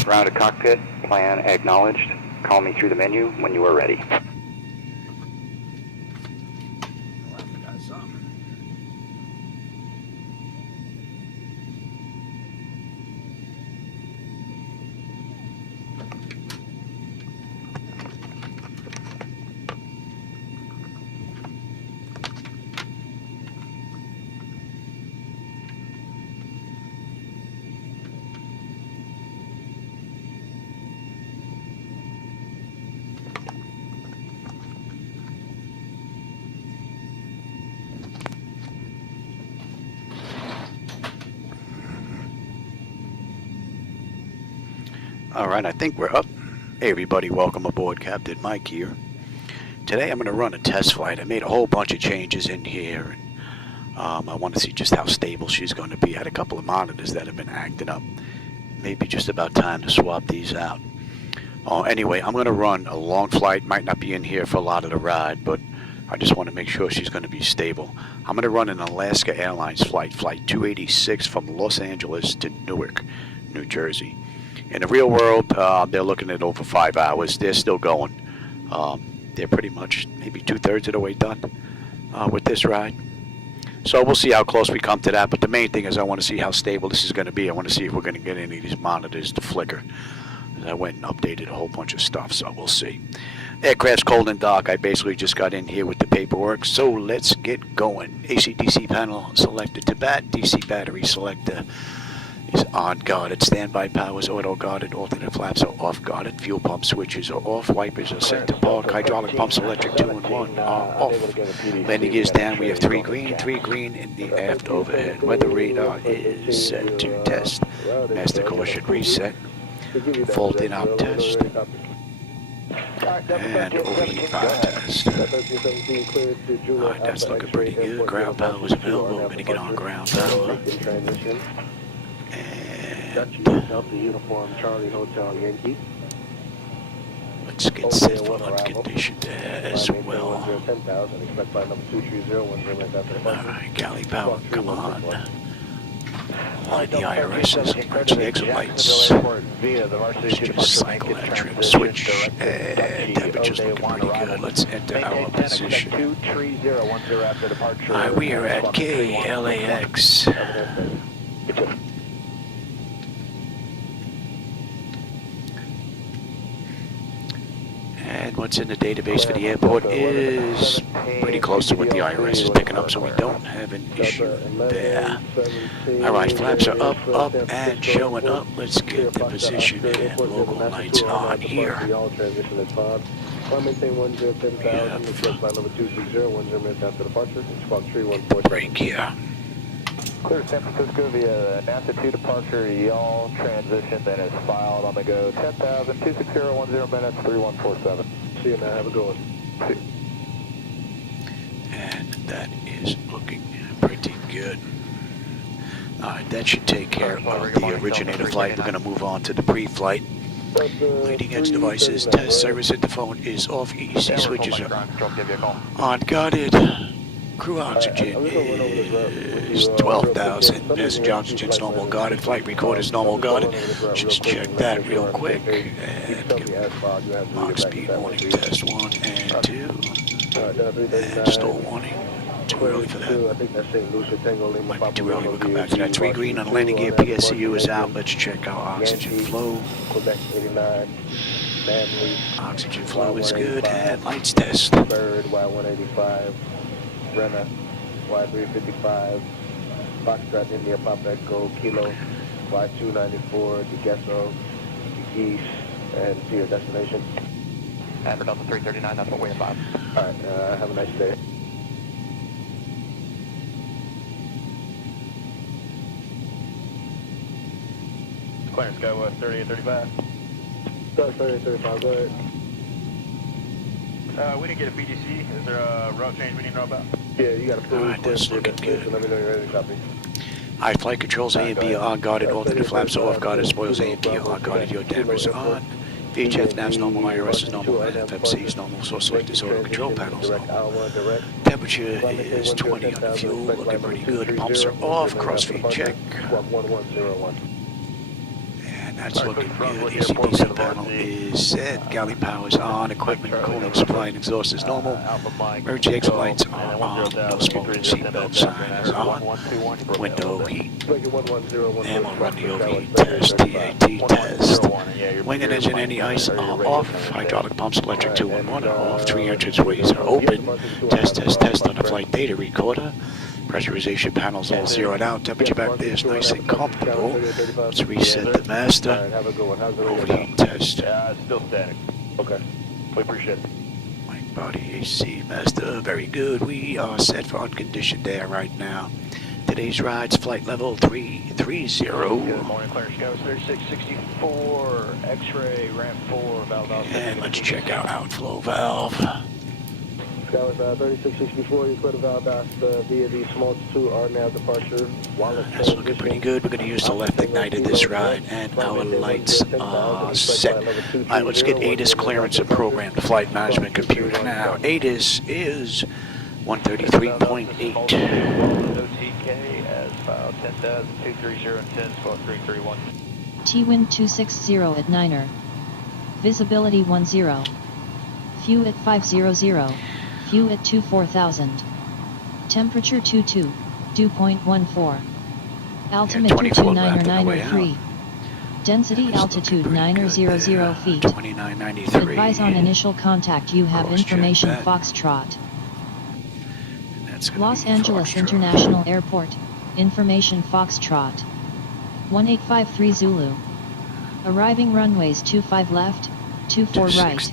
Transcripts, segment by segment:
Wrap around to cockpit, plan acknowledged. Call me through the menu when you are ready. Alright, I think we're up. Hey everybody, welcome aboard. Captain Mike here. Today I'm going to run a test flight. I made a whole bunch of changes in here. And, I want to see just how stable she's going to be. I had a couple of monitors that have been acting up. Maybe just about time to swap these out. Anyway, I'm going to run a long flight. Might not be in here for a lot of the ride, but I just want to make sure she's going to be stable. I'm going to run an Alaska Airlines flight, Flight 286 from Los Angeles to Newark, New Jersey. In the real world, they're looking at over 5 hours. They're still going. They're pretty much maybe 2/3 of the way done with this ride. So we'll see how close we come to that. But the main thing is I want to see how stable this is going to be. I want to see if we're going to get any of these monitors to flicker. I went and updated a whole bunch of stuff, so we'll see. Aircraft's cold and dark. I basically just got in here with the paperwork. So let's get going. AC/DC panel selected to bat. DC battery selector is on guarded. Standby powers auto guarded. Alternate flaps are off guarded. Fuel pump switches are off. Wipers are set to park. Hydraulic pumps electric 2 and 1 are off. Landing gears down. We have 3 green in the aft overhead. Weather radar is set to test. Master caution reset. Fault in op test. And overheat fire test. Alright, that's looking pretty good. Ground power is available. We're going to get on ground power. Let's get set for unconditioned as well. Alright, galley power, come on. Light the IRSs, match the exit lights. Let's just cycle that trim switch. And temperature's looking pretty good. Let's enter our position. Alright, we are at KLAX. And what's in the database for the airport is pretty close to what the IRS is picking up, so we don't have an issue there. Alright, flaps are up, and showing up. Let's get the position and logo lights on here. Break here. Clear San Francisco via NASA 2 departure, y'all transition, then is filed on the go. 10,000, 26010 minutes, 3147. See you now, have a good one. See you. And that is looking pretty good. Alright, that should take care of the originator flight. We're going to move on to the pre-flight. Leading edge devices, test service interphone is off, EEC switches are on guarded. Crew oxygen is 12,000. Passenger oxygen's normal guarded. Flight recorder's normal guarded. Just check that real quick. And give Mach speed warning test 1 and 2. And stall warning. Too early for that. Might be too early. We'll come back to that. 3 green on landing gear. PSCU is out. Let's check our oxygen flow. Oxygen flow is good. And lights test. Bird, Y185. Renner, Y355, Foxtrot, India, Pop Echo, Kilo, Y294, DeGesso, Geese, and to your destination. And for Delta 339, that's what we have. Alright, have a nice day. Clearance, go 3835. Go 3835, go ahead. We didn't get a PGC. Is there a route change we need to know about? Yeah, you got a full Alright, that's looking good. Let me know you're ready to copy. Alright, flight controls A and B are on guarded. Alternate flaps are off guarded. Spoils A and B are on guarded. Your dampers are on. VHF nav's normal. IRS is normal. FMC is normal. Source select is auto control panels normal. Temperature is 20 on the fuel. Looking pretty good. Pumps are off. Crossfeed check. And That's looking good. AC diesel panel is set. Galley power is on. Equipment, cooling, supply, and exhaust is normal. Emergency exit lights are on. No smoking. Seatbelt sign is on. Window heat. And we'll run the overheat test. TAT test. Wing and engine, any ice are off. Hydraulic pumps, electric 211 are off. 3 entranceways are open. Test, test, test on the flight data recorder. Pressurization panels all zeroed out. Temperature back there is nice and comfortable. Let's reset the master. Overheat test. Yeah, it's still static. Okay. We appreciate it. Wing body AC master. Very good. We are set for unconditioned air right now. Today's ride's flight level 330. Good morning, Clear Scout 3664, X-ray, ramp 4, valve out. And let's check out outflow valve. That was 3664, you put a valve out via the small 2 RNAV departure. That's looking pretty good. We're going to use the left igniter this ride, and our lights are set. All right, let's get ATIS clearance and program the flight management computer now. ATIS is 133.8. OTK as filed 10,230 and 10 spot 331. T-wind 260 at Niner. Visibility 10. Few at 500. Few at 24,000. Temperature 22. Dew point 14. Altimeter 29903. Density altitude 900 feet. 2993. Advise on initial contact. You have information Foxtrot. Los Angeles International Airport. Information Foxtrot. 1853 Zulu. Arriving runways 25 left, 24 right.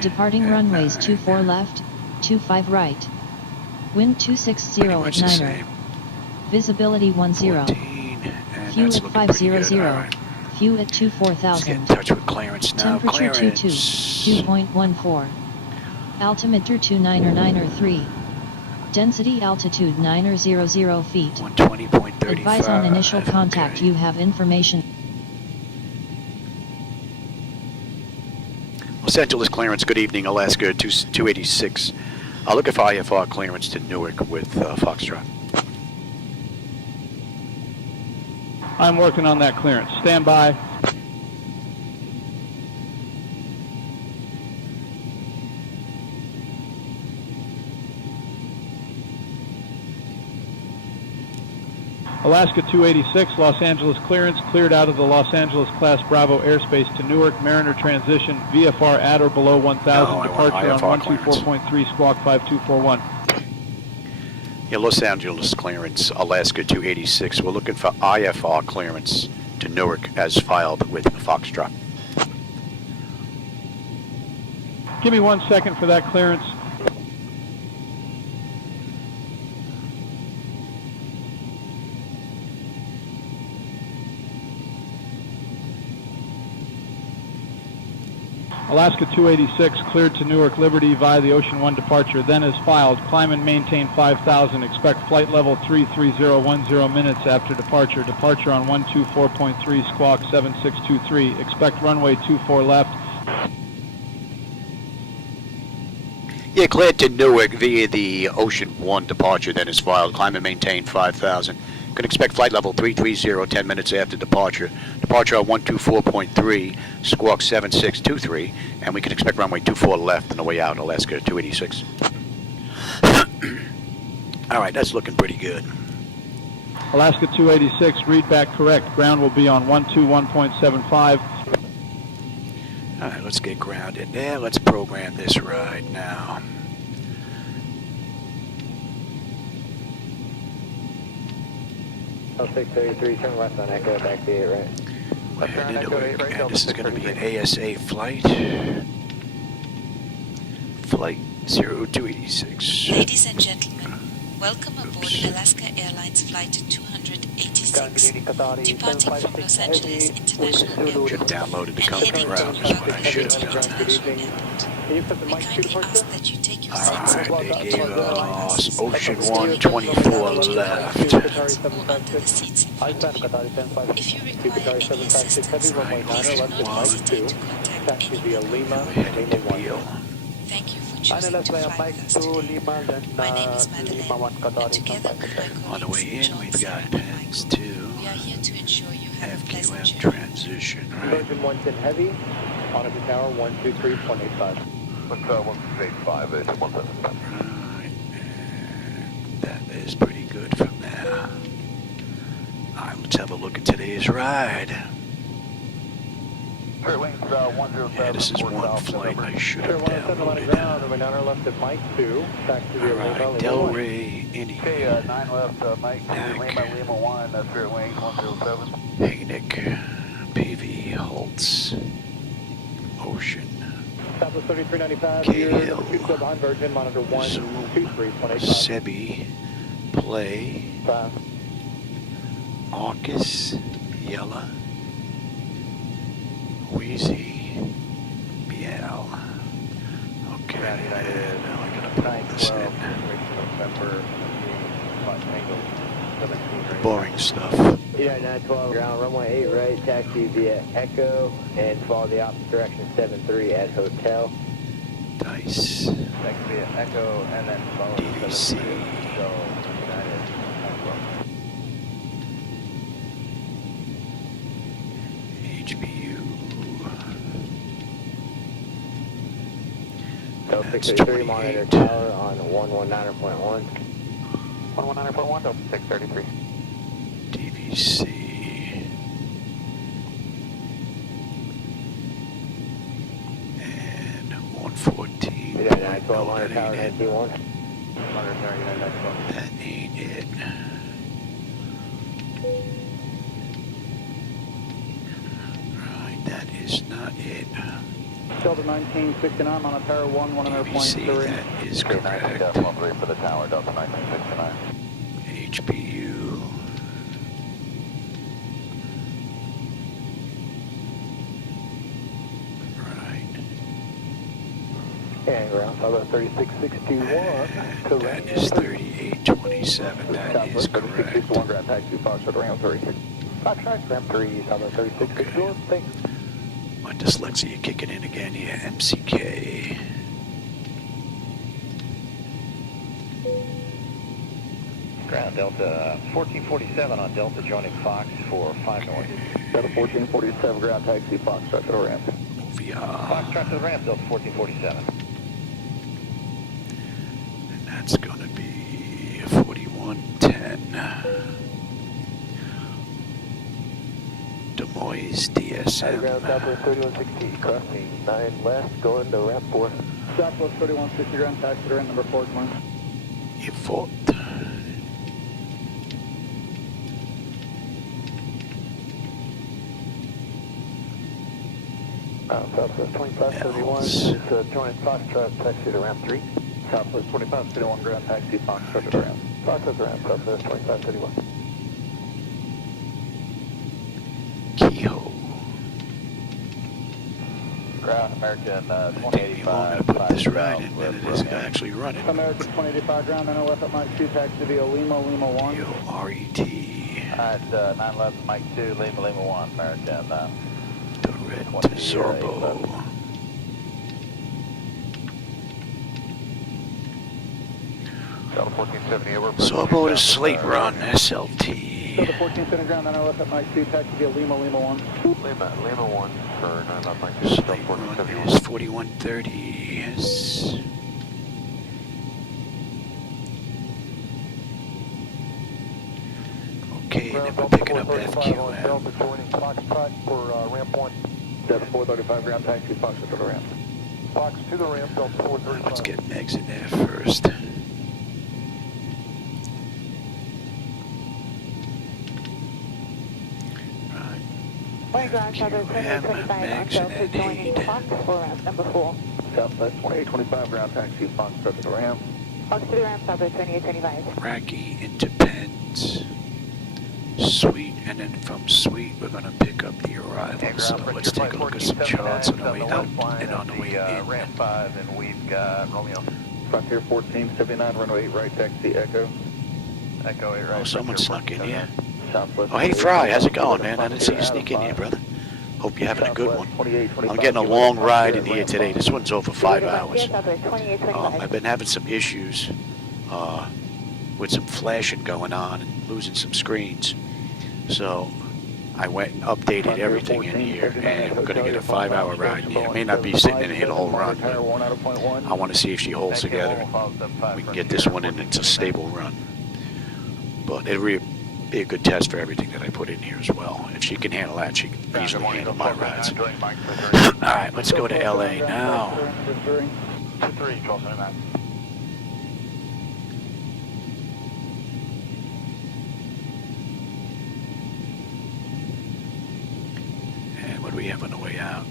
Departing runways 24 left, 25 right. Wind 260 at Niner. Visibility 10. Few at 500. Few at 24,000. Let's get in touch with clearance now. Temperature 22. Dew point 14. Altimeter 29903. Density altitude 900 feet. 120.35. Advise on initial contact. Okay. You have information. Los Angeles clearance. Good evening, Alaska 286. Looking for IFR clearance to Newark with Foxtrot. I'm working on that clearance. Stand by. Alaska 286, Los Angeles clearance, cleared out of the Los Angeles Class Bravo airspace to Newark, Mariner transition, VFR at or below 1,000, departure on 124.3, squawk 5241. Yeah, Los Angeles clearance, Alaska 286. We're looking for IFR clearance to Newark as filed with Foxtrot. Give me 1 second for that clearance. Alaska 286 cleared to Newark Liberty via the Ocean 1 departure, then as filed, climb and maintain 5,000, expect flight level 33010 minutes after departure, departure on 124.3, squawk 7623, expect runway 24 left. Yeah, cleared to Newark via the Ocean 1 departure, then is filed, climb and maintain 5,000. Could expect flight level 330 10 minutes after departure. Departure on 124.3, squawk 7623, and we can expect runway 24 left on the way out, Alaska 286. All right, that's looking pretty good. Alaska 286, read back correct. Ground will be on 121.75. All right, let's get grounded there. Let's program this ride now. Oh, 633, turn left on Echo, back to 8, right? We're headed to Newark, and this is going to be an ASA flight. Flight 0286. Ladies and gentlemen, welcome aboard Alaska Airlines Flight 286, departing from Los Angeles International Airport Should have downloaded the and company heading route. to That's what I Newark should have International done. Airport. Can you put the We mic kindly to ask that you take your All seats right, and they gave boarding us passes. Ocean Steer 1, your 24 luggage left. or under the seats in front of you. If you require any assistance, please do not hesitate to contact anyone. We're heading to Beale. Thank you for choosing to fly with us today. My name is Madeleine, and together with my On the colleagues way in, John, we've got Sam, and heads Michael, to we are here to ensure you have a pleasant KEWR journey. position, right? Virgin 110 heavy, monitor tower 123.85. What's 185, is 175. Right. And that is pretty good from there. Alright, let's have a look at today's ride. Clear wings 107. Yeah, this is one flight I should have downloaded. Ground, over 9 left at Mike 2. Back to the Alright, Delray, any. Okay, 9 left, Mike 2, Lima 1, Spirit Wings 107. Haynick, PV, Holtz, Ocean, Southwest 3395, Cahill, 2 behind Virgin, monitor 123.85. Sebi, Play, 5. AUKUS, Yella, Wheezy, BL. Okay, now I gotta put all this in. Boring stuff. Yeah, 912, ground runway 8 right, taxi via Echo, and follow the opposite direction 73 at Hotel. Dice, Taxi via Echo, and then follow DVC, so United 912. HBU. Delta That's 633, monitor 28. tower on 119.1. 119.1, Delta 633. DVC. And 114. Yeah, 912, monitor tower 91. Monitor tower 912. That ain't it. Right, that is not it. Delta 1969, monitor tower DVC, 110.3. that is correct. 13 for the tower, Delta 1969. HBU. Right. And ground, Southwest 3661 to That is 3827. That is correct. One ground taxi, Foxtrot Ram 3. Foxtrot Ram 3, Southwest 3661. Thanks. My dyslexia kicking in again here. MCK. Ground Delta 1447 on Delta joining Fox for 5 north. Delta 1447, ground taxi, Foxtrot to the ramp. OVR. Foxtrot to the ramp, Delta 1447. And that's going to be 4110. Des Moines DSM. Ground Southwest 3160, crossing 9 left, going to ramp 4. Southwest 3160, ground taxi to ramp number 4, come on. Effort. Southwest 2571, Else. it's joining Foxtrot, taxi to ramp 3. Southwest 2571, ground taxi, Foxtrot to the ramp. Foxtrot to the ramp, Southwest 2571. Kehoe. Ground American Take me long to put this right in, and it is actually running. American 2085, ground 9 left at Mike 2, taxi via Lima 1. RET. Alright, 9 left, Mike 2, Lima 1, American. The red to Zorbo. Delta 1470, over. Zorbo to Slate Run, SLT. Delta 1470, ground 9 left at Mike 2, taxi via Lima 1. Lima 1 for 9 left, Mike 2, Delta Slate Run 1471. is 4130. Yes. Okay, and then we're picking up FQM. Delta joining Foxtrot for ramp 1. Delta 435, ground taxi, Fox to the ramp. Fox to the ramp, Delta 435. Let's get an exit there first. Right. Ground Southwest 2825 on Delta joining Fox for ramp number 4. Southwest 2825, ground taxi, Fox to the ramp. Fox to the ramp, Southwest 2825. Racky into Pens. Sweet, and then from Sweet we're going to pick up the arrival. So let's take a look at some charts on the way out and on the way in. Ramp 5, and we've got Romeo. Frontier 1479, runway 8 right, taxi Echo. Echo 8 right. Oh, someone snuck in here. Southwest. Oh, hey Fry, how's it going, man? I didn't see you sneak in here, brother. Hope you're having a good one. I'm getting a long ride in here today. This one's over 5 hours. Southwest 2825. I've been having some issues with some flashing going on and losing some screens. So I went and updated everything in here, and we're going to get a 5-hour ride. Yeah, it may not be sitting in here the whole run, but I want to see if she holds together. We can get this one in. It's a stable run. But it'll be a good test for everything that I put in here as well. If she can handle that, she can easily handle my rides. Alright, let's go to LA now. 23, 1279. And what do we have on the way out?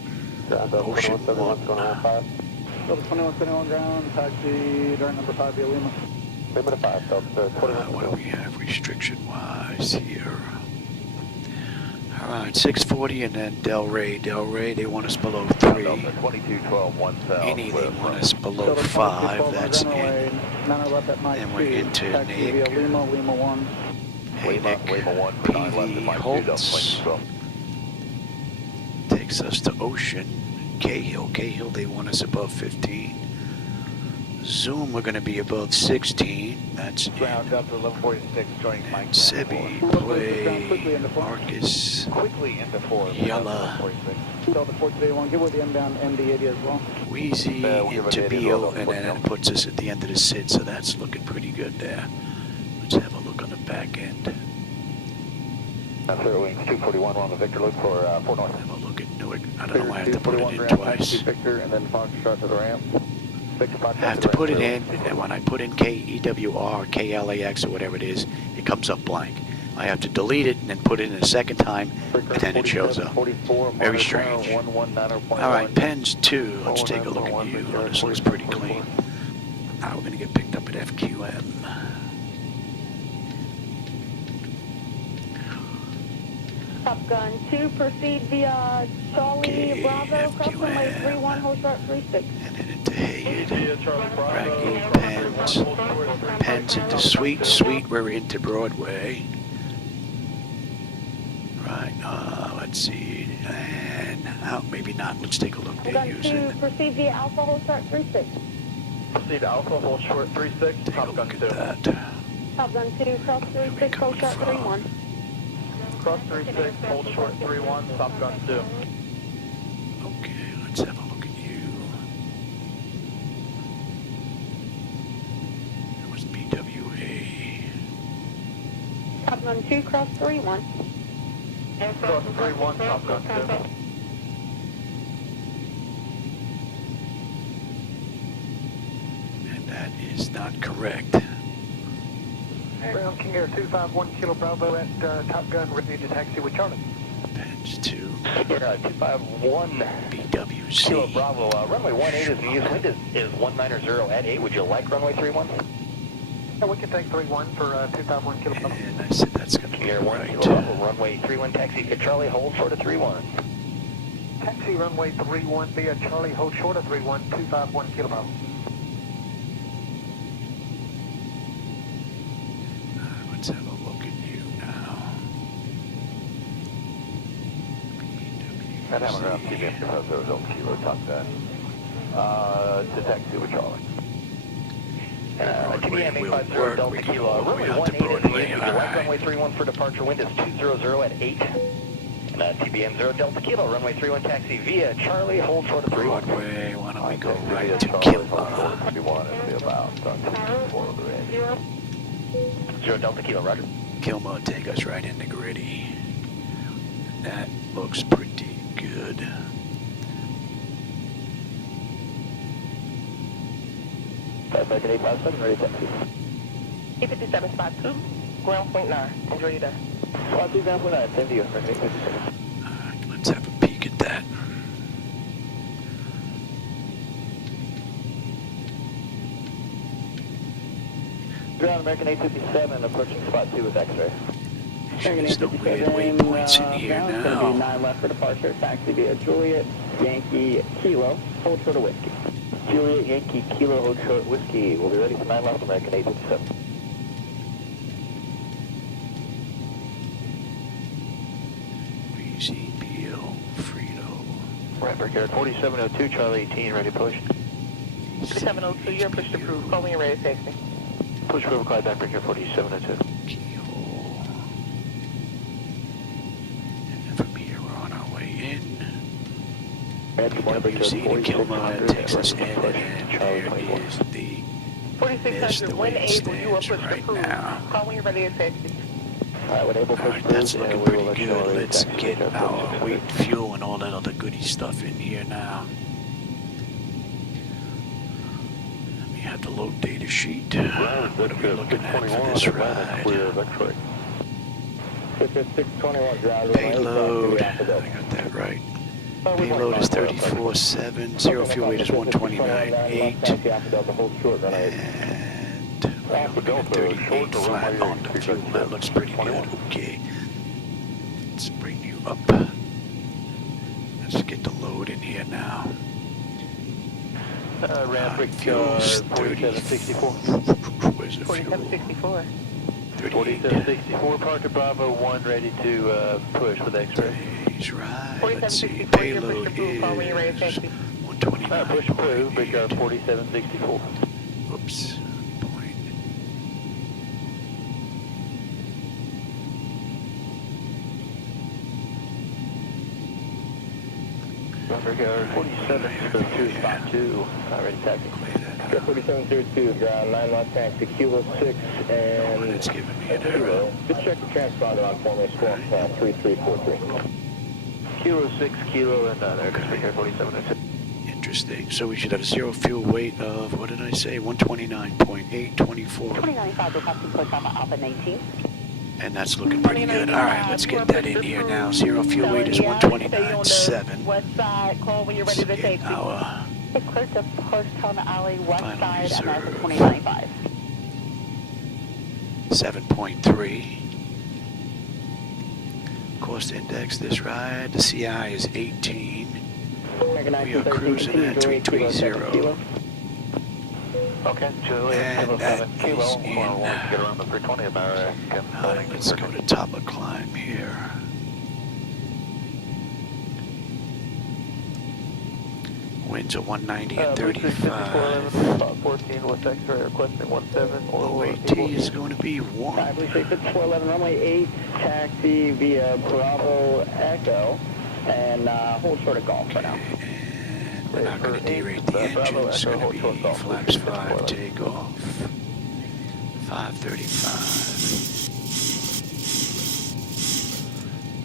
Ocean 1. 2171 ground, taxi, direct number 5 via Lima. Lima to 5, Delta What do we have restriction-wise here? Alright, 640 and then Delray. Delray, they want us below 3. 2212 south. Any, they want us below 5. That's in. And we're into Nick. Lima, Lima 1. Hey, Nick. Lima 1 for 9 left PV at Mike 2, Holtz. Delta Takes us to Ocean. Cahill. Cahill, they want us above 15. Zoom, we're going to be above 16. That's in. Ground Delta 1146 joining Mike. Sebi, Play, Marcus, Quickly into 4. Yalla, Delta 421, give with the inbound MD80 as well. Wheezy, we'll give it into a Beal, little and then it puts us at the end of the SID, so that's looking pretty good there. Let's have a look on the back end. Clear wings 241 on the Victor, look for 4 north. Have a look at Newark. I don't know why I have to put it in twice. Victor, and then Foxtrot to the ramp. I have to put it in, and when I put in KEWR, KLAX, or whatever it is, it comes up blank. I have to delete it and then put it in a second time, and then it shows up. Very strange. Alright, Pens 2. Let's take a look at you. Oh, this looks pretty clean. Now we're going to get picked up at FQM. Top Gun 2, proceed via Charlie Bravo, cross runway 31, hold short 36. And then into Hayden, Raggy, Pens into Sweet, Sweet, we're into Broadway. Right, let's see, and out, maybe not, let's take a look. Top They're Gun using, 2, proceed via Alpha, hold short 36. Proceed Alpha, hold short 36, take a Top Gun look 2. at that. Top Gun 2, cross 36, hold short 31. Cross 36, hold short 31, Top Gun 2. Okay, let's have a look at you. That was BWA. Top Gun 2, cross 31. Cross 31, Top Gun 2. And that is not correct. Ground King Air 251 Kilo Bravo at Top Gun, ready to taxi with Charlie. Pens 2, 251 BWC. Kilo Bravo, runway 18 is in use, wind is 190 at 8, would you like runway 31? Yeah, we can take 31 for 251 Kilo Bravo. And I said that's going to King be Air 1 right. Kilo Bravo, runway 31 taxi to Charlie, hold short of 31. Taxi runway 31 via Charlie, hold short of 31, 251 Kilo Bravo. Let's have a look at you now. And have around TBM Procedural Kilo Top Gun. To taxi with Charlie. TBM 850 Delta Kilo, runway 18 is in use, would you like runway 31 for departure, wind is 200 at 8. And TBM 0 Delta Kilo, runway 31 taxi via Charlie, hold short of 31. Broadway, why don't we go right to Kilma? 0 Delta Kilo, roger. Kilma, take us right into Gritty. That looks pretty good. American 857, ready to taxi. 857, spot 2, ground point 9. Enjoy your day. Spot 2, ground point 9, same to you, American 857. Alright, let's have a peek at that. Ground American 857, approaching spot 2 with X-ray. There's no weird waypoints in here now. 9 left for departure, taxi via Juliet, Yankee, Kilo, hold short of whiskey. Juliet, Yankee, Kilo, hold short, whiskey. We'll be ready for 9 left, American 857. Breezy, Beal, Frito. Right, Brigade 4702, Charlie 18, ready to push. 4702, you're pushed approved. Call me and ready to taxi. Push River Clyde back, Brigade 4702. Keyhole. And PWC to Kilmar, Texas, and there is the 4600, wind able, you are pushed right approved. now. Call when you're ready to taxi. Alright, that's looking pretty good. Let's get our weight, fuel, and all that other goody stuff in here now. We have the load data sheet. What are we looking at for this ride? Payload, I got that right. Payload is 34.7, zero fuel weight is 129.8, and we're looking at 38 flat on the fuel. That looks pretty good. Okay, let's bring you up. Let's get the load in here now. Fuel's 4764. Where's the fuel? 4764. 4764, Parker Bravo 1, ready to push with X-ray. Right. Let's see. 4764, you're Payload pushed approved. Call when you're ready to is taxi. 129. Push approved, bridge 4764. Oops. Point. Bridge 4702, ready to taxi. 4702, ground 9 knots taxi, Kilo 6 and... It's giving me an error. Just check the transponder on for me, squawk 3343. Kilo 6, Kilo, and there, just right here, 4702. Interesting. So we should have a zero fuel weight of, what did I say? 129.824. 295, we're passing push on Alpha 19. And that's looking pretty good. All right, let's get that in here now. Zero fuel weight is 129.7. West side, call when you're ready to Let's get taxi. our Clear to Portown Alley, west final side, America reserve. 2095. 7.3. Cost index this ride, the CI is 18. We are cruising at 330. Okay, Julie, And Kilo that 7, Kilo, is in. get around the 320 about Let's go to top of climb here. Winds are 190 and 35. 14 with X-ray requesting 17 OAT is going to be 1. 411, runway 8, taxi via Bravo Echo, and hold short of golf for now. And we're not going to derate the engine. It's going to be flaps 5 takeoff. 535.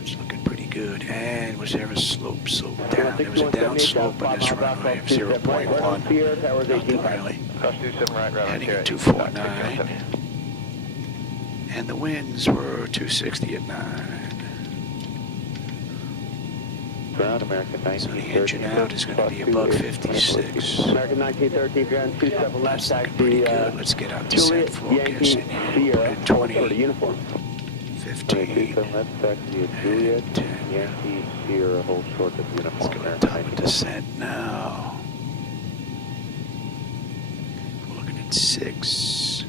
It's looking pretty good. And was there a slope down? There was a down slope on this runway of 0.1. Nothing really. Heading at 249. And the winds were 260 at 9. Ground, American 19. So the engine out is going to be above 56. American 1913, ground 27 left, That's taxi. pretty good. Let's get out the set forecast in here. Put in 20, uniform. 15, left, taxi, Juliet, 10. Yankee, Sierra, hold short of Let's uniform. go to top of descent now. We're looking at 6.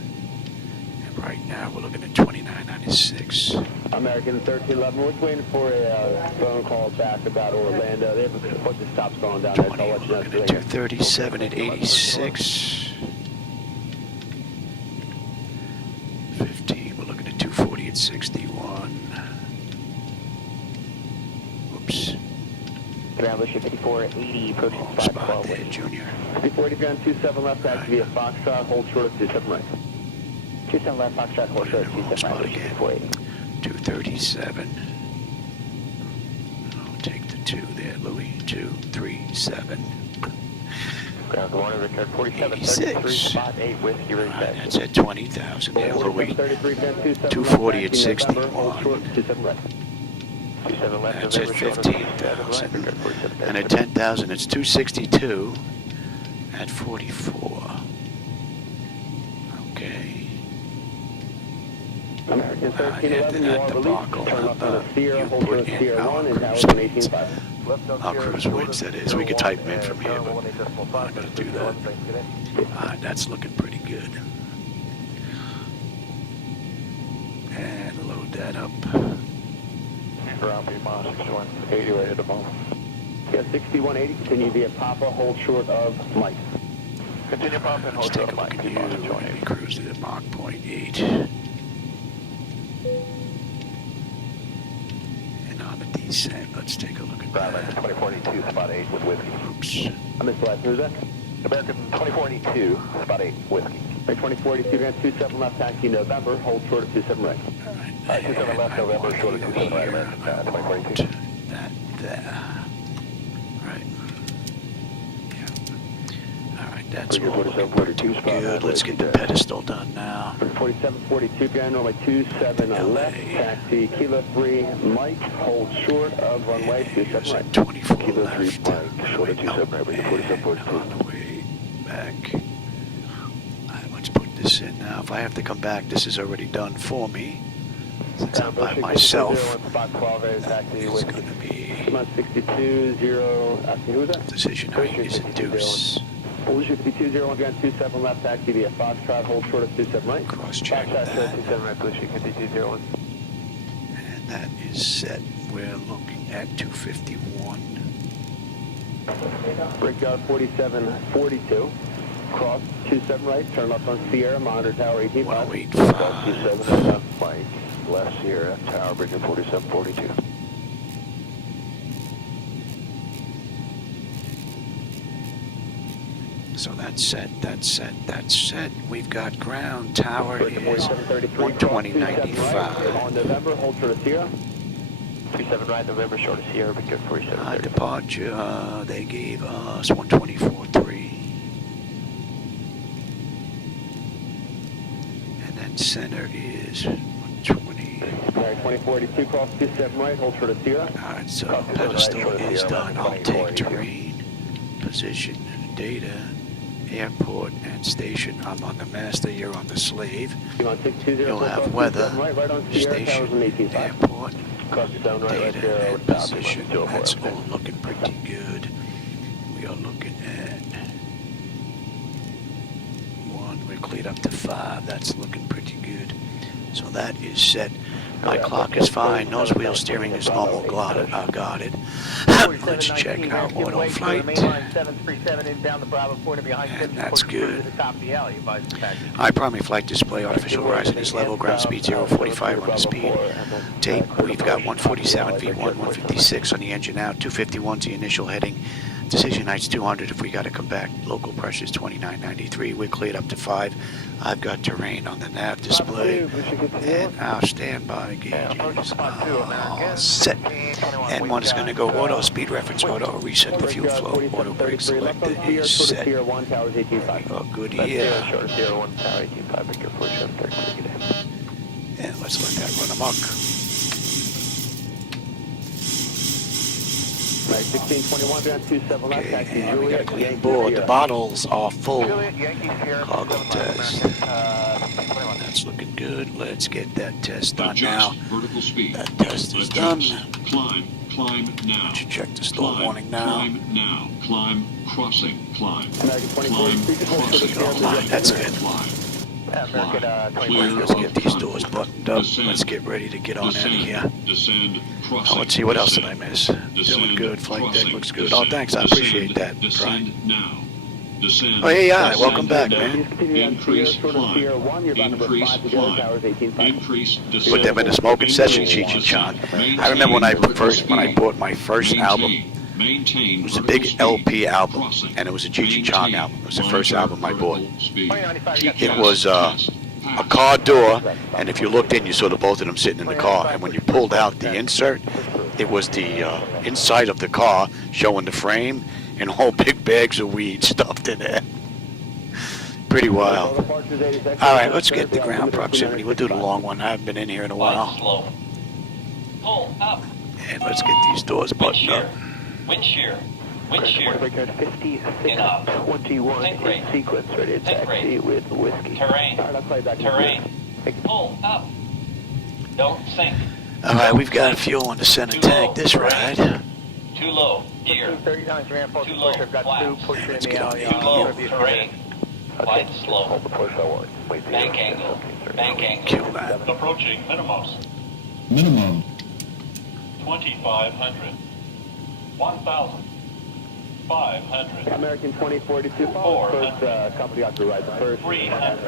And right now we're looking at 2996. American 1311, we're waiting for a phone call back about Orlando. They have a bunch of stops going down there, so 20, I'll we're let you know. looking at 237 at 86. 15, we're looking at 240 at 61. Oops. Ground Mission 5480, approaching Oh, spot 512. there, Junior. 5480, ground 27 left, taxi via Foxtrot, hold short of 27 right. 27 left, Foxtrot, hold short, Wrong 27 spot right, again. 5480. 237. I'll take the 2 there, Louis. 237. Ground 1, record 47, 86. 33, spot 8 with your Alright, taxi. that's at 20,000 there, Louis. 33, ground 27 240 left, at taxi, November, hold 61. short of 27 right. 27 left, That's at November, short of 15,000. 27, 47, And at 10,000, it's 262 at 44. Okay. American After 1311, you that are debacle, released. Turn left on the Sierra, hold put short of in Sierra our 1, and now cruise it's speeds. 18.5. Our cruise winds, that is. We could type them in from here, but I'm not going to do that. That's looking pretty good. And load that up. Ground B minus 61, 80 right at the moment. Yeah, 6180, continue via Papa, hold short of Mike. Continue pump and Let's hold take short a of look Mike, at B you. minus 20. Heavy cruise at Mach 0.8. And on the descent, let's take a look at Bravo, 2482, spot 8 with whiskey. Oops. I missed the last, who's that? American 2482, spot 8, whiskey. 2042, we got 27 left, taxi November, hold short of 27 right. All right. 27 left, November, short of 27 right, American 2042. That there. Right. Yeah. All right, that's all looking pretty good. Let's get the pedestal done now. 4742, behind runway 27 left, taxi Kilo 3, Mike, hold short of runway 27 right. 24 Kilo 3, left. Mike, short of 27 right, And 4742. on the way back. All right, let's put this in now. If I have to come back, this is already done for me. Since I'm by myself, Spot 12, taxi it's going to be Come on, 62-0, asking who was that? decision height is a deuce. Volusia 52-01, behind 27 left, taxi via Foxtrot, hold short of 27 right. Cross check Foxtrot, that. 27 right, Volusia 52-01. And that is set. We're looking at 251. Brickyard 4742. Cross 27 right, turn left on Sierra, monitor tower 18. 185. Cross 27 left, Mike, left Sierra, tower Brickyard 4742. So that's set, that's set, that's set. We've got ground tower Brickyard is 4733, 120.95. on November, hold short of Sierra. 27 right, November, short of Sierra, Brickyard 4730. Departure, they gave us 124.3. And then center is 120. Alright, 2042, cross 27 right, hold short of Sierra. Alright, so pedestal is done. I'll take terrain, position, data, airport, and station. I'm on the master, you're on the slave. You're on 620, You'll cross have weather, 27 right on Sierra, towers in station, 18.5. airport, Cross 27 right, right data, there, and top, position. 204. That's all looking pretty good. We are looking at 1. We're cleared up to 5. That's looking pretty good. So that is set. My clock is fine. Nose wheel steering is normal. Guarded. Let's check our auto flight. And that's good. High primary flight display, artificial rising is level, ground speed 045 on the speed. Tape, we've got 147 V1, 156 on the engine out, 251's the initial heading. Decision height's 200 if we got to come back. Local pressure's 2993. We're cleared up to 5. I've got terrain on the nav display. And our standby gauge is all set. And one is going to go auto speed reference, auto reset the fuel flow, auto brake selector is set. Oh, good here. And let's let that run amok. Right, 1621, down 27 left, taxi Okay, we Julia. got a clean board. The bottles are full. Cargo test. That's looking good. Let's get that test done now. Vertical speed. That test is done. Climb now. Should check the stall warning now. Climb now. Climb, crossing, climb. American 24, Climb, crossing, Online, that's good. climb. Let's get these doors buttoned up. Let's get ready to get on out of here. Descend, crossing. Let's see, what else did I miss? Doing good. Flight deck looks good. Oh, thanks. I appreciate that, Brian. Descend now. Descend. Oh, hey, yeah. Welcome back, man. Increase climb. Increase climb. Increase descend. Put them in a smoking session, Cheech and Chong. I remember when I bought my first album. It was a big LP album, and it was a Cheech and Chong album. It was the first album I bought. It was a car door, and if you looked in, you saw the both of them sitting in the car. And when you pulled out the insert, it was the inside of the car showing the frame and whole big bags of weed stuffed in there. Pretty wild. All right, let's get the ground proximity. We'll do the long one. I haven't been in here in a while. Pull up. And let's get these doors buttoned up. Wind shear. Wind shear. 5621 in sequence, ready to taxi with whiskey. Terrain. Terrain. Pull up. Don't sink. All right, we've got fuel in the center tank this ride. Too low. Gear. 39 Too low. Flaps. Let's get on the Too low. APU. Terrain. Flight slow. Hold the push I want. Wait for Bank you. angle. Bank angle. Kill that. Approaching minimums. Minimum. 2,500. 1,500. American 2042, first company authorized, the first 300.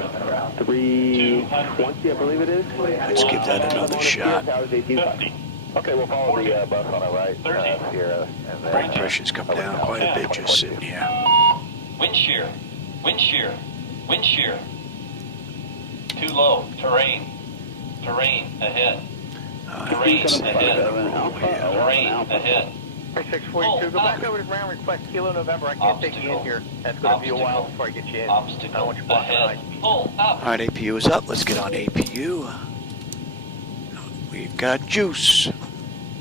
320, I believe it is. Let's give that another shot. Towers 18. 50. Okay, we'll follow the bus on our right. 30. Sierra, and then, Brake pressure's come down quite a bit just sitting here. Wind shear. Wind shear. Wind shear. Too low. Terrain. Terrain ahead. Terrain ahead. Terrain ahead. 642, go back over to ground, request Kilo November. I can't take you in here. That's going to be a while before I get you in. I don't Obstacle want you blocking ahead. tonight. Pull up. All right, APU is up. Let's get on APU. We've got juice.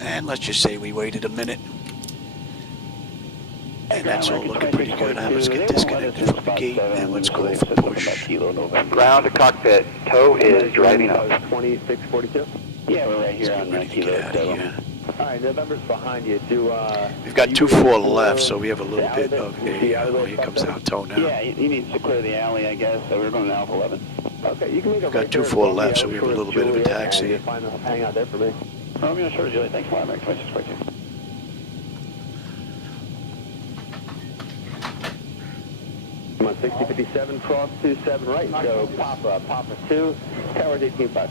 And let's just say we waited a minute. And that's all looking pretty good. Now let's get disconnected from the gate and let's go for push. Ground to cockpit. Tow is driving up. 2642. Yeah, we're right Let's here get on ready to get out of here. All right, November's behind you. We've got 2-4 left, so we have a little bit of a... Oh, here comes our tow now. Yeah, he needs to clear the alley, I guess, so we're going to Alpha 11. Okay, you can make a We've got 2-4 left, so we have a little bit of a taxi. Hang out there for me. Romeo, short Julie, thanks a lot, American 2642. I'm on 6057, cross 27 right. So Papa 2, towers 18.5.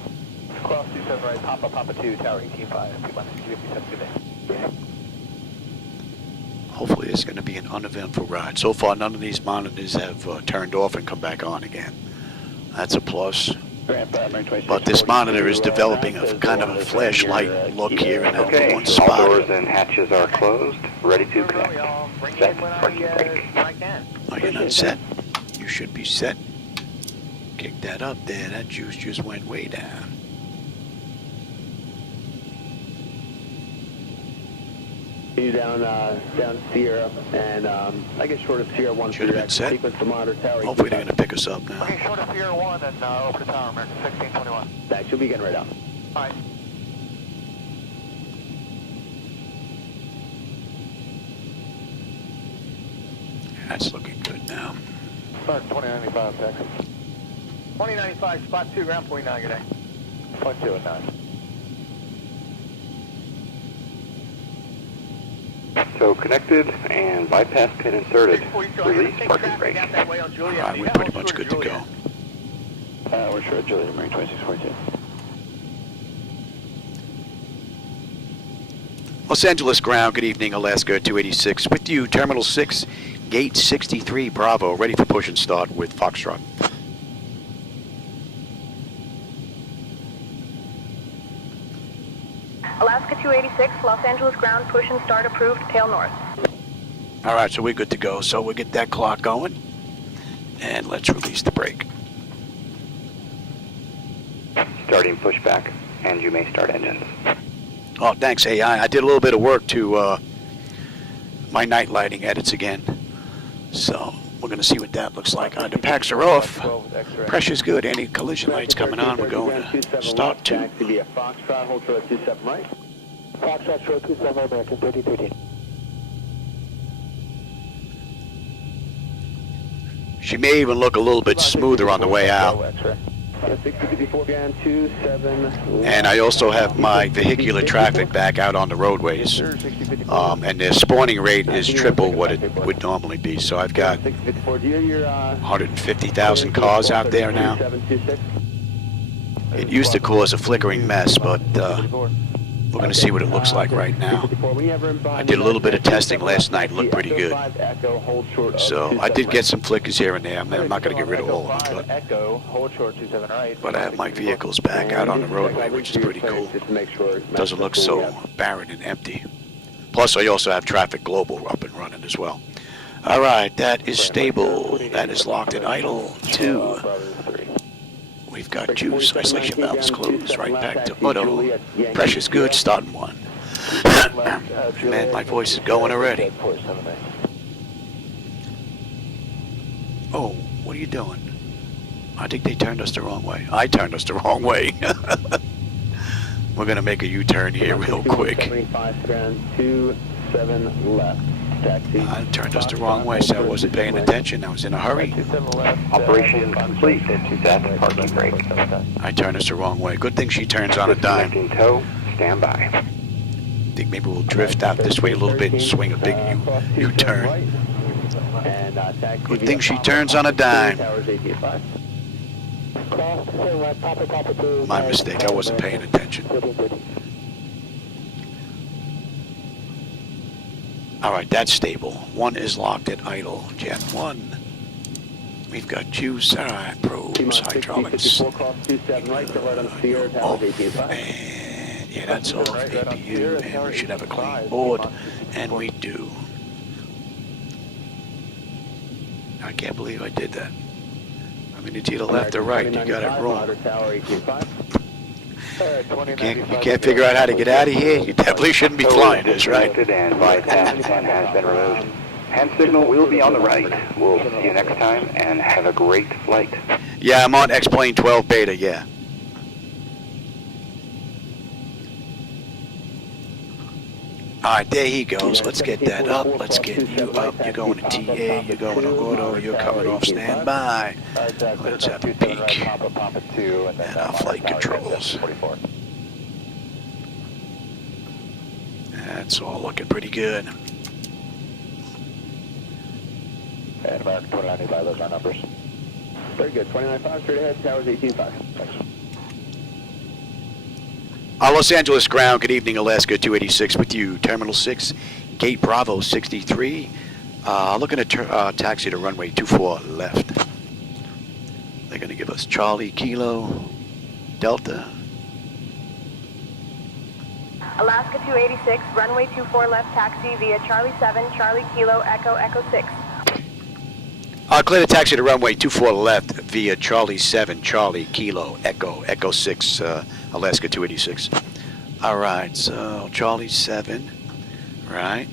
Cross 27 right, Papa 2, tower 18.5. 6057, good day. Hopefully it's going to be an uneventful ride. So far, none of these monitors have turned off and come back on again. That's a plus. But this monitor is developing a kind of a flashlight look here in that Okay, one all spot. doors and hatches are closed. Ready to connect. Set parking brake. Are you not set? You should be set. Kick that up there. That juice just went way down. You down Sierra, and I guess short of Sierra 1 Should have been set. sequence the monitor tower. Hopefully they're going to pick us up now. Okay, short of Sierra 1 and over the tower, American 1621. That should be getting right out. All right. That's looking good now. Start 2095, Texas. 2095, spot 2, ground point 9, good day. Point 2 and 9. So connected and bypass pin inserted. Release parking brake. All right, we're pretty much good to go. We're short of Juliet, American 2642. Los Angeles ground, good evening, Alaska 286. With you, Terminal 6, Gate 63, Bravo, ready for push and start with Foxtrot. Alaska 286, Los Angeles ground, push and start approved, tail north. All right, so we're good to go. So we'll get that clock going, and let's release the brake. Starting pushback, and you may start engines. Oh, thanks, AI. I did a little bit of work to my night lighting edits again. So we're going to see what that looks like. The packs are off. Pressure's good. Any collision lights coming on, we're going to start 2. Foxtrot, hold short 27 right. Foxtrot, short 27 right, American 3013. She may even look a little bit smoother on the way out. 6054 again, 27. And I also have my vehicular traffic back out on the roadways. And their spawning rate is triple what it would normally be. So I've got 150,000 cars out there now. It used to cause a flickering mess, but we're going to see what it looks like right now. I did a little bit of testing last night. It looked pretty good. So I did get some flickers here and there. I'm not going to get rid of all of them. But I have my vehicles back out on the roadway, which is pretty cool. Doesn't look so barren and empty. Plus, I also have Traffic Global up and running as well. All right, that is stable. That is locked and idle. 2. We've got juice, isolation valves closed, right back to auto. Pressure's good, starting 1. Man, my voice is going already. Oh, what are you doing? I think they turned us the wrong way. I turned us the wrong way. We're going to make a U-turn here real quick. 27 left. I turned us the wrong way, so I wasn't paying attention. I was in a hurry. Operation complete. Set parking brake. I turned us the wrong way. Good thing she turns on a dime. Disconnecting tow. Stand by. I think maybe we'll drift out this way a little bit and swing a big U-turn. Good thing she turns on a dime. My mistake. I wasn't paying attention. Alright, that's stable. 1 is locked at idle. Jet 1. We've got juice, alright, probes, hydraulics. Oh, and yeah, that's off APU, and we should have a clean board, and we do. I can't believe I did that. I mean, it's either left or right, you got it wrong. You can't figure out how to get out of here, you definitely shouldn't be flying this, right? And flight path 10 has been removed. Hand signal will be on the right. We'll see you next time, and have a great flight. Yeah, I'm on X-Plane 12 Beta, yeah. Alright, there he goes. Let's get that up. Let's get you up. You're going to TA, you're going to auto, you're coming off standby. Let's have a peek at our flight controls. That's all looking pretty good. And American 2985, those are numbers. Very good. 29.5, straight ahead, towers 18.5. Thanks. Los Angeles ground, good evening, Alaska 286 with you. Terminal 6, gate Bravo 63. Looking at taxi to runway 24 left. They're going to give us Charlie, Kilo, Delta. Alaska 286, runway 24 left taxi via Charlie 7, Charlie Kilo, Echo, Echo 6. Clear the taxi to runway 24 left via Charlie 7, Charlie, Kilo, Echo, Echo 6, Alaska 286. All right, so Charlie 7, right?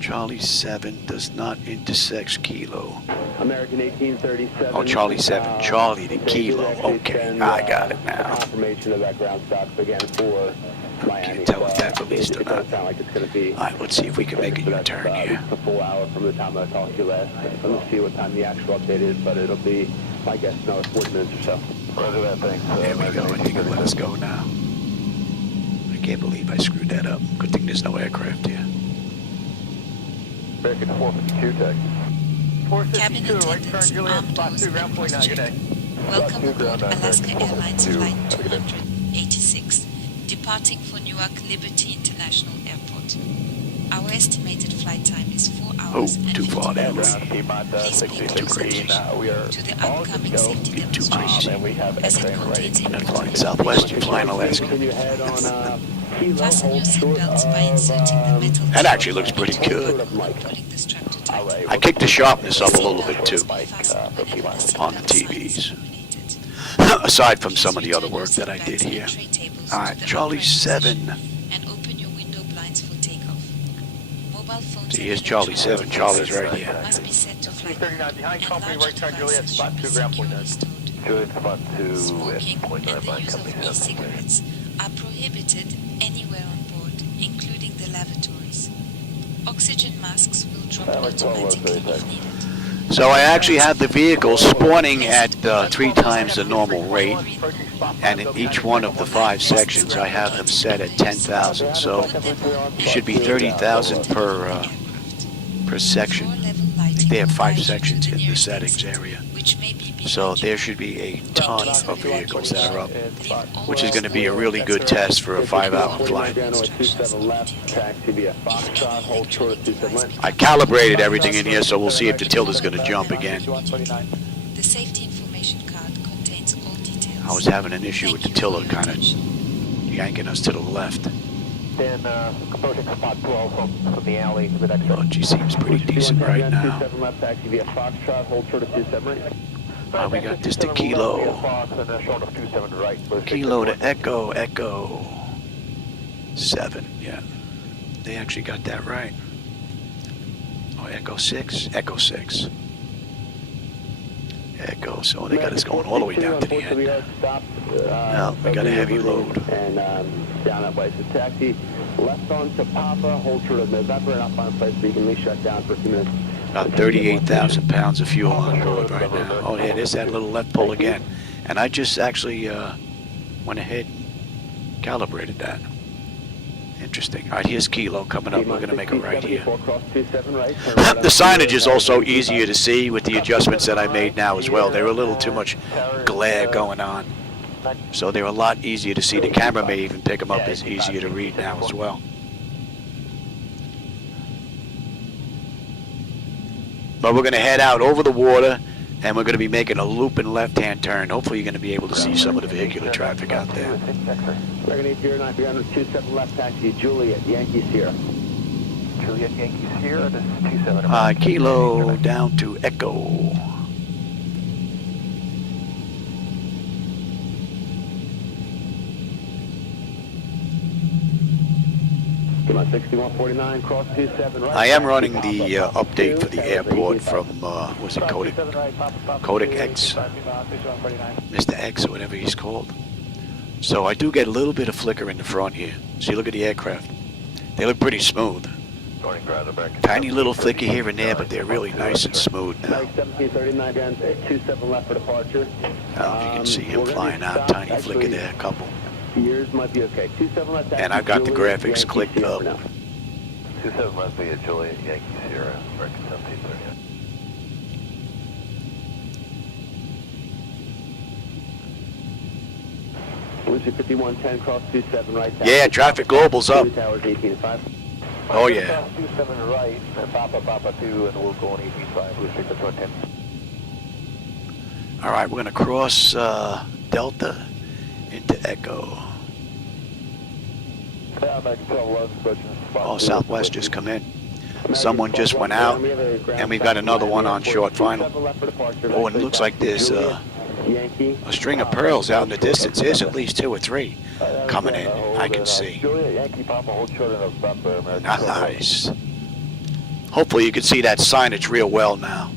Charlie 7 does not intersect Kilo. American 1837. Oh, Charlie 7, Charlie to Kilo. Okay, I got it now. Confirmation of that ground stop again for Miami. Can't tell if that released or It not. does sound like it's going to be. All right, let's see if we can make a U-turn here. A full hour from the time I talked to you last. Let's see what time the actual update is, but it'll be, my guess, another 40 minutes or so. Roger that, thanks. There we go. I think it'll let us go now. I can't believe I screwed that up. Good thing there's no aircraft here. American 452 tech. Cabin attendants, armed doors and cross-check. Welcome aboard Alaska Airlines Flight 286, departing for Newark Liberty International Airport. Our estimated flight time is 4 hours and 50 minutes. Please pay close attention to the upcoming safety demonstration, as it contains You're not flying Southwest, you're flying Alaska. Fasten your seatbelts by inserting the metal. That actually looks pretty good. Putting the strap to tight. I kicked the sharpness up a little bit too on the TVs. Aside from some of the other work that I did here. Alright, Charlie 7. And open your window blinds for takeoff. Mobile phones. See, here's Charlie 7. Charlie's right here. Must be set to flight. 39 behind company, right turn Juliet, spot 2, Smoking ground point 9. Juliet, spot 2, and the use of e-cigarettes are prohibited anywhere on board, including the lavatories. Oxygen masks will drop automatically if needed. So I actually have the vehicle spawning at 3 times the normal rate, and in each one of the 5 sections I have them set at 10,000. So it should be 30,000 per section. I think they have 5 sections in the settings area. So there should be a ton of vehicles that are up, which is going to be a really good test for a 5-hour flight. I calibrated everything in here, so we'll see if the tilt is going to jump again. The safety information card contains all details. I was having an issue with the tiller kind of yanking us to the left. Then approaching spot 12 from the alley with X-ray. Oh, she seems pretty decent right now. We got this to Kilo. Kilo to Echo, Echo 7, yeah. They actually got that right. Oh, Echo 6, Echo 6. Echo, so they got us going all the way down to the end. Well, we got a heavy load. And down that way. So taxi left on to Papa, hold short of November, and I'll find a place where you can at least shut down for a few minutes. About 38,000 pounds of fuel on board right now. Oh yeah, there's that little left pull again. And I just actually went ahead and calibrated that. Interesting. All right, here's Kilo coming up. We're going to make a right here. The signage is also easier to see with the adjustments that I made now as well. There were a little too much glare going on. So they're a lot easier to see. The camera may even pick them up as easier to read now as well. But we're going to head out over the water, and we're going to be making a loop and left-hand turn. Hopefully you're going to be able to see some of the vehicular traffic out there. American 809, 327 left taxi, Juliet, Yankee Sierra. Juliet, Yankee Sierra, this is 27. Kilo down to Echo. Come on, 6149, cross 27 right. I am running the update for the airport from, what's it, Codec X, Mr. X or whatever he's called. So I do get a little bit of flicker in the front here. See, look at the aircraft. They look pretty smooth. Tiny little flicker here and there, but they're really nice and smooth now. 1739 down, 27 left for departure. I don't know if you can see him flying out. Tiny flicker there, a couple. Yours might be okay. 27 left. And I've got the graphics clicked up. 27 left via Juliet, Yankee Sierra, American 1739. Lucy 5110, cross 27 right. Yeah, traffic global's up. Towers 18.5. Oh yeah. 27 right, Papa 2, and we'll go on 18.5, Lucy 5110. All right, we're gonna cross Delta into Echo. Oh, Southwest just come in. Someone just went out, and we've got another one on short final. Oh, and it looks like there's a string of pearls out in the distance. There's at least 2 or 3 coming in, I can see. Nice. Hopefully you can see that signage real well now.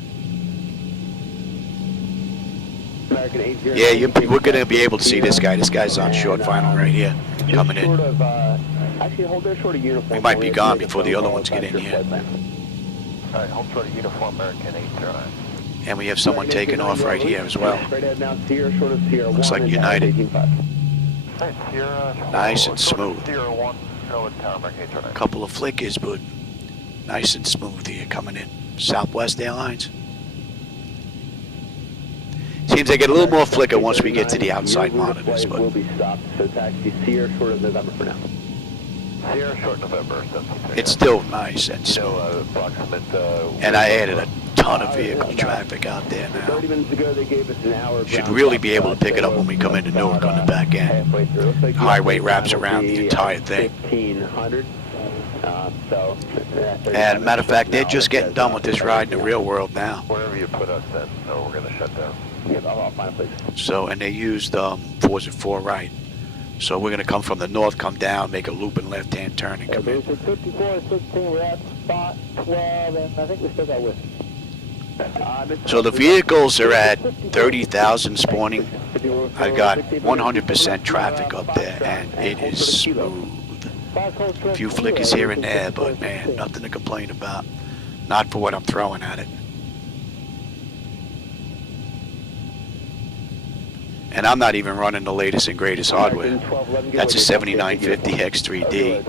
Yeah, we're going to be able to see this guy. This guy's on short final right here, coming in. We might be gone before the other ones get in here. Alright, hold short of uniform, American 809. And we have someone taking off right here as well. Looks like United. Nice and smooth. A couple of flickers, but nice and smooth here coming in. Southwest Airlines. Seems they get a little more flicker once we get to the outside monitors, but it's still nice and smooth. And I added a ton of vehicle traffic out there now. Should really be able to pick it up when we come into Newark on the back end. Highway wraps around the entire thing. And matter of fact, they're just getting done with this ride in the real world now. Wherever you put us in, so we're going to shut down. So, and they used 4 right. So we're going to come from the north, come down, make a loop and left-hand turn and come in. 54-16, we're at spot 12, and I think we still got with. So the vehicles are at 30,000 spawning. I've got 100% traffic up there, and it is smooth. A few flickers here and there, but man, nothing to complain about. Not for what I'm throwing at it. And I'm not even running the latest and greatest hardware. That's a 7950 X3D,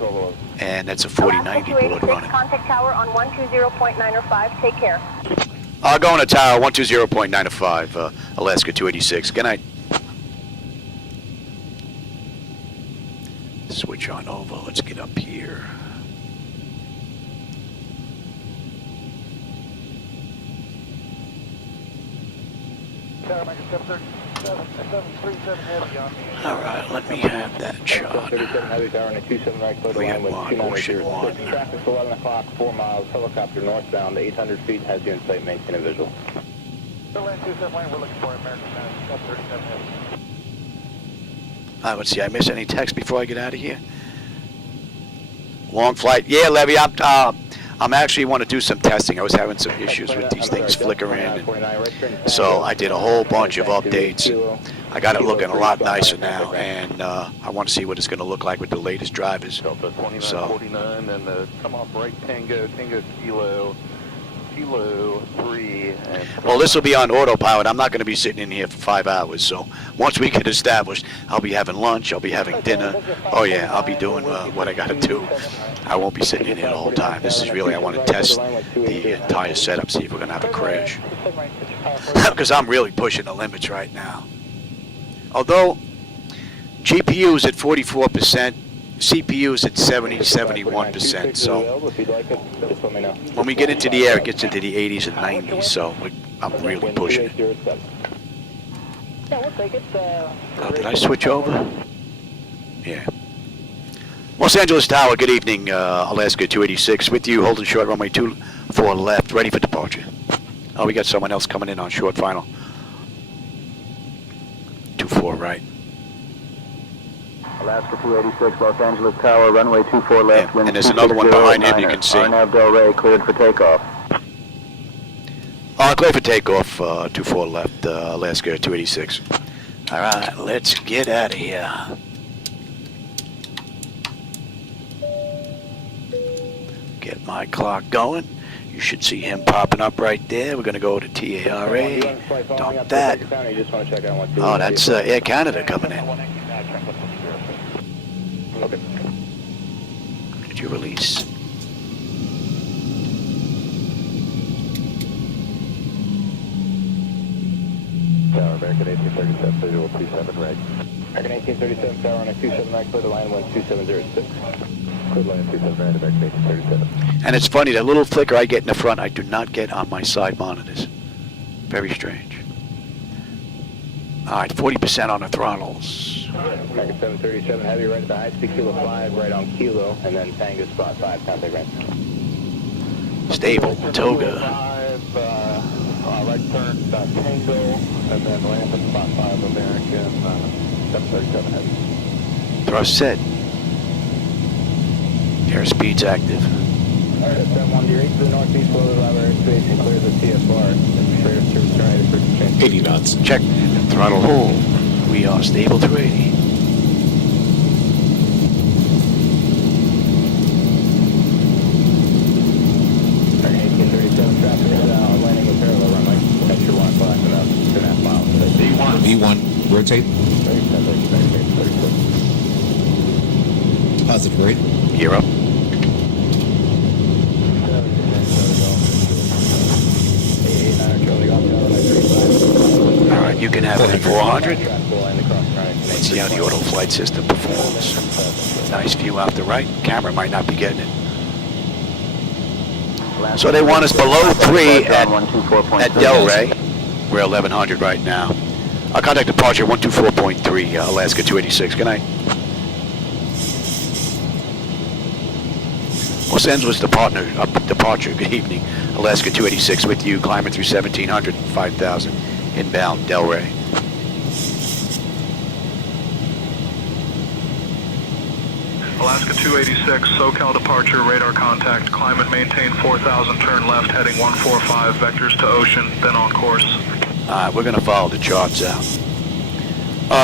and that's a 4090 board running. Contact tower on 120.905. Take care. I'll go on to tower 120.905, Alaska 286. Good night. Switch on over. Let's get up here. All right, let me have that shot. We have one, Ocean 1. Traffic's 11 o'clock, 4 miles, helicopter northbound, 800 feet, has you in sight, maintain a visual. We're looking for American 37 Let's see, I miss any text before I get out of here? Long flight. Yeah, Levy, I'm actually want to do some testing. I was having some issues with these things flickering. So I did a whole bunch of updates. I got it looking a lot nicer now, and I want to see what it's going to look like with the latest drivers. So. 2949 and come off right Tango Kilo 3. Well, this will be on autopilot. I'm not going to be sitting in here for 5 hours. So once we get established, I'll be having lunch. I'll be having dinner. Oh yeah, I'll be doing what I got to do. I won't be sitting in here the whole time. This is really, I want to test the entire setup, see if we're going to have a crash. Because I'm really pushing the limits right now. Although, GPU is at 44%. CPU is at 71%. So If you'd like it, just let me know. when we get into the air, it gets into the 80s and 90s. So I'm really pushing it. Yeah, we'll take it. Oh, did I switch over? Yeah. Los Angeles Tower, good evening, Alaska 286. With you, holding short runway 24 left, ready for departure. Oh, we got someone else coming in on short final. 24 right. Alaska 286, Los Angeles Tower, runway 24 left. Yeah, and there's another one behind him you can see. Arnav Del Rey cleared for takeoff. Clear for takeoff, 24 left, Alaska 286. All right, let's get out of here. Get my clock going. You should see him popping up right there. We're going to go to TARA. Dump that. Oh, that's Air Canada coming in. Okay. Did you release? Tower, American 1837, visual 27 right. American 1837, tower on a 27 right, clear to line 2706. Clear line 27 right, American 1837. And it's funny, that little flicker I get in the front, I do not get on my side monitors. Very strange. All right, 40% on the throttles. American 737, heavy right at the high speed, kilo 5, right on kilo, and then Tango spot 5, contact range. Stable, Toga. 5, right turn, Tango, and then land at spot 5, American 737 heavy. Thrust set. Airspeed's active. Alright, 7-1, you're 8 to the northeast, below the level airspace, and clear the TFR. Straight up to right for change. 80 knots. Check. Throttle hold. We are stable through 80. American 1837, traffic is landing with parallel runway. That's your 1 o'clock, about 2.5 miles. V1, rotate. 37, Positive rate. Gear up. All right, you can have it at 400. Let's see how the auto flight system performs. Nice view out the right. Camera might not be getting it. So they want us below 3 at Del Rey. We're 1100 right now. Our contact departure 124.3, Alaska 286. Good night. Los Angeles departure, good evening. Alaska 286 with you, climbing through 1700, 5000, inbound Del Rey. Alaska 286, SoCal departure, radar contact, climb and maintain 4000, turn left, heading 145, vectors to ocean, then on course. Alright, we're going to follow the charts out.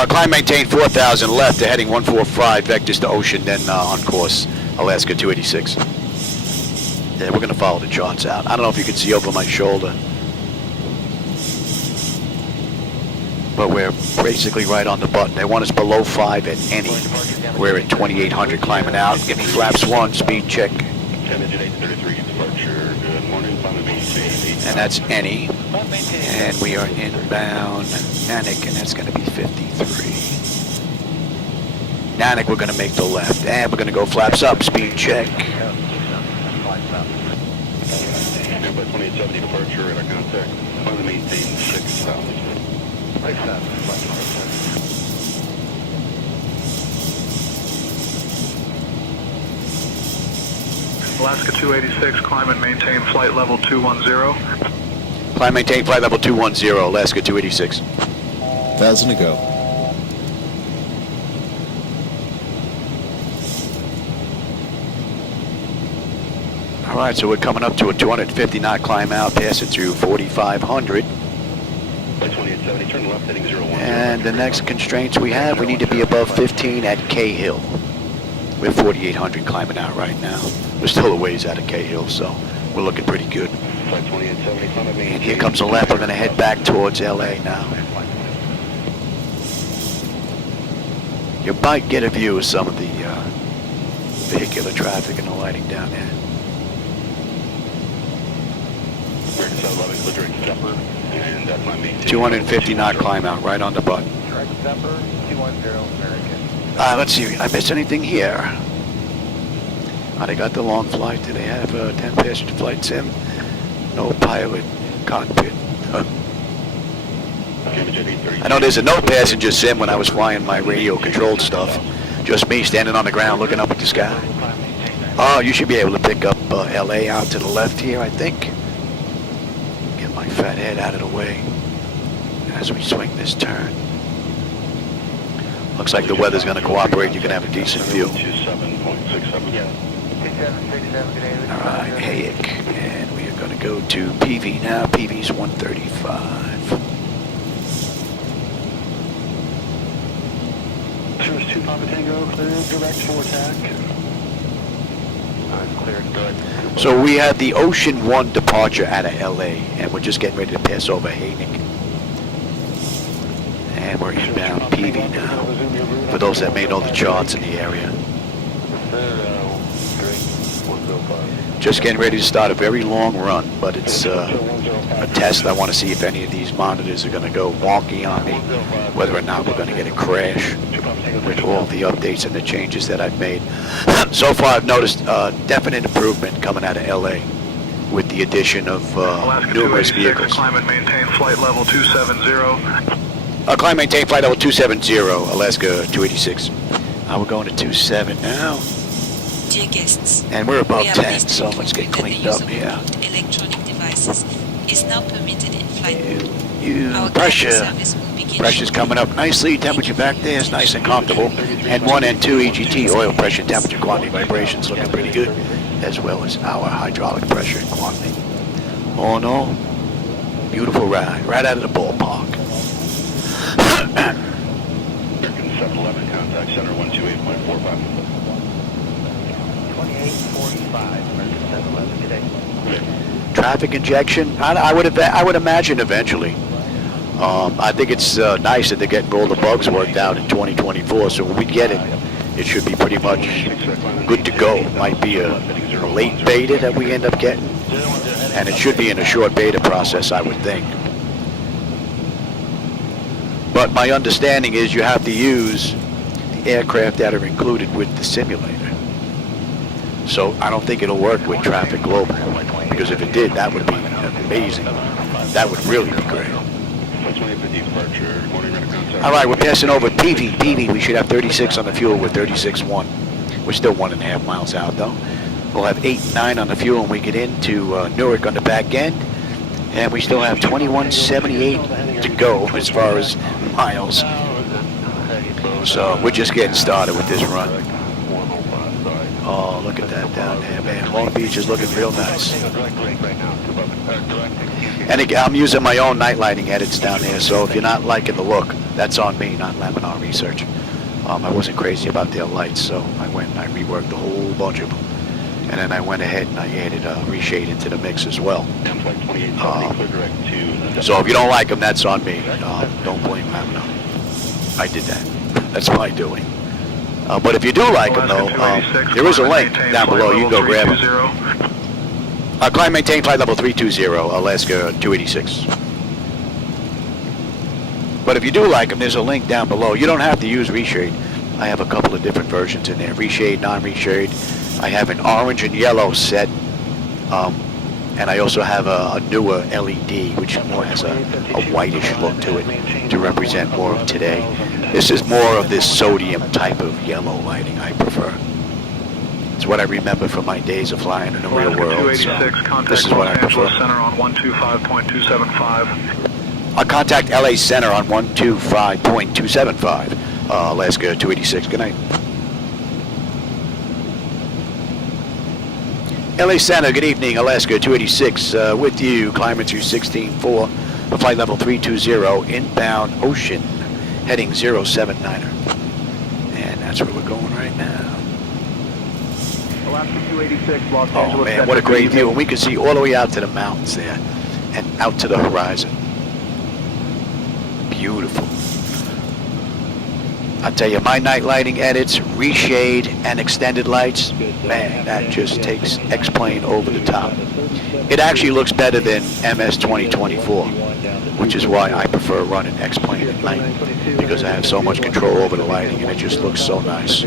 Climb, maintain 4000 left, to heading 145, vectors to ocean, then on course, Alaska 286. Yeah, we're going to follow the charts out. I don't know if you can see over my shoulder. But we're basically right on the button. They want us below 5 at any. We're at 2800 climbing out. Give me flaps 1, speed check. And that's any. And we are inbound Nanic, and that's going to be 53. Nanic, we're going to make the left. And we're going to go flaps up, speed check. 2870 departure and our contact. Plan to maintain 6000. Alaska 286, climb and maintain flight level 210. Climb, maintain flight level 210, Alaska 286. 1,000 to go. All right, so we're coming up to a 250 knot climb out, passing through 4,500. 2870, turn left heading 010. And the next constraints we have, we need to be above 15 at Cahill. We're 4,800 climbing out right now. We're still a ways out of Cahill, so we're looking pretty good. Flight 2870, And here comes the left. We're going to head back towards LA now. You might get a view of some of the vehicular traffic and the lighting down there. 250 knot climb out right on the button. Direct Zephyr, 210 American. Let's see, I missed anything here? They got the long flight. Do they have a 10 passenger flight sim? No pilot cockpit. I know there's a no passenger sim when I was flying my radio controlled stuff. Just me standing on the ground looking up at the sky. Oh, you should be able to pick up LA out to the left here, I think. Get my fat head out of the way as we swing this turn. Looks like the weather's going to cooperate. You can have a decent view. Alright, Hayek. And we are going to go to PV now. PV's 135. Service 2 Papa Tango, clear, direct for attack. Clear, good. So we have the Ocean 1 departure out of LA, and we're just getting ready to pass over Hayek. And we're inbound PV now, for those that may know the charts in the area. Just getting ready to start a very long run, but it's a test. I want to see if any of these monitors are going to go wonky on me, whether or not we're going to get a crash with all the updates and the changes that I've made. So far I've noticed definite improvement coming out of LA with the addition of numerous vehicles. Climb and maintain flight level 270. Climb and maintain flight level 270, Alaska 286. We're going to 27 now. Dear guests, and we're above we 10, so let's get cleaned up here. Electronic devices is now permitted in flight. Our Pressure's coming up nicely. Temperature back there is nice and comfortable. And 1 and 2 EGT oil pressure, temperature, quantity, vibrations looking pretty good, as well as our hydraulic pressure and quantity. Oh no, beautiful ride, right out of the ballpark. 711, contact center 128.45. 2845, American 711 today. Traffic injection, I would imagine eventually. I think it's nice that they're getting all the bugs worked out in 2024, so when we get it, it should be pretty much good to go. Might be a late beta that we end up getting, and it should be in a short beta process, I would think. But my understanding is you have to use the aircraft that are included with the simulator. So I don't think it'll work with Traffic Global, because if it did, that would be amazing. That would really be great. All right, we're passing over PV. PV, we should have 36 on the fuel with 36.1. We're still 1.5 miles out, though. We'll have 8.9 on the fuel when we get into Newark on the back end. And we still have 2178 to go as far as miles. So we're just getting started with this run. Oh, look at that down there, man. Long Beach is looking real nice. And again, I'm using my own night lighting edits down there, so if you're not liking the look, that's on me, not Laminar Research. I wasn't crazy about their lights, so I went and I reworked a whole bunch of them. And then I went ahead and I added reshade into the mix as well. So if you don't like them, that's on me. Don't blame Laminar. I did that. That's my doing. But if you do like them, though, there is a link down below. You can go grab them. Climb maintain flight level 320, Alaska 286. But if you do like them, there's a link down below. You don't have to use reshade. I have a couple of different versions in there. Reshade, non-reshade. I have an orange and yellow set. And I also have a newer LED, which more has a whitish look to it to represent more of today. This is more of this sodium type of yellow lighting I prefer. It's what I remember from my days of flying in the real world. So this is what I prefer. Center on 125.275. I'll contact LA Center on 125.275. Alaska 286. Good night. LA Center, good evening, Alaska 286, with you, climbing through 16.4, flight level 320, inbound Ocean, heading 079er. And that's where we're going right now. Alaska 286, Los Oh Angeles. man, what a great view. And we can see all the way out to the mountains there, and out to the horizon. Beautiful. I tell you, my night lighting edits, reshade, and extended lights, man, that just takes X-Plane over the top. It actually looks better than MS 2024, which is why I prefer prefer running X-Plane at night because I have so much control over the lighting and it just looks so nice.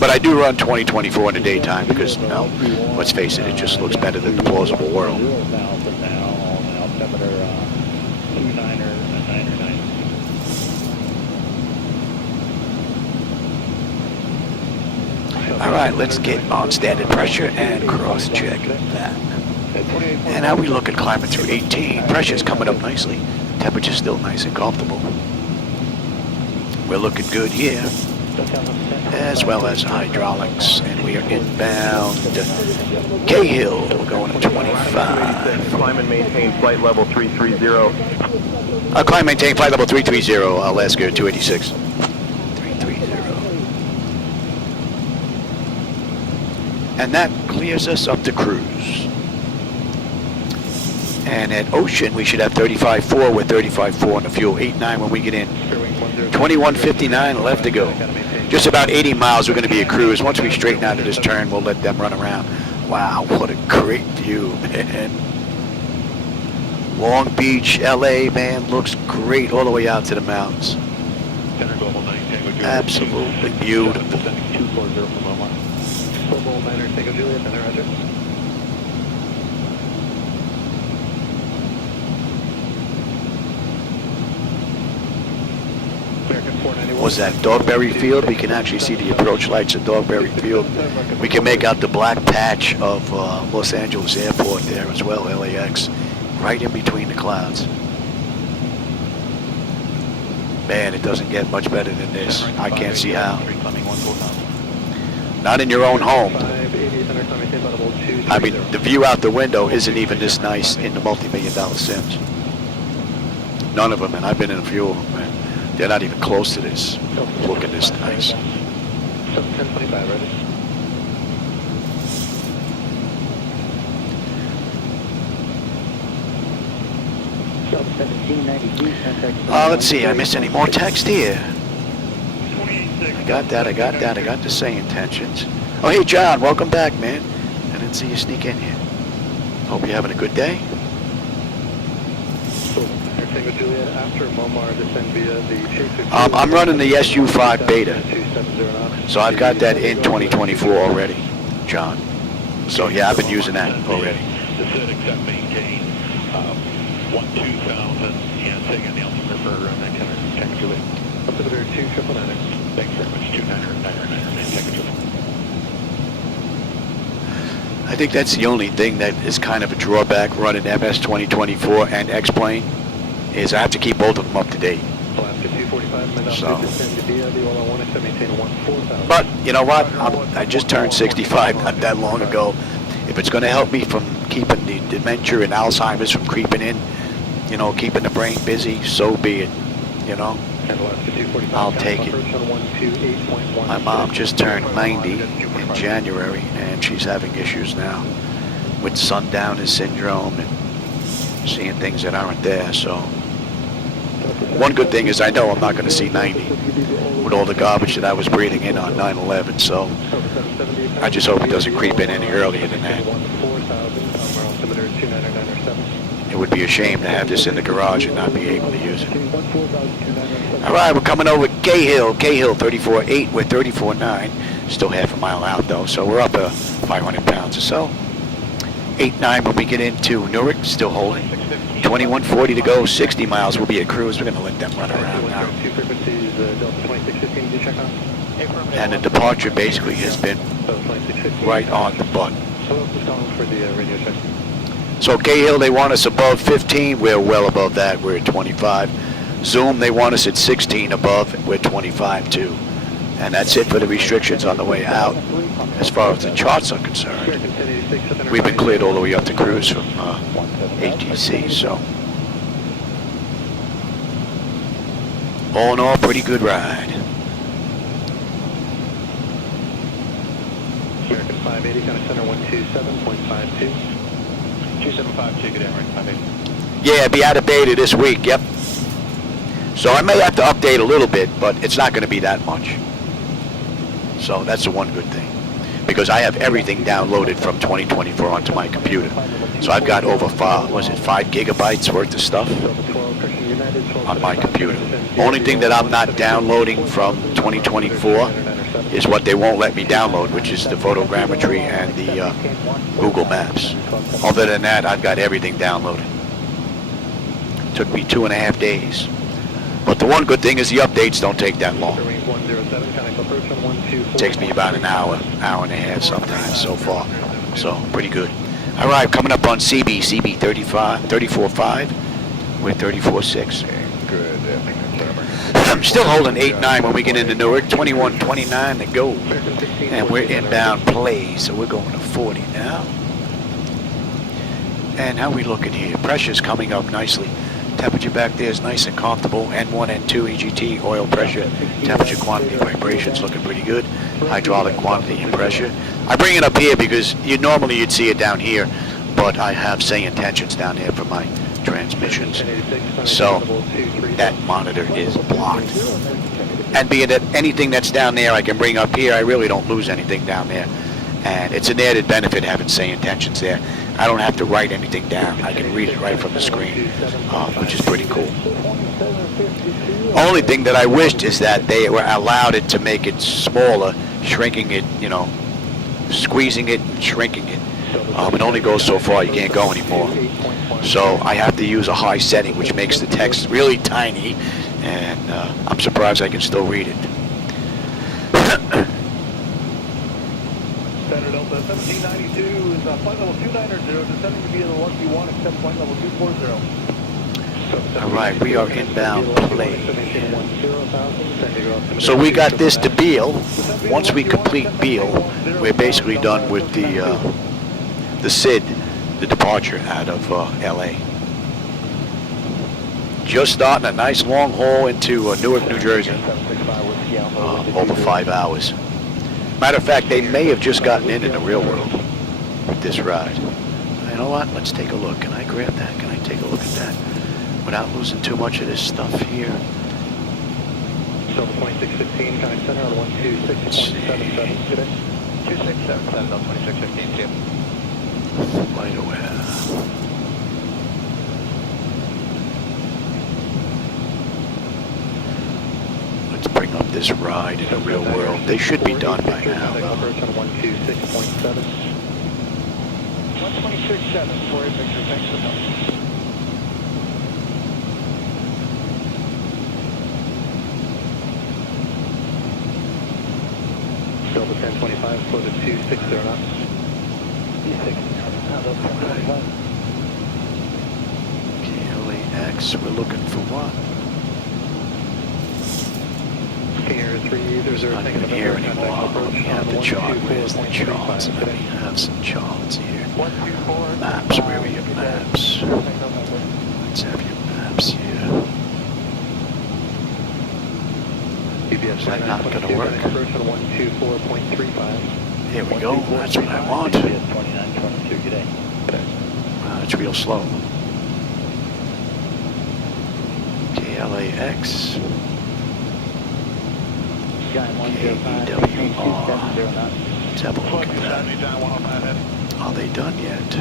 But I do run 2024 in the daytime because, you know, let's face it, it just looks better than the plausible world. All right, let's get on standard pressure and cross-check that. And how we look at climbing through 18. Pressure's coming up nicely. Temperature's still nice and comfortable. We're looking good here, as well as hydraulics, and we are inbound. Cahill, we're going to 25. Climb and maintain flight level 330. Climb and maintain flight level 330, Alaska 286. 330. And that clears us up to cruise. And at Ocean, we should have 35.4 with 35.4 on the fuel, 8.9 when we get in. 21.59 left to go. Just about 80 miles, we're going to be a cruise. Once we straighten out of this turn, we'll let them run around. Wow, what a great view, man. Long Beach, LA, man, looks great all the way out to the mountains. Absolutely beautiful. Was that Dogberry Field? We can actually see the approach lights at Dogberry Field. We can make out the black patch of Los Angeles Airport there as well, LAX, right in between the clouds. Man, it doesn't get much better than this. I can't see how. Not in your own home. I mean, the view out the window isn't even this nice in the multi-million-dollar sims. None of them, and I've been in a few of them, man. They're not even close to this. Looking this nice. 1025 ready. Let's see, I missed any more text here. I got that, I got the say intentions. Oh, hey, John, welcome back, man. I didn't see you sneak in here. Hope you're having a good day. I'm running the SU-5 beta. So I've got that in 2024 already, John. So yeah, I've been using that already. I think that's the only thing that is kind of a drawback running MS 2024 and X-Plane is I have to keep both of them up to date. So, but you know what? I just turned 65 not that long ago. If it's going to help me from keeping the dementia and Alzheimer's from creeping in, you know, keeping the brain busy, so be it. You know, I'll take it. My mom just turned 90 in January, and she's having issues now with sundowner syndrome and seeing things that aren't there. So one good thing is I know I'm not going to see 90 with all the garbage that I was breathing in on 9/11. So I just hope it doesn't creep in any earlier than that. It would be a shame to have this in the garage and not be able to use it. All right, we're coming over Cahill 34.8 with 34.9. Still half a mile out though, so we're up 500 pounds or so. 8.9 when we get into Newark, still holding. 21.40 to go, 60 miles will be a cruise. We're going to let them run around now. And the departure basically has been right on the button. So Cahill, they want us above 15. We're well above that. We're at 25. Zoom, they want us at 16 above. We're 25 too. And that's it for the restrictions on the way out. As far as the charts are concerned, we've been cleared all the way up to cruise from ATC. So all in all, pretty good ride. American 580, kind of center 127.52. 2752, good in, right, 580. Yeah, be out of beta this week, yep. So I may have to update a little bit, but it's not going to be that much. So that's the one good thing. because I have everything downloaded from 2024 onto my computer. So I've got over 5 gigabytes worth of stuff on my computer. Only thing that I'm not downloading from 2024 is what they won't let me download, which is the photogrammetry and the Google Maps. Other than that, I've got everything downloaded. Took me 2.5 days. But the one good thing is the updates don't take that long. It takes me about an hour and a half sometimes so far. So pretty good. All right, coming up on CB 34.5. We're 34.6. I'm still holding 8.9 when we get into Newark. 21.29 to go. And we're inbound play, so we're going to 40 now. And how we looking here? Pressure's coming up nicely. Temperature back there is nice and comfortable. N1, N2, EGT, oil pressure, temperature, quantity, vibrations looking pretty good. Hydraulic quantity and pressure. I bring it up here because you'd see it down here, but I have say intentions down there for my transmissions. So that monitor is blocked. And being that anything that's down there I can bring up here, I really don't lose anything down there. And it's an added benefit having say intentions there. I don't have to write anything down. I can read it right from the screen, which is pretty cool. Only thing that I wished is that they were allowed it to make it smaller, shrinking it, squeezing it and shrinking it. It only goes so far, you can't go anymore. So I have to use a high setting, which makes the text really tiny, and I'm surprised I can still read it. Center Delta 1792 is flight level 290, descending to be in the Lucky 1, except flight level 240. All right, we are inbound play. So we got this to Beale. Once we complete Beale, we're basically done with the SID, the departure out of LA. Just starting a nice long haul into Newark, New Jersey, over 5 hours. Matter of fact, they may have just gotten in the real world with this ride. You know what? Let's take a look. Can I grab that? Can I take a look at that without losing too much of this stuff here? So 2615, contact center on 126.77 today. 2677 on 2615, Jim. Right away. Let's bring up this ride in the real world. They should be done by now, though. 126.7. 126.7 for Victor. Thanks for coming. Delta 1025, float at 260 knots. 260. KLAX, we're looking for what? Senior 3, there's a Not even here anymore. Let me have the chart. Where's the charts? Let me have some charts here. Maps, where are your maps? Let's have your maps here. Is that not going to work? Here we go. That's what I want. It's real slow. KLAX. KEWR. Let's have a look at that. Are they done yet?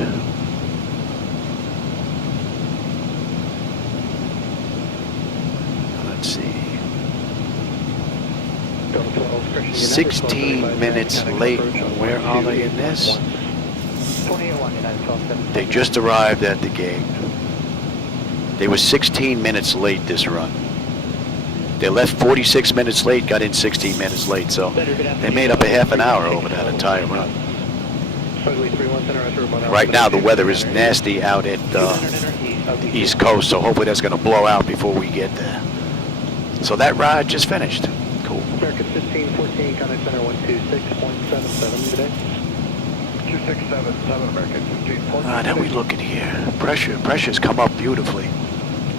Let's see. 16 minutes late. Where are they in this? They just arrived at the gate. They were 16 minutes late this run. They left 46 minutes late, got in 16 minutes late, so they made up a half an hour over that entire run. Right now the weather is nasty out at the East Coast, so hopefully that's going to blow out before we get there. So that ride just finished. Cool. American 1514, contact center 126.77 today. 2677, American 1514. Alright, how we looking here? Pressure's come up beautifully.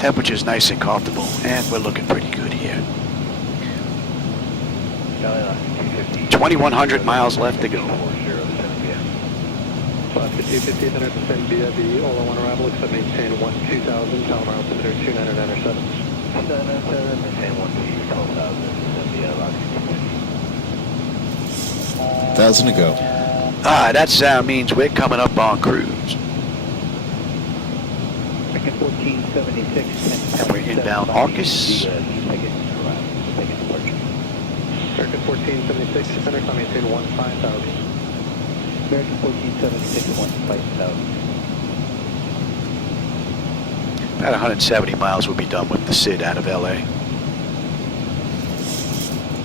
Temperature's nice and comfortable, and we're looking pretty good here. 2,100 miles left to go. Alaska 250, then descend via the all-on arrival, except maintain 12000, tower mile altimeter 29907. 29907, maintain 12000, descend via Alaska 250. 1,000 to go. That sound means we're coming up on cruise. Second 1476. And we're inbound Arcus. Circuit 1476, center climbing in 15,000. American 1476, 15,000. About 170 miles will be done with the SID out of LA.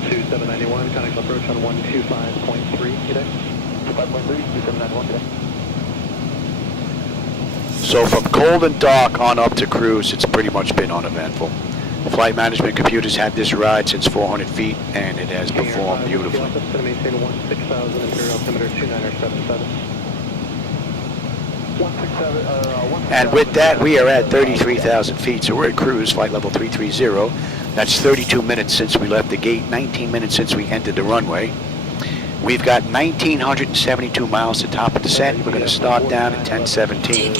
2791, contact approach on 125.3 today. 5.3, 2791 today. So from cold and dark on up to cruise, it's pretty much been uneventful. The flight management computers had this ride since 400 feet, and it has performed beautifully. And with that, we are at 33,000 feet, so we're at cruise, flight level 330. That's 32 minutes since we left the gate, 19 minutes since we entered the runway. We've got 1,972 miles to top of descent. We're going to start down at 10:17.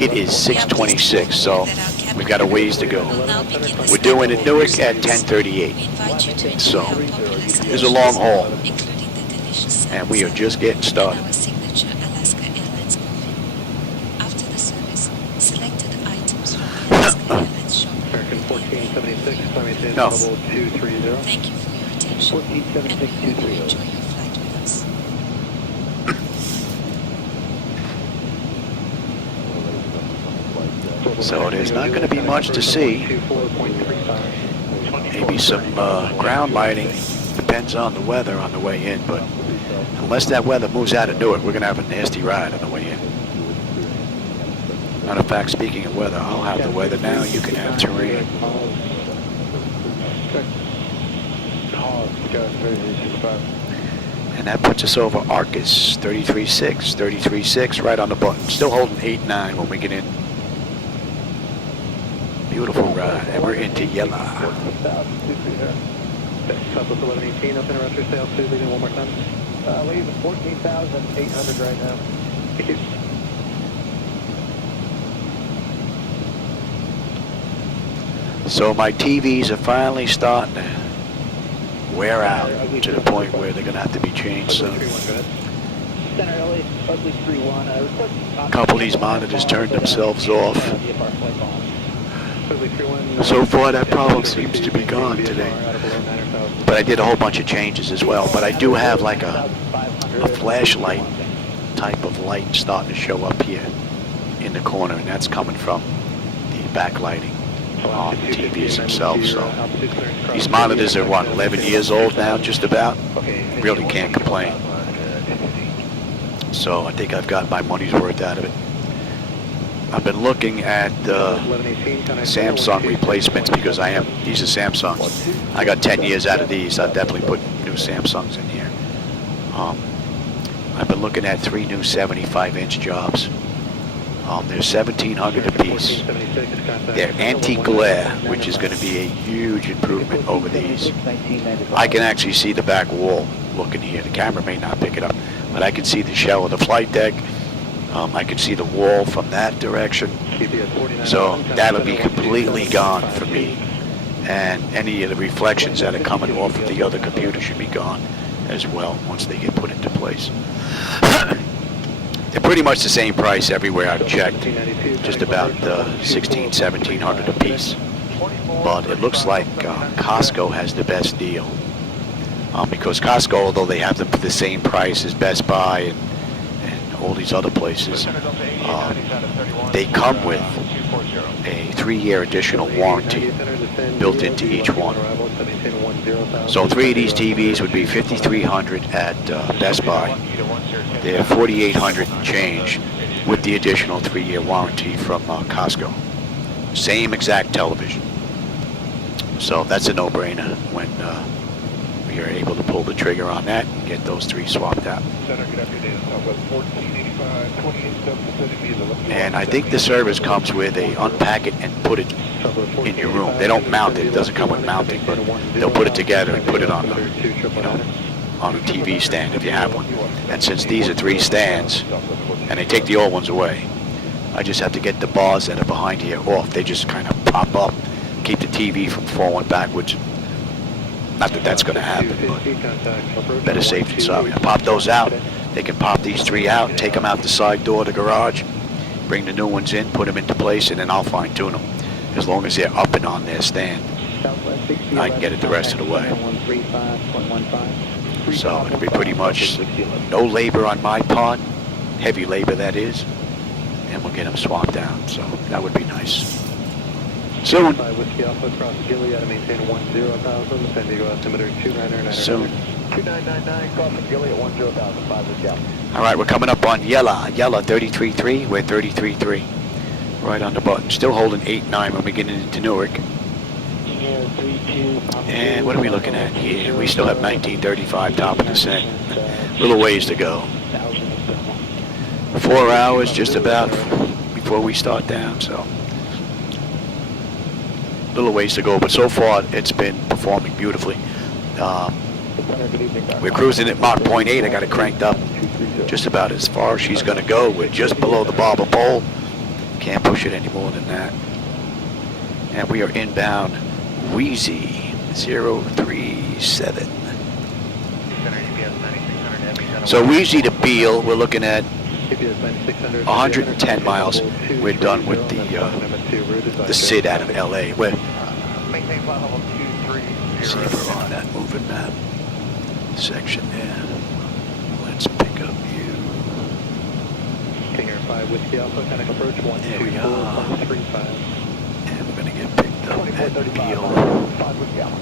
It is 6:26, so we've got a ways to go. We're doing it Newark at 10:38. So there's a long haul, and we are just getting started. Signature Alaska Airlines coffee. After the service, selected items from the Alaska Airlines shop. American 1476, climbing in No. level 230. Thank you for your attention. 1476, And we hope you enjoy your flight with us. So there's not going to be much to see. Maybe some ground lighting. Depends on the weather on the way in, but unless that weather moves out of Newark, we're going to have a nasty ride on the way in. Matter of fact, speaking of weather, I'll have the weather now. You can have terrain. And that puts us over Arcus, 33.6, 33.6, right on the button. Still holding 8.9 when we get in. Beautiful ride, and we're into yellow. Southwest 1118, up in arrest sales, please leave it one more time. Leave 14,800 right now. Thank you. So my TVs are finally starting to wear out to the point where they're going to have to be changed soon. A couple of these monitors turned themselves off. So far that problem seems to be gone today. But I did a whole bunch of changes as well. But I do have like a flashlight type of light starting to show up here in the corner, and that's coming from the backlighting on the TVs themselves. So these monitors are what, 11 years old now, just about. Really can't complain. So I think I've got my money's worth out of it. I've been looking at Samsung replacements because these are Samsungs. I got 10 years out of these. I'll definitely put new Samsungs in here. I've been looking at 3 new 75-inch jobs. They're $1,700 a piece. They're anti-glare, which is going to be a huge improvement over these. I can actually see the back wall looking here. The camera may not pick it up, but I can see the shell of the flight deck. I can see the wall from that direction. So that'll be completely gone for me. And any of the reflections that are coming off of the other computer should be gone as well once they get put into place. They're pretty much the same price everywhere I've checked, just about $1,600, $1,700 a piece. But it looks like Costco has the best deal. Because Costco, although they have the same price as Best Buy and all these other places, they come with a 3-year additional warranty built into each one. So 3 of these TVs would be $5,300 at Best Buy. They're $4,800 and change with the additional 3-year warranty from Costco. Same exact television. So that's a no-brainer when we are able to pull the trigger on that and get those 3 swapped out. And I think the service comes with a unpack it and put it in your room. They don't mount it. It doesn't come with mounting, but they'll put it together and put it on on a TV stand if you have one. And since these are 3 stands, and they take the old ones away, I just have to get the bars that are behind here off. They just kind of pop up, keep the TV from falling backwards. Not that that's going to happen, but better safe than sorry. I pop those out, They can pop these 3 out, take them out the side door of the garage, bring the new ones in, put them into place, and then I'll fine tune them. As long as they're up and on their stand, I can get it the rest of the way. So it'll be pretty much no labor on my part, heavy labor that is, and we'll get them swapped out. So that would be nice. Soon. Soon. 2999, crossing Gilly at 10,000, 5 Whiskey Alpha. All right, we're coming up on Yella 33.3. We're 33.3. Right on the button. Still holding 8.9 when we get into Newark. And what are we looking at here? We still have 1935 top of descent. Little ways to go. 4 hours just about before we start down, so little ways to go. But so far, it's been performing beautifully. We're cruising at Mach 0.8. I got it cranked up just about as far as she's going to go. We're just below the barber pole. Can't push it any more than that. And we are inbound Wheezy 037. So Wheezy to Beale, we're looking at 110 miles. We're done with the SID out of LA. See if we're on that moving map section there. Let's pick up you. Kinger 5 Whiskey Alpha, kind of approach 124.35. And we're going to get picked up at Beale. 5 Whiskey Alpha.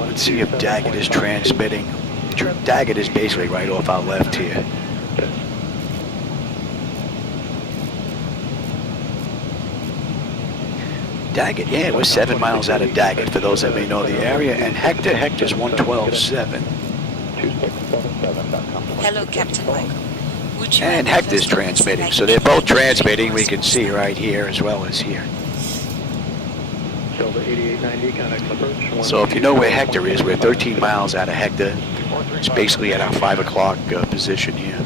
Let's see if Daggett is transmitting. Daggett is basically right off our left here. Daggett, yeah, we're 7 miles out of Daggett for those that may know the area, and Hector's 112.7. Hello, Captain Michael. Would you And Hector's transmitting, so they're both transmitting. We can see right here as well as here. So if you know where Hector is, we're 13 miles out of Hector. It's basically at our 5 o'clock position here.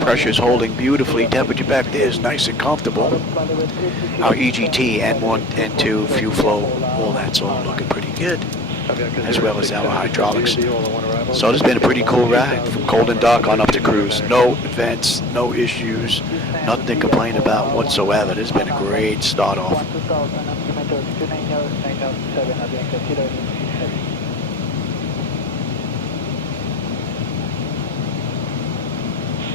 Pressure's holding beautifully. Temperature back there is nice and comfortable. Our EGT, N1, N2, fuel flow, all that's all looking pretty good, as well as our hydraulics. So it's been a pretty cool ride from cold and dark on up to cruise. No events, no issues, nothing to complain about whatsoever. This has been a great start off.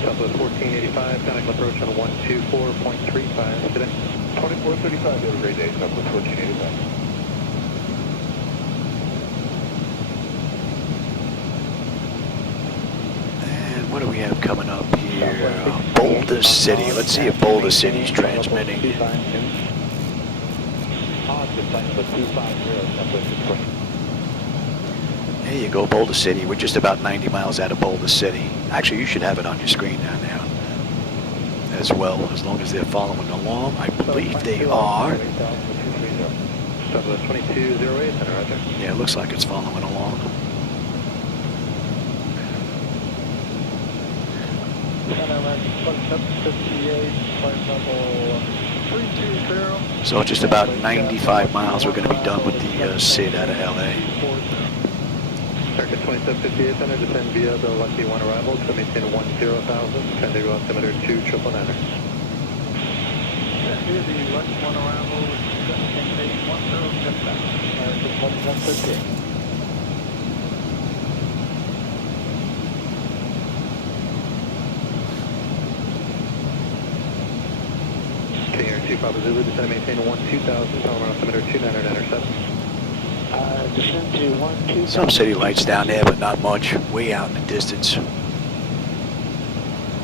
Southwest 1485, connect approach on 124.35 today. 2435, have a great day, Southwest 1485. And what do we have coming up here? Boulder City. Let's see if Boulder City's transmitting. There you go, Boulder City. We're just about 90 miles out of Boulder City. Actually, you should have it on your screen down there as well, as long as they're following along. I believe they are. Yeah, it looks like it's following along. So just about 95 miles, we're going to be done with the SID out of LA. Circuit 2758, center, descend via the Lucky 1 arrival to maintain 10,000, San Diego altimeter 2999. Via the Lucky 1 arrival, maintain 10,000, KEWR 2 Papa Zulu, descend maintain 12,000, power altimeter 2997. Some city lights down there, but not much. Way out in the distance.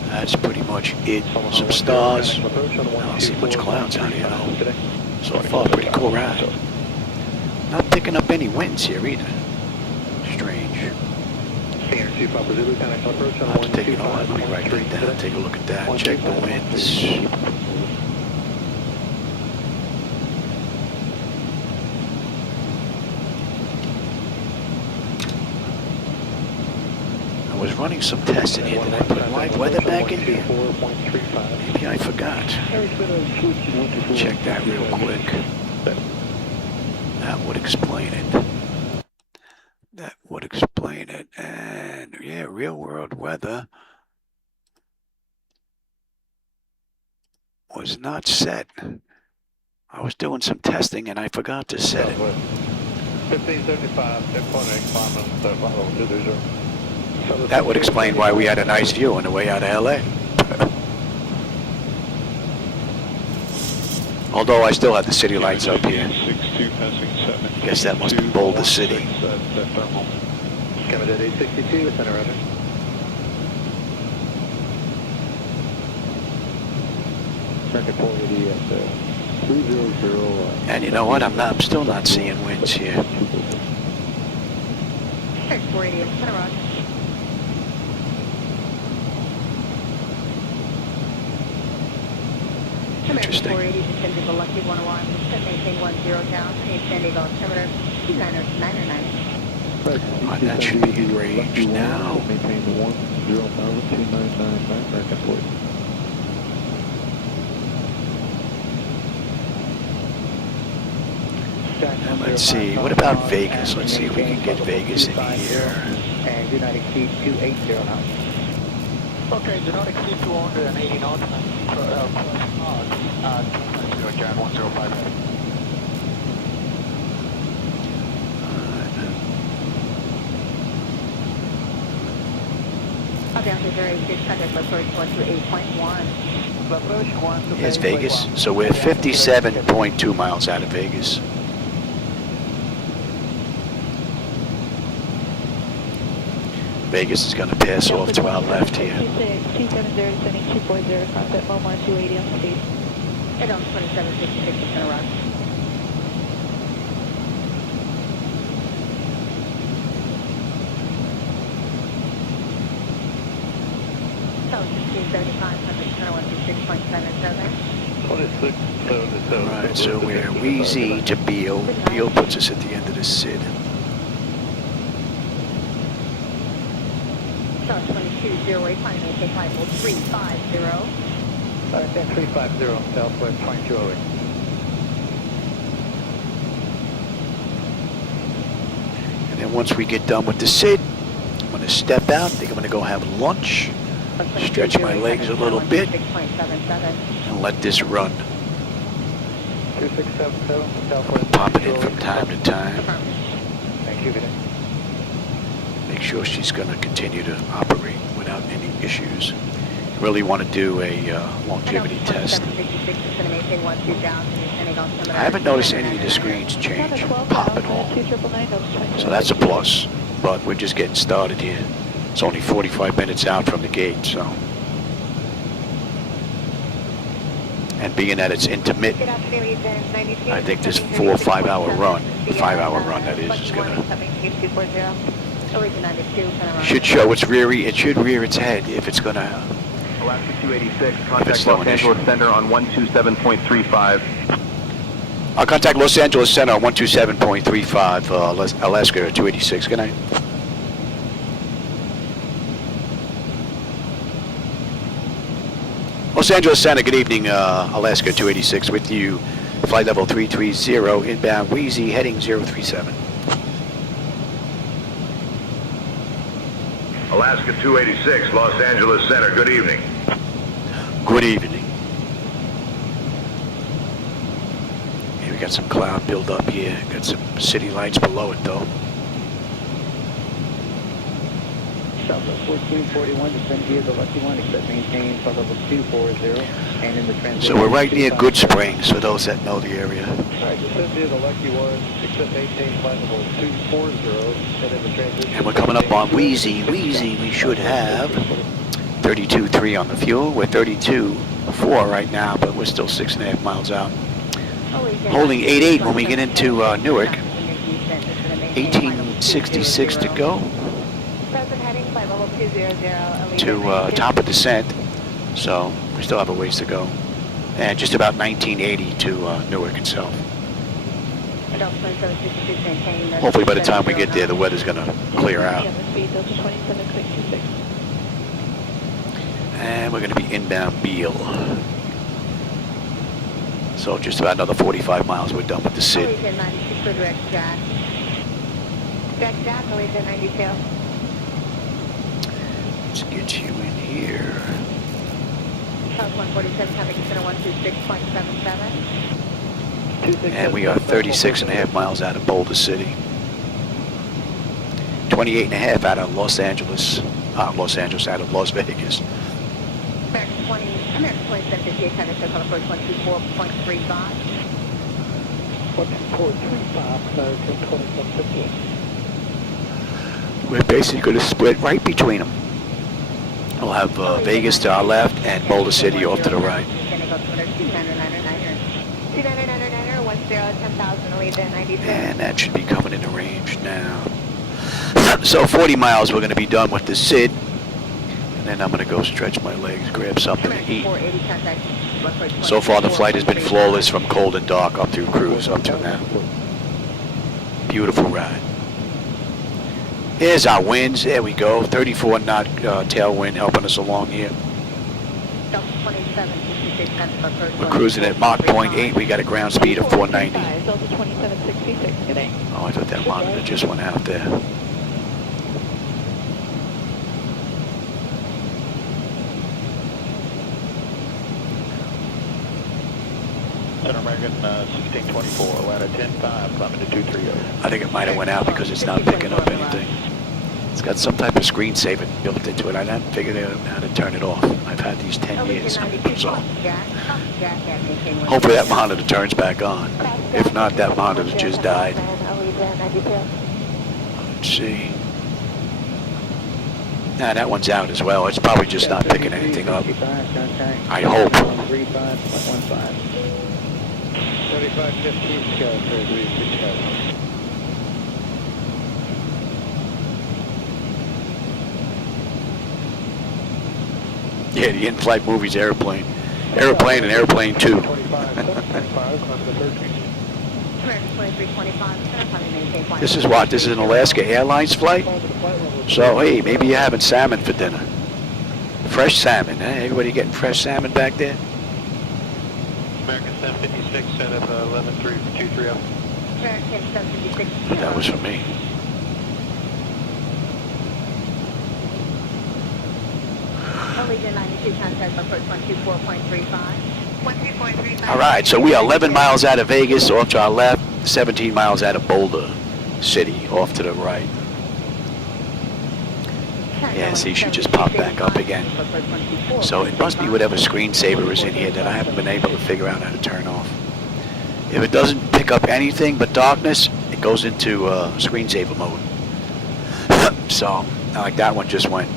That's pretty much it. Some stars. I don't see much clouds out here though. So far, pretty cool ride. Not picking up any winds here either. Strange. I'll have to take it all. Let me write that down. Take a look at that. Check the winds. was running some tests in here. Did I put live weather back in here? Maybe I forgot. Check that real quick. That would explain it. That would explain it. And yeah, real world weather was not set. I was doing some testing and I forgot to set it. 1575, 10.8, That would explain why we had a nice view on the way out of LA. Although I still had the city lights up here. Guess that must be Boulder City. Canada 862, center runner. American 480 at 300. And you know what? I'm still not seeing winds here. 480 at center run. Interesting. 480 descending the Lucky 101, maintain 10 down, extending altimeter 299. That should be in range now. Maintain 10,299, American 40. And let's see, what about Vegas? Let's see if we can get Vegas in here. And do not exceed 280 knots. Okay, do not exceed 280 knots. Jan 105. Here's Vegas. So we're 57.2 miles out of Vegas. Vegas is going to pass off to our left here. 270, sending 240, contact Laminar 280 on speed. Head on 2766, it's going to run. Alright, so we're Wheezy to Beale. Beale puts us at the end of the SID. South 22, 08, final maintain flight level 350. 350, Southwest 2208. And then once we get done with the SID, I'm going to step out. I think I'm going to go have lunch, stretch my legs a little bit, and let this run. 2677, Southwest. Pop it in from time to time. Thank you, good day. Make sure she's going to continue to operate without any issues. Really want to do a longevity test. I haven't noticed any of the screens change, pop at all. So that's a plus, but we're just getting started here. It's only 45 minutes out from the gate, so. And being that it's intermittent, I think this 4 or 5 hour run, 5 hour run that is gonna, should show its reary, it should rear its head if it's gonna. Alaska 286, contact Los Angeles Center on 127.35. I'll contact Los Angeles Center on 127.35, Alaska 286. Good night. Los Angeles Center, good evening, Alaska 286 with you. Flight level 330, inbound Wheezy, heading 037. Alaska 286, Los Angeles Center, good evening. Good evening. Here we got some cloud build-up here. Got some city lights below it, though. Southwest 1441, descend via the Lucky One, except maintain flight level 240, and in the transition. So we're right near Good Springs, for those that know the area. Alright, descend via the Lucky One, except maintain flight level 240, and in the transition. And we're coming up on Wheezy. Wheezy, we should have 32.3 on the fuel. We're 32.4 right now, but we're still 6.5 miles out. Holding 88 when we get into Newark. 1866 to go to top of descent, so we still have a ways to go, and just about 1980 to Newark itself. Hopefully by the time we get there, the weather's going to clear out. And we're going to be inbound Beale. So just about another 45 miles, we're done with the SID. Let's get you in here. And we are 36 and a half miles out of Boulder City. 28 and a half out of Los Angeles. Out of Las Vegas. American 2758, kind of so call approach 124.35. 124.35, American 2758. We're basically going to split right between them. We'll have Vegas to our left and Boulder City off to the right. And that should be coming into range now. So 40 miles, we're going to be done with the SID. And then I'm going to go stretch my legs, grab something to eat. So far the flight has been flawless from cold and dark up through cruise up to now. Beautiful ride. Here's our winds. There we go. 34 knot tailwind helping us along here. We're cruising at Mach 0.8. We got a ground speed of 490. Oh, I thought that monitor just went out there. Center American 1624, Atlanta 10-5, climbing to 230. I think it might have went out because it's not picking up anything. It's got some type of screensaver built into it. I haven't figured out how to turn it off. I've had these 10 years. So hopefully that monitor turns back on. If not, that monitor just died. Let's see. Nah, that one's out as well. It's probably just not picking anything up. I hope. 3515, Sky 3367. Yeah, the in-flight movie's Airplane. Airplane and Airplane 2. This is what? This is an Alaska Airlines flight? So, hey, maybe you're having salmon for dinner. Fresh salmon, eh? Everybody getting fresh salmon back there? American 756 out of 11323. American 756. That was for me. Allegiant 92, contact approach 124.35. 124.35. All right, so we are 11 miles out of Vegas, off to our left, 17 miles out of Boulder City, off to the right. Yeah, see, she just popped back up again. So it must be whatever screensaver is in here that I haven't been able to figure out how to turn off. If it doesn't pick up anything but darkness, it goes into screensaver mode. So, like that one just went.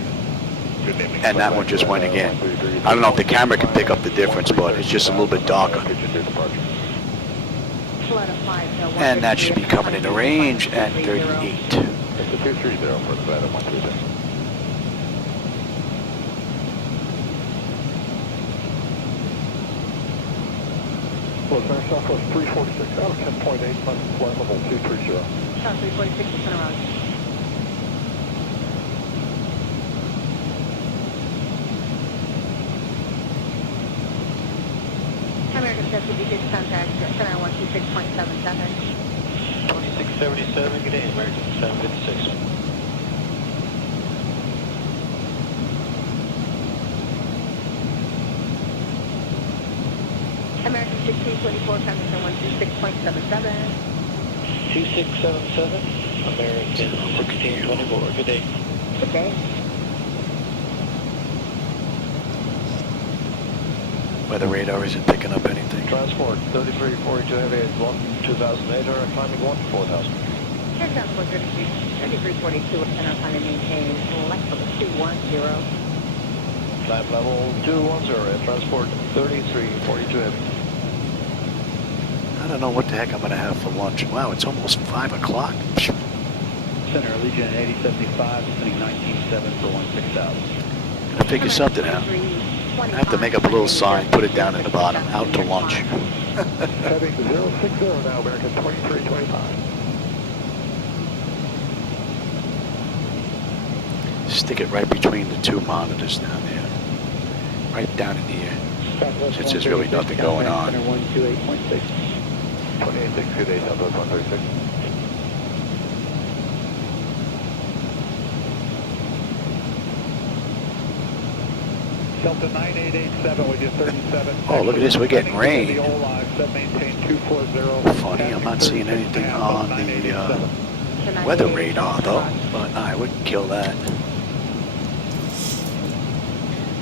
And that one just went again. I don't know if the camera can pick up the difference, but it's just a little bit darker. And that should be coming into range at 38. It's a 230 for the bed of 130. Southwest 346 out of 10.8, flight level 230. South 346, turn around. American 756, contact center 126.77. 2677, good day, American 756. American 1624, contact 126.77. 2677, American 1624, good day. Good day. Weather radar isn't picking up anything. Transport 3342 heavy at 2,800, climbing 1 to 4,000. Air Transport 3342, and our time to maintain left level 210. Climb level 210, Air Transport 3342 heavy. I don't know what the heck I'm going to have for lunch. Wow, it's almost 5 o'clock. Center Allegiant 8075, descending 19.7 for 16,000. Gotta figure something out. I have to make up a little sign, put it down in the bottom, out to lunch. Heading 060 now, American 2325. Stick it right between the two monitors down there. Right down in the air. Since there's really nothing going on. 128.6. 28.6, good day, Southwest 136. Delta 9887 with you 37. Oh, look at this, we're getting rain. Maintain 240. Funny, I'm not seeing anything on the weather radar though, but alright, we can kill that.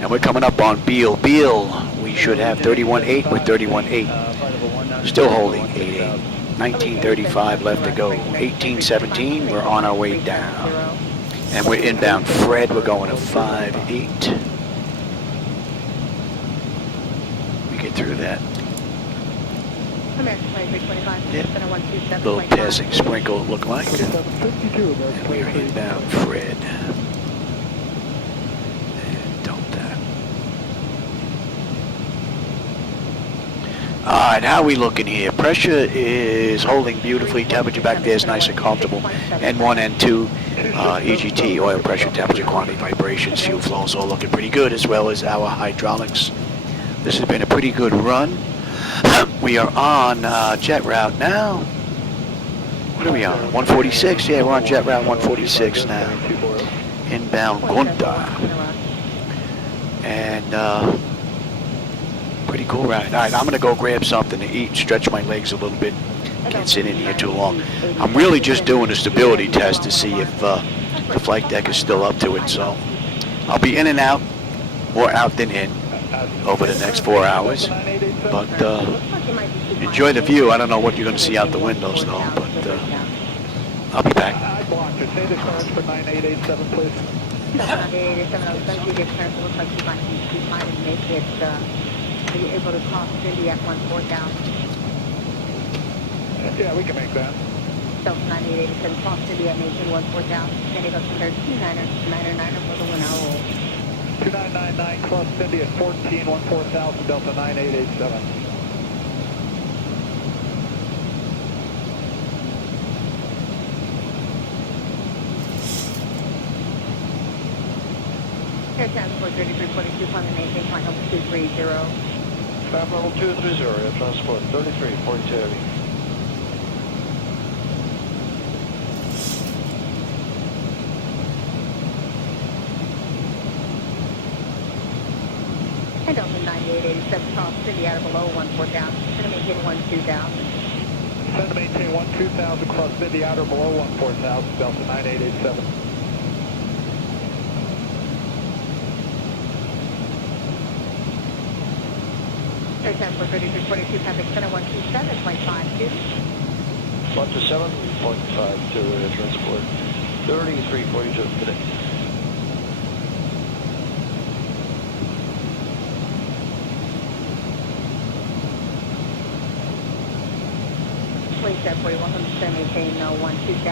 And we're coming up on Beale. Beale, we should have 31.8 with 31.8. Still holding 88. 1935 left to go. 1817, we're on our way down. And we're inbound Fred, we're going to 58. We get through that. Yep. Little passing sprinkle it looked like. And we're inbound Fred. Alright, how are we looking here? Pressure is holding beautifully. Temperature back there is nice and comfortable. N1, N2, EGT, oil pressure, temperature, quantity, vibrations, fuel flows all looking pretty good, as well as our hydraulics. This has been a pretty good run. We are on jet route now. What are we on? 146? Yeah, we're on jet route 146 now. Inbound Gunta. And pretty cool ride. All right, I'm going to go grab something to eat, stretch my legs a little bit. Can't sit in here too long. I'm really just doing a stability test to see if the flight deck is still up to it. So I'll be in and out, more out than in, over the next 4 hours. But enjoy the view. I don't know what you're going to see out the windows, though, but I'll be back. I blocked it. Say the clearance for 9887, please. 9887, I was going to give clearance. It looks like you might have made it. Are you able to cross Cindy at 14 down? Yeah, we can make that. Delta 9887, cross Cindy at maintain 14 down. Then it goes from there 29er for the 1 hour. 2999, cross Cindy at 14, 14,000, Delta 9887. Air Transport 3342, climate maintain flight level 230. Flight level 230, Air Transport 3342. And Delta 9887, cross Cindy out of below 14 down. Going to maintain 12 down. Send to maintain 12,000, cross Cindy outer below 14,000, Delta 9887. Air Transport 3342, traffic center 127, flight 52. 127.52, Air Transport 3342 today. Wait, 41, I'm just going to maintain 12,000, you're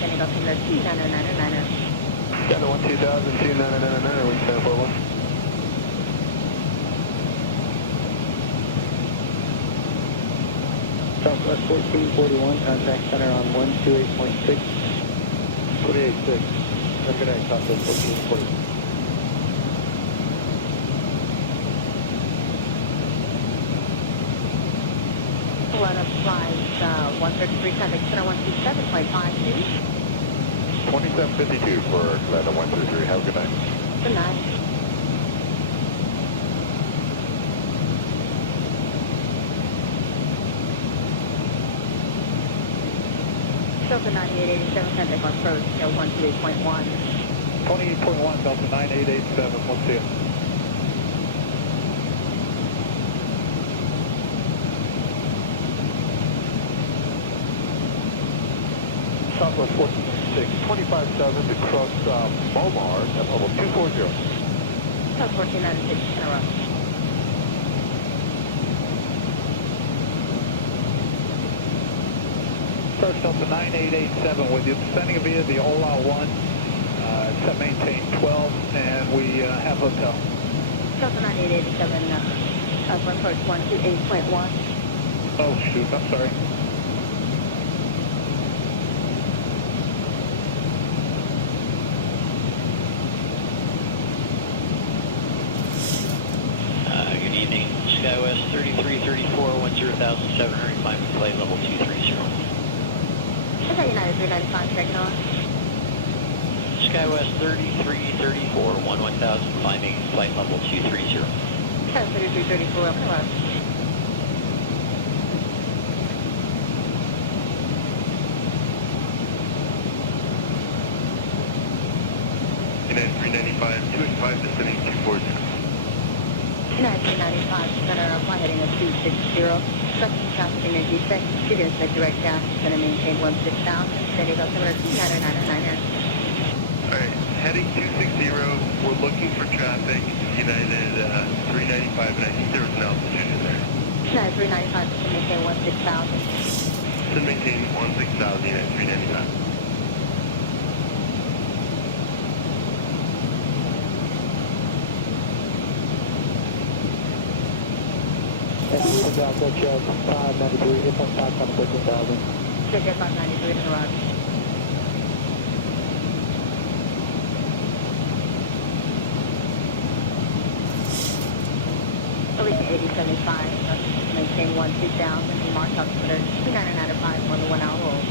sending up from there 2999er. Got 12,000, 2999, we stand for 1. Southwest 1441, contact center on 128.6. 28.6. Have a good night, Southwest 1441. One of flights 133, traffic center 127, flight 52. 2752 for Atlanta 133. Have a good night. Good night. Delta 9887, contact on approach, 128.1. 28.1, Delta 9887, we'll see you. Southwest 1406, 25,000 to cross Bomar at level 240. South 1496, interrupt. First Delta 9887 with you, descending via the Ola 1, set maintain 12, and we have hotel. Delta 9887, approach 128.1. Oh, shoot, I'm sorry. Good evening, SkyWest 3334, 10,700, climbing flight level 230. Is that United 395 checking on? SkyWest 3334, 11,000, climbing flight level 230. Okay, 3334, up and left. United 395, 285, descending 240. United 395, center of flight heading of 260. Structure traffic in your defect. Should expect direct dash. Going to maintain 16,000. Steady altimeter 2999. Alright, heading 260, we're looking for traffic, United 395, and I think there was an altitude in there. United 395, to maintain 16,000. To maintain 16,000, United 395. Alaska check 593, 8.5 on 13,000. Check at 593 in the rock. Allegiant 8075, maintain 12,000, mark altimeter 2995 on the 1 hour roll.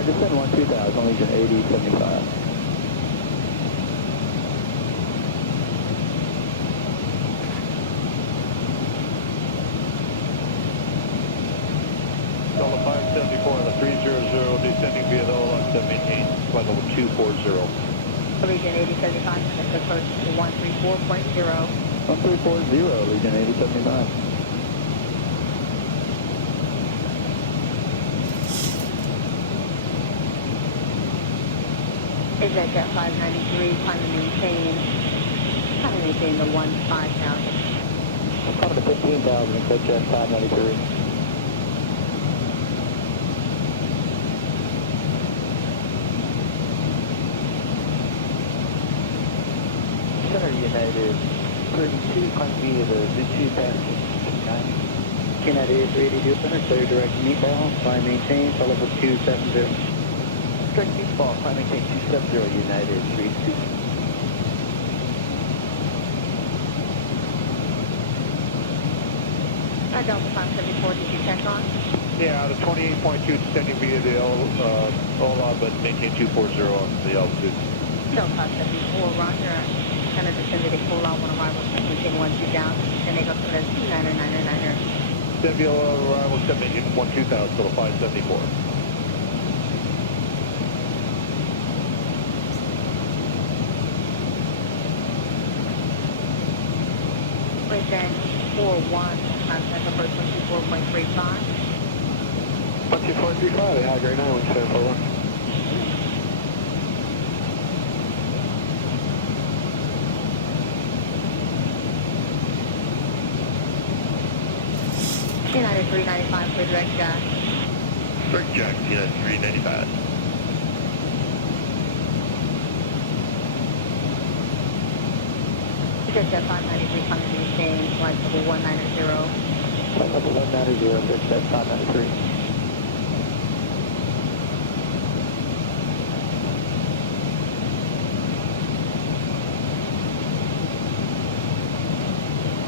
Descend 12,000, Allegiant 8075. Delta 574 on the 300, descending via the ALAC, maintain flight level 240. Allegiant 8075, connect approach to 134.0. 1340, Allegiant 8075. Exit at 593, climb and maintain the 15,000. Coming to 15,000, exit jet 593. Center United 32, climb via the Z2 passing. United 380, center, clear direct meatball, climb maintain, flight level 270. Direct meatball, climb maintain 270, United 32. Delta 574, did you check on? Yeah, the 28.2 descending via the OLA, but maintain 240 on the altitude. Delta 574, roger. Center descended at full on arrival, maintain 12,000, descending up to the 2999. Descend via arrival, maintain 12,000, Delta 574. Present 41, contact approach 124.35. 12435, high grade 9, 174. United 395 for direct jack. Direct jack, United 395. Just at 593, coming to maintain flight level 190. Flight level 190, just at 593.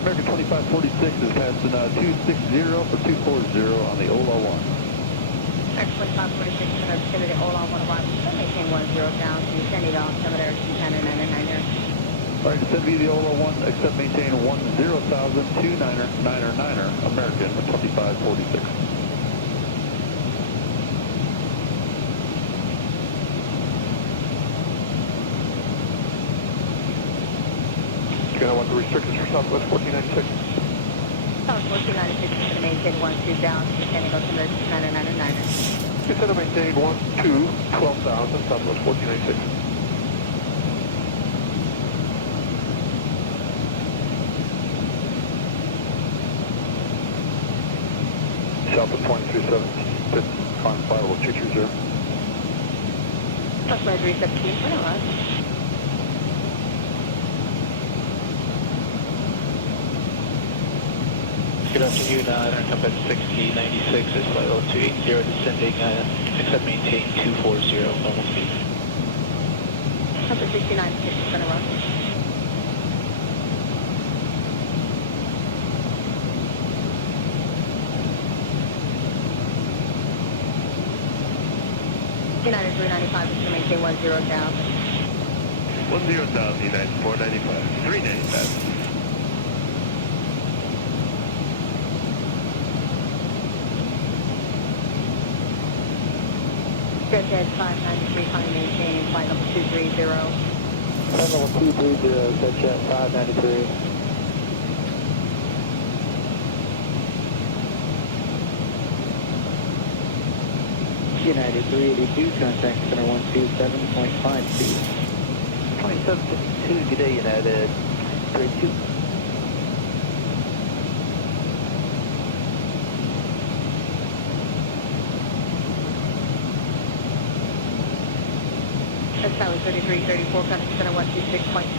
American 2546 is passing 260 for 240 on the OLA 1. X-2546, center descended at OLA 1 arrival, maintain 10,000, descending altimeter 2999. All right, descend via the OLA 1, accept maintain 10,000, 2999, American 2546. You're going to want the restrictions for Southwest 1496. Southwest 1496 is going to maintain 12,000, descending altimeter 2999. Descend to maintain 12,000, Southwest 1496. Southwest 2317, climb flight level 230. Southwest 317, for us. Good afternoon, Compass 6096 is flight level 280 descending, except maintain 240, normal speed. Compass 6096 is going to run. United 395 is to maintain 10,000. 10,000, United 495, 395. Jet 593, finally maintaining flight level 230. Flight level 230, Jet 593. United 382, contact center 127.52. 2752, good day, United 382. That's Tower 3334, contact center 126.77.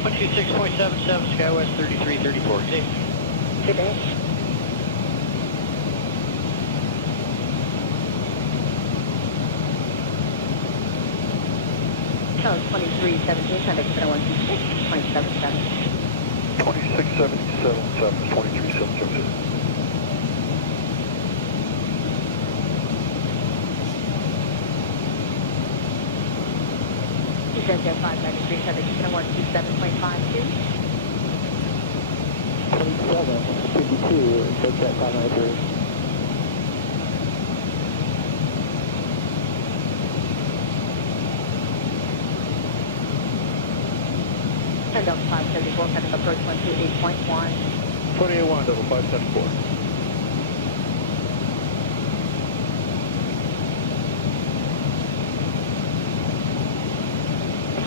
126.77, SkyWest 3334, good day. Good day. Tower 2317, contact center 126.77. 2677, 2377. Jet 593, contact center 127.52. 2752, Jet 593. And Delta 574, contact approach 128.1. 281, Delta 574.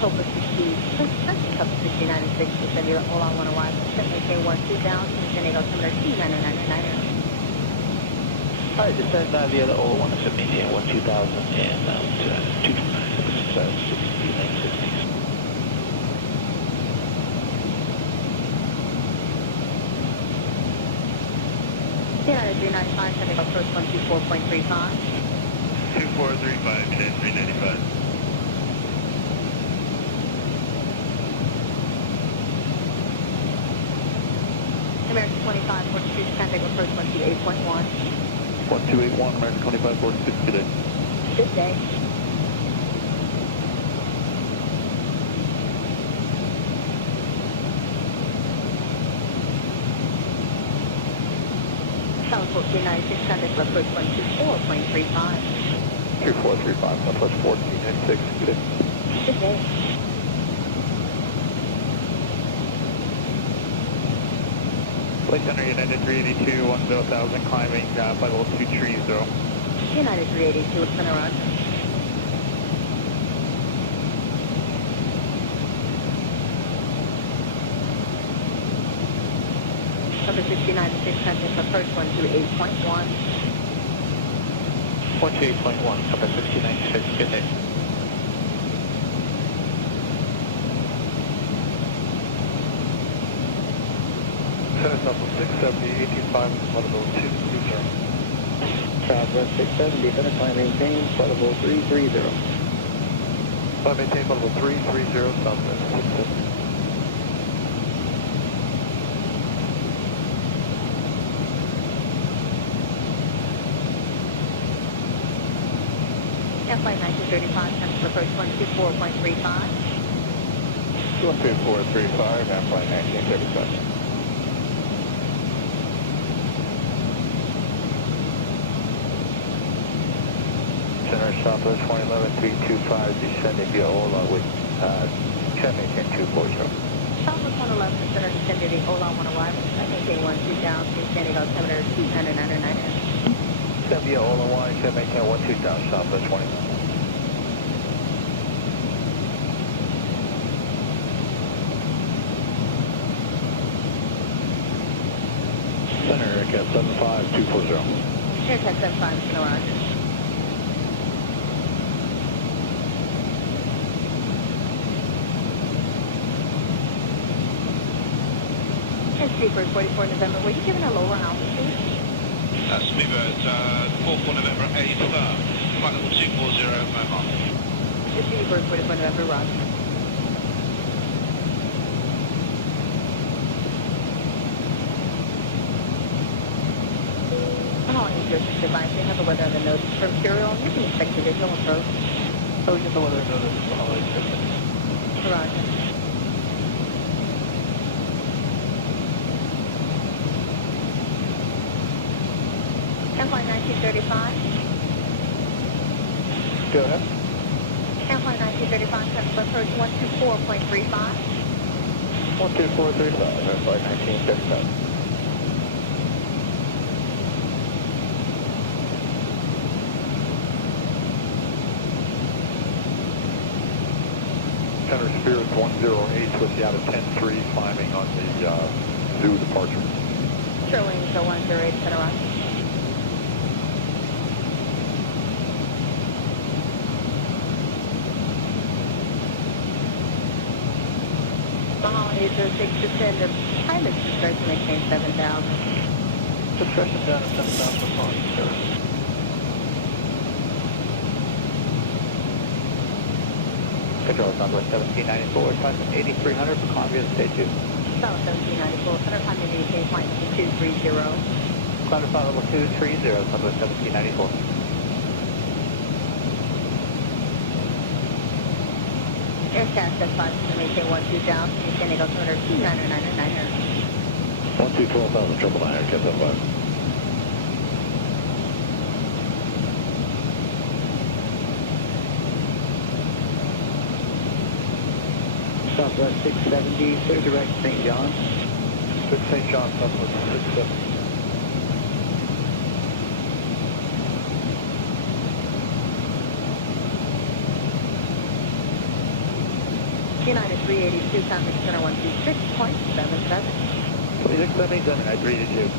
October 60, Cup 6096, descend your all on one arrival, set maintain 12,000, descending altimeter T9999. Hi, descend via the OLA 1, except maintain 12,000 and 226, 60, 960. United 395, setting approach 124.35. 2435, United 395. American 2546, contact approach 128.1. 1281, American 2546, good day. Good day. Southport 396, contact approach 124.35. 2435, Southwest 1496, good day. Good day. Flight Center United 382, 10,000, climbing flight level 230. United 382, it's gonna run. Number 696, contact approach 128.1. 128.1, Compass 6096, good day. Center Southwest 670, 185, flight level 230. Southwest 670, center climb maintain, flight level 330. Flight maintain flight level 330, Southwest 670. Flight 1935, contact approach 124.35. 12435, and flight 1935. Center Southwest 111, 325, descending via Ola with check maintain 240. Southwest 111, center descending Ola 1 arrival, maintain 12,000, descending altimeter T9999. Descend via Ola 1, check maintain 12,000, Southwest 111. Center Aircat 75240. Aircat 75 is gonna run. Seabird 44 November, were you given a lower altitude? Speedbird, 44 November 8, flight level 240, mobile. Seabird 44 November, roger. Device, they have a weather on the notice from Procedural. You can expect the visual approach. Oh, you get the weather notice for holiday system. Roger. Airline 1935. Go ahead. Airline 1935, customer approach 124.35. 12435, Airline 1935. Center Spirit 108 with you out of 10-3, climbing on the Zoo departure. Showing so 108, center roger. Mahoney 06 descend to pilot discretion, maintain 7,000. Discretion down at 7,000 for flying, sir. Control Southwest 1794, time 8300 for Columbia, stay tuned. South 1794, center time to maintain flight 230. Climb to flight level 230, Southwest 1794. Aircraft at 5 to maintain 12,000, maintaining altimeter 29999. 12,000, triple nine, Aircraft at 5. Southwest 670, clear direct St. John. Good St. John, Southwest 670. United 382, contact center 126.77. 2677, I 382.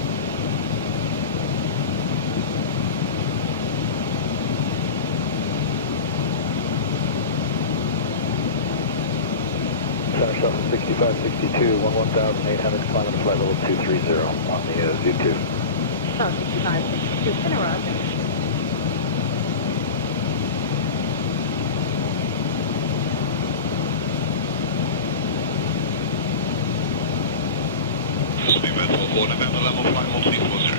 Center Shuffle 6562, 11,800, climbing to flight level 230 on the Z2. South 6562, center roger. Speedbird 44 November, level flight 1240.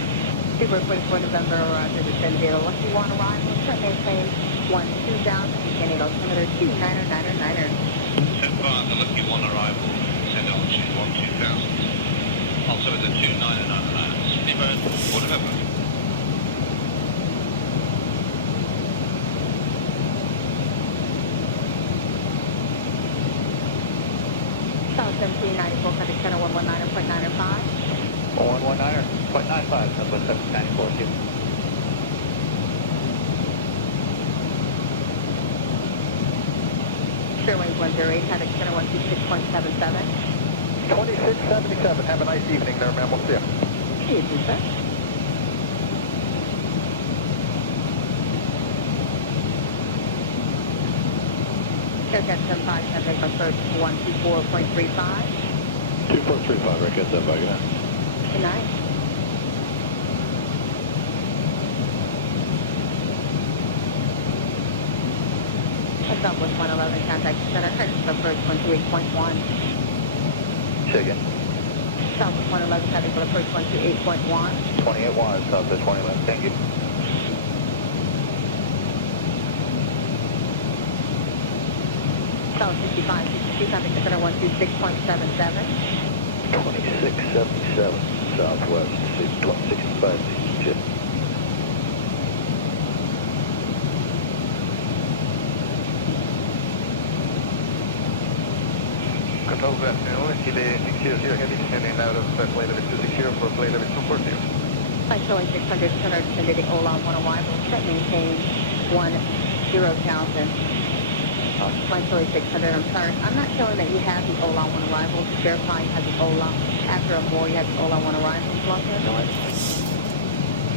Super 24 November, roger, descend data lucky one arrival, set maintain 12,000, maintaining altimeter 29999. Set by the lucky one arrival, send altitude 12,000. Altimeter 29999. Speedbird 44 November. South 1794, contact center 119.905. 119.95, Southwest 1794, see you. Fairway 108, contact center 126.77. 2677, have a nice evening there, ma'am, we'll see you. See you, sir. Aircraft 75, contact approach 124.35. 2435, Aircraft 75, good night. Good night. Southwest 111, contact center, current approach 128.1. Say again. Southwest 111, contact approach 128.1. 28-1, Southwest 21, thank you. South 65, 62, contact center 126.77. 2677, Southwest 6562. Control good afternoon, Chile 600, heavy descending out of flight level 260 for flight level 240. Flight showing 600, center descending Ola 1 arrival, set maintain 10,000. Flight showing 600, I'm sorry, I'm not showing that you have the Ola 1 arrival. To verify you have the Ola, after a more you have the Ola 1 arrival, Los Angeles.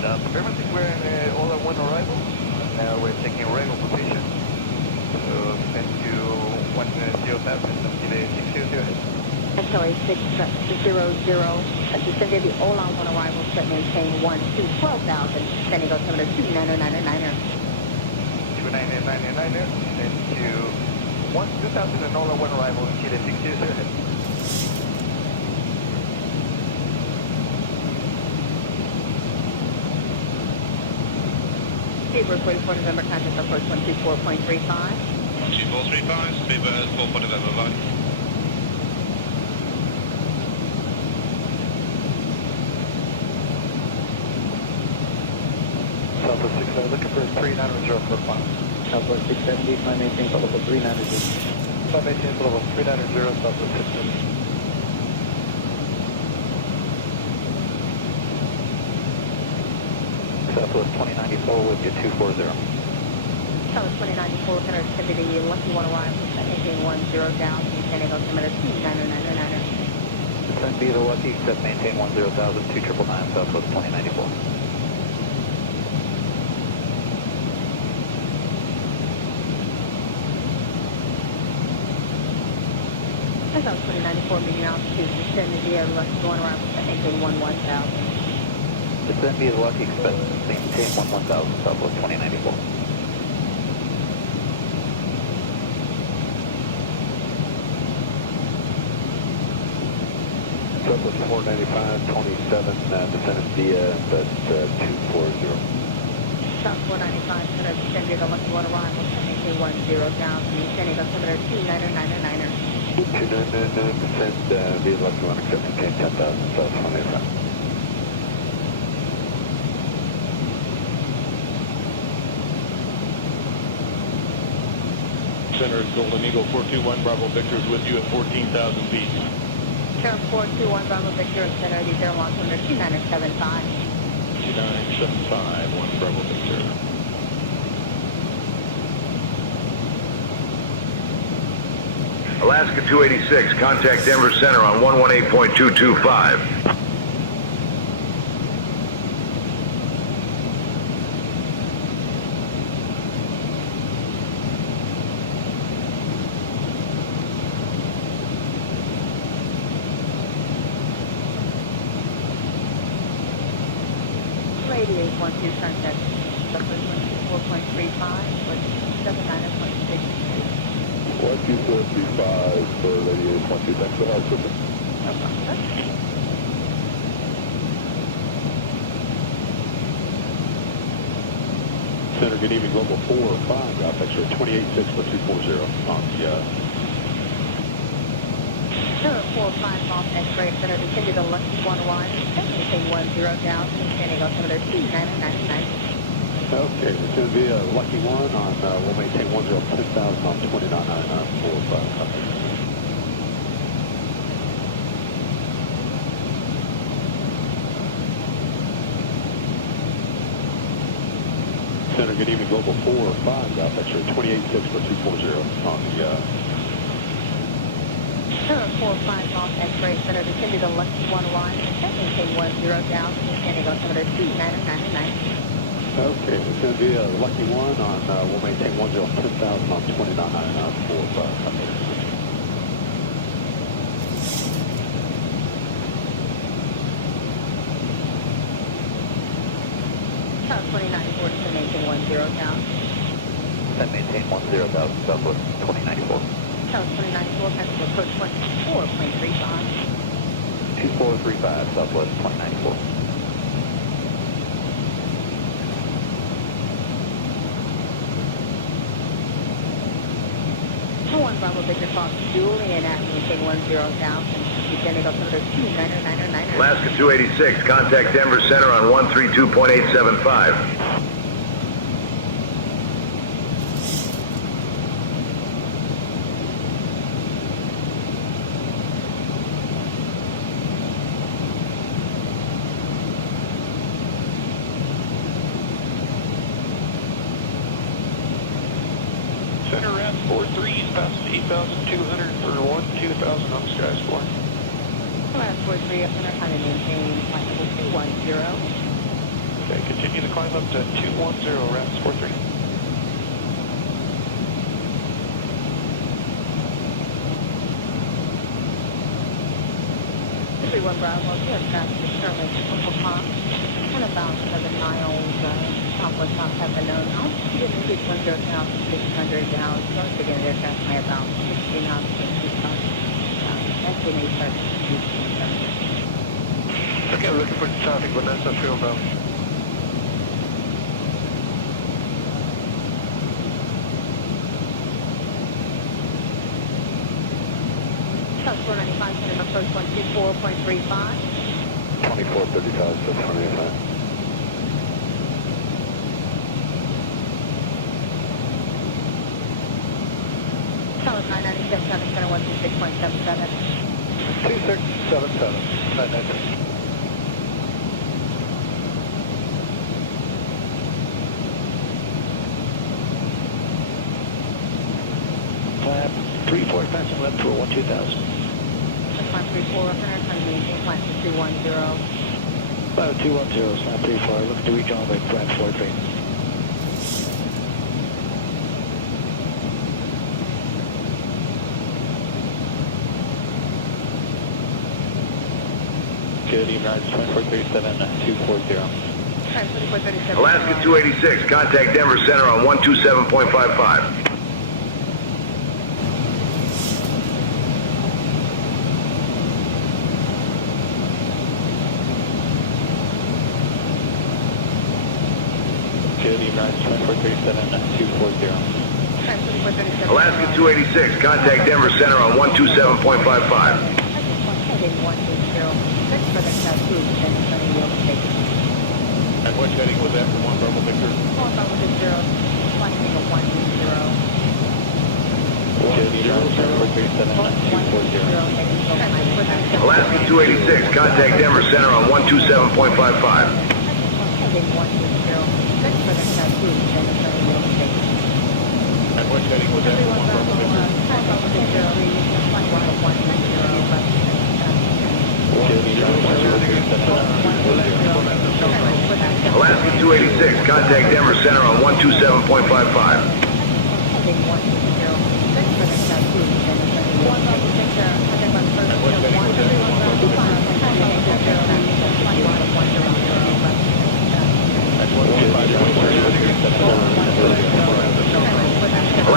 Affirmative, we're in Ola 1 arrival. Now we're taking regular position. So send to 10,000, Chile 600. KLAX 600, descend via the Ola 1 arrival, set maintain 12,000, descending altimeter 29999er. 29999er, into 2000 and Ola 1 arrival, KLAX 600 ahead. Speedbird 44 November, contact approach 124.35. 12435, Speedbird 44 November, bye. Southwest 670, looking for 390 for 5. Southwest 670, climb maintain level 390. Climb maintain level 390, Southwest 670. Southwest 2094 with you 240. Southwest 2094, center descend via the Lucky 1 arrival, set maintain 10 down, descending altimeter 29999er. Descend via the Lucky, set maintain 10,000, 2999, Southwest 2094. Southwest 2094, medium altitude, descend via Lucky 1 arrival, set maintain 11,000. Descend via the Lucky, expect maintain 11,000, Southwest 2094. Southwest 495, 27, descending via but 240. South 495, center descend via the Lucky 1 arrival, set maintain 10,000, descending altimeter 29999er. 2999, descend via Lucky 1, accept maintain 10,000, South 495. Center Golden Eagle 421 Bravo Victor is with you at 14,000 feet. Center 421 Bravo Victor and center the zero launch number 2975. 2975, 1 Bravo Victor. Alaska 286, contact Denver Center on 118.225. Radiate 12 sunset, Southwest 124.35, with 79.6. 12435 for Lady 812, thanks for the help, Super. Center, good evening, Global 4-5, Golf X-ray 28-6 for 240 on the Center 45 off X-ray, center descend to the Lucky 1 arrival, set maintain 10 down, descending altimeter 29999. Okay, it's going to be a Lucky 1 on, we'll maintain 10,000 on 299945. Center, good evening, Global 4-5, Golf X-ray 28-6 for 240 on the, Center 45 off X-ray, center descend to the Lucky 1 arrival, set maintain 10 down, descending altimeter 29999. okay, it's going to be a Lucky 1 on, we'll maintain 10,000 on 299945. South 2994 to maintain 10 down. Set maintain 10,000, Southwest 2094. South 2994, cancel approach 24.35. 2435, Southwest 2094. One Bravo Victor Fox, Julian at maintain 10,000, descending altimeter 29999. Alaska 286, contact Denver Center on 132.875. Center Rat 43 is past 8,200 for 2,000 on the skies for. Last 43 up center, time to maintain flight level 210. Okay, continue to climb up to 210, Rats 43. 31 Bravo, you have traffic is currently Uncle Pond, and about 7 miles southwest South Pepino. Altitude increase 10,600 now. Going to get aircraft by about 16 knots and 2 knots. Estimate starts Okay, I'm looking for traffic, but that's not sure about. South 495, center approach 124.35. 2435, South 495. South 997, traffic center 126.77. 2677, 996. Flap 34, passing left for 12000. 134, runner, trying to maintain flight 210. Flight 210, slap 34, looking to reach on by flat 43. Good evening, Rise 2437-240. Alaska 286, contact Denver Center on 127.55. Good evening, Rise 2437-240. Alaska 286, contact Denver Center on 127.55. And which heading was that for 1 Bravo Victor? 1 Bravo Victor, flighting of 120. Good evening, Rise 2437-240. Alaska 286, contact Denver Center on 127.55. And which heading was that for 1 Bravo Victor? Alaska 286, contact Denver Center on 127.55.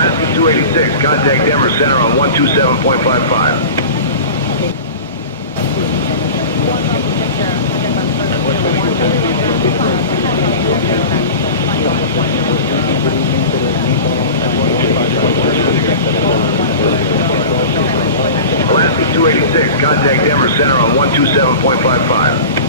Alaska 286, contact Denver Center on 127.55. Alaska 286, contact Denver Center on 127.55.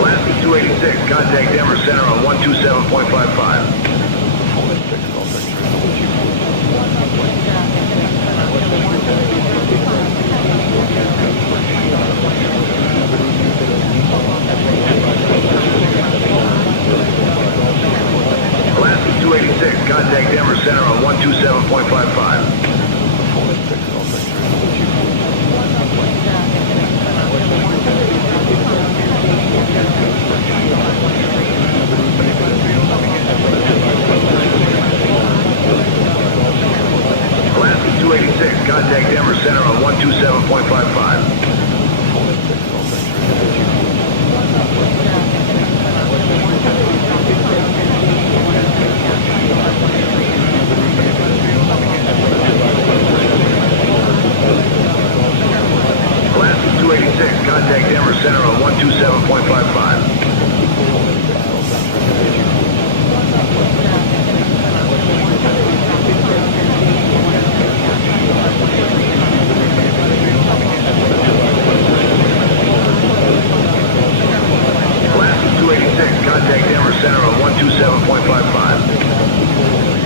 Alaska 286, contact Denver Center on 127.55. Alaska 286, contact Denver Center on 127.55. Alaska 286, contact Denver Center on 127.55. Alaska 286, contact Denver Center on 127.55. Alaska 286, contact Denver Center on 127.55.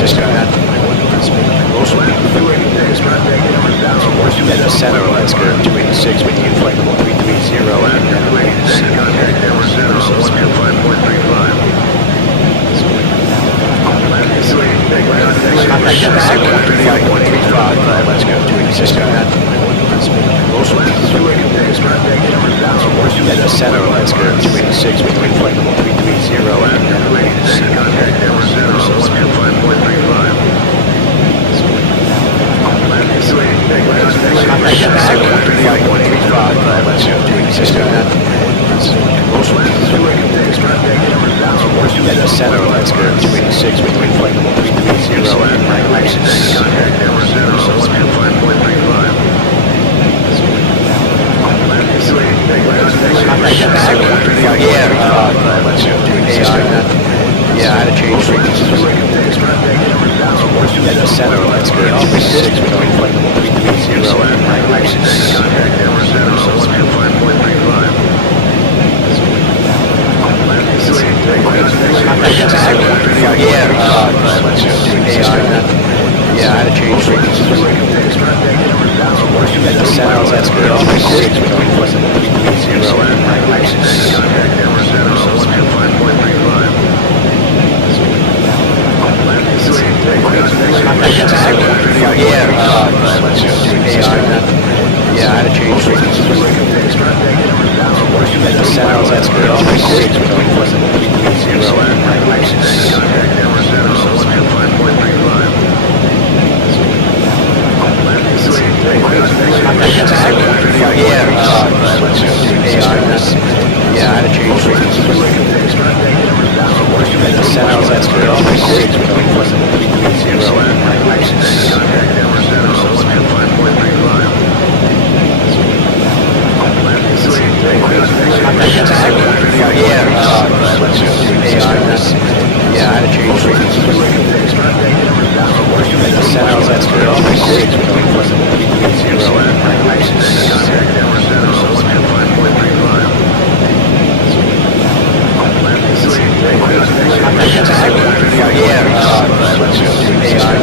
Cisco hat. At the center, Alaska 286 with you, flight level 330 and Contact Denver Center on 125.35. Let's go to Cisco hat. At the center, Alaska 286 with you, flight level 330 and Contact Denver Center on 125.35. Let's go to Cisco hat. At the center, Alaska 286 with you, flight level 330 and Contact Denver Center on 125.35. Let's go to Cisco hat. Yeah, I had to change frequencies. At the center, Alaska 286 with you, flight level 330 Contact Denver Center on 125.35. Let's go to Cisco hat. Yeah, I had to change frequencies. At the center, Alaska 286 with you, flight level 330 Contact Denver Center on 125.35. Let's go to Cisco hat. Yeah, I had to change frequencies. At the center, Alaska 286 with you, flight level 330 Contact Denver Center on 125.35. Let's go to Cisco hat. Yeah, I had to change frequencies. At the center, Alaska 286 with you, flight level 330 Contact Denver Center on 125.35. Let's go to Cisco hat. Yeah, I had to change frequencies. At the center, Alaska 286 with you, flight level 330 Contact Denver Center on 125.35. Let's go to Cisco hat.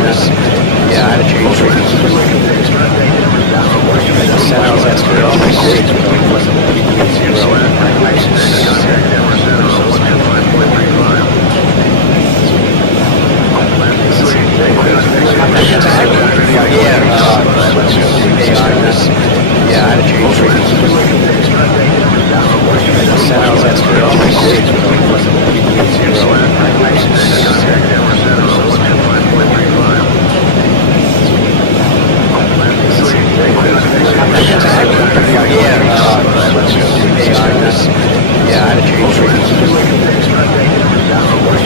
Yeah, I had to change frequencies. At the center, Alaska 286 with you, flight level 330 Contact Denver Center on 125.35. Let's go to Cisco hat. Yeah, I had to change frequencies. At the center, Alaska 286 with you, flight level 330 Contact Denver Center on 125.35. Let's go to Cisco hat. Yeah, I had to change frequencies.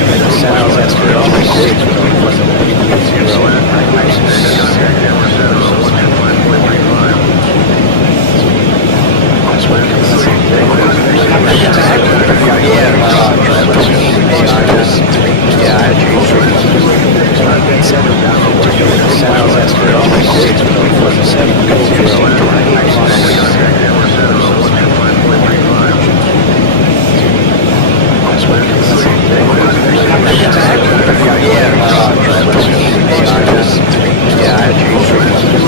At the center, Alaska 286 with you, flight level 330 Contact Denver Center on 125.35. Yeah, I had to change frequencies.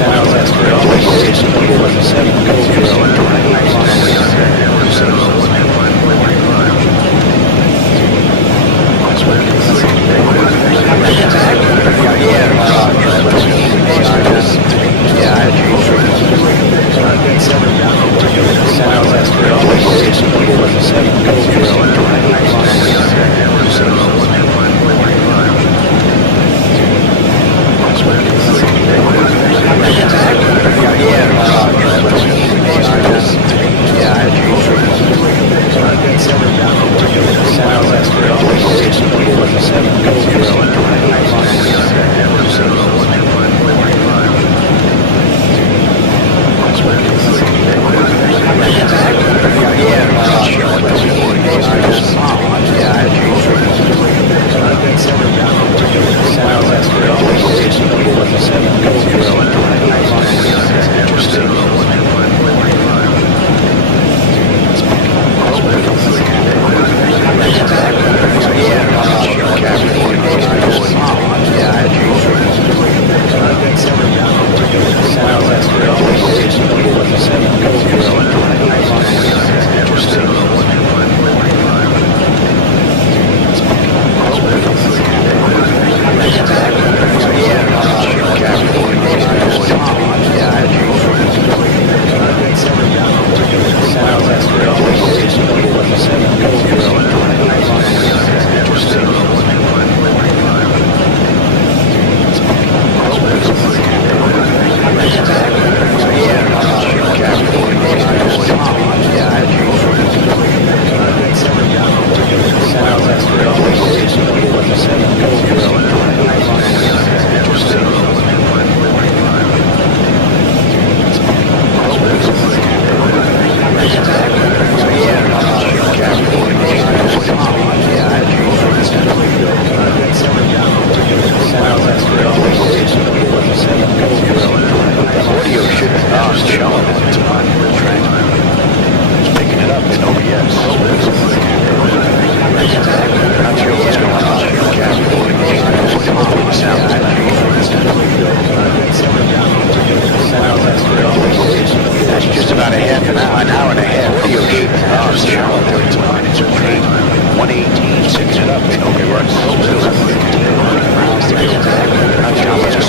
Sounds that's for all 6 with 147 go 15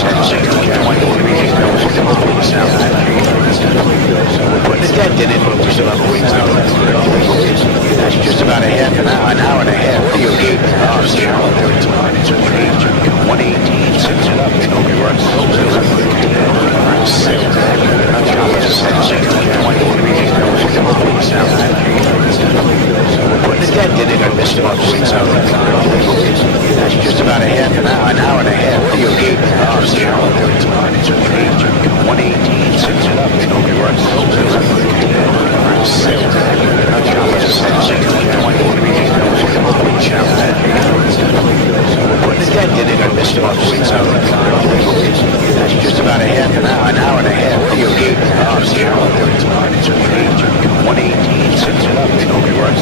Putting the dent in it, but we still have a ways out. That's just about an hour and a half. Your gate. 118, 6 it up. KEWR. Putting the dent in it, I missed about 6 hours. That's just about an hour and a half. Your gate. 118, 6 it up. KEWR. Putting the dent in it, I missed about 6 hours. That's just about an hour and a half. Your gate. 118, 6 it up. KEWR.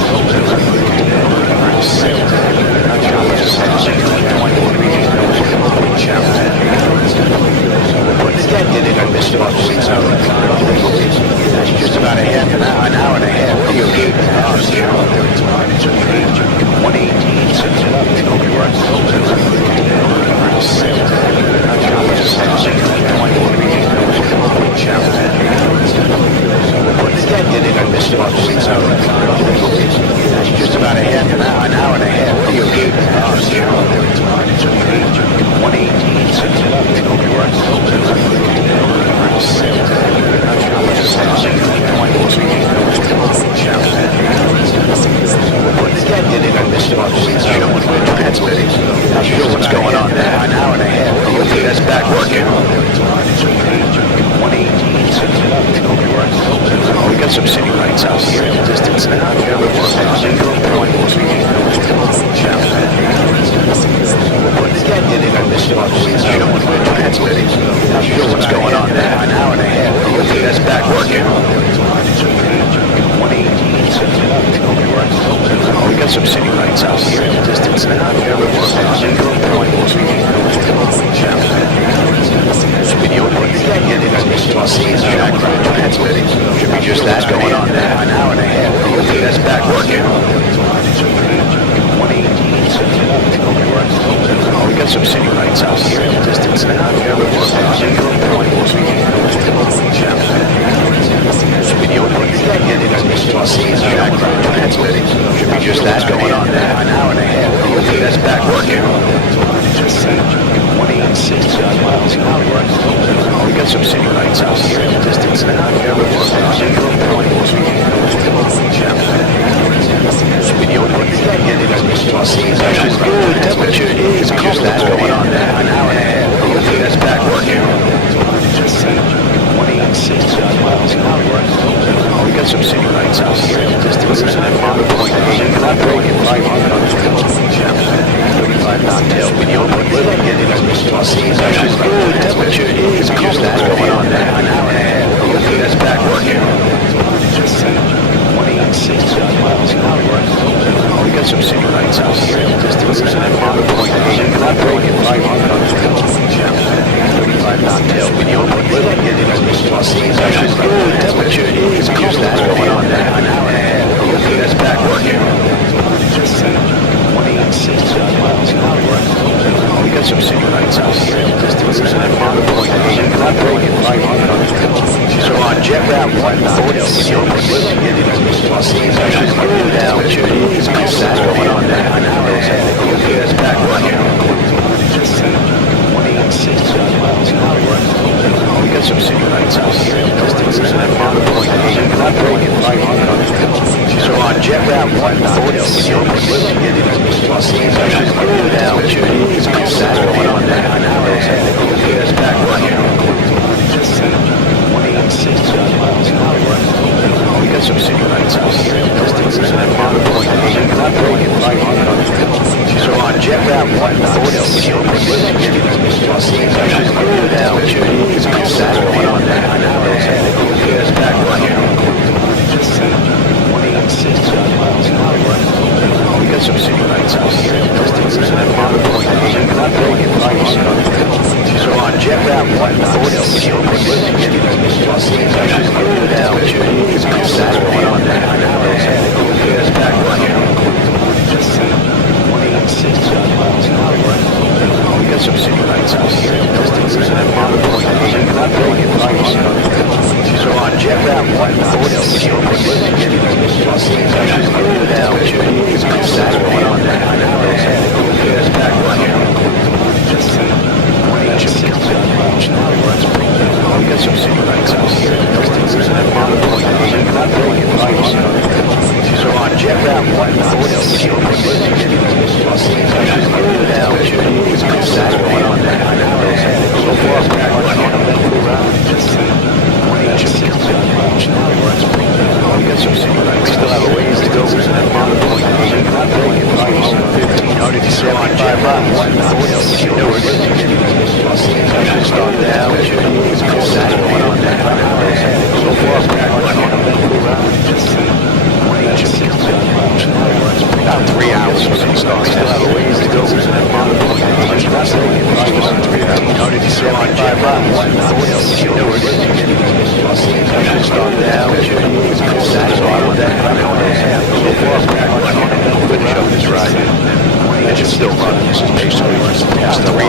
Putting the dent in it, I missed about 6 hours. That's just about an hour and a half. Your gate. 118, 6 it up. KEWR. Putting the dent in it, I missed about 6 hours. That's just about an hour and a half. Your gate. 118, 6 it up. KEWR. Putting the dent in it, I missed about 6 hours. We're transmitting. Not sure what's going on there. An hour and a half. Okay, that's back working. 118, 6 it up. KEWR. We got some city lights out here in the distance now. Putting the dent in it, I missed about 6 hours. We're transmitting. Not sure what's going on there. An hour and a half. Okay, that's back working. 118, 6 it up. KEWR. We got some city lights out here in the distance now. Transmitting. Should be just that going on there. An hour and a half. Okay, that's back working. 118, 6 it up. We got some city lights out here in the distance now. Transmitting. Should be just that going on there. An hour and a half. Okay, that's back working. 186 miles an hour. We got some city lights out here in the distance now. Good temperature is just that going on there. An hour and a half. Okay, that's back working. 186 miles an hour. We got some city lights out here in the distance now. 1.8. Not breaking 500. 35 knot tail. Good temperature is just that going on there. An hour and a half. Okay, that's back working. 186 miles an hour. We got some city lights out here in the distance now. 1.8. Not breaking 500. 35 knot tail. Good temperature is just that going on there. An hour and a half. Okay, that's back working. 186 miles an hour. We got some city lights out here in the distance now. 1.8. Not breaking 500. So on jet route 140, good temperature is just that going on there. An hour and a half. Okay, that's back working. 186 miles an hour. We got some city lights out here in the distance now. 1.8. Not breaking 500. So on jet route 140, good temperature is just that going on there. An hour and a half. Okay, that's back working. 186 miles an hour. We got some city lights out here in the distance now. 1.8. Not breaking 500. So on jet route 140, good temperature is just that going on there. An hour and a half. Okay, that's back working. 186 miles an hour. We got some city lights out here in the distance now. 1.8. Not breaking 500. So on jet route 140, good temperature is just that going on there. An hour and a half. Okay, that's back working. 186 miles an hour. We got some city lights So on jet route 140, down to Saturday on that. We got some city lights out here. So on jet route 140, down to Saturday on that. So far, we got some city lights. We still have a ways to go. 1500 to sail on jet route 140. Newark. Start down to Saturday on that. So far, about 3 hours from start. Still have a ways to go. 1500 to sail on jet route 140. Newark. Start down to Saturday on that. So far, finish up this ride. Engine still running. This is basically just 3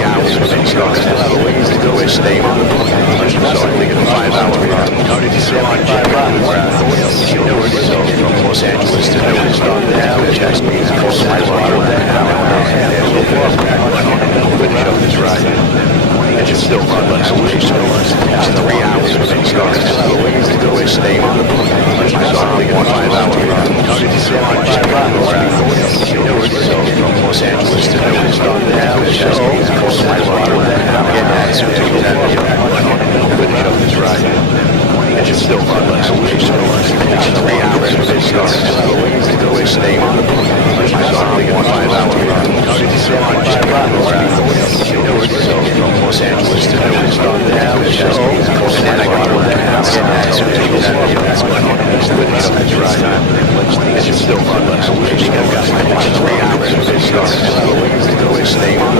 hours from start. Still have a ways to go. It's staying on. So I think it's a 5-hour ride. How did you sail on jet route? Newark, so from Los Angeles to Newark. Start down. Jet speed is close to my line. So far, finish up this ride. Engine still running. So it's just 3 hours from start. Still have a ways to go. It's staying on. So I think it's a 5-hour ride. How did you sail on jet route? Newark, so from Los Angeles to Newark. Start down. Jet speed is close to my line. So finish up this ride. Engine still running. So it's just 3 hours from start. Still have a ways to go. It's staying on. So I think it's a 5-hour ride. How did you sail on jet route? Newark, so from Los Angeles to Newark. Start down. Jet speed is close to my line. So finish up this ride. Engine still running. So it's just 3 hours from start. Still have a ways to go. It's staying on.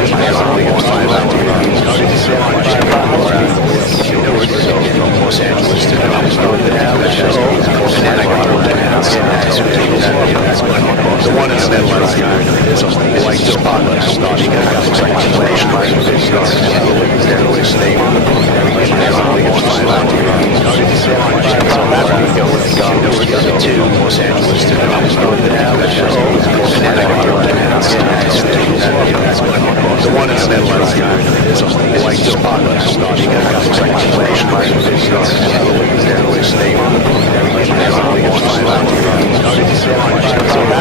So I think it's a 5-hour ride. How did you sail on jet route? Newark, so from Los Angeles to Newark. Start down. Jet speed is close to my line. The one in the middle is the white spot starting at the place. Stay on. I think it's 5 hours. How did you sail on jet route? To Los Angeles to Newark. Start down. Jet speed is close to my line. The one in the middle is the white spot starting at the place. Stay on. I think it's 5 hours. How did you sail on jet route? To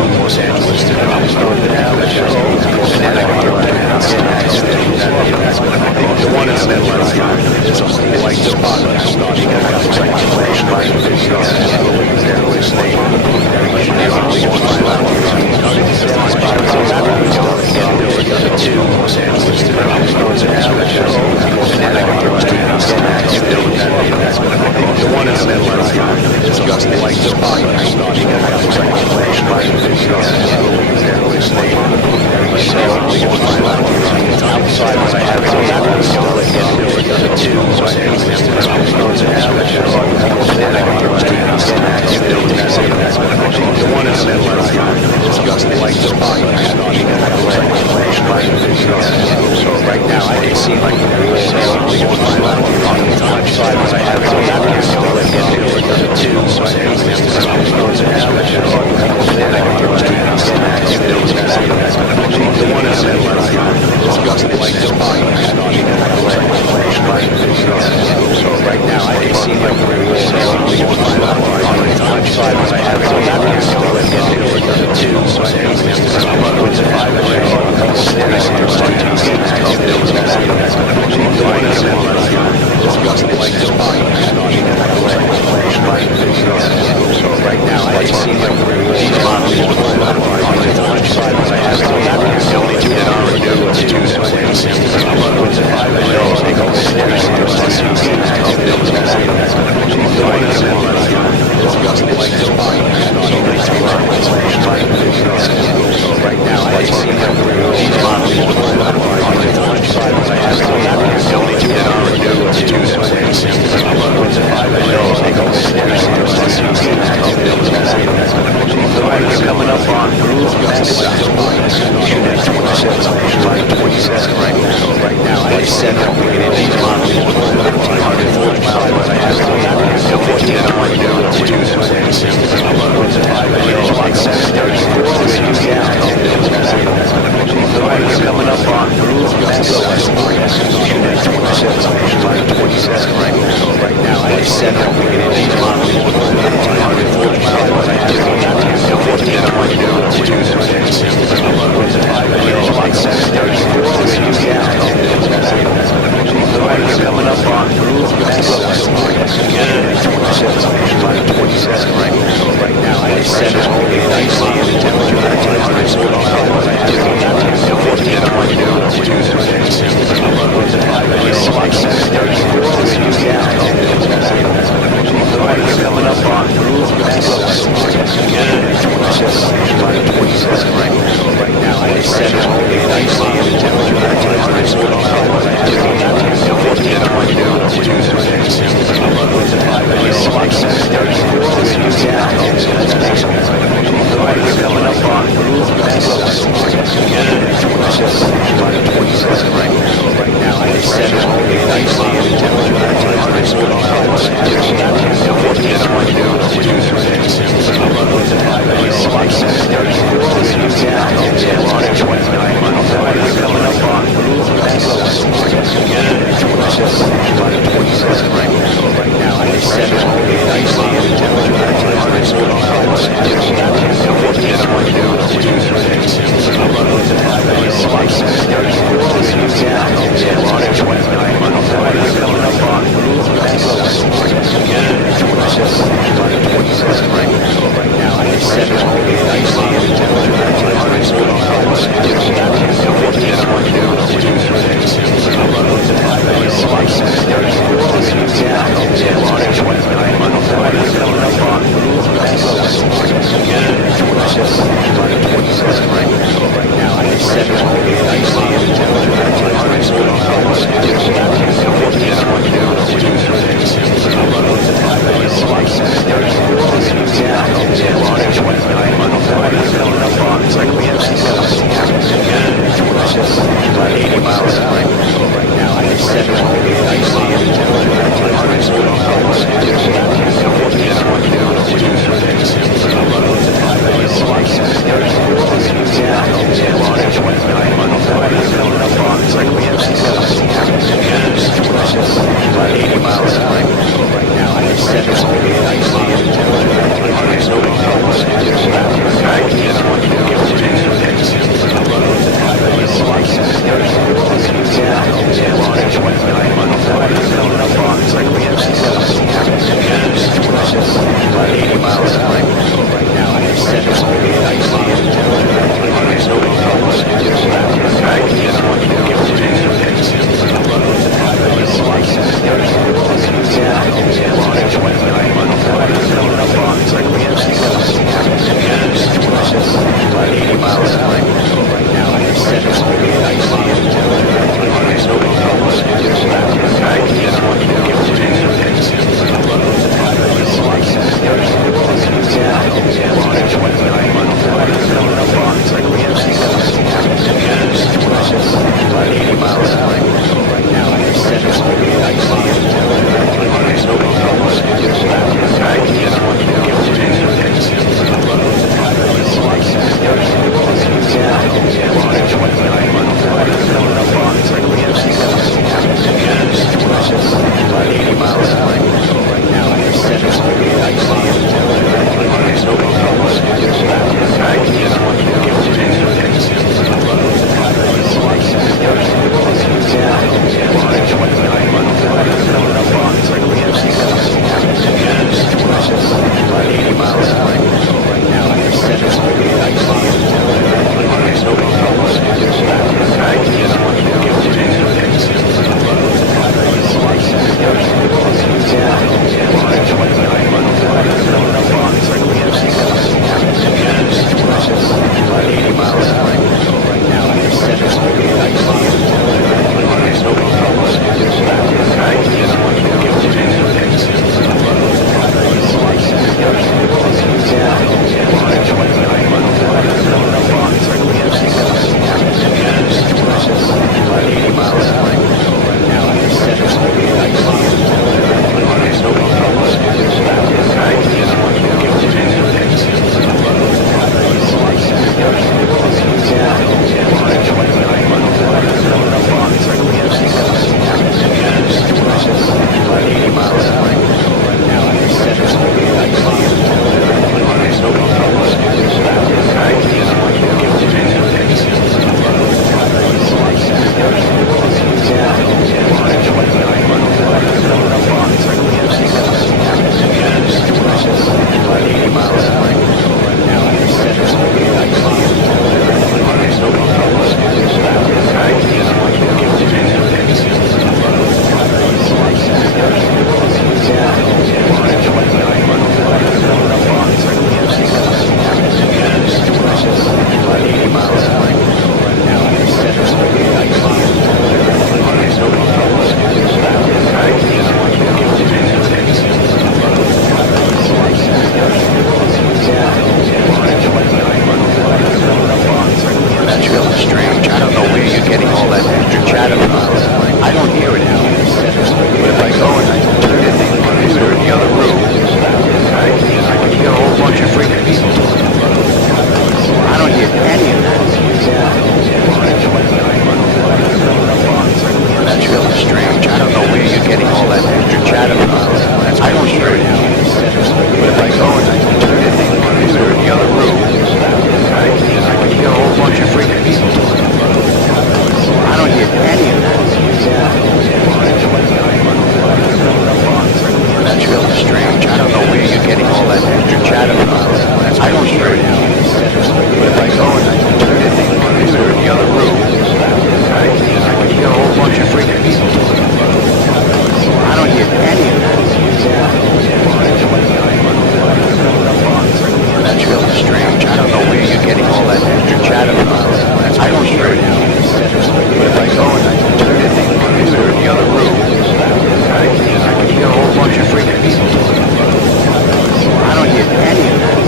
Los Angeles to Newark. Start down. Jet speed is close to my line. The one in the middle is the white spot starting at the place. Stay on. I think it's 5 hours. How did you sail on jet route? To Los Angeles to Newark. Start down. Jet speed is close to my line. The one in the middle is just the white spot starting at the place. Stay on. Outside as I have it, to Los Angeles to Newark. The one in the middle is just the white spot starting at the place. So right now I can see like the outside as I have it, to Los Angeles to Newark. The one in the middle is just the white spot starting at the place. So right now I can see like the outside as I have it, to Los Angeles to Newark. So right now I can see like these models outside as I have it, the only two that are new are the two that right now I can see like these models outside as I have it, the only two that are new are the two that coming up on strange. I don't know where you're getting all that extra chatter from. I don't hear it now. But if I go and I turn in the computer in the other room, I can hear a whole bunch of freaking people. I don't hear any of that. That's really strange. I don't know where you're getting all that extra chatter from. I don't hear it now. But if I go and I turn in the computer in the other room, I can hear a whole bunch of freaking people. I don't hear any of that. That's really strange. I don't know where you're getting all that extra chatter from. I don't hear it now. But if I go and I turn in the computer in the other room, I can hear a whole bunch of freaking people. I don't hear any of that. That's really strange. I don't know where you're getting all that extra chatter from. I don't hear it now. But if I go and I turn in the computer in the other room, I can hear a whole bunch of freaking people. I don't hear any of that.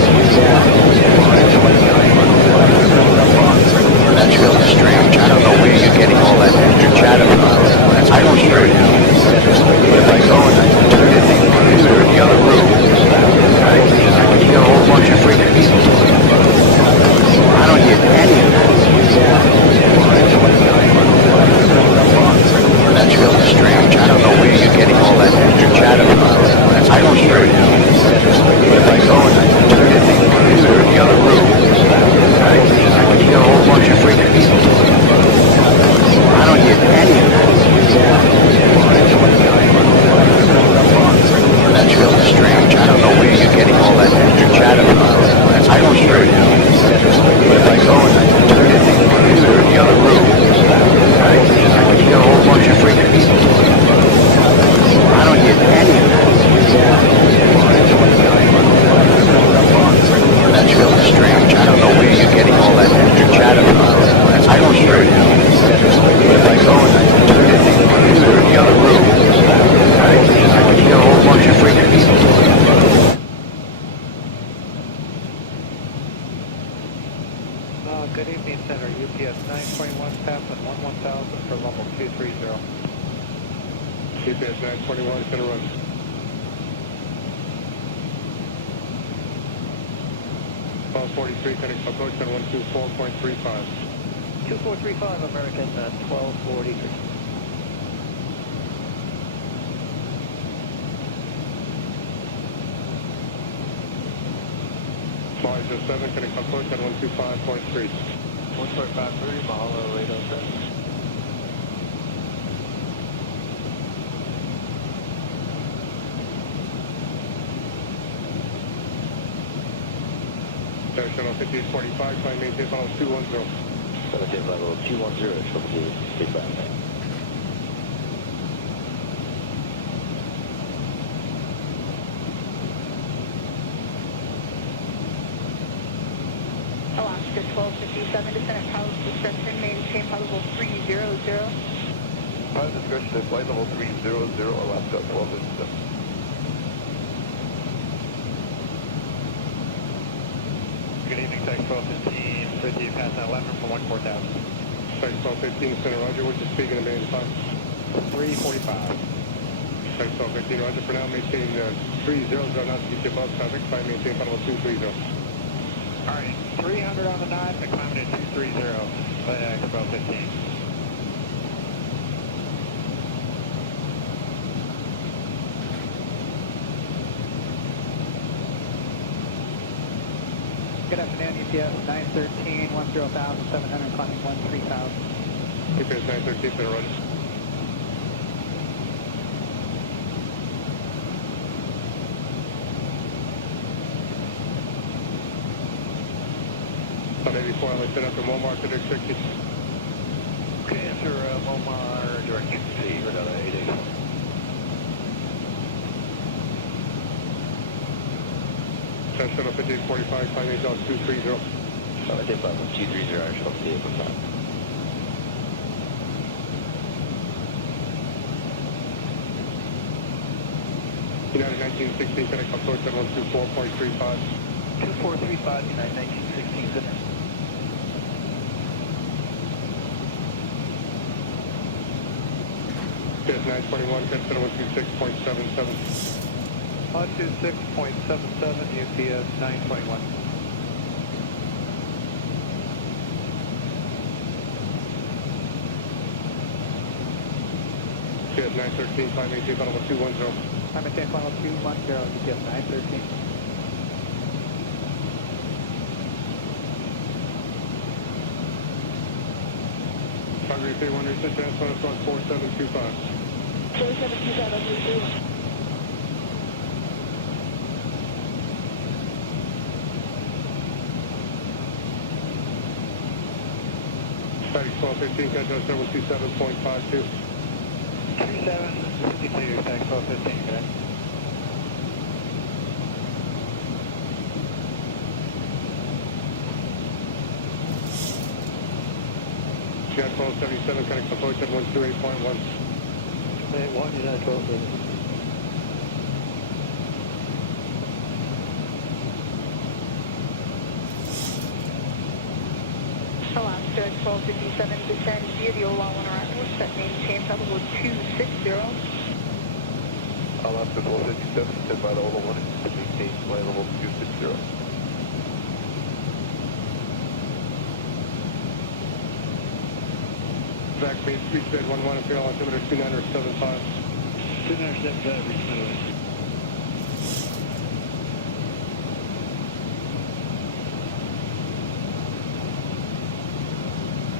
That's really strange. I don't know where you're getting all that extra chatter from. I don't hear it now. But if I go and I turn in the computer in the other room, I can hear a whole bunch of freaking people. I don't hear any of that. That's really strange. I don't know where you're getting all that extra chatter from. I don't hear it now. But if I go and I turn in the computer in the other room, I can hear a whole bunch of freaking people. I don't hear any of that. That's really strange. I don't know where you're getting all that extra chatter from. I don't hear it now. But if I go and I turn in the computer in the other room, I can hear a whole bunch of freaking people. I don't hear any of that. That's really strange. I don't know where you're getting all that extra chatter from. I don't hear it now. But if I go and I turn in the computer in the other room, I can hear a whole bunch of freaking people. Good evening, Center. UPS 921 passing 11,000 for level 230. UPS 921, center run. Call 43, connect approach on 124.35. 2435, American 1243. Flight 07, connect approach on 125.3. 14530, Mahalo 807. Channel 5845, climb maintain level 210. Maintain level 210, from the feedback. Alaska 1257, descent at pilot's discretion, maintain flight level 300. Pilot discretion at flight level 300, Alaska 1257. Good evening, Tech 1215, 58 past 11 for 14,000. Tech 1215, center Roger, what's the speed going to be in time? 345. Tech 1215, Roger, for now maintain 300, not to get you above traffic, climb maintain level 230. Alright, 300 on the 9, and climbing at 230, FedEx 1215. Good afternoon, UPS 913, 10,700, climbing 13,000. UPS 913, center Roger. On 84, I'll set up the Momar to restricted. Okay, answer Momar, direct C, or another 88. Channel 5845, climb maintain 230. Maintain level 230, I shall be able to. United 1916, connect approach at 124.35. 2435, United 1916, center. Yes, 921, consider 126.77. 126.77, UPS 921. Yes, 913, climb maintain final 210. Climb maintain final 210, UPS 913. Calgary 31, reset transponder squawk 4725. 4725, I'll do 31. Static 1215, countdown 727.52. 2752, static 1215, good day. Jet 1277, connect approach at 128.1. 1, United 1270. Alaska 1257, descend via the OLA 1 arrival, set maintain level 260. Alaska 1257, stand by the OLA 1, maintain flight level 260. Back base, reach bed 11, appear altimeter 2975. 2975, reach middle.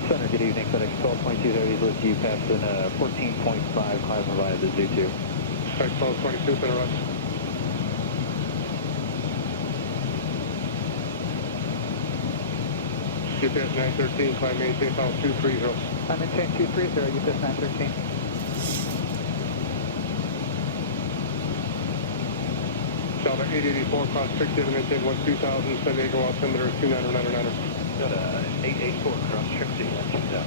Center, good evening. FedEx 1222 Heavies with you passing 14.5, climb via the Zoo 2. FedEx 1222, center up. UPS 913, climb maintain final 230. Climb maintain 230, UPS 913. Delta 884, cross 60, maintain 2000, send Eagle altimeter 2999. Got a 884 cross Trixie at 2000.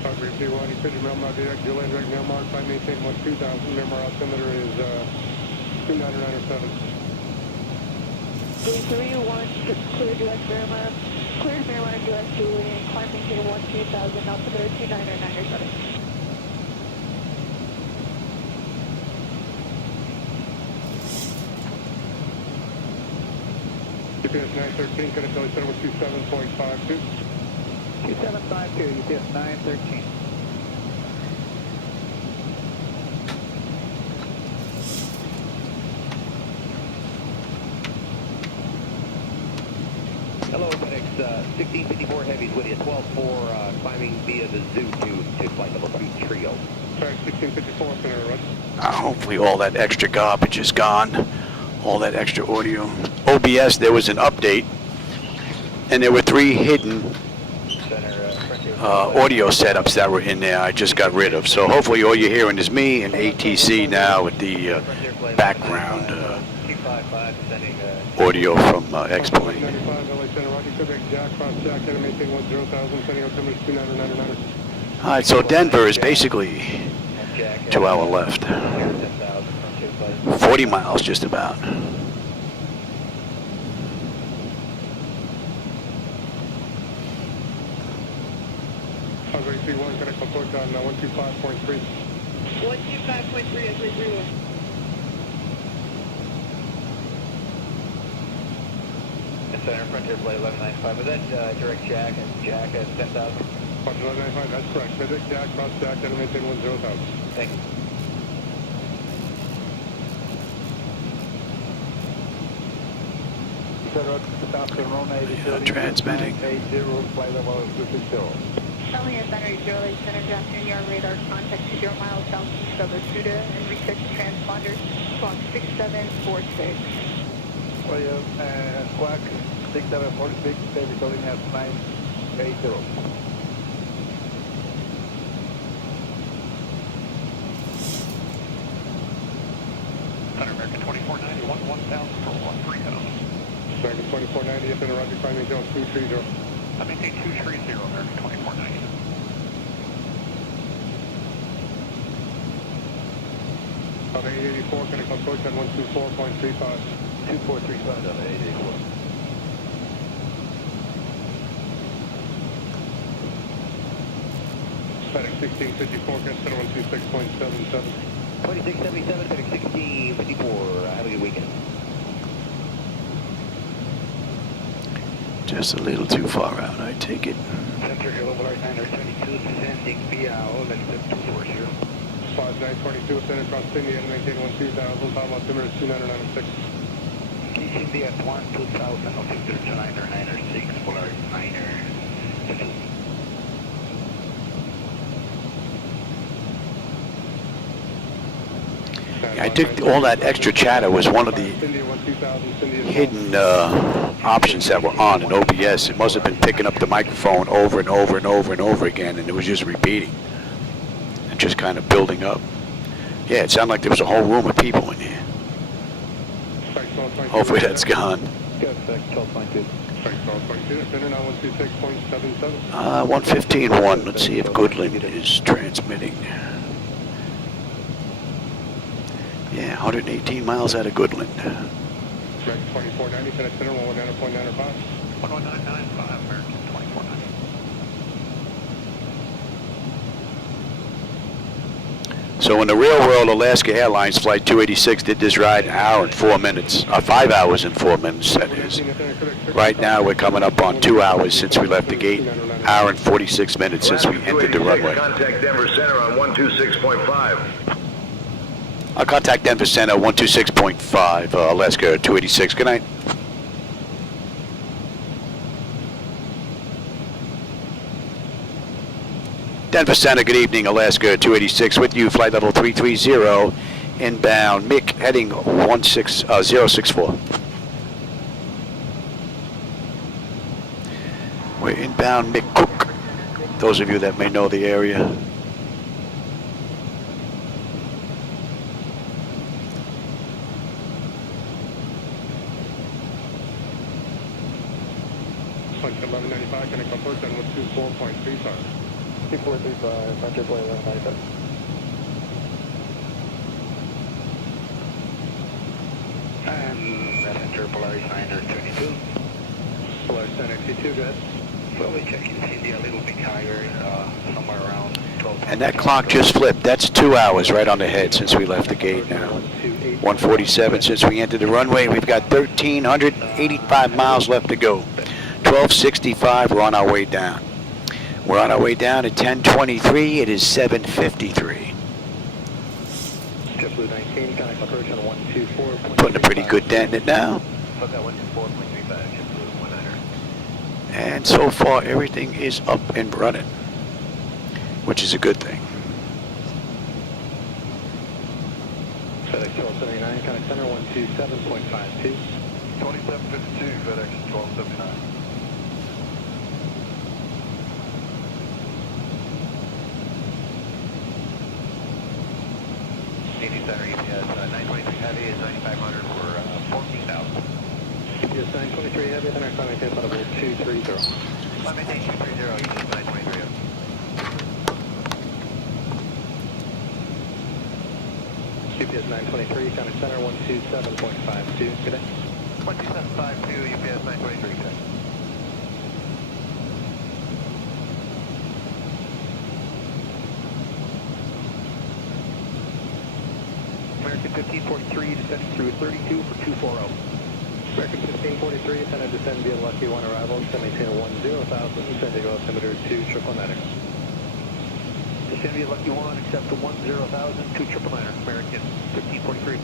Calgary P1, Equity Miramar, direct, delay, direct Miramar, climb maintain 2000, Miramar altimeter is 2997. 331, clear direct Miramar, cleared Miramar, direct Julian, climb maintain 2000, altimeter 2997. UPS 913, connect Delhi Center with 27.52. 2752, UPS 913. Hello, FedEx 1654 Heavies with you, 12-4, climbing via the Zoo to flight level 3 trio. FedEx 1654, center right. Hopefully all that extra garbage is gone. All that extra audio. OBS, there was an update, and there were 3 hidden audio setups that were in there I just got rid of. So hopefully all you're hearing is me and ATC now with the background audio from X-Plane. 95, LA Center, Roger, Quebec, Jack, cross Jack, maintain 10,000, sending altimeter 2999. All right, so Denver is basically 2 hour left. 40 miles just about. Calgary C1, connect approach on 125.3. 125.3 as we reroute. Center, Frontier Flight 1195, was that direct Jack and Jack at 10,000? 1195, that's correct. FedEx Jack, cross Jack, and maintain 10,000. Thank you. Transmitting. 80, flight level 260. Elliot Center, Zero Lake Center, good afternoon, your radar contact 20 miles southeast of Asuda and reset transponder, squawk 6746. William, squawk 6746, David Building has 980. American 2490, 1000 for 13,000. American 2490, up in Roger, climbing zone 230. I maintain 230, American 2490. Delta 884, connect approach at 124.35. 2435, Delta 884. FedEx 1654, can center 126.77. 2677, FedEx 1654. Have a good weekend. Just a little too far out, I take it. Center Global Airliner 22, descending via all except 240. 5922, center across India, maintain 12000, top altimeter is 2996. East India at 12000, altimeter 2996, Polaris 9er. I think all that extra chatter was one of the hidden options that were on in OBS. It must have been picking up the microphone over and over and over and over again, and it was just repeating and just kind of building up. Yeah, it sounded like there was a whole room of people in here. Hopefully that's gone. 115.1. Let's see if Goodland is transmitting. Yeah, 118 miles out of Goodland. 2490, FedEx center 119.95. 11995, American 2490. So in the real world, Alaska Airlines Flight 286 did this ride an hour and 4 minutes, 5 hours and 4 minutes, that is. Right now, we're coming up on 2 hours since we left the gate, hour and 46 minutes since we entered the runway. Contact Denver Center on 126.5. I'll contact Denver Center 126.5, Alaska 286. Good night. Denver Center, good evening, Alaska 286 with you, flight level 330, inbound, MIC heading 064. We're inbound MIC Cook, those of you that may know the area. Punch 1195, connect up first and 124.35. 2435, Metro Play 1195. And messenger Polaris 9er 22. Polaris 992, go ahead. Slowly checking India a little bit higher, somewhere around 12. And that clock just flipped. That's 2 hours right on the head since we left the gate now. 147 since we entered the runway. We've got 1,385 miles left to go. 1265, we're on our way down. We're on our way down at 10:23. It is 7:53. JetBlue 19, connect approach on 124. Putting a pretty good dent in it now. Look at 124.35, JetBlue 19er. And so far, everything is up and running, which is a good thing. FedEx 1279, connect center 127.52. 2752, FedEx 1279. Center EPS 923 Heavy is 9500 for 14,000. EPS 923 Heavy, then our climate test level 230. Climate 230, EPS 923 Heavy. UPS 923, connect center 127.52, good day. 12752, UPS 923, good day. American 1543, descending through 32 for 240. American 1543, descending descend via Lucky 1 arrival, maintain 10,000, descending to altimeter 2,999. Descend via Lucky 1, accept to 10,000, 2,999, American 1543.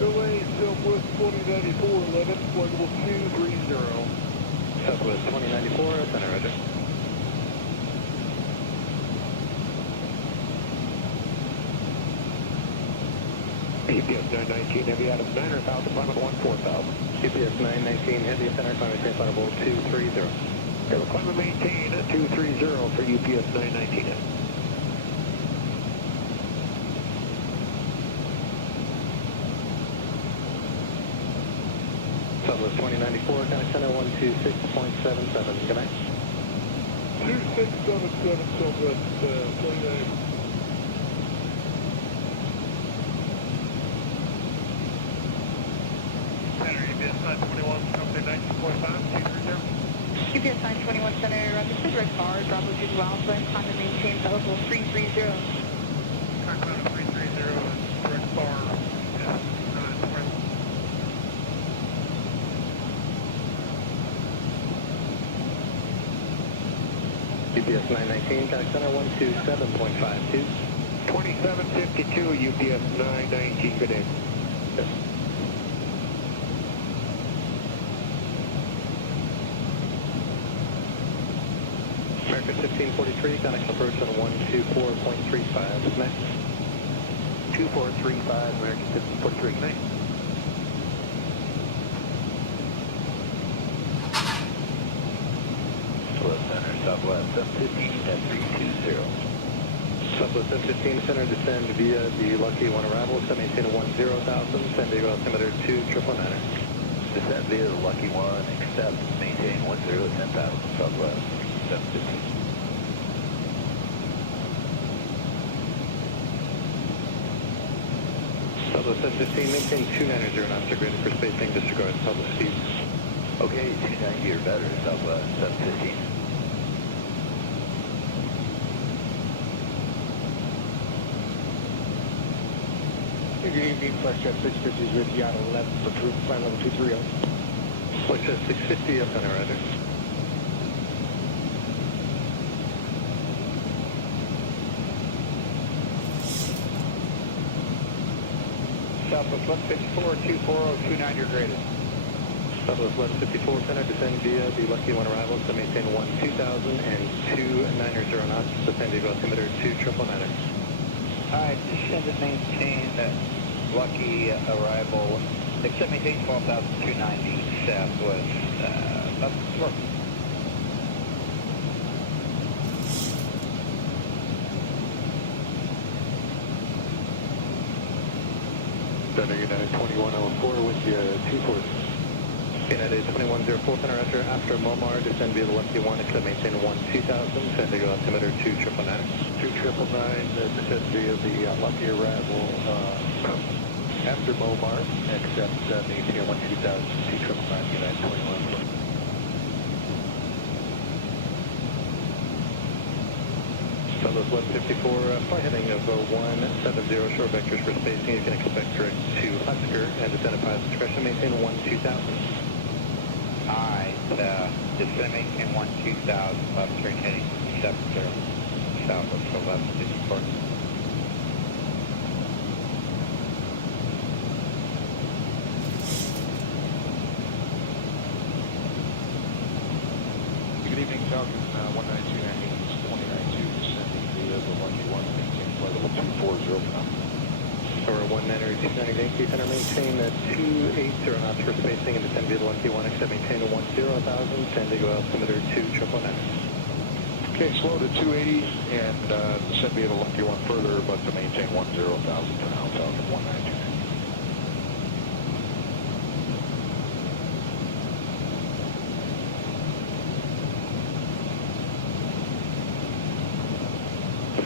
Delay Southwest 2094, 11, flight level 230. Southwest 2094, center roger. UPS 919 Heavy out of 9,000, climb at 14,000. UPS 919 Heavy, center climate test level 230. Climb and maintain at 230 for UPS 919 Heavy. Southwest 2094, connect center 126.77, good night. 2677 Southwest 29. 2000, maintain level 330. Continental 330, direct bar, north. UPS 919, Contact Center 127.52. 2752, UPS 919, good day. Yes. American 1543, contact approach on 124.35, next. 2435, American 1543, next. Southwest 715 at 320. Southwest 715 Center, descend via the Lucky 1 arrival, maintain 10,000, San Diego altimeter 2999. Descend via the Lucky 1, accept, maintain 10,000, Southwest 715. Southwest 715, maintain 290 knots, are graded for spacing, disregard public speed. Okay, 290 or better, Southwest 715. Good evening, Flightjet 650 is with you on 11 for flight level 230. Flightjet 650 up on our radar. Southwest 154, 240, 29, you're graded. Southwest 1154 Center, descend via the Lucky 1 arrival, so maintain 2000 and 290 knots, so San Diego altimeter 2999. Alright, descend and maintain Lucky arrival, except maintain 12,290 Southwest, north. Center United 2104 with you, 240. United 2104 Center, after Momar, descend via the Lucky 1, except maintain 2000, San Diego altimeter 2999. 2999, descend via the Lucky arrival after Momar, except maintain 12,000, 2999, United 2104. Southwest 154, flight heading of 170, short vectors for spacing. You can expect direct to Husker and descend at pilot discretion, maintain 2000. Alright, descending in 2000, left turn heading 70, Southwest 1154. Good evening, Falcon 19298, 2092, descending via the Lucky 1, maintain flight level 240 for now. Or 190, 290 Yankee Center, maintain 280 knots for spacing and descend via the Lucky 1, except maintain 10,000, San Diego altimeter 2999. Okay, slow to 280 and descend via the Lucky 1 further, but to maintain 10,000 for now, Falcon 192.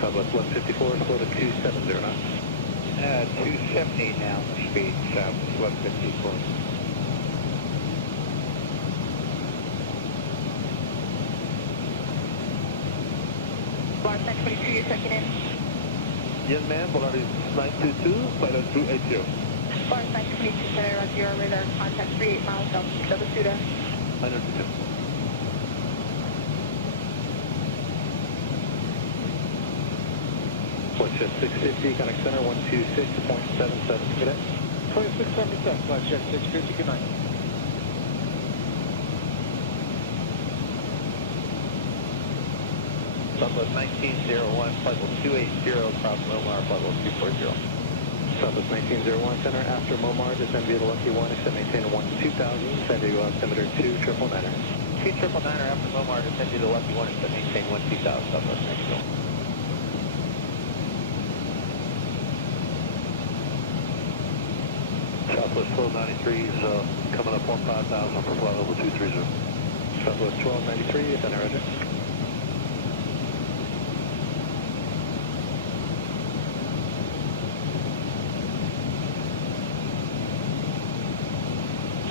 Southwest 154, slow to 270 knots. 270 now, speed, Southwest 154. Bar 22, you're checking in. Yes, ma'am. Polaris 922, pilot 280. Bar 22, Center, on your radar, contact 38 miles south of Sarasota. 922. Flightjet 650, connect center 126.77, good day. 2677, Flightjet 650, good night. Southwest 1901, flight level 280, cross Laminar, flight level 240. Southwest 1901 Center, after Momar, descend via the Lucky 1, except maintain 2000, San Diego altimeter 2999. 2999 after Laminar, descend via the Lucky 1, except maintain 2000, Southwest 1901. Southwest 1293 is coming up on 5,000 for flight level 230. Southwest 1293, center, roger.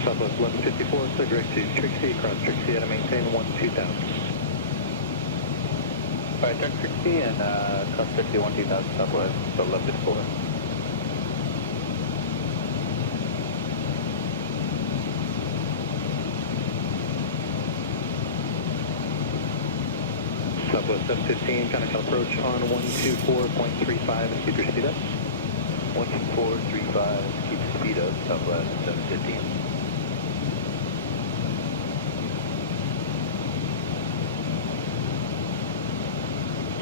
Southwest 1154, so direct to Trixie, cross Trixie, and maintain 2000. Flightdeck 60 and cross 51 2000 Southwest, so left is 4. Southwest 715, kind of approach on 124.35 and keep your speed up. 124.35, keep your speed up, Southwest 715.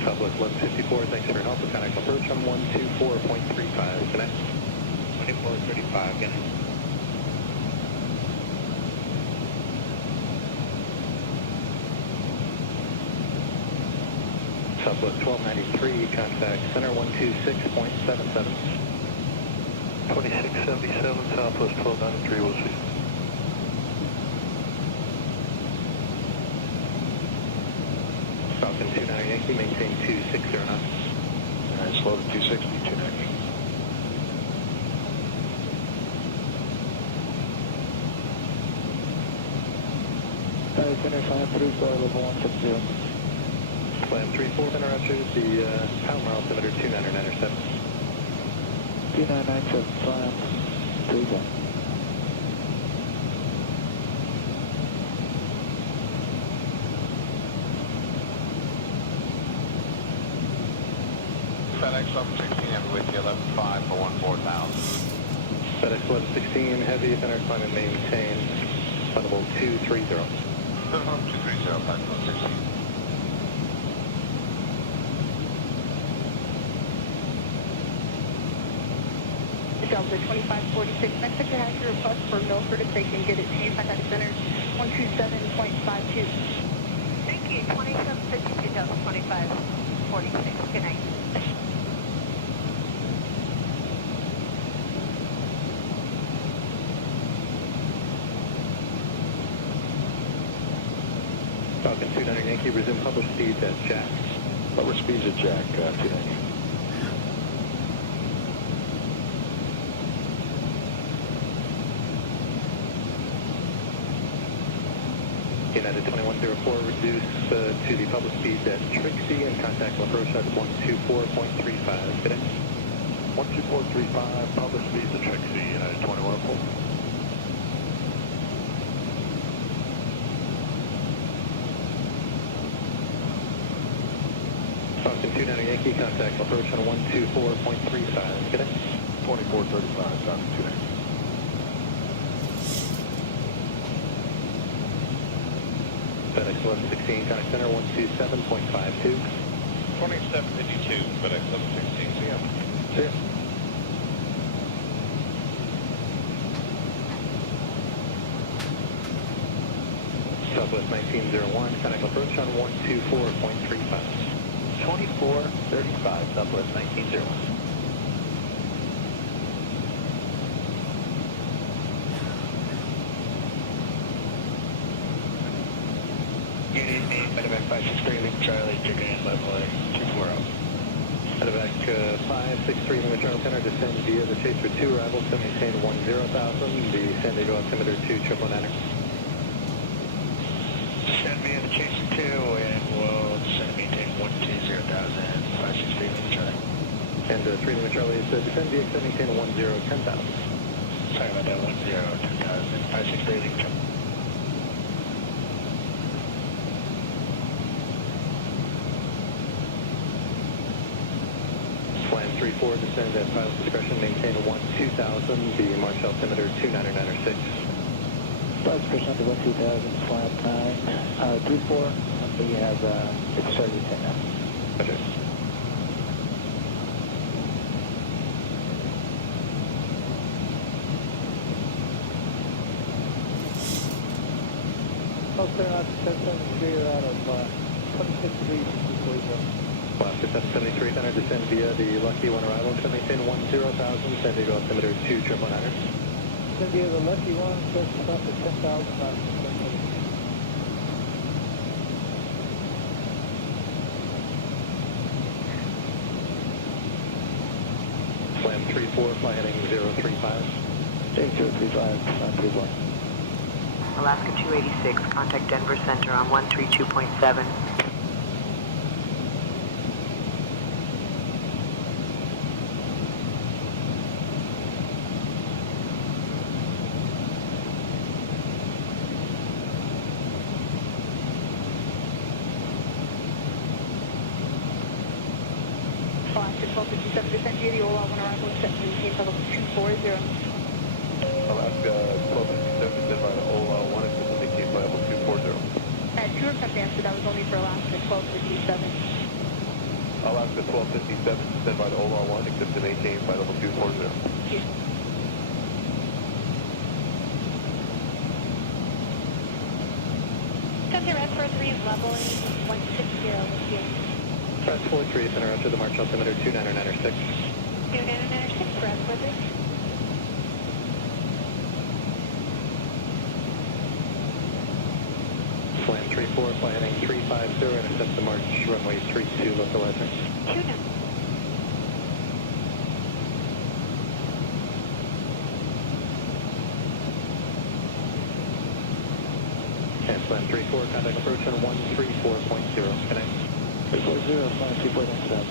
Southwest 1154, thanks for your help. Mechanical approach on 124.35, connect. 2435, connect. Southwest 1293, contact center 126.77. 2677, Southwest 1293, we'll see. Falcon 29 Yankee, maintain 260 knots. Alright, slow to 260, 290. Finish line 34, level 160. Plan 34, center Roger, the Palomar altimeter 2997. 2997, plan 34. FedEx 1116, I'm with you, 11.5 for 14,000. FedEx 1116, heavy, center climb and maintain, level 230. 230, FedEx 1116. Delta 2546, Mexico has your request for Milford if they can get it to you. Contact center 127.52. Thank you. 2752 Delta 2546. Good night. Falcon 29 Yankee, resume published speeds at Jack. Lower speeds at Jack, 290. United 2104, reduce to the public speeds at Trixie and contact approach at 124.35. Good day. 12435, public speeds at Trixie, United 2104. Falcon 29 Yankee, contact approach on 124.35. Good day. 2435, Falcon 29. FedEx 1116, contact center 127.52. 2752, FedEx 1116, see ya. See ya. Southwest 1901, contact approach on 124.35. 2435, Southwest 1901. Unit name, Medevac 563, Lima Charlie, chicken in level 240. Medevac 563, Lima Charlie Center, descend via the Chaser 2 arrival to maintain 10,000, the San Diego altimeter 2999. Descend via the Chaser 2 and we'll descend and maintain 120,000, 563 Lima Charlie. And 3 Lima Charlie is descend via extend maintain 10,000. Sorry about that, 10,000, 563 Lima Charlie. Plan 34, descend at pilot's discretion, maintain 12,000, the March altimeter 2996. Pilot's discretion to 12,000, flat time. 34, we have, it's 30 now. Roger. Okay, out 773 out of 26 degrees, Alaska 773, center, descend via the Lucky 1 arrival to maintain 10,000, San Diego altimeter 2999. Descend via the Lucky 1, just about to 10,000 knots. Plan 34, fly heading 035. 035, 931. Alaska 286, contact Denver Center on 132.7. Alaska 1257, descend via the Ola 1 arrival, set maintain level 240. Alaska 1257, descend by the Ola 1, accept the maintain level 240. True or correct answer, that was only for Alaska 1257. Alaska 1257, descend by the Ola 1, accept the maintain by level 240. Thank you. Center Red 43 is leveling 160 with you. Press 43, center after the March altimeter 2996. 2996, Red 43. Slam 34, fly heading 350, intercept the March runway 32, localizer. 29. And Slam 34, contact approach on 134.0, connect. 340, flying 2.97.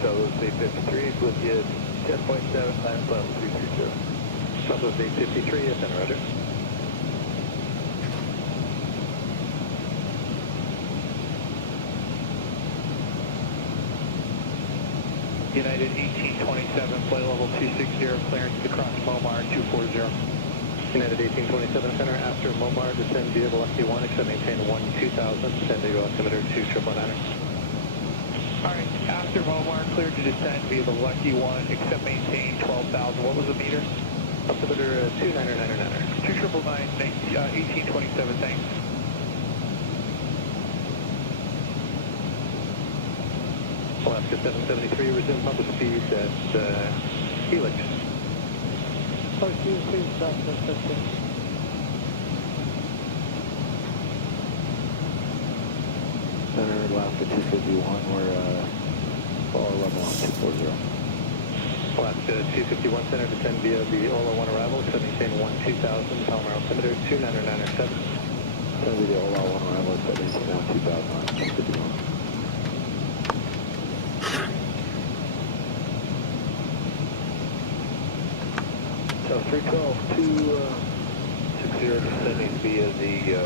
Southwest 853 with you 10.7 times level 330. Southwest 853, yes, and roger. United 1827, flight level 260, clearance to cross Momar 240. United 1827 center, after Momar, descend via the Lucky 1, except maintain 2000, San Diego altimeter 2999. Alright, after Momar, cleared to descend via the Lucky 1, except maintain 12,000. What was the meter? Altimeter 2999. 2999, 1827, thanks. Alaska 773, resume pump of speed at KEWR. Center Alaska 251, we're follow level on 240. Alaska 251 center, descend via the Ola 1 arrival, except maintain 2000, Palomar altimeter 2997. Center via the Ola 1 arrival, except maintain now 2000, 251. So 312, 260, descending via the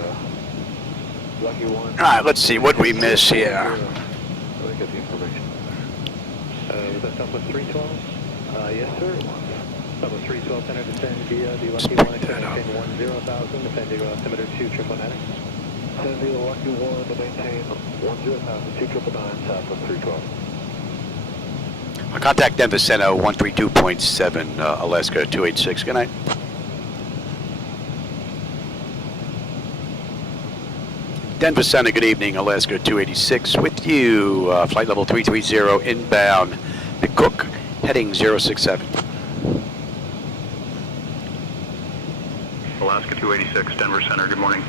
Lucky 1. All right, let's see what we miss here. Let me get the information. Was that Southwest 312? Yes, sir. Southwest 312 center, descend via the Lucky 1, except maintain 10,000, San Diego altimeter 2999. Descend via the Lucky 1 to maintain 10,000, 2999, Southwest 312. Contact Denver Center 132.7, Alaska 286. Good night. Denver Center, good evening, Alaska 286 with you. Flight level 330 inbound. McCook, heading 067. Alaska 286, Denver Center, good morning.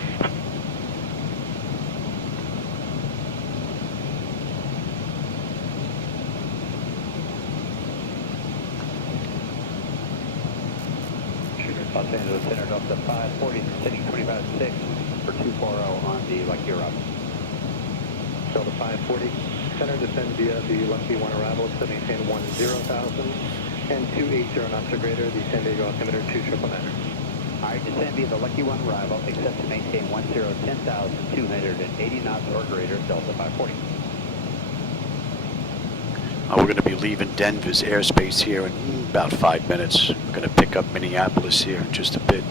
Los Angeles Center up to 540, descending 25.6 for 240 on the Lucky arrival. Delta 540 center, descend via the Lucky 1 arrival, except maintain 10,000, and 280 knots or greater, the San Diego altimeter 2999. Alright, descend via the Lucky 1 arrival, except to maintain 10,280 knots or greater, Delta 540. We're going to be leaving Denver's airspace here in about 5 minutes. We're going to pick up Minneapolis here in just a bit.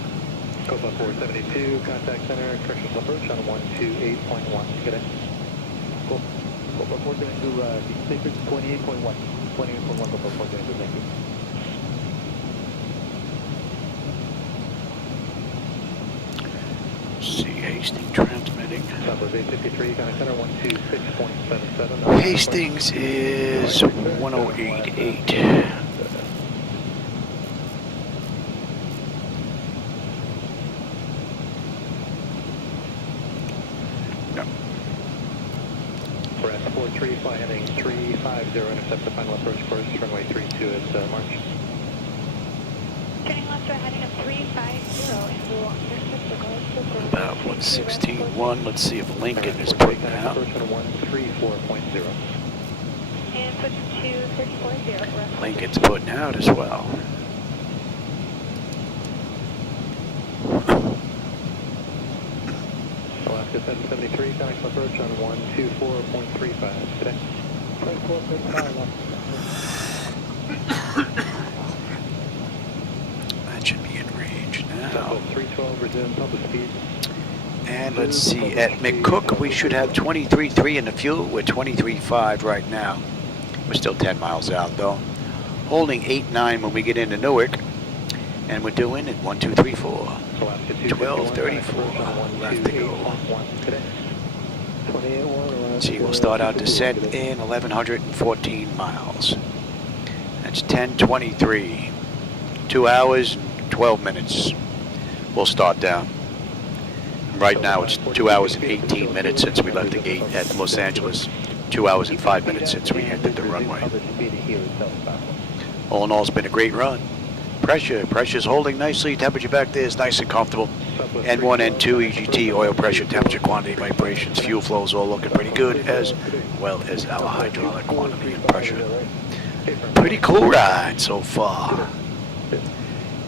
Copa 472, contact center, correctional approach on 128.1. Good day. Cool. Copa 472, secret 28.1. 28.1, Copa 472, thank you. See, Hastings transmitting. Southwest 853, contact center 126.77. Hastings is 1088. No. Brett 43, fly heading 350, intercept the final approach course, runway 32 is March. Turning left, we're heading up 350, and we will intercept the guard circle. About 116.1. Let's see if Lincoln is putting out. Approach on 134.0. And switch to 340. Lincoln's putting out as well. Alaska 773, contact approach on 124.35 today. 24.5. That should be in range now. Southwest 312, resume public speed. And let's see, at McCook we should have 23.3 in the fuel. We're 23.5 right now. We're still 10 miles out though. Holding 8.9 when we get into Newark. And we're doing it 1, 2, 3, 4. 12:34 left to go. Let's see, we'll start our descent in 1,114 miles. That's 10:23. 2 hours and 12 minutes. We'll start down. Right now it's 2 hours and 18 minutes since we left the gate at Los Angeles. 2 hours and 5 minutes since we entered the runway. All in all, it's been a great run. Pressure's holding nicely. Temperature back there is nice and comfortable. N1, N2, EGT, oil pressure, temperature, quantity, vibrations, fuel flows all looking pretty good, as well as our hydraulic quantity and pressure. Pretty cool ride so far.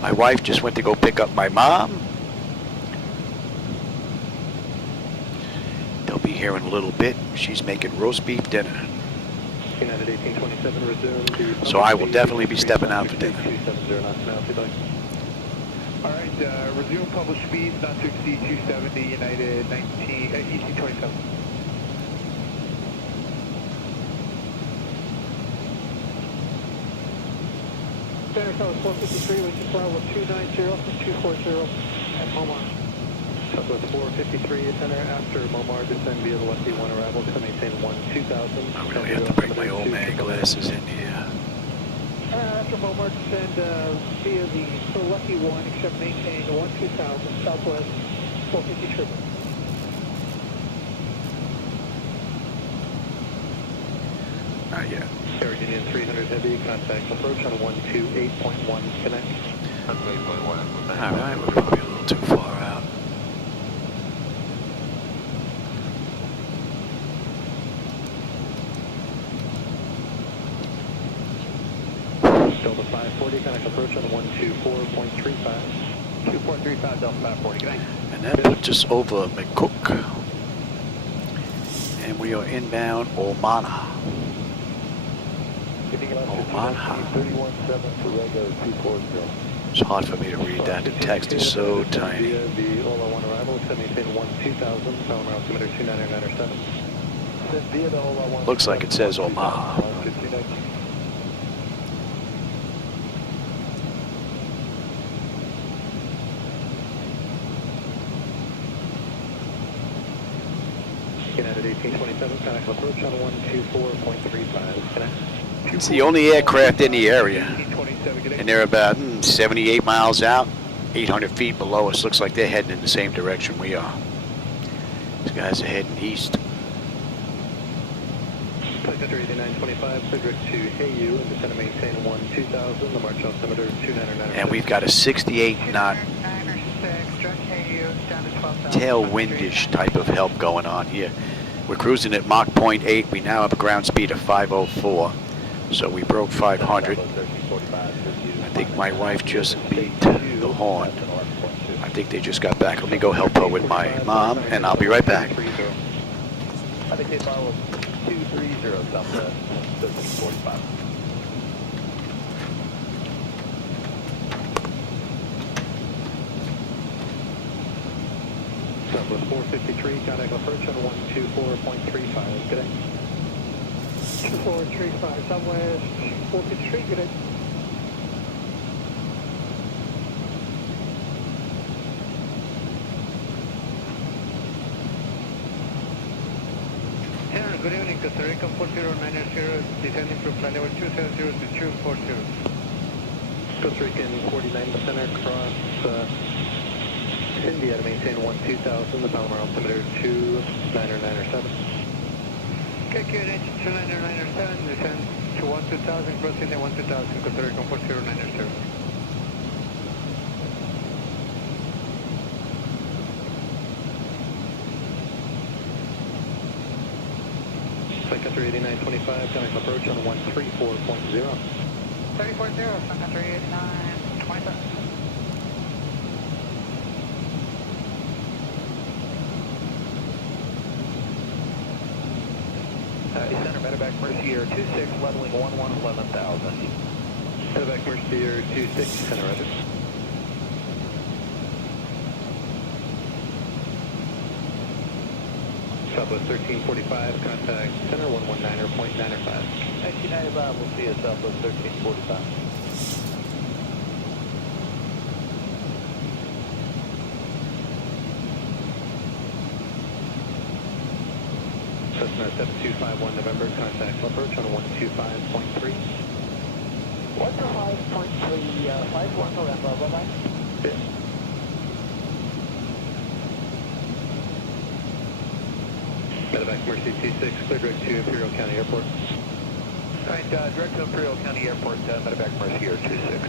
My wife just went to go pick up my mom. They'll be here in a little bit. She's making roast beef dinner. United 1827, resume. So I will definitely be stepping out for dinner. 270 knots now if you'd like. All right, resume published speeds not to exceed 270, United 1827. Center Tower 453, we can fly with 290 from 240 at Momar. Southwest 453, center after Momar, descend via the Lucky 1 arrival to maintain 2000. I really have to bring my old man glasses in here. After Momar, descend via the Lucky 1, except maintain 2000, Southwest 450 triple. Not yet. Air Union 300 Heavy, contact approach on 128.1, connect. Alright, we're probably a little too far out. Delta 540, contact approach on 124.35. 2.35 Delta 540, good night. And that puts us over McCook. And we are inbound Omaha. Omaha. It's hard for me to read that. The text is so tiny. The Ola 1 arrival, to maintain 2000, Laminar altimeter 29907. Looks like it says Omaha. United 1827, contact approach on 124.35, connect. It's the only aircraft in the area. And they're about 78 miles out, 800 feet below us. Looks like they're heading in the same direction we are. These guys are heading east. Flight Center 8925, Cedric to KEWR, and descend and maintain 2000, the March altimeter 299. And we've got a 68 knot tailwindish type of help going on here. We're cruising at Mach 0.8. We now have a ground speed of 504. So we broke 500. I think my wife just beat the horn. I think they just got back. Let me go help her with my mom, and I'll be right back. I think they follow 230 Southwest 1345. Southwest 453, contact approach on 124.35, good day. 2435, Southwest 453, good day. Good evening, Costa Rica 40990, descending from flight level 270 to 240. Costa Rican 49 center, cross India to maintain 2000, the Palomar altimeter 29907. KQH 29907, descend to 12000, cross India 12000, Costa Rica 40990. Flight Country 8925, contact approach on 134.0. 340, Flight Country 8925. Center, medevac Mercy Air 26, leveling 11,000. Medevac Mercy Air 26, center, roger. Southwest 1345, contact center 119.95. 1995, we'll see you Southwest 1345. Cessna 7251 November, contact approach on 125.3. 125.3, 51 November, bye-bye. Yes. Medevac Mercy 26, clear direct to Imperial County Airport. All right, direct to Imperial County Airport, medevac Mercy Air 26.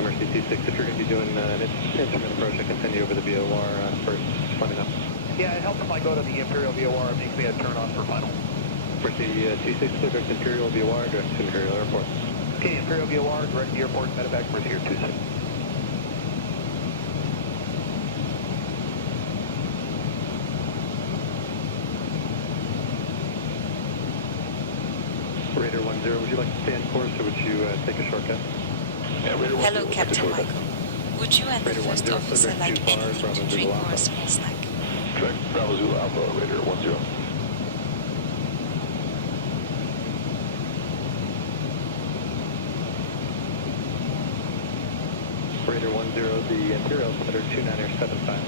Mercy 26, if you're going to be doing an instrument approach, I can send you over the VOR first. Just let me know. Yeah, it helps if I go to the Imperial VOR. It makes me a turn on for final. Mercy 26, clear direct to Imperial VOR, direct to Imperial Airport. Okay, Imperial VOR, direct to airport, medevac Mercy Air 26. Raider 10, would you like to stay on course or would you take a shortcut? Hello, Captain Michael. Would you and the first officer like anything to drink or a small snack? Correct. Bravo Zulu Alpha, Raider 10. Raider 10, the Imperial altimeter 2975.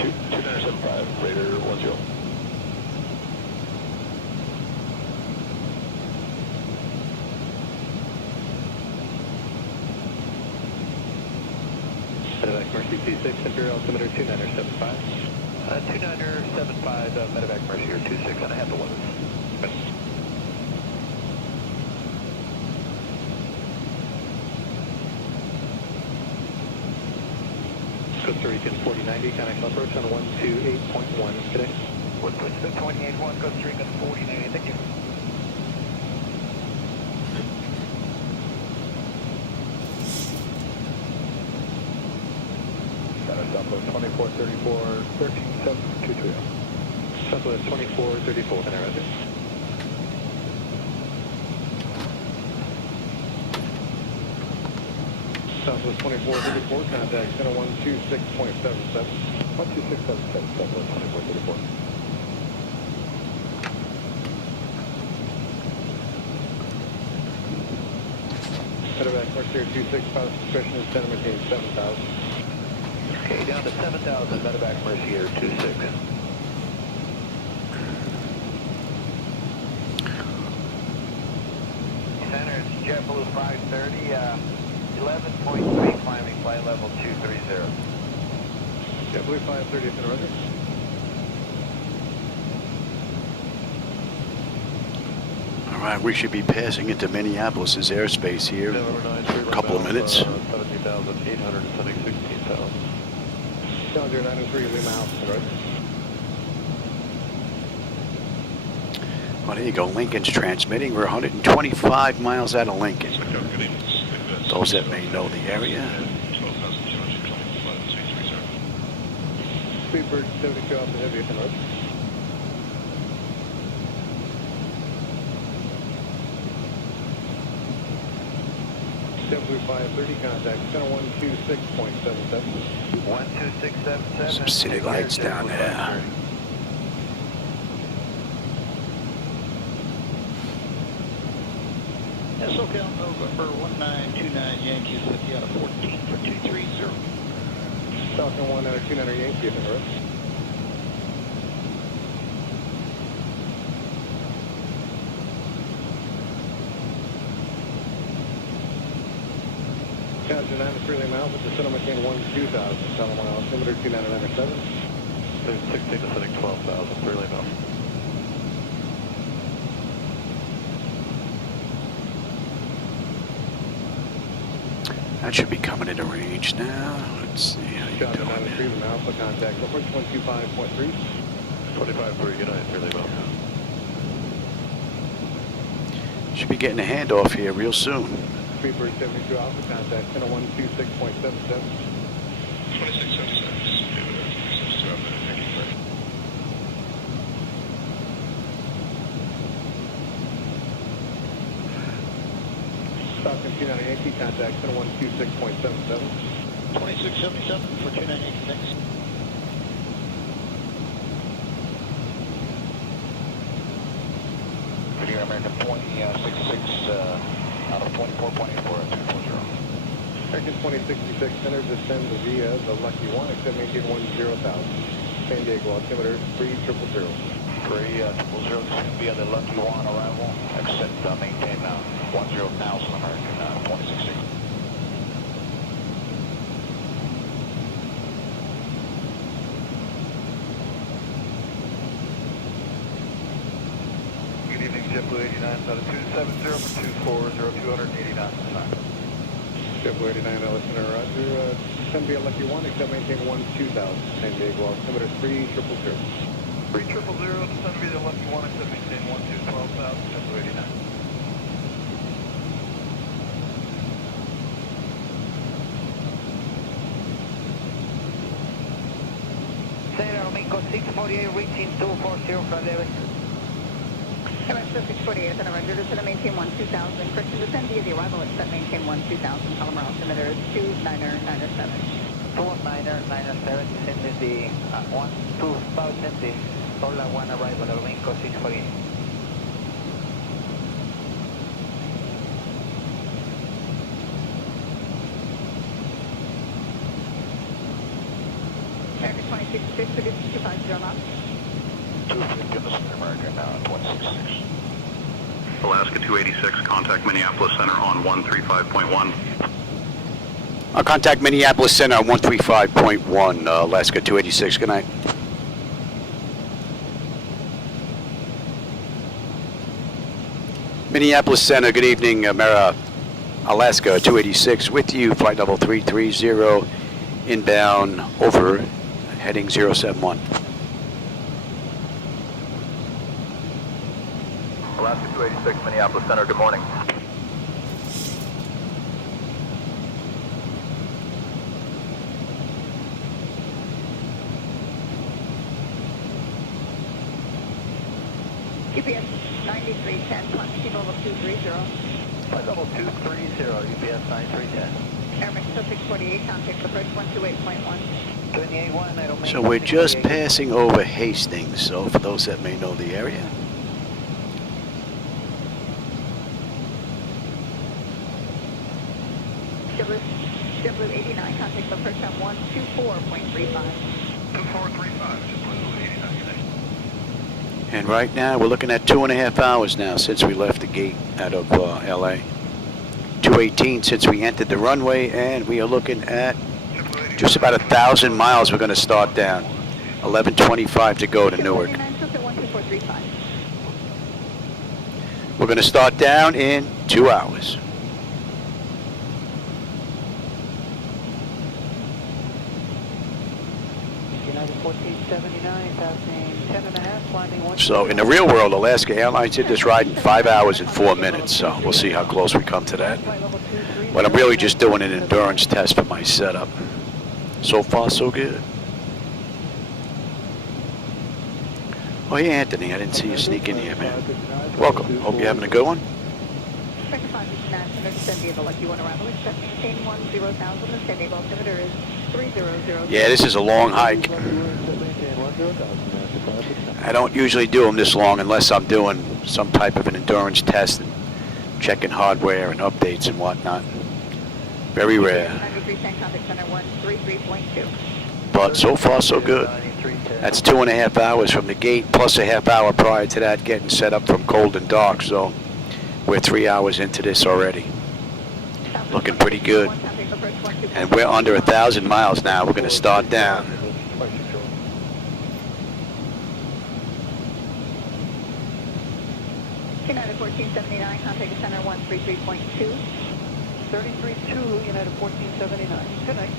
2975, Raider 10. Medevac Mercy T6, Imperial altimeter 2975. 2975, medevac Mercy Air 26, and I have the weather. Costa Rican 4090, contact approach on 128.1 today. 128.1, Costa Rican 4090, thank you. Southwest 2434, 13723. Southwest 2434, center roger. Southwest 2434, contact center 126.77. 12677, Southwest 2434. Medevac Mercy Air 26, pilot discretion is center maintain 7,000. Okay, down to 7,000, medevac Mercy Air 26. Center, it's JetBlue 530, 11.3 climbing, flight level 230. JetBlue 530, center roger. All right, we should be passing into Minneapolis' airspace here in a couple of minutes. 17,800, 16,000. Challenger 903, Lima Alpha, right? Well, there you go. Lincoln's transmitting. We're 125 miles out of Lincoln. Those that may know the area. Speedbird 72 Alpha Heavy, right? JetBlue 530, contact center 126.77. 12677. Some city lights down there. SoCal November 1929 Yankees with you out of 14 for 230. Falcon 129 Yankee, right? Challenger 903 Lima Alpha, descend on maintain 12000, Channel 1 altimeter 2997. 16 descending 12,000, 3 Lima Alpha. That should be coming into range now. Let's see how you're Challenger doing 903 Lima Alpha, contact approach 125.3. 25-3 United, 3 Lima Alpha. Should be getting a handoff here real soon. Freebird 72 Alpha, contact center 126.77. 2677. Falcon 2980, contact center 126.77. 2677 for 2986. Video American 2066 out of 24.84 at 240. American 2066 center descend via the Lucky 1, except maintain 10,000. San Diego altimeter 3000. 3000 via the Lucky 1 arrival, except maintain 10,000 American 2066. Good evening, JetBlue 89 out of 270 for 240, 289. JetBlue 89 listener, roger. Descend via Lucky 1, except maintain 12,000. San Diego altimeter 3000. 3000, descend via the Lucky 1, except maintain 12,000, JetBlue 89. Sarah, Minko 648, reaching 240 for 11. Alaska 648, and roger, descend maintain 12,000. Correction, descend via the arrival, except maintain 12,000. Palomar altimeter is 2997. 2997, descending the 12,000, the Ola 1 arrival of Minko 648. American 2066, produce 250 knots. 250 on the Center American 2066. Alaska 286, contact Minneapolis Center on 135.1. Contact Minneapolis Center on 135.1, Alaska 286. Good night. Minneapolis Center, good evening, Alaska 286 with you, flight level 330, inbound, over, heading 071. Alaska 286, Minneapolis Center, good morning. UPS 9310, longitude level 230. Flight level 230, UPS 9310. Air Mexico 648, contact approach 128.1. 28.1, I don't make So we're just passing over Hastings, so for those that may know the area. JetBlue 89, contact approach on 124.35. 2435, JetBlue 89. And right now, we're looking at 2.5 hours now since we left the gate out of LA. 2:18 since we entered the runway, and we are looking at just about 1,000 miles we're going to start down. 11:25 to go to Newark. We're going to start down in 2 hours. United 1479, passing 10.5, landing 1. So in the real world, Alaska Airlines did this ride in 5 hours and 4 minutes, so we'll see how close we come to that. But I'm really just doing an endurance test for my setup. So far, so good. Oh, hey, Anthony, I didn't see you sneak in here, man. Welcome. Hope you're having a good one. Yeah, this is a long hike. I don't usually do them this long unless I'm doing some type of an endurance test and checking hardware and updates and whatnot. Very rare. But so far, so good. That's 2.5 hours from the gate, plus a half hour prior to that getting set up from cold and dark. So we're 3 hours into this already. Looking pretty good. And we're under 1,000 miles now. We're going to start down. United 1479, contact center 133.2. 33.2, United 1479. Good night.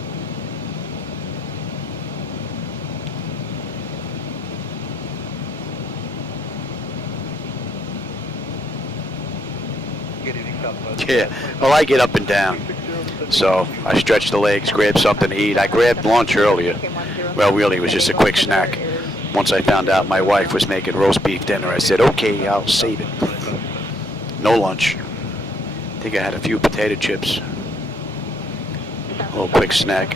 Yeah, well, I get up and down. So I stretch the legs, grab something to eat. I grabbed lunch earlier. Well, really, it was just a quick snack. Once I found out my wife was making roast beef dinner, I said, okay, I'll save it. No lunch. I think I had a few potato chips. A little quick snack.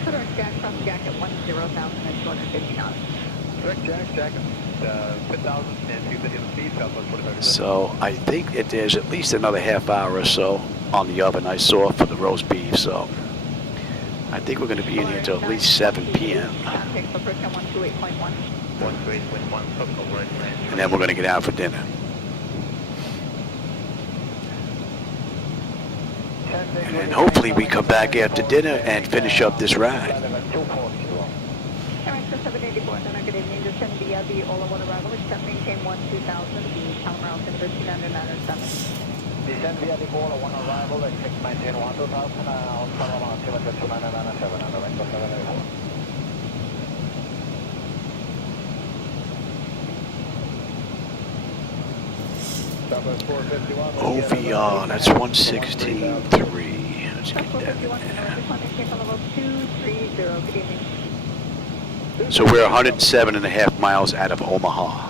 So I think there's at least another half hour or so on the oven I saw for the roast beef. So I think we're going to be in here until at least 7 p.m. And then we're going to get out for dinner. And then hopefully we come back after dinner and finish up this ride. Descend via the Ola 1 arrival at 619 2000, I'll follow on altimeter 2997 on the Recto 784. OVR, that's 116.3. Let's get that in there. So we're 107.5 miles out of Omaha.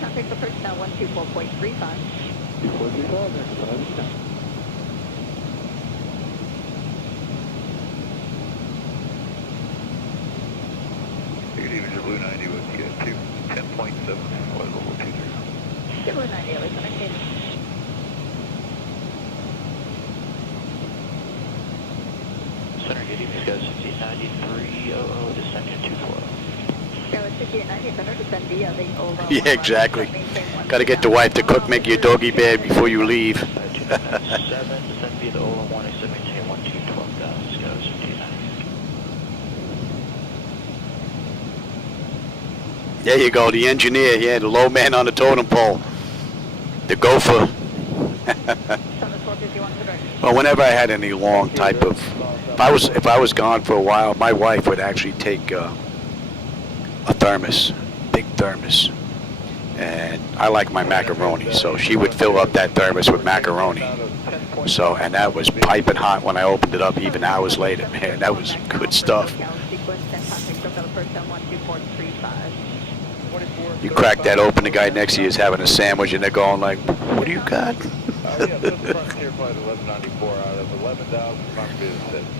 Contact the personnel 124.35. Even your Blue 90 would get 10.7, what level 23? Get Blue 90, at least on occasion. Center Gate, these guys 589300, descending 240. Yeah, exactly. Got to get the wife to cook, make your doggy bed before you leave. There you go, the engineer, yeah, the low man on the totem pole. The gopher. Well, whenever I had any long type of, if I was gone for a while, my wife would actually take a thermos, big thermos, and I like my macaroni, so she would fill up that thermos with macaroni. So, and that was piping hot when I opened it up even hours later. Man, that was good stuff. You crack that open, the guy next to you is having a sandwich, and they're going like, what do you got?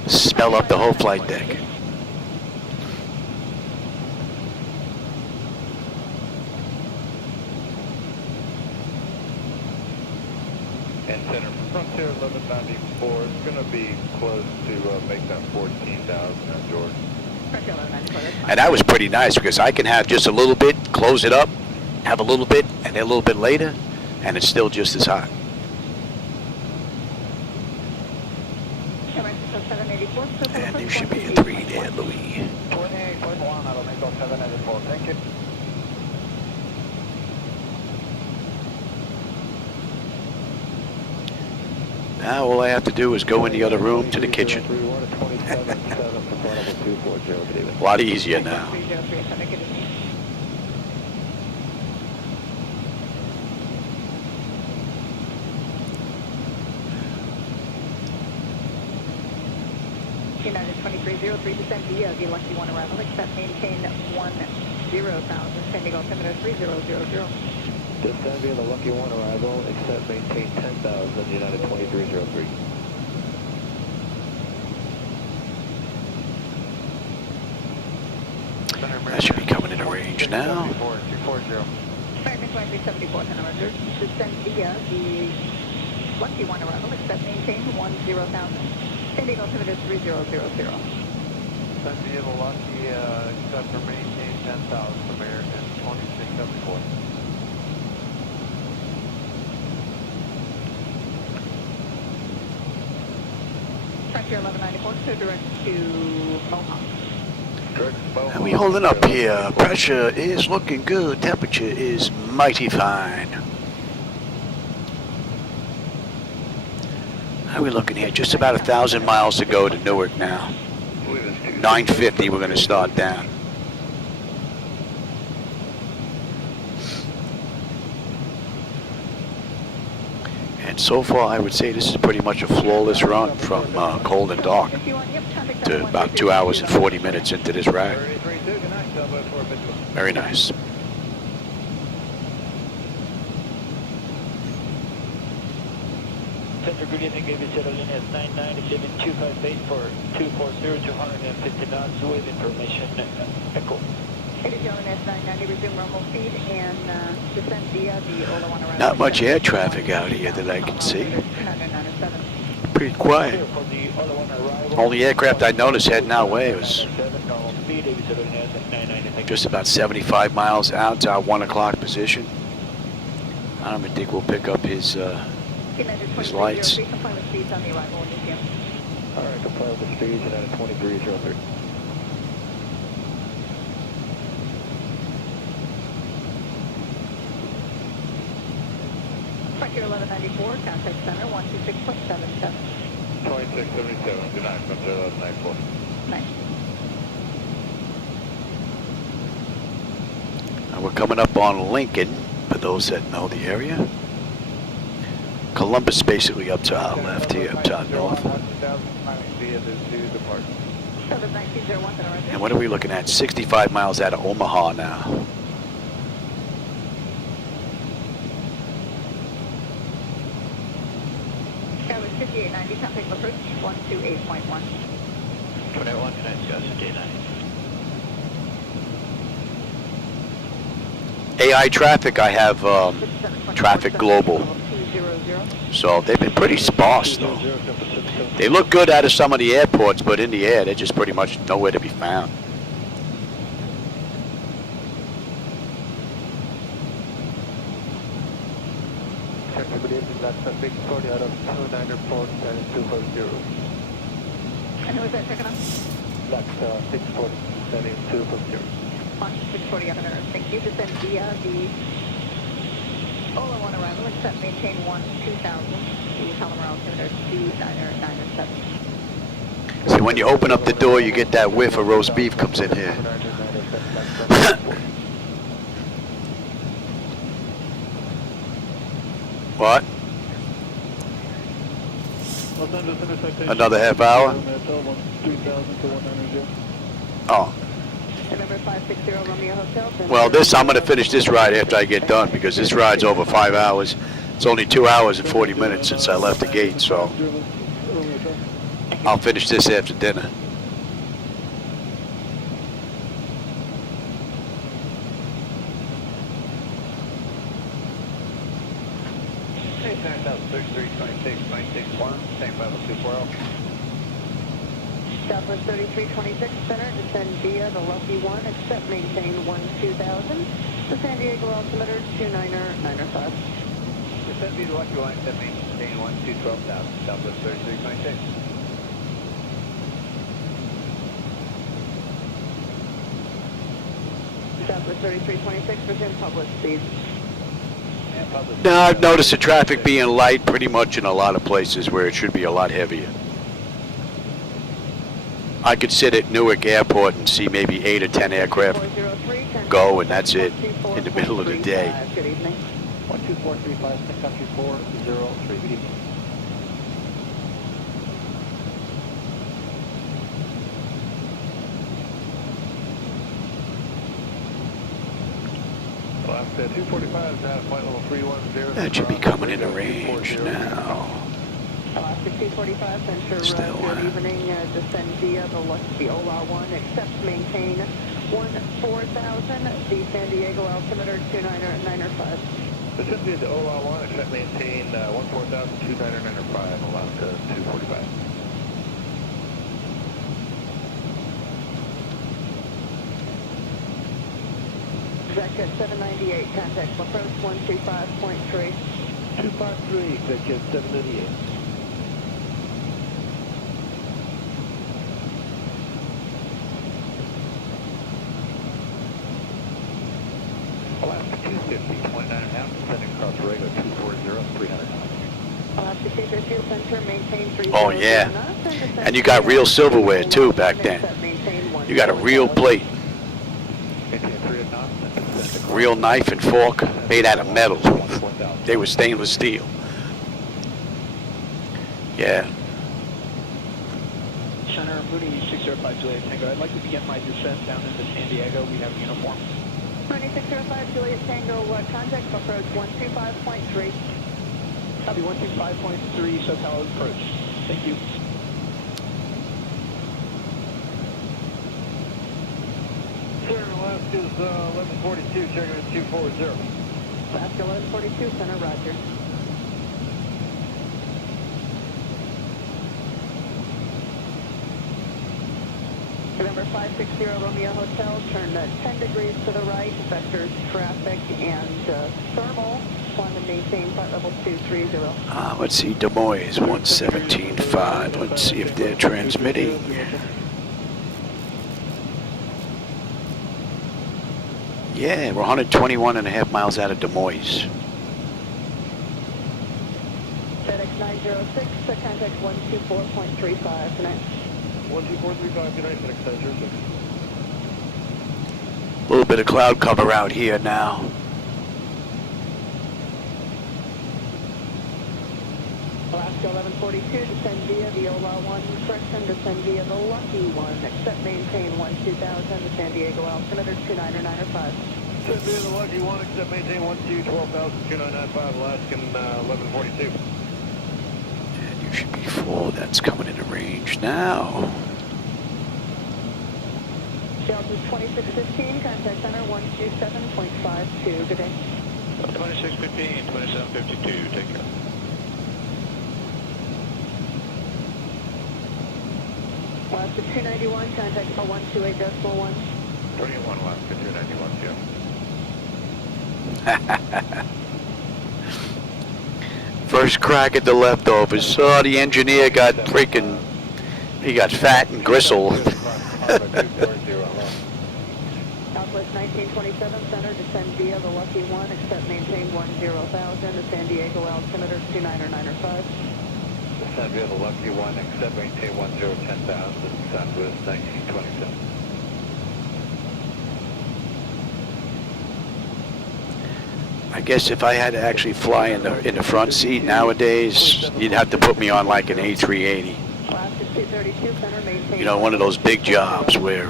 Smell up the whole flight deck. And center Frontier 1194, it's going to be close to make that 14,000 on George. And that was pretty nice because I can have just a little bit, close it up, have a little bit, and then a little bit later, and it's still just as hot. And there should be a 3 there, Louis. 28.1, that'll make 794, thank you. Now all I have to do is go in the other room to the kitchen. A lot easier now. United 2303, descend via the Lucky 1 arrival, except maintain 10,000, sending altimeter 3000. Descend via the Lucky 1 arrival, except maintain 10,000, United 2303. That should be coming into range now. American 2374, descend via the Lucky 1 arrival, except maintain 10,000, sending altimeter 3000. Descend via the Lucky, except for maintain 10,000, American 2674. Frontier 1194, so direct to Mohawk. How we holding up here? Pressure is looking good. Temperature is mighty fine. How are we looking here? Just about 1,000 miles to go to Newark now. 950 we're going to start down. And so far, I would say this is pretty much a flawless run from cold and dark to about 2 hours and 40 minutes into this ride. Very nice. Center, good evening, David Airlines 99725 base for 240, 250 knots, wave information, echo. ATC Airlines 990, resume rumble speed and descend via the Ola 1 around. Not much air traffic out here that I can see. Pretty quiet. Only aircraft I noticed heading our way was just about 75 miles out to our 1 o'clock position. I don't think we'll pick up his lights. Alright, comply with speeds and at 23 is 03. Frontier 1194, contact center 126.77. 2677, good night, Frontier 1194. Nice. We're coming up on Lincoln, for those that know the area. Columbus basically up to our left here, up to our north. And what are we looking at? 65 miles out of Omaha now. That was 5890, contact approach 128.1. 21, good night, 5890. AI traffic, I have traffic global. So they've been pretty sparse though. They look good out of some of the airports, but in the air, they're just pretty much nowhere to be found. Good evening, that's 640 out of 294 and 240. And who was that checking on? That's 640, sending 240. 640 up in Earth. Thank you. Descend via the Ola 1 arrival, accept maintain 2000, the Laminar altimeter 2997. See, when you open up the door, you get that whiff of roast beef comes in here. What? Another half hour? Oh. Well, I'm going to finish this ride after I get done because this ride's over 5 hours. It's only 2 hours and 40 minutes since I left the gate, so I'll finish this after dinner. Southwest 3326 center, descend via the Lucky 1, accept maintain 2000, the San Diego altimeter 29905. Descend via the Lucky 1, accept maintain 12,000, Southwest 3326. Southwest 3326, resume public speed. Now, I've noticed the traffic being light pretty much in a lot of places where it should be a lot heavier. I could sit at Newark Airport and see maybe 8 or 10 aircraft go, and that's it in the middle of the day. Good evening. 12435, country 403, good evening. Alaska 245 is now at flight level 310. That should be coming into range now. Alaska 245, center, good evening, descend via the Ola 1, accept maintain 4000, the San Diego altimeter 29905. Descend via the Ola 1, accept maintain 14000, 29905, Alaska 245. Executive 798, contact approach 125.3. 253, executive 798. Alaska 250, 29.5, descending across regular 240, 300. Alaska 250, center, maintain 3. Oh yeah, and you got real silverware too back then. You got a real plate, real knife and fork made out of metal. They were stainless steel. Yeah. Center, Mooney 605 Juliet Tango. I'd like to begin my descent down into San Diego. We have uniform. Mooney 605 Juliet Tango, contact approach 125.3. Copy 125.3, SoCal approach. Thank you. Center, Alaska's 1142, checking in 240. Alaska 1142, Center, roger. November 560 Romeo Hotel, turn 10 degrees to the right, vectors traffic and thermal. Want to maintain flight level 230. Let's see, Des Moines 117.5. Let's see if they're transmitting. Yeah, we're 121.5 miles out of Des Moines. FedEx 906, contact 124.35 tonight. 12435, good night, FedEx 906. A little bit of cloud cover out here now. Alaska 1142, descend via the Ola 1, correction, descend via the Lucky 1, accept maintain 12000, the San Diego altimeter 29905. Descend via the Lucky 1, accept maintain 12,000, 2995, Alaskan 1142. And you should be full, that's coming into range now. Delta 2615, contact center 127.52, good day. 2615, 2752, take care. Alaska 291, contact 128.1. 21, Alaska 291, yeah. First crack at the leftovers. Saw the engineer got freaking, he got fat and gristle. Southwest 1927 Center, descend via the Lucky 1, accept maintain 10,000, the San Diego altimeter 29905. Descend via the Lucky 1, accept maintain 10,000, Southwest 1927. I guess if I had to actually fly in the front seat nowadays, you'd have to put me on like an A380. You know, one of those big jobs where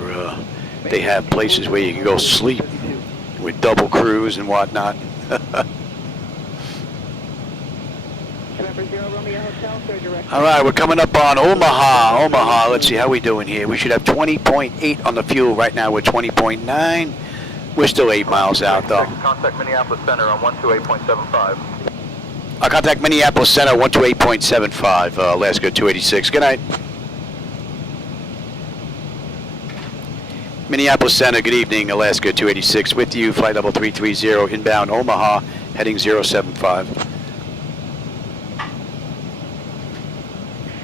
they have places where you can go sleep with double crews and whatnot. All right, we're coming up on Omaha. Let's see how we doing here. We should have 20.8 on the fuel. Right now we're 20.9. We're still 8 miles out, though. Contact Minneapolis Center on 128.75. I'll contact Minneapolis Center 128.75, Alaska 286. Good night. Minneapolis Center, good evening, Alaska 286 with you, flight level 330, inbound Omaha, heading 075.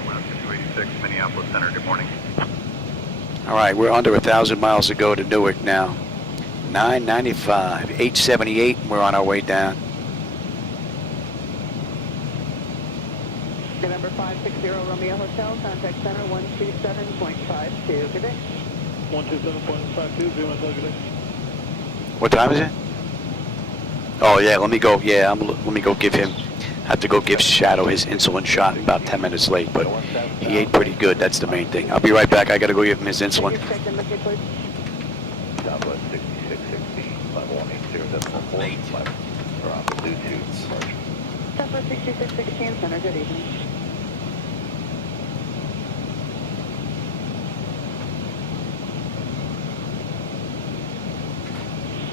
Alaska 286, Minneapolis Center, good morning. All right, we're under 1,000 miles to go to Newark now. 995, 878, and we're on our way down. November 560 Romeo Hotel, contact center 127.52, good day. 127.52, good day. What time is it? Oh yeah, let me go. Yeah, let me go give him. Have to go give Shadow his insulin shot. About 10 minutes late, but he ate pretty good. That's the main thing. I'll be right back. I got to go give him his insulin. Southwest 6616, 5180.4, we're on Bluetooth. Southwest 6616, Center, good evening.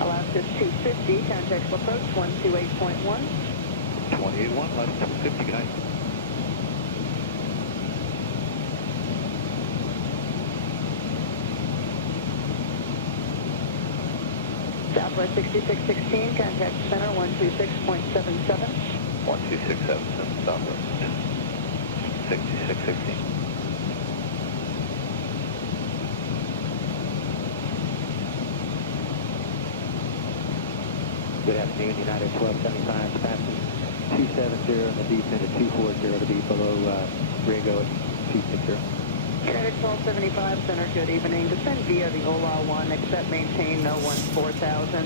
Alaska 250, contact approach 128.1. 28.1, left 250, good night. Southwest 6616, contact center 126.77. 1267, Southwest 6616. Good afternoon, United 1275, passing 270 and the descent at 240 to be below Ringo at 260. United 1275, Center, good evening. Descend via the Ola 1, accept maintain 014,000,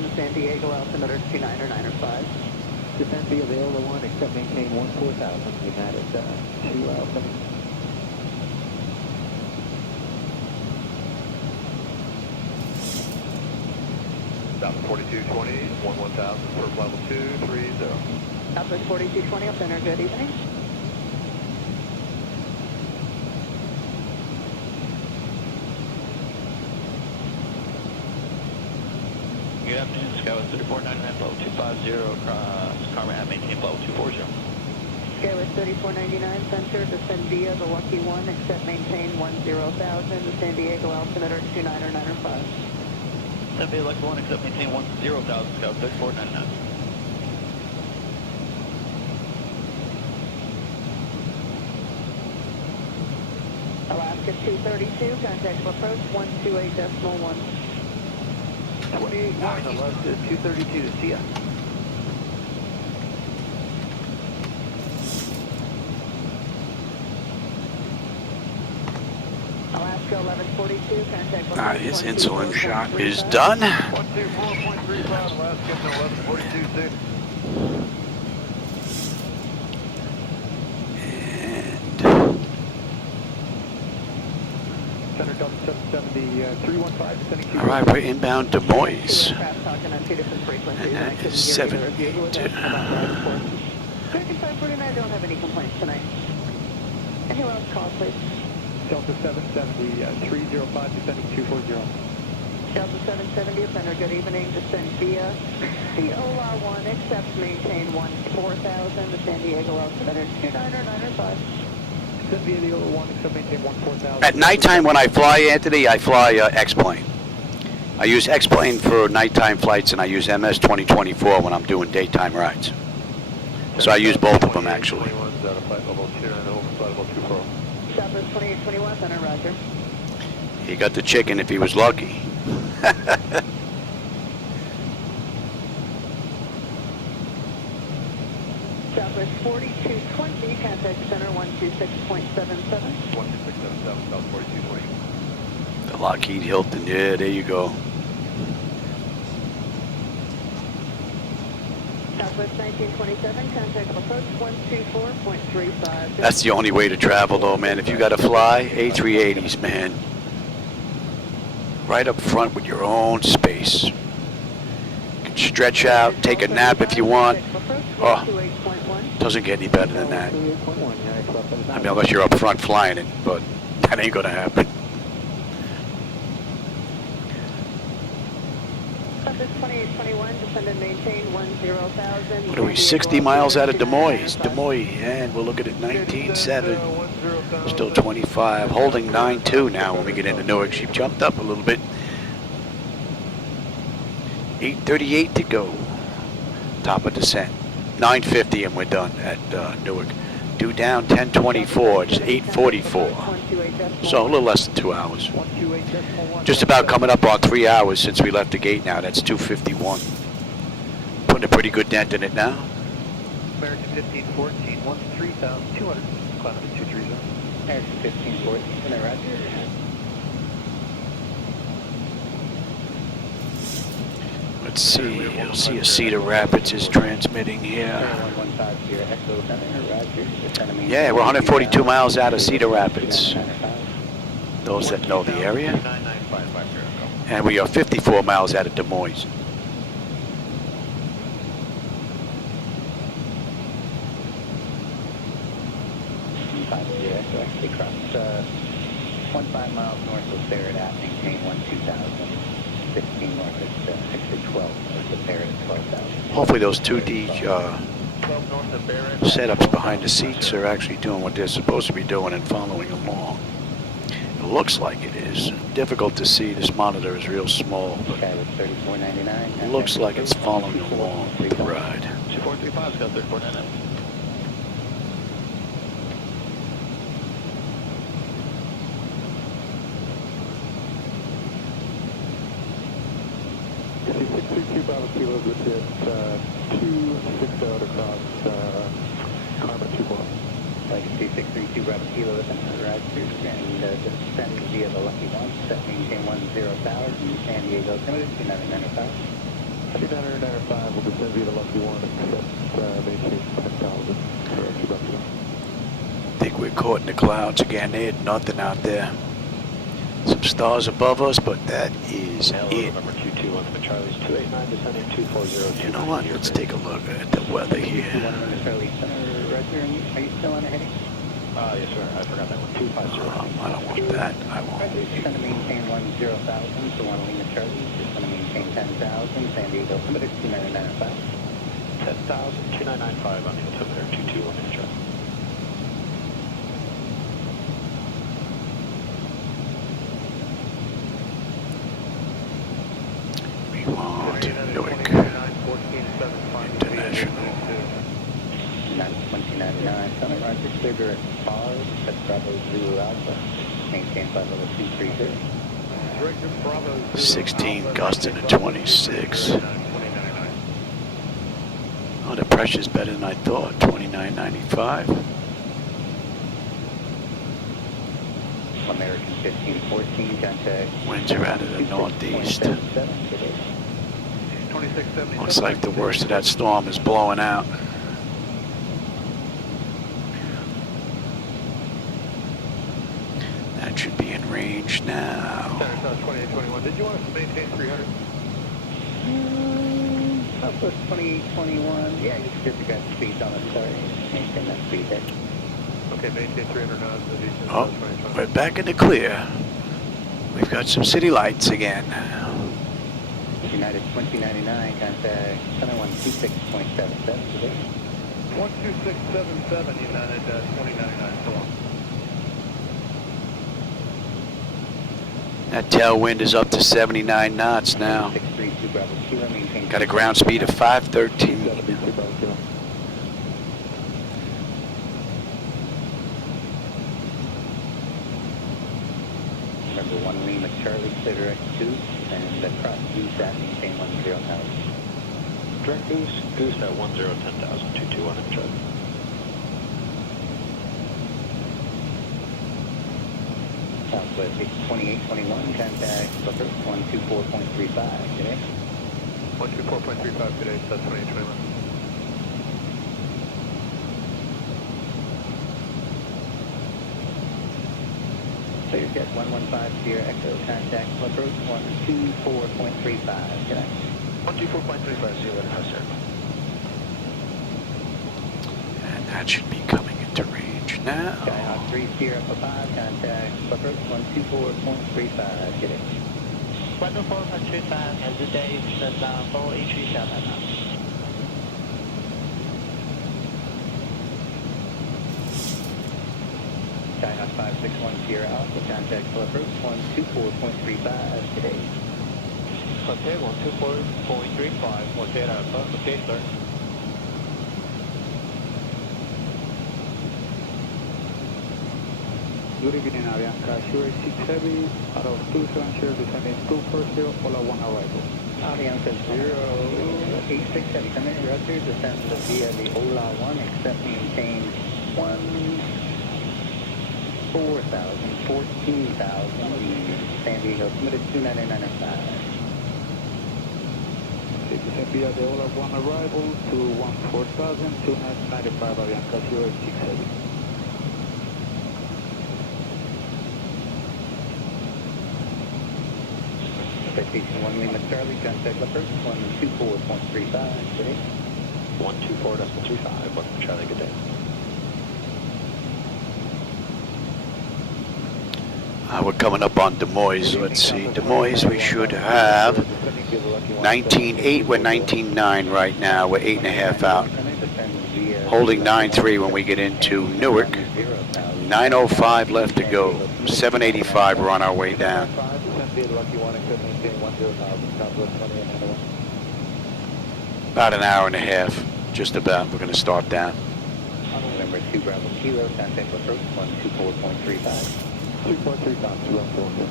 the San Diego altimeter 29905. Descend via the Ola 1, except maintain 14,000, United 2L7. Southwest 4220, 11,000, first level 230. Southwest 4220, center, good evening. Good afternoon, Skywest 3499, level 250, across Carmen, maintain level 240. Skywest 3499, center, descend via the Lucky 1, except maintain 10,000, the San Diego altimeter 29905. Descend via Lucky 1, except maintain 10,000, Skywest 3499. Alaska 232, contact approach 128.1. 28 Alaska 232, see ya. Alaska 1142, contact approach. His insulin shot is done. 124.35, Alaska 1142, Center Delta 770, 315, descending. All right, we're inbound Des Moines. Talking on two different frequencies. And that is 78. 3549, don't have any complaints tonight. And who else called, please? Delta 770, 305, descending 240. Delta 770, offender, good evening. Descend via the Ola 1, except maintain 14,000, the San Diego altimeter 29905. Descend via the Ola 1, except maintain 14,000. At nighttime when I fly, Anthony, I fly X-Plane. I use X-Plane for nighttime flights, and I use MS 2024 when I'm doing daytime rides. So I use both of them, actually. Southwest 2821, center, roger. He got the chicken if he was lucky. Southwest 4220, contact center 126.77. 12677, South 4220. The Lockheed Hilton, yeah, there you go. Southwest 1927, contact approach 124.35. That's the only way to travel, though, man. If you got to fly, A380s, man. Right up front with your own space. You can stretch out, take a nap if you want. Oh, doesn't get any better than that. I mean, unless you're up front flying it, but that ain't gonna happen. Southwest 2821, descend and maintain 10,000. What are we, 60 miles out of Des Moines? Des Moines, and we're looking at 19.7. Still 25, holding 9.2 now when we get into Newark. She jumped up a little bit. 8:38 to go. Top of descent. 9:50 and we're done at Newark. Due down 10:24, it's 8:44. So a little less than 2 hours. Just about coming up on 3 hours since we left the gate now. That's 2:51. Putting a pretty good dent in it now. American 1514, 13,200, climb to 230. American 1514, center, roger. Let's see, you'll see a Cedar Rapids is transmitting here. Yeah, we're 142 miles out of Cedar Rapids. Those that know the area. And we are 54 miles out of Des Moines. Actually crossed 15 miles north of Barrett at maintain 12,000. 16 north at 6 to 12 north of Barrett at 12,000. Hopefully those 2D setups behind the seats are actually doing what they're supposed to be doing and following along. It looks like it is. Difficult to see. This monitor is real small, but it looks like it's following along with the ride. 2435, Scott 3499. Bravo Kilo, this is 260 across Carmen 2-4. Legacy 632 Bravo Kilo is in the route and descending via the Lucky 1, set maintain 10,000, San Diego altimeter 29905. 2995 will descend via the Lucky One, except maintain 10,000. I think we're caught in the clouds again. There's nothing out there. Some stars above us, but that is it. Number 221, the Charlie's 289, descending 240. You know what? Let's take a look at the weather here. Charlie Center, Roger, are you still on the heading? Yes, sir. I forgot that one. 250. I don't want that. I won't. Just going to maintain 10,000 for one Lima Charlie. Just going to maintain 10,000. San Diego altimeter 2995. 10,000, 2995 on the altimeter 221 Charlie. We want Newark International. 2099, Summit Roger, clear direct bars, that's Bravo Zulu Alpha, maintain flight level 230. 16 gusting to 26. Oh, the pressure's better than I thought. 2995. American 1514, contact. Winds are out of the northeast. Looks like the worst of that storm is blowing out. That should be in range now. 2821. Did you want us to maintain 300? Southwest 2821. Yeah, you just got speed on it, sorry. Maintain that speed there. Okay, maintain 300 knots. Oh, we're back in the clear. We've got some city lights again. United 2099, contact 7126.77 today. 12677, United 2099, so long. That tailwind is up to 79 knots now. 632 Bravo Kilo, maintain. Got a ground speed of 513. Number 1 Lima Charlie, clear direct 2, and cross goose at maintain 10,000. Direct goose at 1010,000, 221 Charlie. Southwest 2821, contact Booker 124.35 today. 124.35 today, South 2821. Clear jet 115 Sierra Echo, contact Booker 124.35 today. 124.35, see you later, sir. And that should be coming into range now. Skyhawk 3 Sierra for 5, contact Booker 124.35 today. 124.35, and today set down for ATC Chatter. Skyhawk 561 Sierra Alpha, contact Booker 124.35 today. Okay, 124.35, okay, Alpha, okay, sir. Good evening, Avianca. Sure 6 Heavy, out of Tucson, share descending 240, Ola 1 arrival. Avianca 086 Heavy, come in, Roger, descend via the Ola 1, except maintain 4,000, 14,000, San Diego, submitted 299.5. Descend via the Ola 1 arrival to 14,000, 295 Avianca 086 Heavy. Citation 1 Lima Charlie, contact Leopard 124.35 today. 124.35, welcome Charlie, good day. We're coming up on Des Moines. Let's see. Des Moines, we should have 19.8. We're 19.9 right now. We're 8.5 out. Holding 9.3 when we get into Newark. 9.05 left to go. 7.85. We're on our way down. About an hour and a half. Just about. We're going to start down. Number 2 Bravo Kilo, contact approach 124.35. 2.3 times, 214.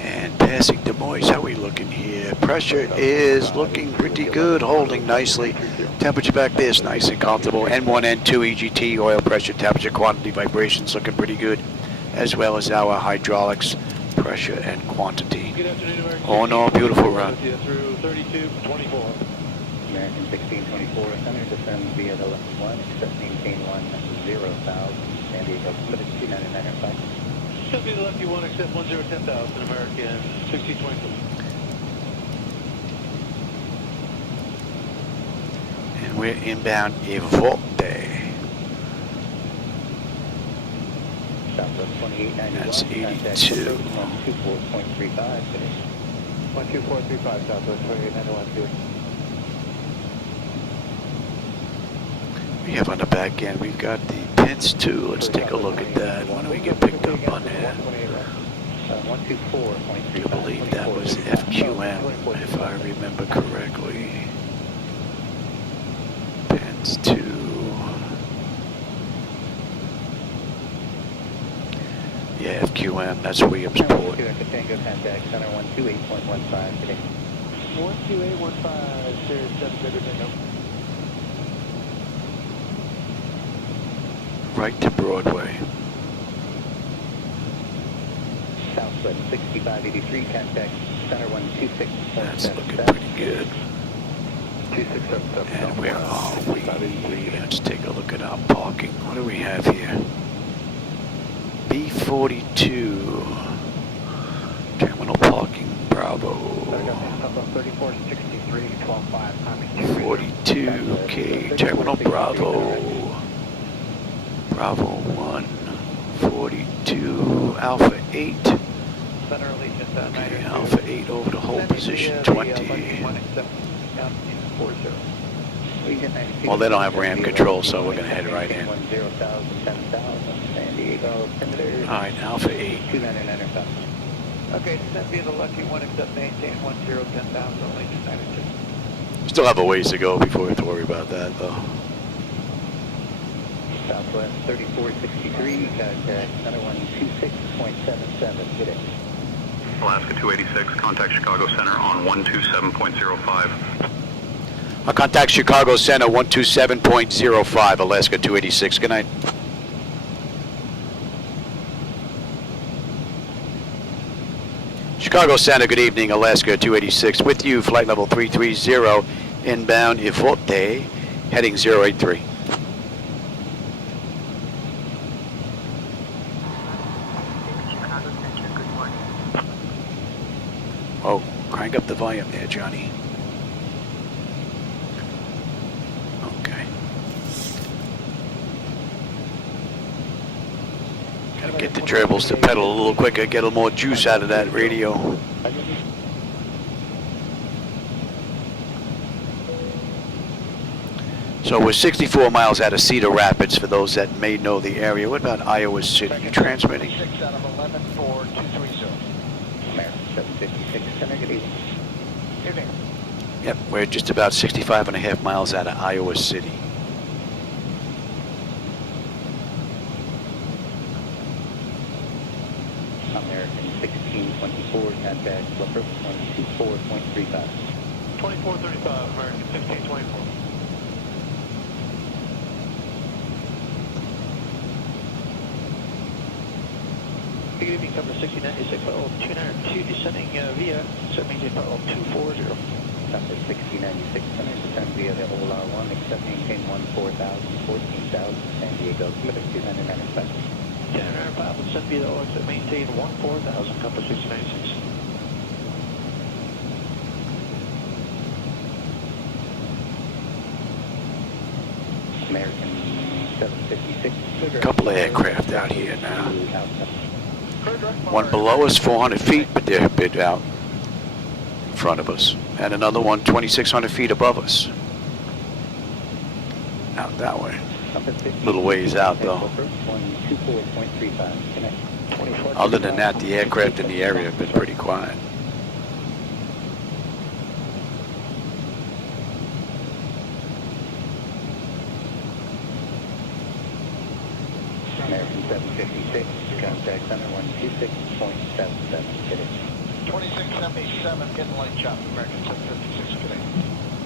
And passing Des Moines, how are we looking here? Pressure is looking pretty good, holding nicely. Temperature back there is nice and comfortable. N1, N2, EGT, oil pressure, temperature, quantity, vibrations looking pretty good. as well as our hydraulics, pressure, and quantity. Good afternoon, American. All in all, beautiful run. Through 3224. American 1624, center descend via the left one, except maintain 10,000, San Diego, limited 299.5. Should be the lucky one, except 10,000, American 1624. And we're inbound Evolte. Southwest 2891. That's 82. 124.35 today. 12435, Southwest 2891, good. We have on the back end, we've got the pins too. Let's take a look at that. When do we get picked up on that? I do believe that was FQM, if I remember correctly. Pins 2. Yeah, FQM, that's Williamsport. Tango contact, center 128.15 today. 12815, Series 7, Tango. Right to Broadway. Southwest 6583, contact center 126. That's looking pretty good. 2677. And where are we? Let's take a look at our parking. What do we have here? B42. Terminal parking, Bravo. 3463, 12.5, 42K, Terminal Bravo. Bravo 1, 42, Alpha 8. Center Allegiant, Okay, Alpha 8 over to hold position 20. Well, they don't have ram control, so we're going to head right in. Alright, Alpha 8. Okay, descend via the lucky one, except maintain 10,000, Allegiant 92. Still have a ways to go before we have to worry about that, though. Southwest 3463, contact center 126.77 today. Alaska 286, contact Chicago Center on 127.05. I'll contact Chicago Center 127.05, Alaska 286. Good night. Chicago Center, good evening, Alaska 286. With you, flight level 330, inbound Ivote, heading 083. Oh, crank up the volume there, Johnny. Okay. Gotta get the dribbles to pedal a little quicker, get a little more juice out of that radio. So we're 64 miles out of Cedar Rapids, for those that may know the area. What about Iowa City? You transmitting? 6 out of 11 for 230. American 756, center, good evening. Evening. Yep, we're just about 65.5 miles out of Iowa City. American 1624, contact Flipper 124.35. 2435, American 1624. Good evening, cover 6096, Parallel 292, descending via 17, Parallel 240. Southwest 6096, center, descend via the Ola 1, except maintain 14,000, San Diego, limited 299.5. 1095, descend via the Ola, except maintain 14,000, cover 6096. American 756. Couple of aircraft out here now. One below us, 400 feet, but they're a bit out in front of us. And another one, 2,600 feet above us. Out that way. Little ways out, though. Other than that, the aircraft in the area have been pretty quiet. American 756, contact center 126.77 today. 2677, getting light chop, American 756 today.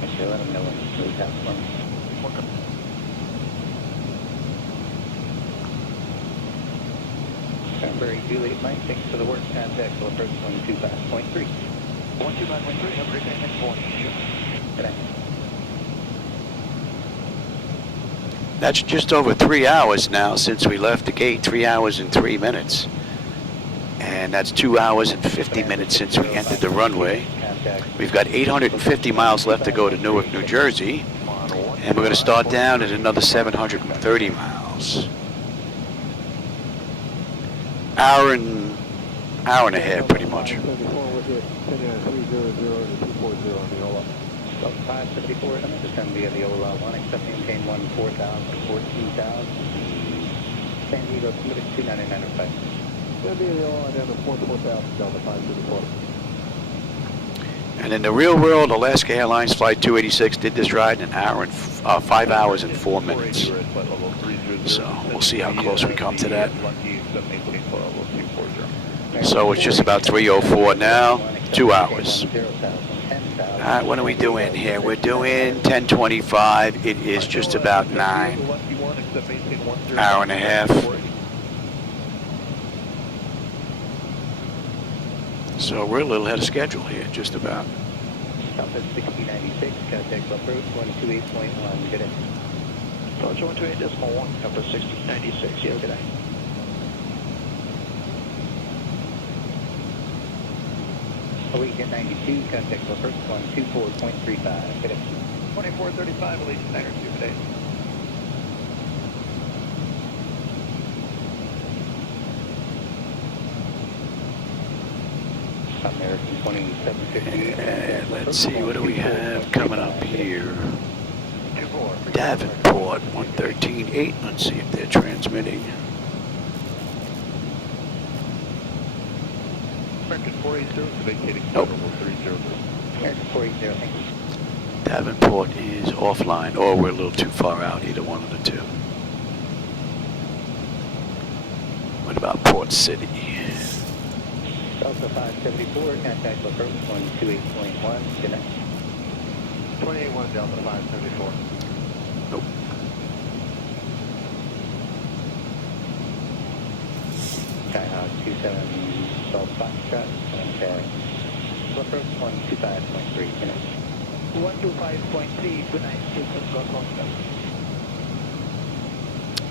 Okay, let them know when it's moved out from. Very Juliet Mike, thanks for the work. Contact for approach 125.3. 125.3, have a great day. Next one. Good night. That's just over 3 hours now since we left the gate, 3 hours and 3 minutes. And that's 2 hours and 50 minutes since we entered the runway. We've got 850 miles left to go to Newark, New Jersey. And we're going to start down at another 730 miles. Hour and a half, pretty much. 574, I'm going to send via the OLA 1, except maintain 4,000, 14,000. San Diego, submitted 29905. Send via the OLA down to 4,000, Delta 574. And in the real world, Alaska Airlines Flight 286 did this ride in an hour and 5 hours and 4 minutes. So we'll see how close we come to that. So it's just about 3:04 now, 2 hours. All right, what are we doing here? We're doing 10:25. It is just about 9. Hour and a half. So we're a little ahead of schedule here, just about. Southwest 6096, contact approach 128.1, good day. Approach 128.1, Southwest 6096, yeah, good day. Weekend 92, contact approach 124.35, good day. 2435, Allegiant 902, good day. American 2750. Let's see, what do we have coming up here? Davenport 113.8. Let's see if they're transmitting. American 480 is vacating. Nope. 30. American 480, thank you. Davenport is offline, or we're a little too far out, either one of the two. What about Port City? Delta 574, contact approach 128.1, good night. 281 Delta 574. Nope. Skyhawk 27 South Foxtrot, contact approach 125.3, good night. 125.3, good night, Houston, go Cockpit.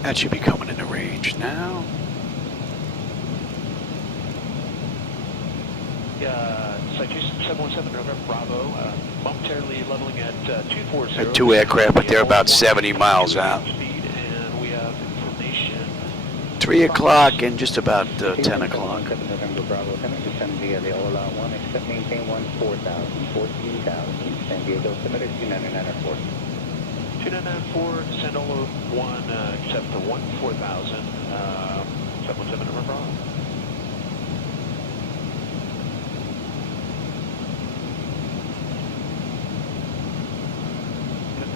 That should be coming into range now. Citation 717 November Bravo, momentarily leveling at 240. Two aircraft, but they're about 70 miles out. Speed, and we have information. 3 o'clock and just about 10 o'clock. November Bravo, descend via the OLA 1, except maintain 14,000, 14,000, San Diego, submitted 2994. 2994, descend OLA 1, except for 14,000, 717 November Bravo.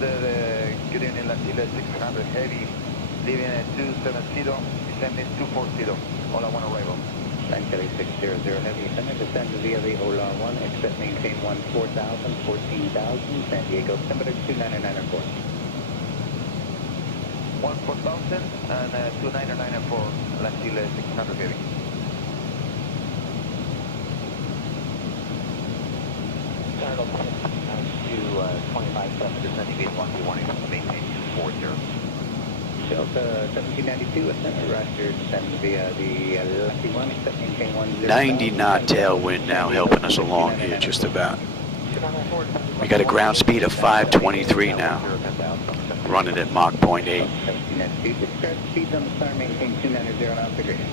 Good evening, Latila 600 Heavy, leaving at 270, descending 240, OLA 1 arrival. Sanctuary 600 Heavy, descend via the OLA 1, except maintain 14,000, 14,000, San Diego, submitted 2994. 14,000 and 2994, Latila 600 Heavy. Turtle 25 descending gate 121, maintain 240. Delta 1792, ascend Roger, descend via the Lucky 1, except maintain 10. 90 knot tailwind now helping us along here just about. We got a ground speed of 523 now, running at Mach 0.8. Describe speeds on the star, maintain 290 knots or greater.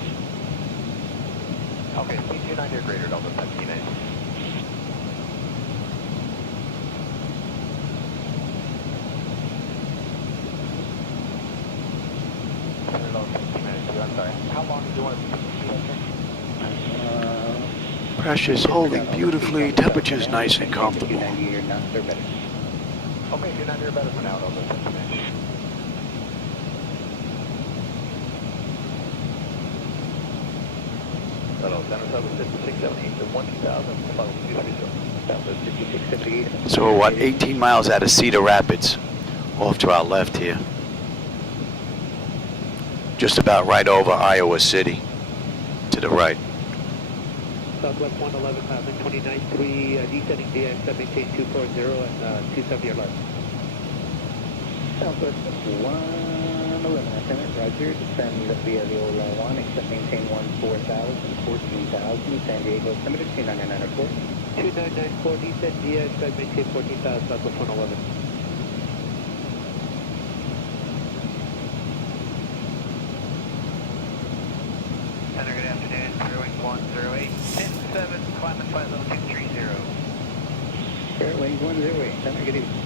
Okay, speed 290 or greater, Delta 1790. I'm sorry. How long do you want to Pressure's holding beautifully. Temperature's nice and comfortable. Okay, 290 or better for now, Delta 1790. Hello, Center 75678 to 1,000. So we're what, 18 miles out of Cedar Rapids, off to our left here. Just about right over Iowa City, to to the right. Southwest 111, passing 29.3, descending DX, maintain 240 and 270 your left. Southwest 111, center, roger, descend via the old 1, except maintain 14,000, 14,000, San Diego, altimeter 2994. 2994, descend DX, maintain 14,000, Southwest 111. Center, good afternoon, Fairwing 108, 10-7, climb and flight level 230. Fairwing 108, center, good evening.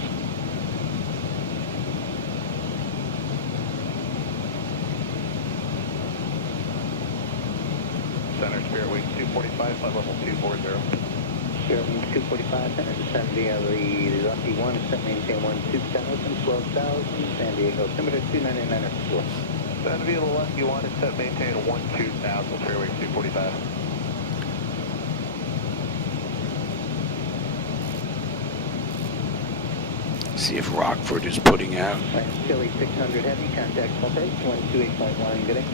Center, Spirit Wing 245, flight level 240. Spirit Wing 245, center, descend via the Lucky 1, except maintain 12,000, 12,000, San Diego, altimeter 2994. Descend via the Lucky 1, except maintain 12,000, Spirit Wing 245. See if Rockford is putting out. Right, Philly 600 heavy, contact approach, 128.1, good day.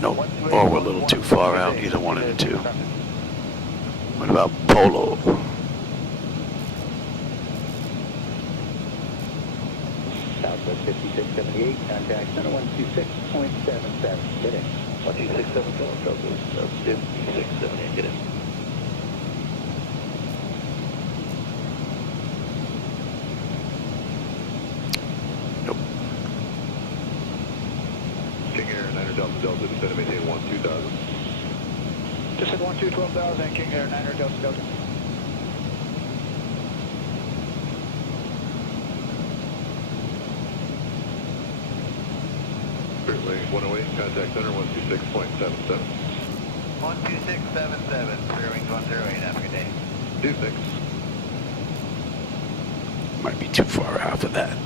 Nope. Or we're a little too far out, either one of the two. What about Polo? Southwest 5678, contact center 126.77, good day. 12677, Southwest 5678, get in. King Air, Niner Delta Delta, descend and maintain 12,000. Descend 12,000, King Air, Niner Delta Delta. Spirit Wing 108, contact center 126.77. 12677, Spirit Wing 108, have a good day. 26. Might be too far out for that.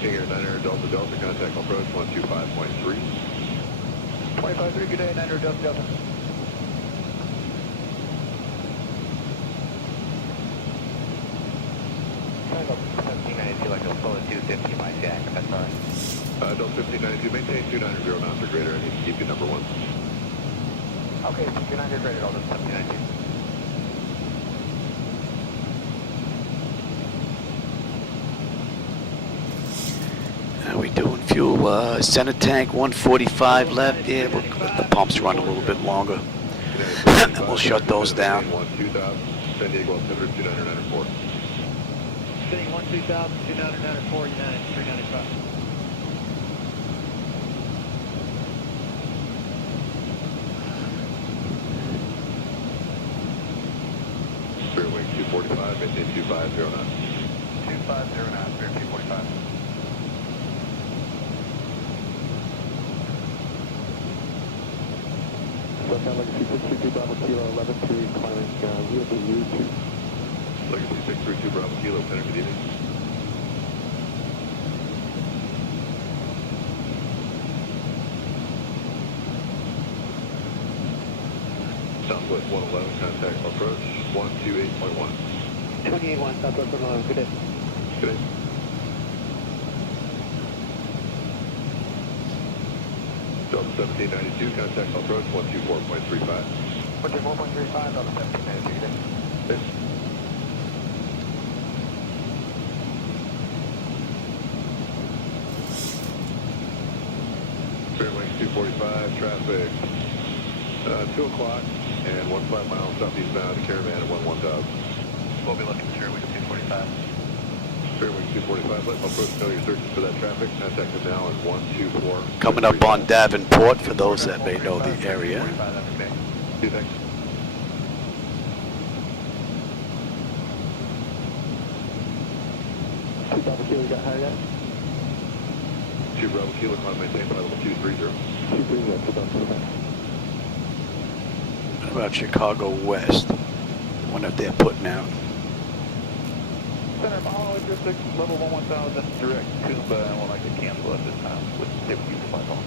King Air, Niner Delta Delta, contact approach 125.3. 25-3, good day, Niner Delta Delta. Kind of 1792, like a flow of 250 by Jack, if that's all right. Delta 1592, maintain 290 knots or greater. I need to keep you number 1. Okay, 290 rated, I'll just 1792. How we doing? Fuel, center tank 145 left. Yeah, we'll let the pumps run a little bit longer. And we'll shut those down. 2,000, San Diego, altimeter 2994. Sitting 12,000, 2994, United 395. Spirit Wing 245, maintain 250 knots. 250 knots, Spirit 245. Southbound Legacy 632 Bravo Kilo 11-3, climbing VFU 2. Legacy 632 Bravo Kilo, center, good evening. Southwest 111, contact approach 128.1. 28-1, Southwest 111, good day. Good day. Delta 1792, contact approach 124.35. 124.35, Delta 1792, good day. Okay. Spirit Wing 245, traffic 2 o'clock and 15 miles southeast bound to Caravan at 11,000. We'll be looking for Spirit Wing 245. Spirit Wing 245, let approach know you're searching for that traffic. Contact them now at 124. Coming up on Davenport for those that may know the area. 2, thanks. Bravo Kilo, you got higher yet? 2 Bravo Kilo, climb maintain flight level 230. 230, so don't do that. What about Chicago West? I wonder if they're putting out. Center, Mahalo, District, level 11000, direct Toomba, and we'll like to cancel at this time with safety flight home.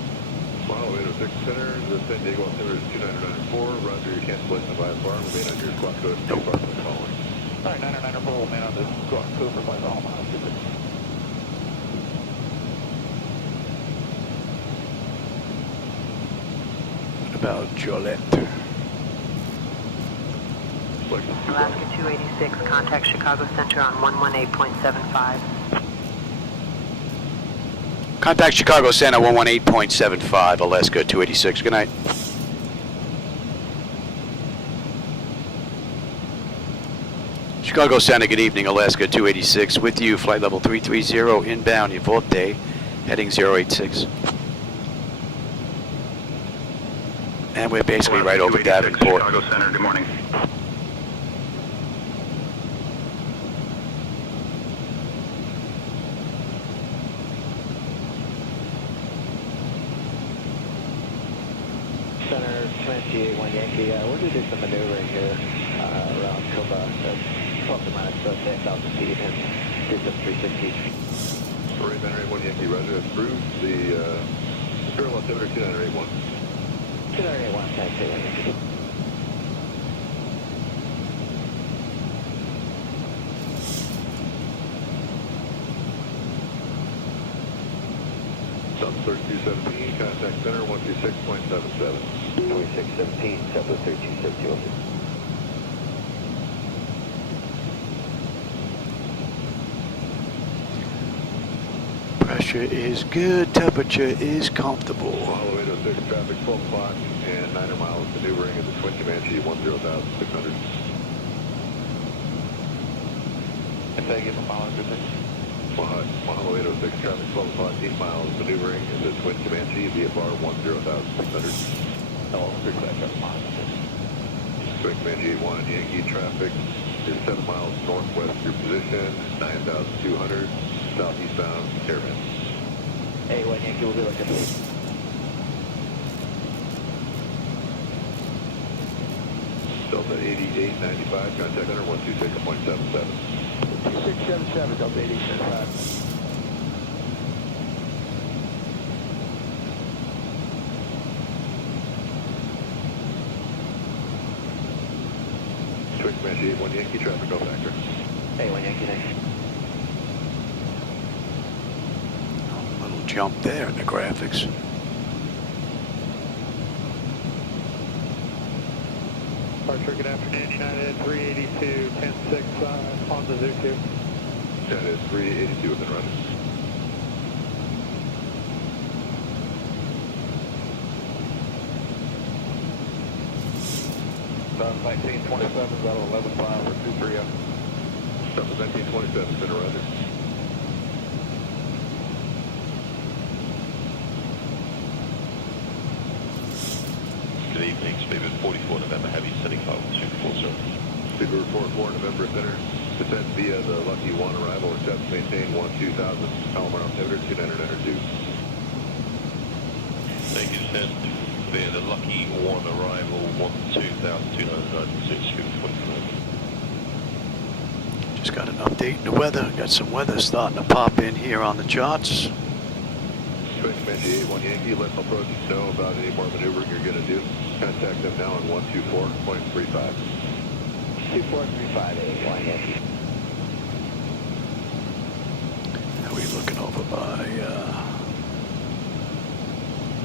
Mahalo 806 Center, the San Diego altimeter is 2994. Roger, your cancellation by bar. Remain on your squawk code. Nope. Bar for the following. All right, 994 will remain on this squawk code for flight home. about Joliet. Alaska 286, contact Chicago Center on 118.75. Contact Chicago Center 118.75, Alaska 286. Good night. Chicago Center, good evening, Alaska 286. With you, flight level 330, inbound, Uvalde, heading 086. And we're basically right over Davenport. Chicago Center, good morning. Center 281 Yankee, we're going to do some maneuvering here around Coba, plus or minus 10,000 feet and do some 360. Sorry, 981 Yankee, roger, approved the parallel altimeter 2981. 2981, can I say one Yankee? South 3217, contact center 126.77. 2617, South 3217. Pressure is good, temperature is comfortable. Follow 806 traffic, 12 o'clock, and 90 miles maneuvering in the Twin Comanche 10,600. And thank you for following good thing. Mahalo 806 traffic, 12 o'clock, 8 miles maneuvering in the Twin Comanche, VFR 10,600. Oh, good question. Twin Comanche 81 Yankee traffic is 7 miles northwest of your position, 9,200, southeastbound airman. Hey, one Yankee, we'll be looking. Delta 8895, contact center 126.77. 2677, Delta 8875. Twin Comanche 81 Yankee traffic, go factor. Hey, one Yankee, thanks. A little jump there in the graphics. Departure, good afternoon, United 382, 10-6 on the Zoo 2. United 382 within run. South 1927, about 11 miles or 230. South 1927, center run. Good evening, Speedbird 44 November Heavy, setting 5240. Speedbird 44 November Center, descent via the Lucky 1 arrival, accept maintain 12,000, Laminar altimeter 2992. Thank you, descent via the Lucky 1 arrival, 12,296, Speedbird 44. Just got an update in the weather. Got some weather starting to pop in here on the charts. Twin Comanche 81 Yankee, let approach know about any more maneuvering you're going to do. Contact them now on 124.35. 2435, 81 Yankee. Are we looking over by,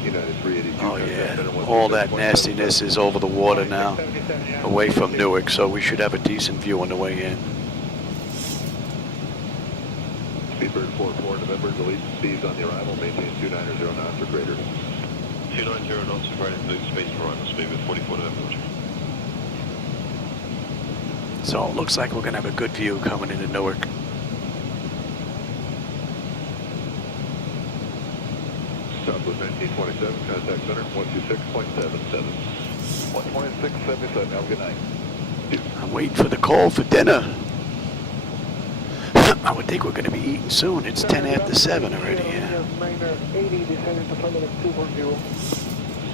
United 382. oh yeah, all that nastiness is over the water now, away from Newark, so we should have a decent view on the way in. Speedbird 44 November, delete speeds on the arrival, maintain 290 knots or greater. 290 knots or greater, delete speeds for arrival, Speedbird 44 November. So it looks like we're going to have a good view coming into Newark. Southwest 1927, contact center 126.77. 126.77, have a good night. I'm waiting for the call for dinner. I would think we're going to be eating soon. It's 10 after 7 already, yeah. Niner 80, descended to flight level 210.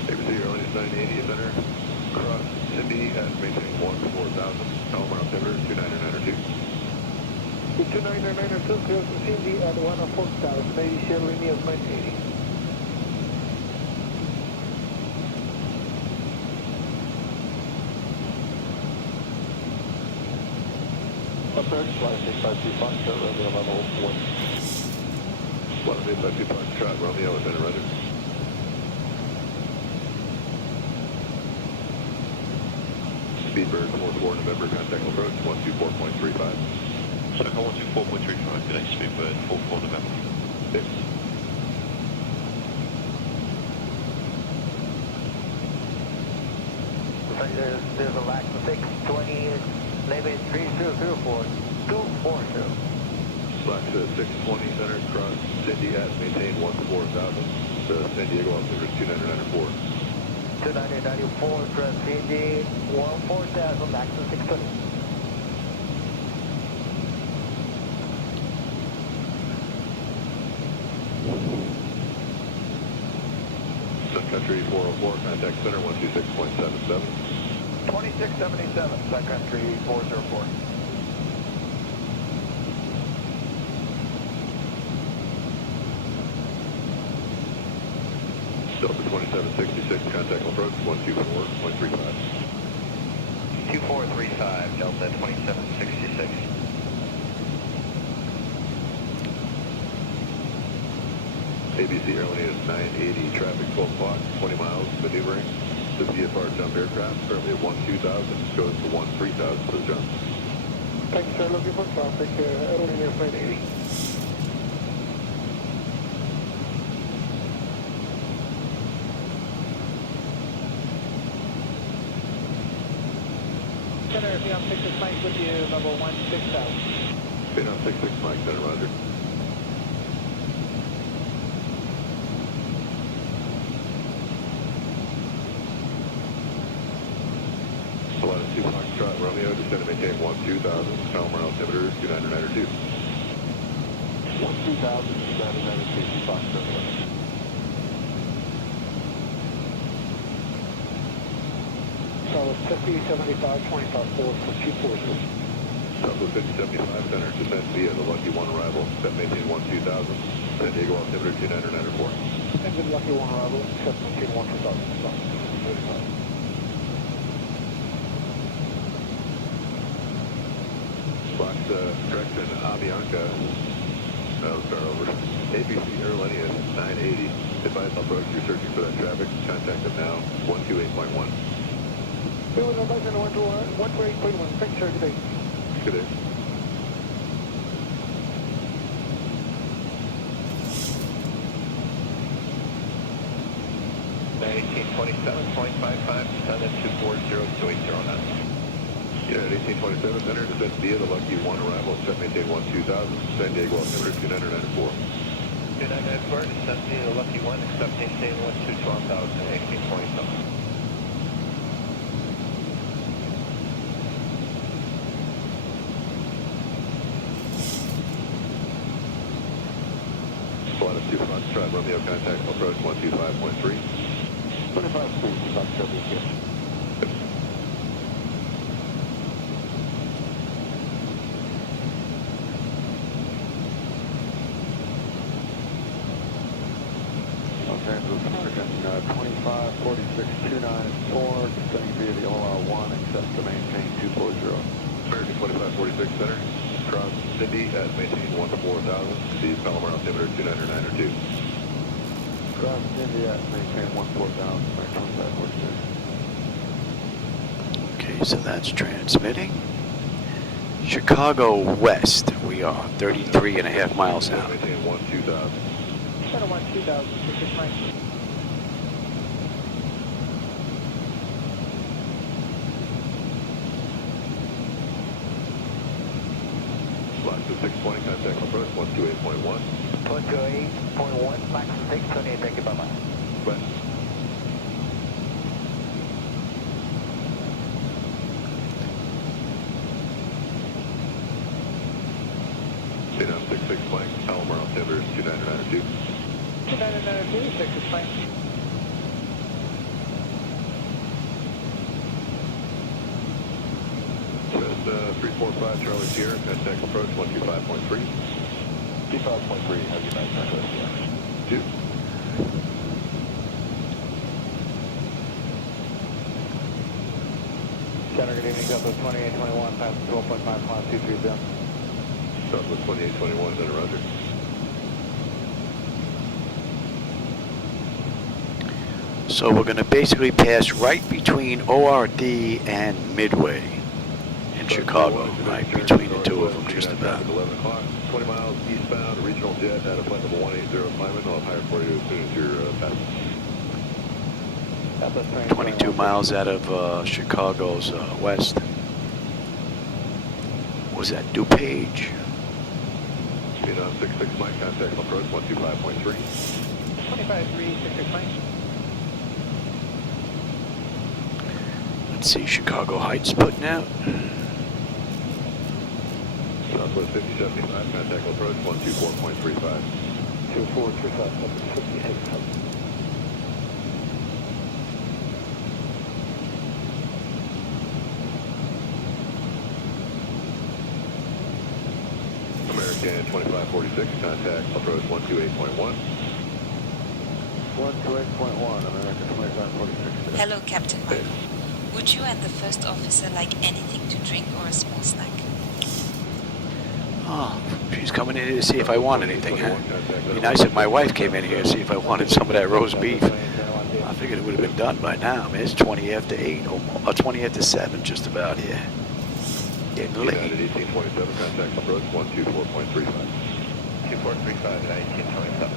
ABC Airlines 980 center, cross Cindy at maintain 14,000, Laminar altimeter 2992. 2992, close to Cindy at 104,000, maybe share linear 980. Approach, flight 652 Fox, Romeo level 1. Flight 852 Fox, Romeo, center runner. Speedbird 44 November, contact approach 124.35. Second 124.35, good day, Speedbird 44 November. Yes. There's Alaska 620, Levy 3004, 240. Alaska 620 center, cross Cindy at maintain 14,000. The San Diego altimeter is 2994. 2994, cross Cindy, 14,000, Alaska 620. Sun Country 404, contact center 126.77. 2677, Sun Country 404. Delta 2766, contact approach 124.35. 2435, Delta 2766. ABC Airlines 980, traffic 12 o'clock, 20 miles, maneuvering. The VFR jump aircraft, currently at 12,000, goes to 13,000 for the jump. Thank you, sir. Looking for traffic, Airline Airplane 80. Center, if you have 66 Mike with you, level 16000. Been on 66 Mike, center, roger. Solana 2 Foxtrot Romeo, descend and maintain 12,000, Palomar altimeter 2992. 12,000, 2992, Foxtrot Romeo. Solid 5075, 25 4 for 240. Southwest 5075 center, descend via the Lucky 1 arrival, set maintain 12,000, San Diego altimeter 2994. And then Lucky 1 arrival, set maintain 12,000. Box correction, Avianca, I'll start over. ABC Airlines 980, advise approach, you're searching for that traffic, contact them now, 128.1. We will advise on 128.1, thanks sir, good day. Good day. descend at 240-280 Yeah, at 1827 center, descend via the Lucky 1 arrival, set maintain 12,000, San Diego altimeter 2994. 2994, descend via the Lucky 1, accept maintain 12,000, 1827. Solana 2 Foxtrot Romeo, contact approach 125.3. 25 speed, Foxtrot here. Okay, so American 2546-294, descending via the OR1, accept to maintain 240. American 2546 center, cross Cindy at maintain 14,000, the Palomar altimeter 2992. Cross Cindy at maintain 14,000, back 2546. Okay, so that's transmitting. Chicago West, we are 33.5 miles now. Maintain 12,000. Center 12000, 66 Mike. Alaska 620, contact approach 128.1. 128.1, Alaska 628, thank you, bye-bye. West. Stay down 66 Mike, Palomar altimeter 2992. 2992, 66 Mike. Says 345 Charlie Sierra, contact approach 125.3. 25.3, have you nice Northwest here? 2. Center, good evening, Delta 2821, past 12.5 miles, 230. Southwest 2821, center, roger. So we're going to basically pass right between ORD and Midway in Chicago, right between the two of them, just about. 11 o'clock, 20 miles eastbound, regional jet at a flight level 180 climbing. I'll hire for you as soon as you're passing. 22 miles out of Chicago's west. Was that DuPage? Speed on 66 Mike, contact approach 125.3. 25.3, 66 Mike. Let's see, Chicago Heights putting out. Southwest 5075, contact approach 124.35. 2435, 56. American 2546, contact approach 128.1. 128.1, American 2546. Hello, Captain Michael. Would you and the first officer like anything to drink or a small snack? Oh, she's coming in here to see if I want anything, huh? It'd be nice if my wife came in here to see if I wanted some of that roast beef. I figured it would have been done by now. I mean, it's 20 after 8, or 20 after 7, just about here. Getting late. United 1827, contact approach 124.35. 2435 at 1827.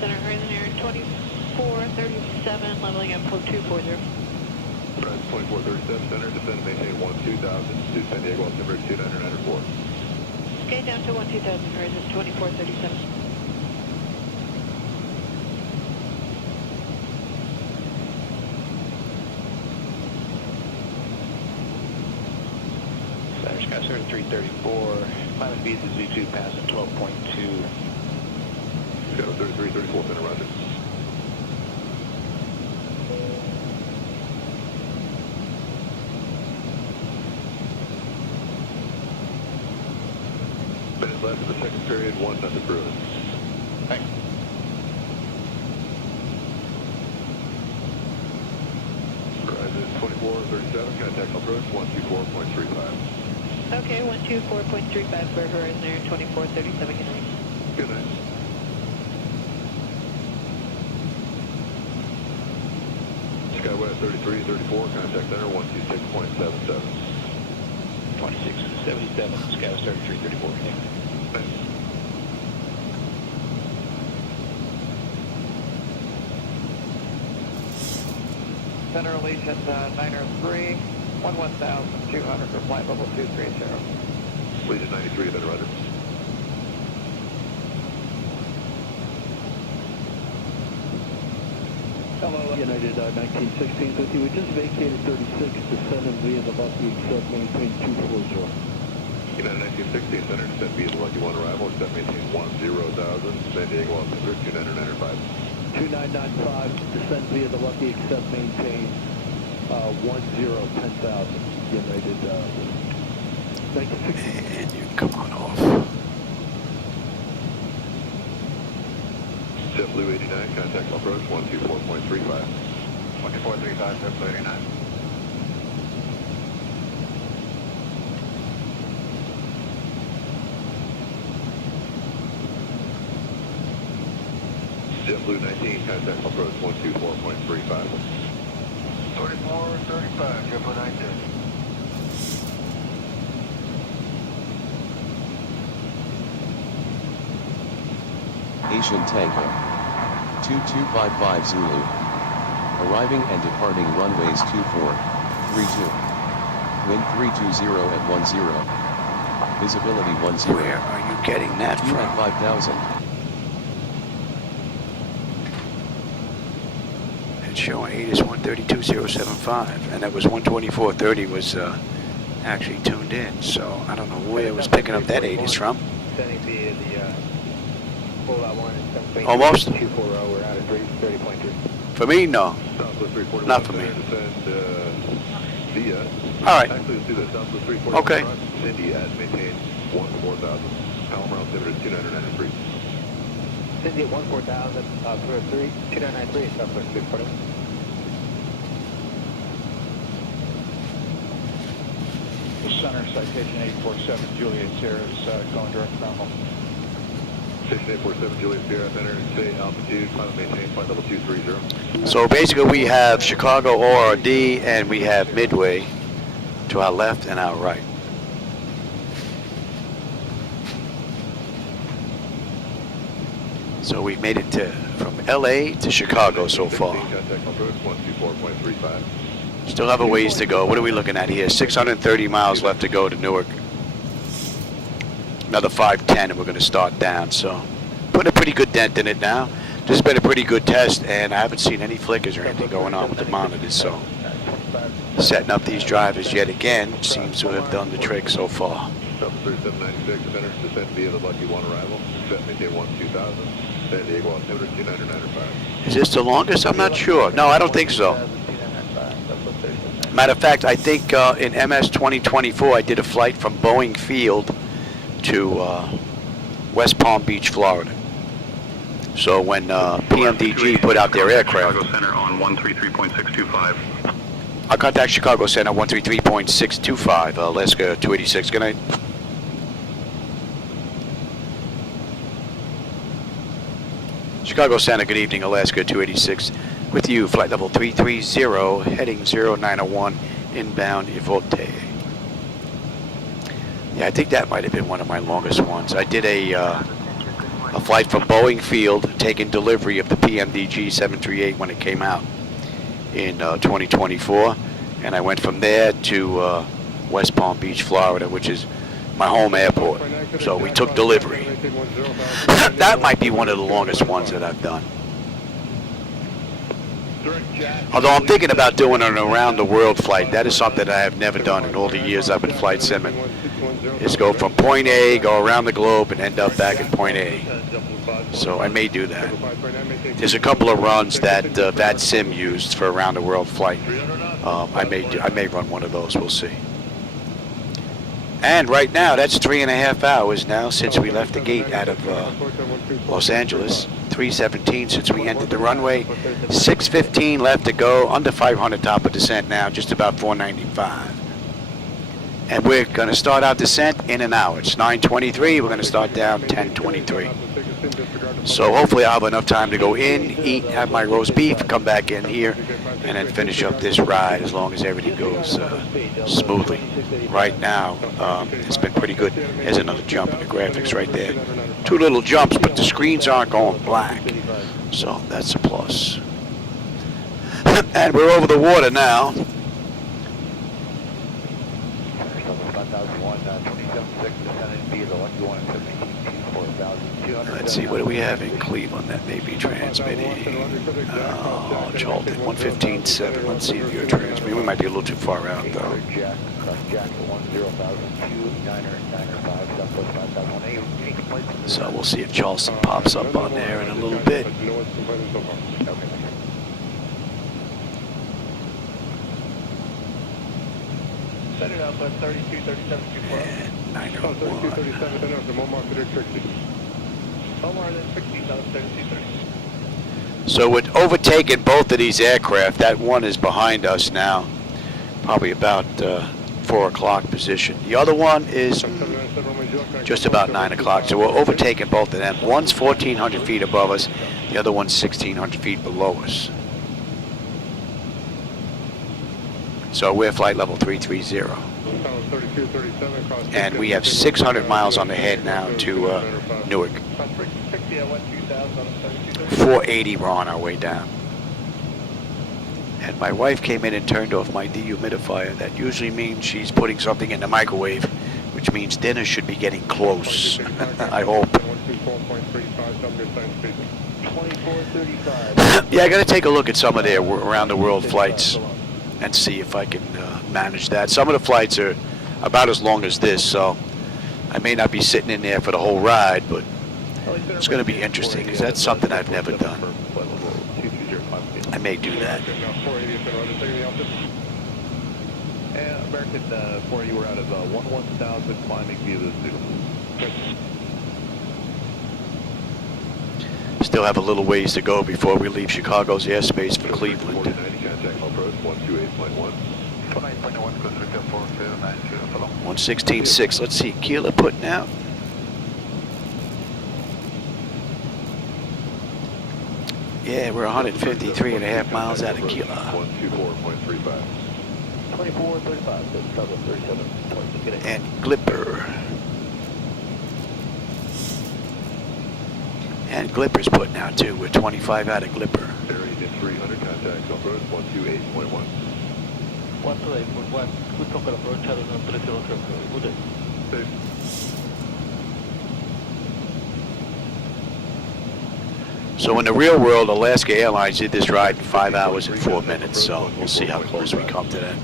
Center Horizon Air 2437, leveling up for 240. France 2437, center, descend and maintain 12000 to San Diego, altimeter 2994. Okay, down to 12000, Horizon 2437. Center Sky Center 334, climbing Visa Z2 passing 12.2. Shadow 3334, center, roger. Minutes left in the second period, 1-0 Bruins. Thanks. Horizon 2437, contact approach 124.35. Okay, 124.35 for Horizon Air 2437, good night. Good night. Skywest 3334, contact center 126.77. 2677, Skywest 3334, okay. Thanks. Center Allegiant 903, 11,200 for flight level 230. Legion 93, then roger. Hello, United 191650. We just vacated 36, descending via the Lucky, except maintain 240. United 1916, center, descend via the Lucky 1 arrival, except maintain 10,000, San Diego, altimeter 2995. 2995, descend via the Lucky, except maintain 10,000. United 1916. And you come on off. JetBlue 89, contact approach 124.35. 2435, JetBlue 89. JetBlue 19, contact approach 124.35. 2435, JetBlue 19. Asian Tango 2255 Zulu. Arriving and departing runways 2432. Wind 320 at 10. Visibility 10. Where are you getting that You from? at 5000. It's showing 8 is 132.075, and that was 124.30 was actually tuned in. So I don't know where it was picking up that 80s from. Sending via the one and Almost. 240, we're out of 30.3. For me, no. Southwest 341, Not for me. descend via. All right. Actually, let's do this. Southwest 341, Okay. Cindy at maintain 14000. Palomar altimeter 2993. Cindy at 14000, 2993, Southwest 341. 2435, center, citation 847 Juliet Sierra is going direct nominal. Station 847 Juliet Sierra, enter today altitude, climb maintain flight level 230. So basically we have Chicago ORD and we have Midway to our left and our right. So we've made it from LA to Chicago so far. Still have a ways to go. What are we looking at here? 630 miles left to go to Newark. Another 510 and we're going to start down. So put a pretty good dent in it now. This has been a pretty good test and I haven't seen any flickers or anything going on with the monitors. So setting up these drivers yet again seems to have done the trick so far. 3796, enter descent via the Lucky 1 arrival, set maintain 2000, San Diego altimeter 29905. Is this the longest? I'm not sure. No, I don't think so. Matter of fact, I think in MS 2024 I did a flight from Boeing Field to West Palm Beach, Florida. So when PMDG put out their aircraft, Chicago Center on 133.625. I'll contact Chicago Center 133.625, Alaska 286. Good night. Chicago Center, good evening, Alaska 286. With you, flight level 330, heading 0901, inbound Evote. Yeah, I think that might have been one of my longest ones. I did a flight from Boeing Field, taking delivery of the PMDG 738 when it came out in 2024, and I went from there to West Palm Beach, Florida, which is my home airport. So we took delivery. That might be one of the longest ones that I've done. Although I'm thinking about doing an around the world flight. That is something I have never done in all the years I've been flight simming. Is go from point A, go around the globe, and end up back at point A. So I may do that. There's a couple of runs that VATSIM used for around the world flight. I may run one of those. We'll see. And right now, that's 3.5 hours now since we left the gate out of Los Angeles. 3:17 since we entered the runway. 6:15 left to go. Under 500 top of descent now, just about 495. And we're going to start our descent in an hour. It's 9:23. We're going to start down 10:23. So hopefully I'll have enough time to go in, eat, have my roast beef, come back in here, and then finish up this ride as long as everything goes smoothly. Right now, it's been pretty good. There's another jump in the graphics right there. 2 little jumps, but the screens aren't going black. So that's a plus. And we're over the water now. Let's see, what do we have in Cleveland that may be transmitting? Charlton, 115.7. Let's see if you're transmitting. We might be a little too far out, though. So we'll see if Charleston pops up on there in a little bit. Set it up at 32, 37, 240. So we're overtaking both of these aircraft. That one is behind us now, probably about 4 o'clock position. The other one is just about 9 o'clock. So we're overtaking both of them. One's 1,400 feet above us. The other one's 1,600 feet below us. So we're flight level 330. And we have 600 miles on the head now to Newark. 480, we're on our way down. And my wife came in and turned off my dehumidifier. That usually means she's putting something in the microwave, which means dinner should be getting close. I hope. Yeah, I got to take a look at some of their around the world flights and see if I can manage that. Some of the flights are about as long as this, so I may not be sitting in there for the whole ride, but it's going to be interesting because that's something I've never done. I may do that. American 480, we're out of 11,000 climbing via the Zibo. Still have a little ways to go before we leave Chicago's airspace for Cleveland. 116.6. Let's see, KEWR putting out. Yeah, we're 153.5 miles out of KEWR. 124.35. 2435, 37. And Glipper. And Glipper's putting out too. We're 25 out of Glipper. Area 300, contact approach 128.1. 128.1, good talker approach, channel 300, good day. So in the real world, Alaska Airlines did this ride in 5 hours and 4 minutes, so we'll see how close we come to that.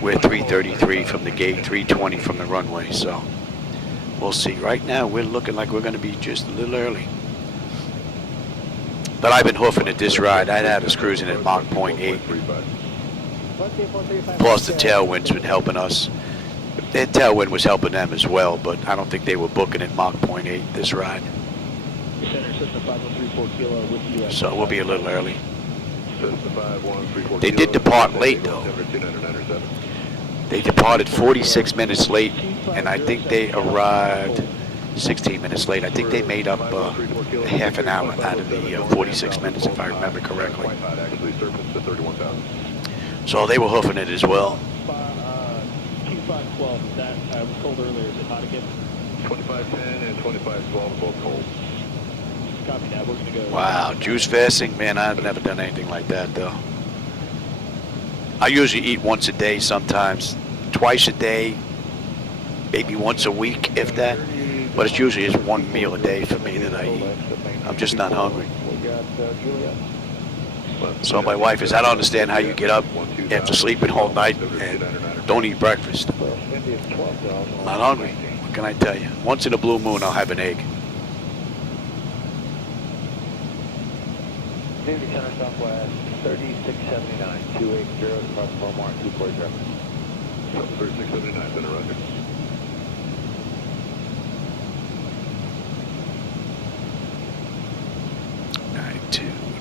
We're 333 from the gate, 320 from the runway, so we'll see. Right now, we're looking like we're going to be just a little early. But I've been hoofing at this ride. I had us cruising at Mach 0.8. Plus the tailwind's been helping us. That tailwind was helping them as well, but I don't think they were booking at Mach 0.8 this ride. So we'll be a little early. They did depart late though. They departed 46 minutes late, and I think they arrived 16 minutes late. I think they made up half an hour out of the 46 minutes, if I remember correctly. So they were hoofing it as well. 2512, that I was told earlier, is it hot again? 2510 and 2512 both cold. Copy that, we're going to go. Wow, juice fasting? Man, I've never done anything like that though. I usually eat once a day sometimes, twice a day, maybe once a week, if that. But it's usually just one meal a day for me that I eat. I'm just not hungry. So my wife says, I don't understand how you get up after sleeping all night and don't eat breakfast. I'm not hungry. What can I tell you? Once in a blue moon, I'll have an egg. Daily Center Southwest, 3679, 280, across Lomar, 247. 3679, center roger.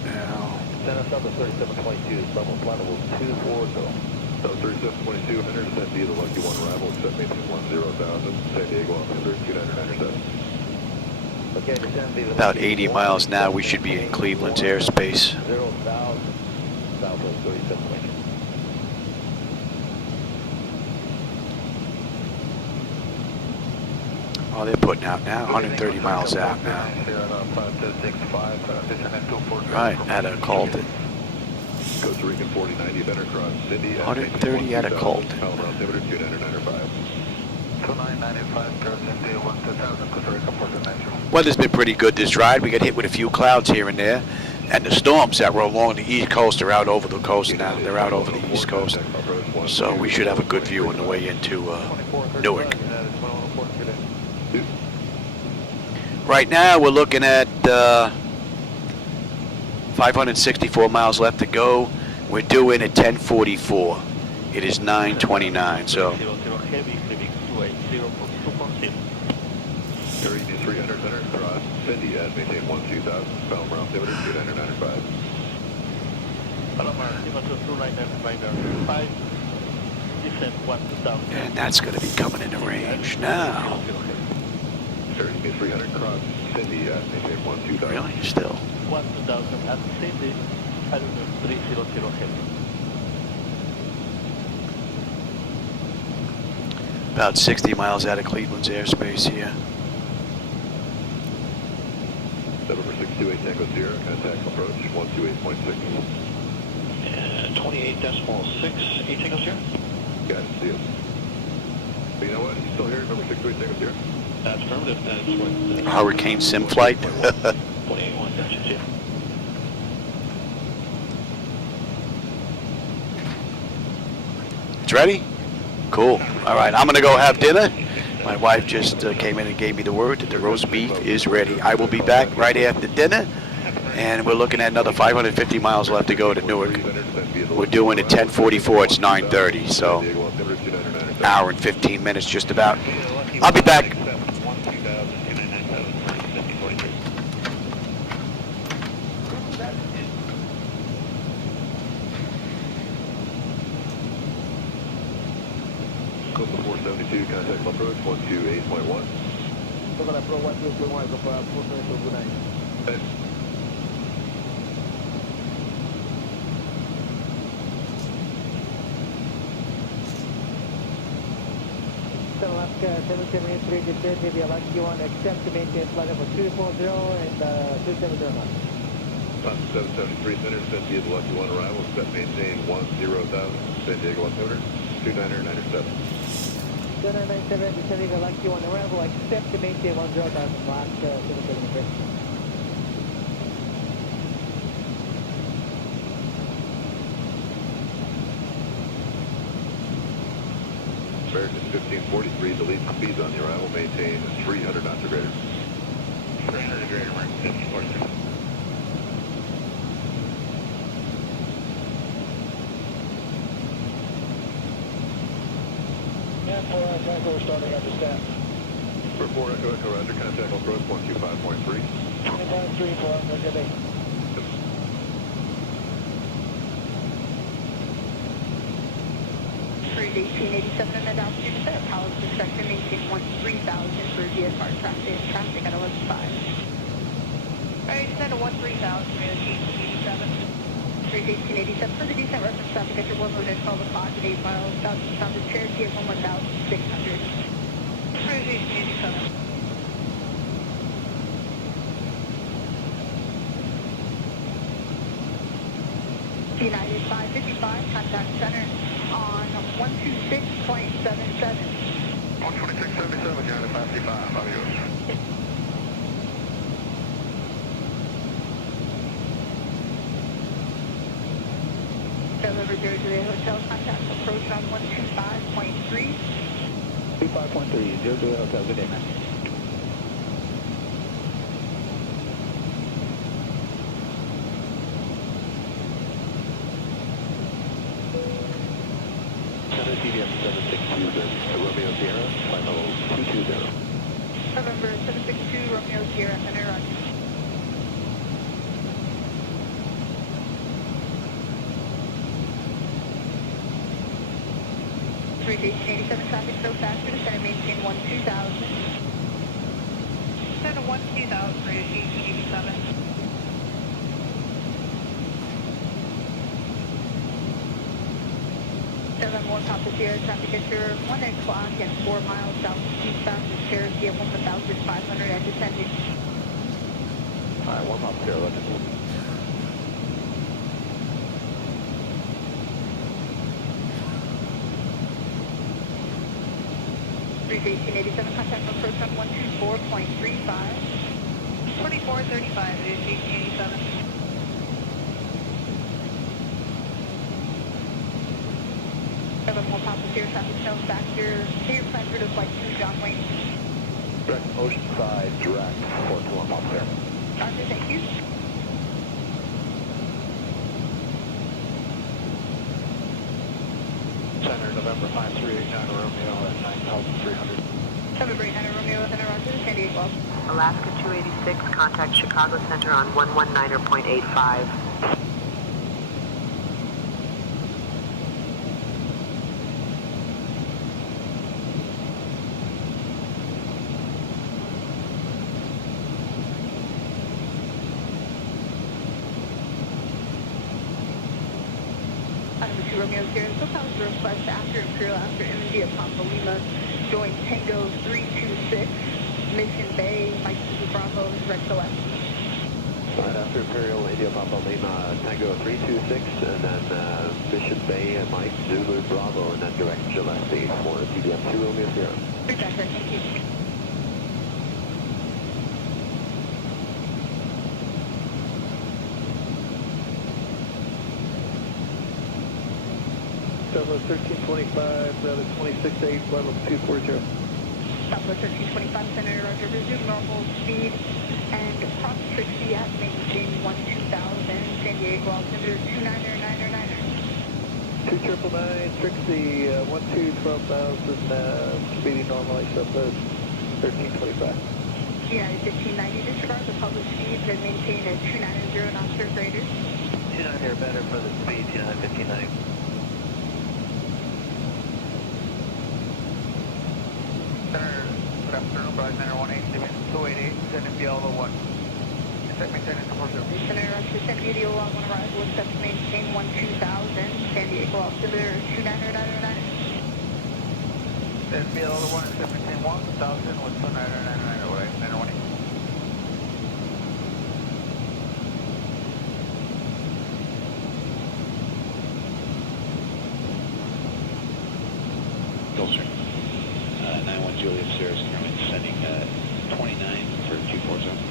Now. Center Southwest 3722, level flight level 240. So 3722, 100 descent via the Lucky 1 arrival, except maintain 10,000, San Diego altimeter 2997. Okay, descend via About 80 miles now, we should be in Cleveland's airspace. 0,000, Southwest 3722. Oh, they're putting out now, 130 miles out now. Right, at a Colton. Costa Rican 4090, better cross Cindy. 130 at a Colton. Altimeter 2995. 2995, Cindy, 1000, Costa Rica 4090. Weather's been pretty good this ride. We got hit with a few clouds here and there. And the storms that were along the east coast are out over the coast now. They're out over the east coast. So we should have a good view on the way into Newark. Right now we're looking at 564 miles left to go. We're due in at 10:44. It is 9:29, so. Area 300, center cross Cindy at maintain 12,000, Palmer altimeter 2995. And that's going to be coming into range now. Area 300 cross Cindy at maintain 12,000. Really? Still? 1,000 at Cindy, altitude 300 heavy. About 60 miles out of Cleveland's airspace here. November 628 Tango Sierra, contact approach 128.6. 28.6, 8 Tango Sierra. Got it, see it. But you know what, he's still here, November 628 Tango Sierra? That's affirmative, that's what... Hurricane sim flight. 28.1, gotcha, see. It's ready? Cool. All right, I'm going to go have dinner. My wife just came in and gave me the word that the roast beef is ready. I will be back right after dinner, and we're looking at another 550 miles left to go to Newark. We're doing it 10:44. It's 9:30, so hour and 15 minutes just about. I'll be back. 128.1. Look at that Pro 128.1, go for Pro 2229. Alaska 773, descend to the Alaska you want to accept to maintain flight level 240 and 270 knots. 773 Center, send via the Lucky One arrival, set maintain 10,000, San Diego altimeter, 2997. 2997, descending the Lucky One arrival, accept to maintain 10,000, Alaska 773. American 1543, delete the speeds on the arrival, maintain 300 knots or greater. 300 or greater, American 1543. And 4 Echo, starting at the stand. For 4 Echo Echo, roger, contact approach 125.3. 25.3 for our good day. 1887 and at altitude set, power construction maintain 13,000 for VFR traffic at 11.5. Alright, descend to 13,000, 1887. 1887 for the descent reference traffic at your warm at 12 o'clock at 8 miles south of Cherokee at 11,600. 1887. United 555, contact center on 126.77. 126.77, United 555, how are yours? Deliver 0 to the hotel, contact approach on 125.3. 25.3, 0 to the hotel, good day, man. TDM 762, Romeo Sierra, flight level 220. November 762, Romeo Sierra, Center, roger. Reach 1887 traffic so fast, we're going to maintain 12,000. Descend to 12,000, British 1887. 71 Papa Sierra, traffic at your 1 o'clock and 4 miles southeastbound to Cherokee at 1,500 at descending. Alright, 1 Papa Sierra, let's go. Reach 1887, contact approach on 124.35. 2435, British 1887. 71 Papa Sierra, traffic snow factor. Clear plan route of flight 2, John Wayne. Direct Oceanside, direct, 421 Papa Sierra. Roger, thank you. Center, November 5389 Romeo at 9,300. November 89 Romeo, Center, roger, San Diego. Alaska 286, contact Chicago Center on 119.85. Romeo Sierra, so that was a request after Imperial, after India Papa Lima, join Tango 326, Mission Bay, Mike Bravo, Red Select. Right after Imperial, India Papa Lima, Tango 326, and then Mission Bay, and Mike Zulu Bravo, and then direct Gillespie for TDM 2 Romeo Sierra. Thank you. Southwest 1325, rather 26.8, flight level 240. Southwest 1325, Center, roger, resume normal speed, and cross Trixie at maintain 12,000, San Diego, altimeter 299er. 2999, Trixie, 12,000, speeding normally, Southwest 1325. United 1590, disregard the public speeds and maintain a 290 knots or greater. 29 or better for the speed, 29 1590. Center, good afternoon, Flight Center 187 288, sending via all 01. Accept maintenance departure. Center, descend via the OL 1 arrival, accept maintain 12000, San Diego altimeter 29909. Send via all 01, accept maintain 1000 with 29999, away, Center 1. Gulfstream. 91 Juliet Sierra Center, sending 29 for Q4 zone.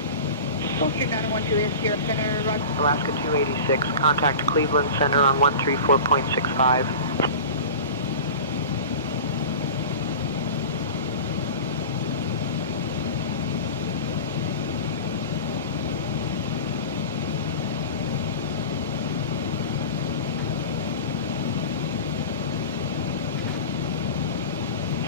Gulfstream 91 Juliet Sierra Center, Roger. Alaska 286, contact Cleveland Center on 134.65.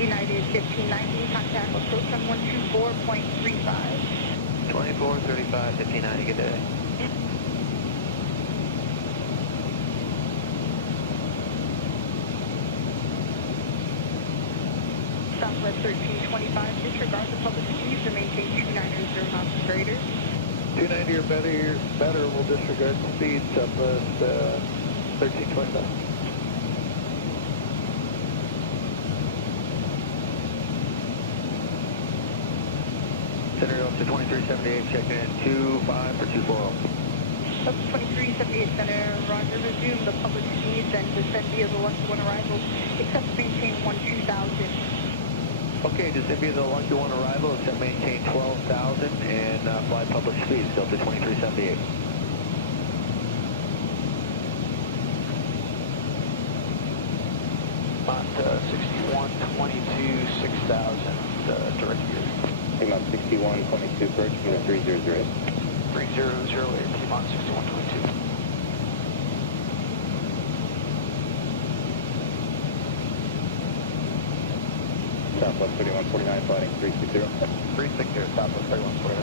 United 1590, contact approach on 124.35. 2435 1590, good day. Southwest 1325, disregard the public speeds and maintain 290 miles per greater. 290 or better will disregard the speed, Southwest 1325. Center up to 2378, checking in 25 for 240. Up to 2378 Center, Roger, resume the public speeds and descend via the Lucky 1 arrival, except maintain 12000. Okay, descend via the Lucky 1 arrival, except maintain 12,000 and fly public speeds, up to 2378. Mont 6122 6000, direct gear. Mont 6122 approach from the 3008. 3008, Mont 6122. Southwest 3149, flighting 360. 360, Southwest 3149.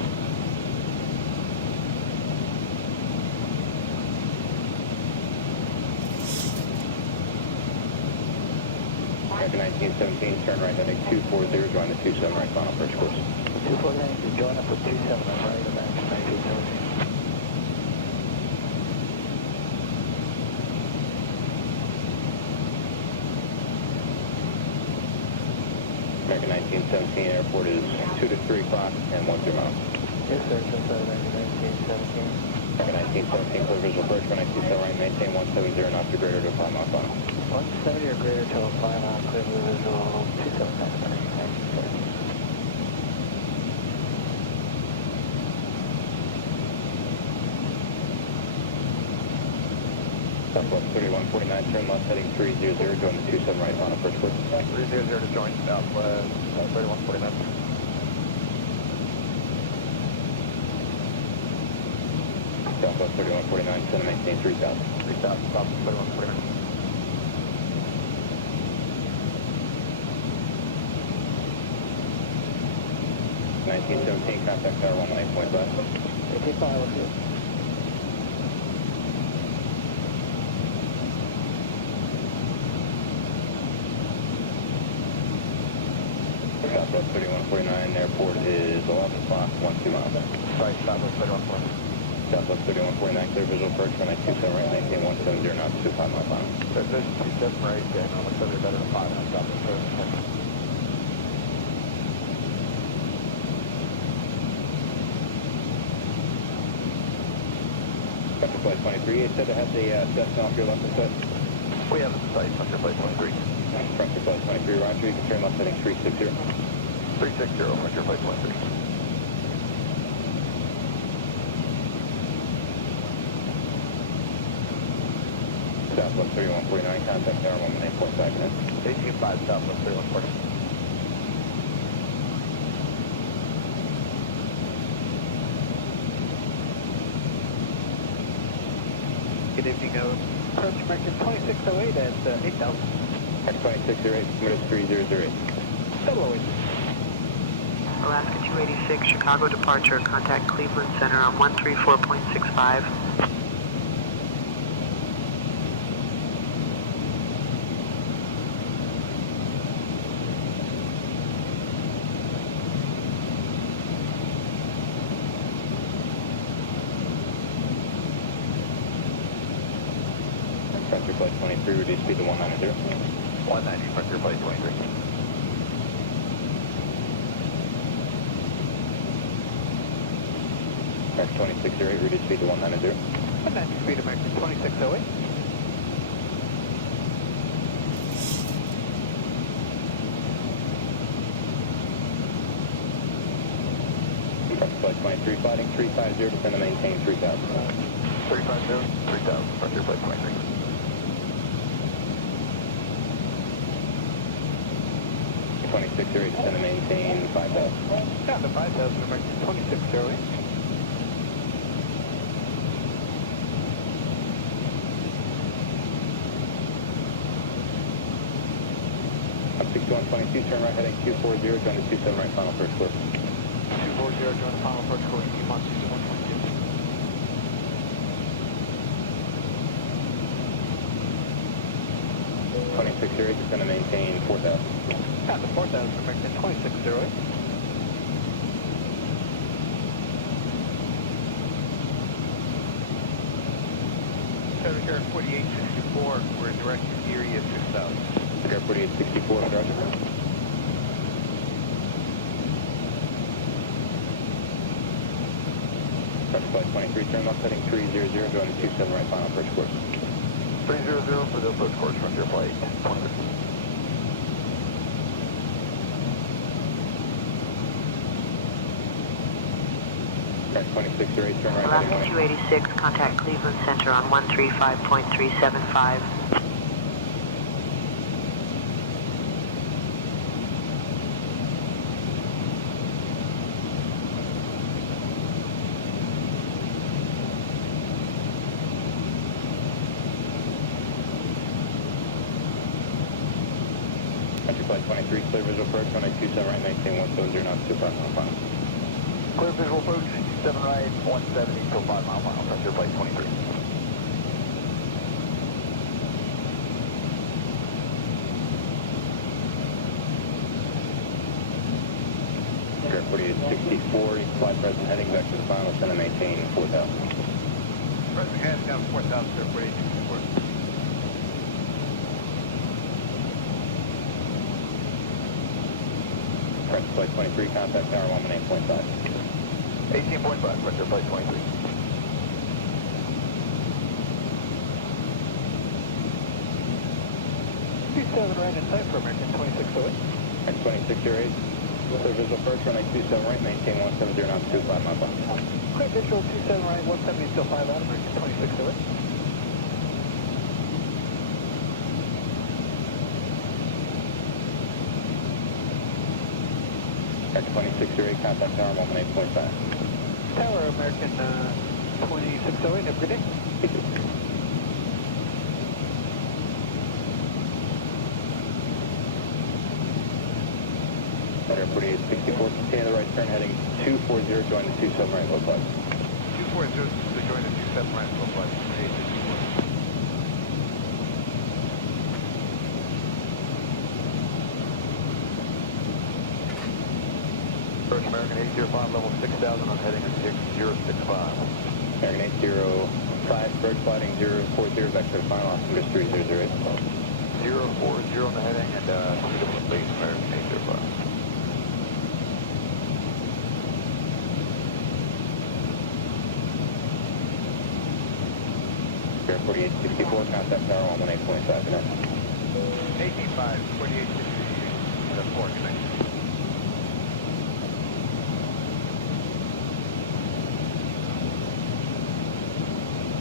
American 1917, turn right heading 240, join the 27 right final approach course. 249, join up with 27 right, American 1917. American 1917, airport is 2 to 3 o'clock and 10 miles. Yes, sir, just American 1917. American 1917, clear visual approach, 197 right, maintain 170 knots or greater to 5 miles final. 170 or greater to a 5 mile, clear visual 279, American 1917. Southwest 3149, turn left heading 300, join the 27 right final approach course. 300 to join Southwest 3149. Southwest 3149, center maintain 3000. 3000, Southwest 3149. Contact tower 118.5. 85, okay. Southwest 3149, airport is 11 o'clock, 12 miles. Right, Southwest 3149. Southwest 3149, clear visual approach, 197 right, maintain 170 knots, 25 mile final. There's 27 right, and I'm going to better than 5 on Southwest 3149. Vector flight 23, it said to have the Cessna off your left and set. We have the site, Vector flight 23. Vector flight 23, roger, you can turn left heading 360. 360, Vector flight 23. Southwest 3149, contact tower 118.5 minutes. 18.5, Southwest 3149. Good evening, approach American 2608 at 8,000. 2608, minutes 3008. 708. Alaska 286, Chicago departure, contact Cleveland Center on 134.65. Departure Flight 23, reduce speed to 190. 190, Departure Flight 23. American 2608, reduce speed to 190. 190 speed, American 2608. Flight 23, fighting 350, descend and maintain 3000. 350, 3000, Departure Flight 23. Descend and maintain 5000. Down to 5,000, American 2608. I'm 6122, turn right heading 240, join the 27 right final first course. 240, join the final first course, keep on 6122. Descend and maintain 4000. Down to 4,000, American 2608. Center here at 4864, we're direct to Erie at 6,000. Air 4864, roger. Flight 23, turn left heading 300, join the 27 right final first course. 300 for the first course, Frontier Flight 23. Air 2608, turn right Alaska heading 286, contact Cleveland Center on 135.375. Flight 23, clear visual approach, 127 right, maintain 170 knots, 25 mile final. Clear visual approach, 7 right, 170 till 5 mile final, Frontier Flight 23. Air 4864, fly present heading back to the final, send and maintain 4000. Present heading down 4,000, Air 4864. Flight 23, contact tower 118.5. 18.5, Frontier Flight 23. Right in sight for American 2608. Air 2608, clear visual first, runway 27 right, maintain 170 knots, 25 mile final. Clear visual 27 right, 170 still 5 out, American 2608. Air 2608, contact tower 118.5. Tower American 2608, have a good day. Air 4864, continue the right turn heading 240, join the 27 right low flight. 240 to join the 27 right low flight. First American 805, level 6,000 on heading 6065. American 805, approach flighting 040, vector final, altimeter 3008. 040 on the heading and suitable base American 805. Air 4864, contact tower 118.5, good night. 185, 4864, good night.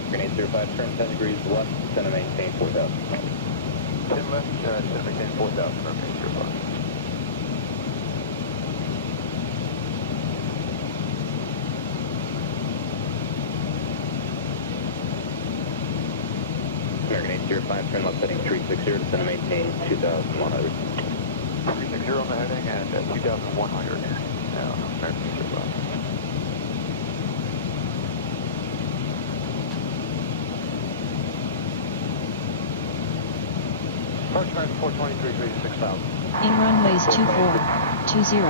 American 805, turn 10 degrees left, send and maintain 4000. 10 left, send and maintain 4000, American 805. American 805, turn left heading 360, descend and maintain 2100. 360 on the heading and 2100. Now, American 805. Approach time 423, 6,000. In runways 2420.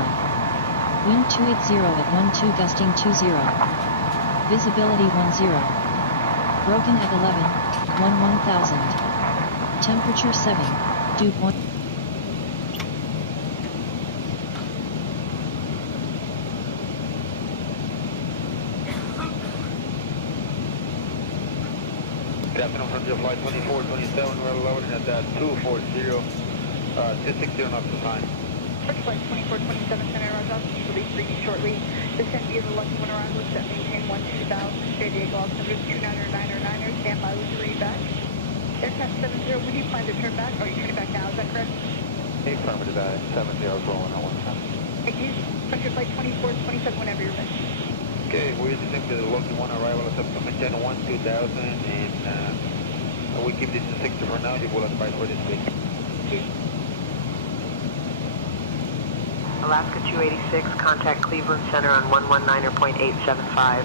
Wind 280 at 12 gusting 20. Visibility 10. Broken at 11, 1000. Temperature 7. Dew point. Good afternoon, Frontier Flight 2427, we're loading at 240, 260 knots to 9. Frontier Flight 2427, Center Roger, will be free shortly. Descend via the Lucky One arrival, set maintain 12000, San Diego, altimeter 299er, stand by with your back. Aircraft 70, when do you plan to turn back? Are you turning back now, is that correct? Affirmative, 70 is rolling at 110. Thank you. Frontier Flight 2427, whenever you're ready. Okay, we're descending to the Lucky One arrival at maintain 12000, and we keep this in 60 for now, you will advise for this week. Thank you. Alaska 286, contact Cleveland Center on 119.875.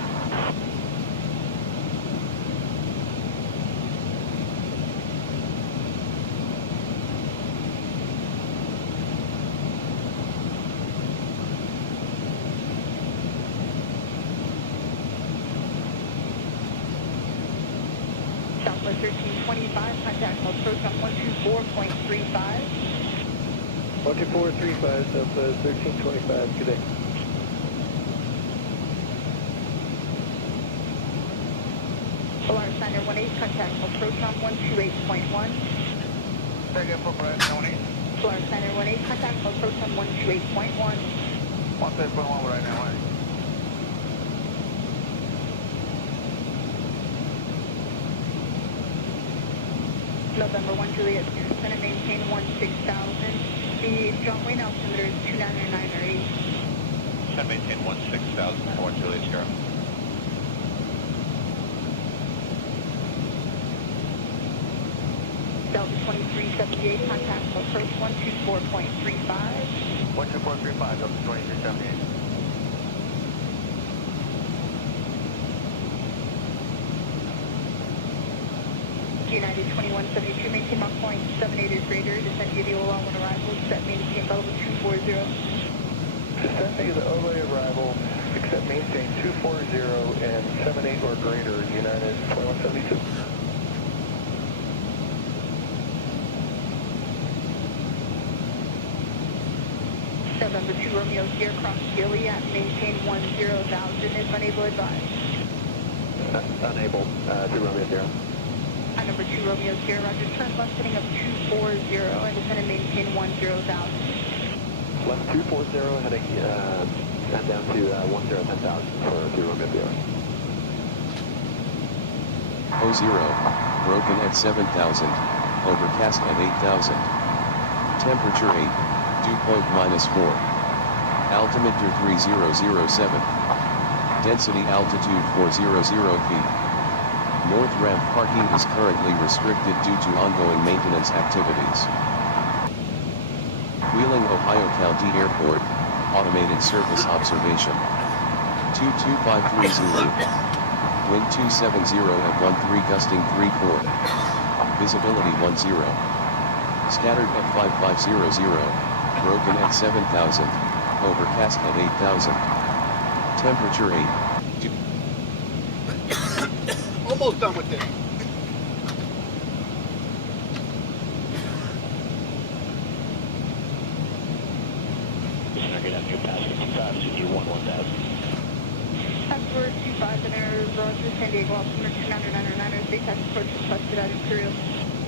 Southwest 1325, contact approach on 124.35. 12435, Southwest 1325, good day. Alarm signer 18, contact approach on 128.1. Very good, for Brad, 18. Alarm signer 18, contact approach on 128.1. 128.1 right now, right? November 1 Juliet, center maintain 16,000. The John Wayne altimeter is 299 Send maintain 16,000 and 1 Juliet Sierra. Delta 2378, contact approach 124.35. 12435, Delta 2378. United 2172, maintain Mach point 78 or greater, descend via the OLA on arrival, set maintain level 240. Descending the OLA arrival, accept maintain 240 and 78 or greater, United 2172. November 2 Romeo Sierra, cross Gilly at maintain 10,000, is unable to advise. Unable, 2 Romeo Sierra. On number 2 Romeo Sierra, roger, turn left heading up 240 and descend and maintain 10,000. Left 240, heading and down to 10,000 for 2 Romeo Sierra. 00, broken at 7,000, overcast at 8,000. Temperature 8, dew point -4. Altimeter 3007. Density altitude 400 feet. North ramp parking is currently restricted due to ongoing maintenance activities. Wheeling, Ohio County Airport, automated surface observation. 2253 Zulu. Wind 270 at 13 gusting 34. Visibility 10. Scattered at 5500. Broken at 7,000. Overcast at 8,000. Temperature 8. Almost done with this. Good afternoon, Passenger 25, City 1000. Passport 25 in Roger, San Diego, altimeter 299er, base approach requested at Imperial.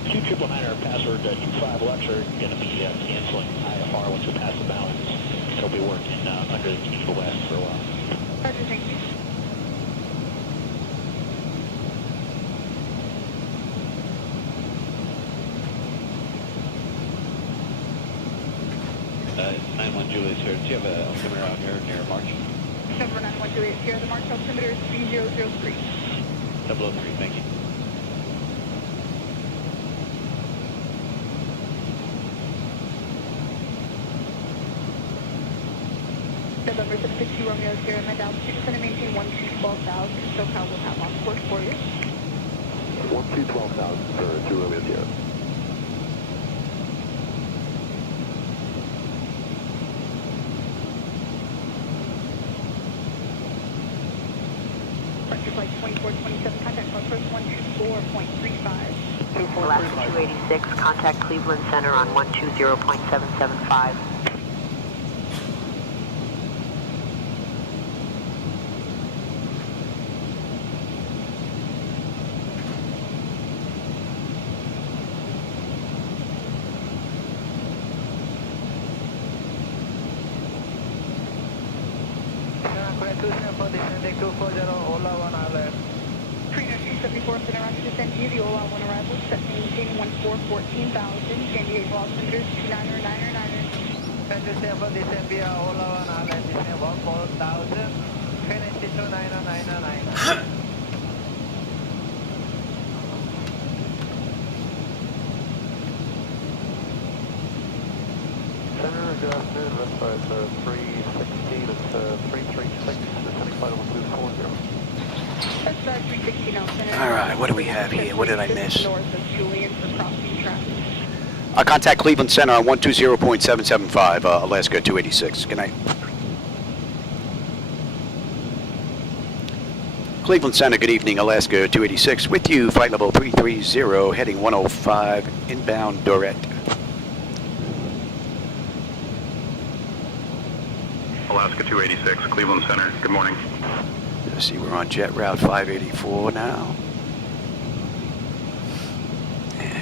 2999er, password 25 Lux are going to be canceling IFR once we pass the balance. It'll be working under the East West for a while. Roger, thank you. Uh, 91 Julius here. Do you have a altimeter out here near March? Number 91 Juliet Sierra, the March altimeter is 3003. 003, thank you. November 750 Romeo Sierra, my altitude, descend and maintain 12,000. SoCal will have on course for you. 12,000 for 2 Romeo Sierra. Frontier Flight 2427, contact on approach 124.35. Alaska 286, contact Cleveland Center on 120.775. Descend via the Ola 1 arrival, set maintain 14,000, San Diego altimeter 29999. Descend via Ola 1 island, descend 14,000, finish 29999. Center, good afternoon, left side 316, it's 336, descending flight level 240. All right, what do we have here? What did I miss? North of Julian for crossing traffic. Contact Cleveland Center on 120.775, Alaska 286. Good night. Cleveland Center, good evening, Alaska 286. With you, flight level 330, heading 105, inbound Dorette. Alaska 286, Cleveland Center. Good morning. Let's see, we're on jet route 584 now. And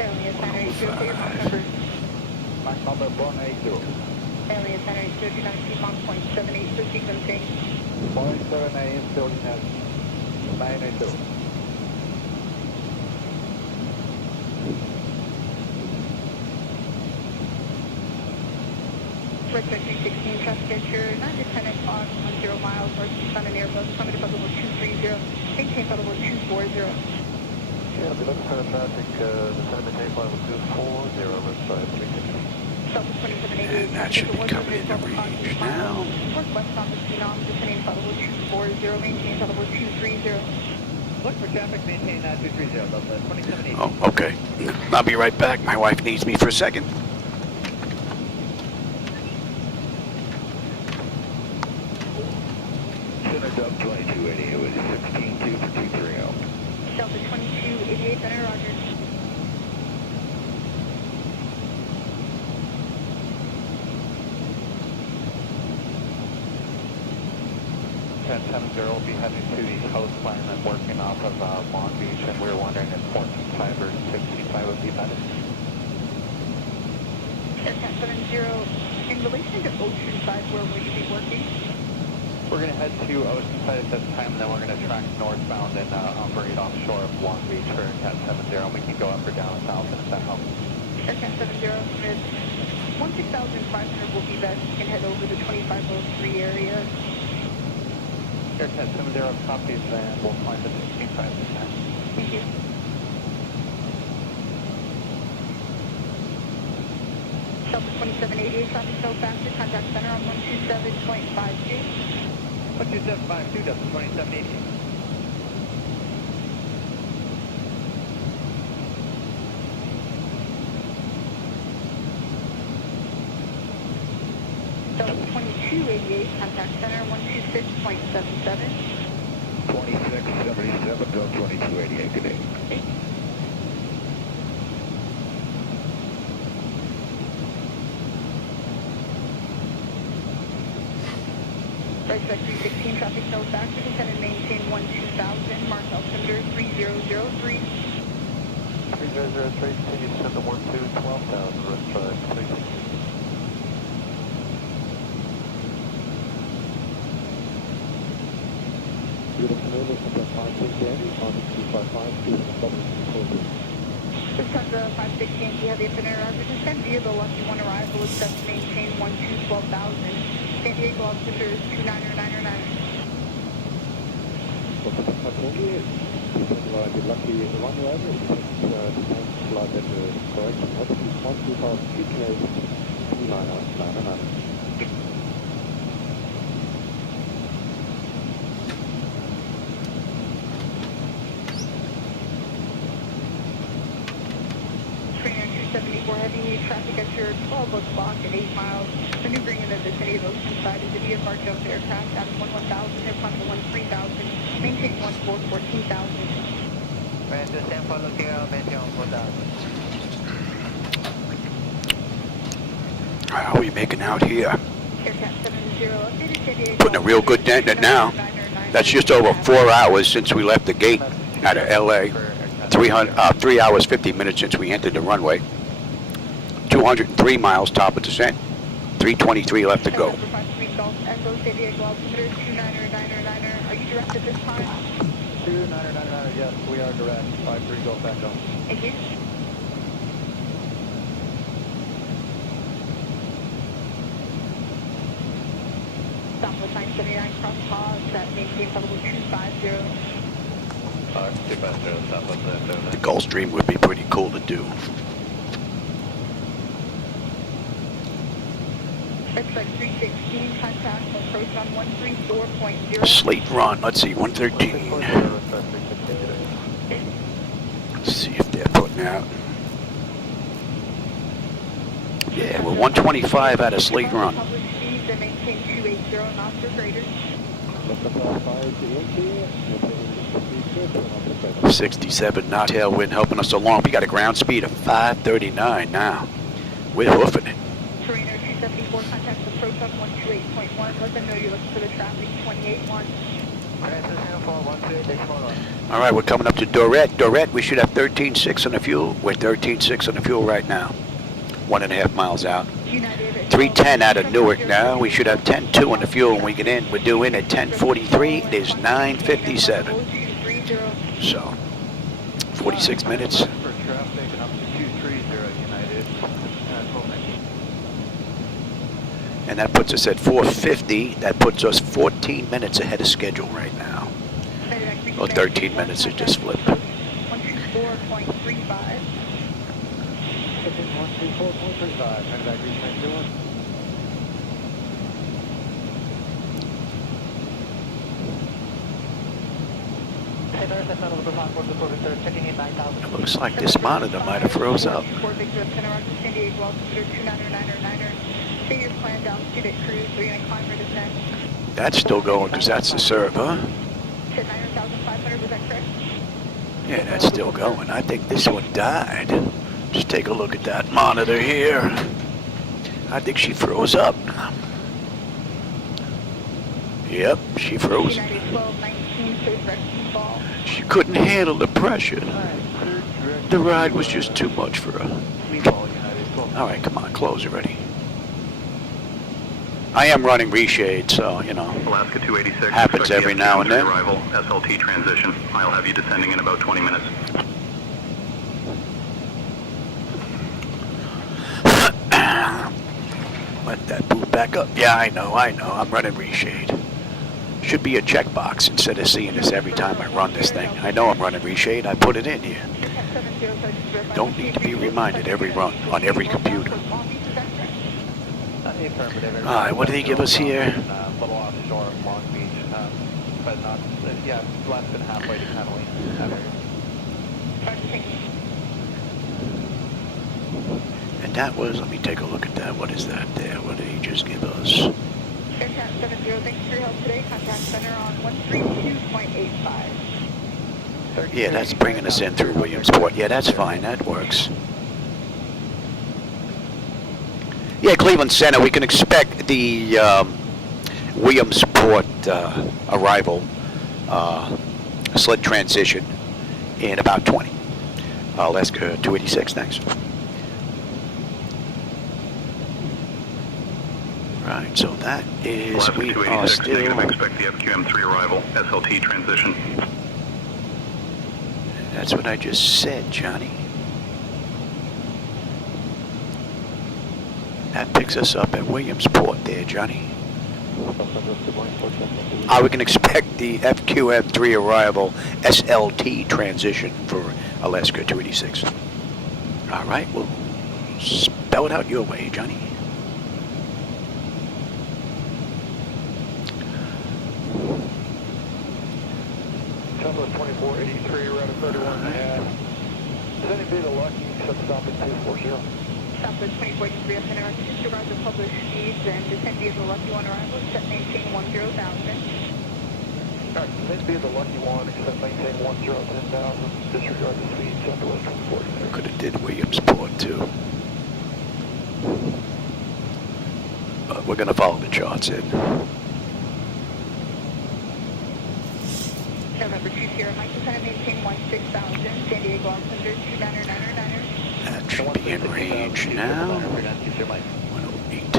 Alien Center 285. Mach number 180. Alien Center 290, Mach 0.78 for sequencing. 0.78, still has 982. Flightdeck 316, traffic at your 9 to 10 o'clock, 10 miles, north of Sun and Airbus, climate above level 230, maintain flight level 240. Yeah, I'll be looking for traffic, descending maintain flight level 240, left side 360. South of 2788, and that should be coming into range now. Northwest on the Phenom, descending flight level 240, maintain flight level 230. Look for traffic, maintain 230, Delta 2788. Oh, okay. I'll be right back. My wife needs me for a second. Center Dub 2288 with 16-2 for 230. Delta 2288, Center, roger. Will be heading to the coastline and working off of Long Beach, and we're wondering if 14.5 or 16.5 would be better. Aircraft 70, in relation to Oceanside, where will you be working? We're going to head to Oceanside at this time, and then we're going to track northbound and operate offshore of Long Beach for Aircraft 70. We can go up or down 1,000 if that helps. Aircraft 70, 16,500 will be best. You can head over the 2503 area. Aircraft 70 copies, and we'll find the 16.5 this time. Thank you. Delta 2788, traffic so faster, contact center on 127.52. 12752, Delta 2788. Delta 2288, contact center 126.77. 2677, Delta 2288, good day. Flightdeck 316, traffic so faster, descend and maintain 12,000, mark altimeter 3003. 3003, continue to send the 12,000, rest 360. Good afternoon, this is 560 Andy, on 255, Lufthansa 560 Yankee, have the itinerary roger. Descend via the Lucky 1 arrival, is set to maintain 12,000. San Diego altimeter is 29999. Lufthansa 560, descend via the Lucky 1 arrival, descend flight at the correction, altitude 12,000 feet, KLAX 29999. Heavy traffic at your number 12 o'clock at 8 miles. Maneuvering in the vicinity of Oceanside is a VFR jump aircraft out of 11,000, airplane 13,000, maintain 14,000. Manchester, stand for looking out, maintain 14,000. How are we making out here? Aircraft 70, updated San Diego. Putting a real good dent in it now. That's just over 4 hours since we left the gate out of LA. 3 hours, 50 minutes since we entered the runway. 203 miles top of descent. 323 left to go. Echo San Diego, altimeter 299er. Are you direct at this time? 2999, yes, we are direct. 53 Golf Echo. Thank you. Southwest 979 cross pause at maintain level 250. 250, Southwest 979. The Gulfstream would be pretty cool to do. It's like 316, contact approach on 134.0. Slate run, let's see, 113. Let's see if they're putting out. Yeah, we're 125 out of Slate run. Public speeds and maintain 280 knots or greater. 67 knot tailwind helping us along. We got a ground speed of 539 now. We're hoofing it. Serena 274, contact approach on 128.1. Let them know you're looking for the traffic 28.1. All right, we're coming up to Dorette. Dorette, we should have 13.6 on the fuel. We're 13.6 on the fuel right now. 1.5 miles out. 310 out of Newark now. We should have 10.2 on the fuel when we get in. We're due in at 10:43. It is 9:57. So, 46 minutes. And that puts us at 4:50. That puts us 14 minutes ahead of schedule right now. Well, 13 minutes it just flipped. 124.35. 124.35. Contact reach 921. It looks like this monitor might have froze up. That's still going because that's the serve, huh? Yeah, that's still going. I think this one died. Just take a look at that monitor here. I think she froze up. Yep, she froze. She couldn't handle the pressure. The ride was just too much for her. All right, come on, close already. I am running reshade, so, you know, Alaska 286. happens every now and then. Arrival, SLT transition. I'll have you descending in about 20 minutes. Let that boot back up. Yeah, I know. I'm running reshade. Should be a checkbox instead of seeing this every time I run this thing. I know I'm running reshade. I put it in here. Don't need to be reminded every run on every computer. All right, what do they give us here? Little offshore, Long Beach, but not, yeah, less than halfway to Petaline. And that was, let me take a look at that. What is that there? What did he just give us? Aircraft 70, thanks for your help today. Contact center on 132.85. Yeah, that's bringing us in through Williamsport. Yeah, that's fine. That works. Yeah, Cleveland Center, we can expect the Williamsport arrival sled transition in about 20. Alaska 286, thanks. Right, so that is, Alaska we are 286, still... negative, expect the FQM3 arrival, SLT transition. That's what I just said, Johnny. That picks us up at Williamsport there, Johnny. We can expect the FQM3 arrival SLT transition for Alaska 286. All right, we'll spell it out your way, Johnny. Southwest 2483, route 31 ahead. Does any bit of lucky except stop at 240? Southwest 2483 up in Newark, just arrived at published speeds and descend via the Lucky One arrival, set maintain 10,000. Descend via the Lucky One, except maintain 10,000, disregard the speed, Southwest 2483. Could have did Williamsport too. But we're gonna follow the charts in. November 20, Mike, descend maintain 16,000, San Diego altimeter 299er. That should be in range now. 108.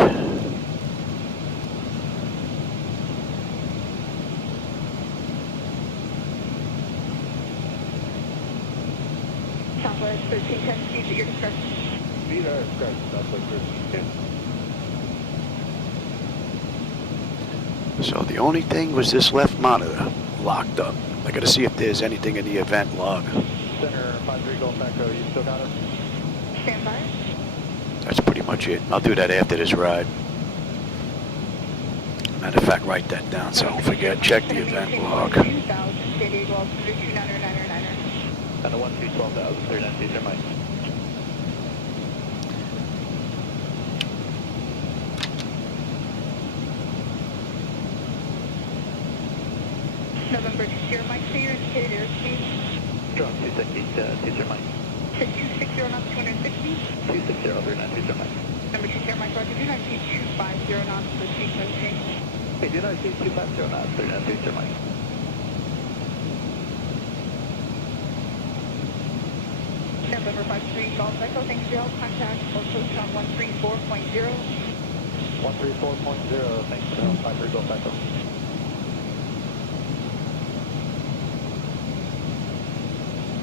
Southwest 1310, speeds at your discretion. Speed at our discretion, Southwest 1310. So the only thing was this left monitor locked up. I gotta see if there's anything in the event log. Center 53 Golf Echo, you still got it? Stand by. That's pretty much it. I'll do that after this ride. Matter of fact, write that down so I don't forget. Check the event log. 2,000, San Diego altimeter 299er. And the 12,000, 39 feet, there, Mike. November 20, Mike, so your indicated airspeed. Strong 260, Mike. 260 knots, 260. 260, 39 feet, Mike. Number 20, Mike, Roger, do not see 250 knots for sequencing. Hey, do not see 250 knots, 39 feet, Mike. November 53, Golf Echo, thanks for your help. Contact Post on 134.0. 134.0, thanks for help, 53 Golf Echo.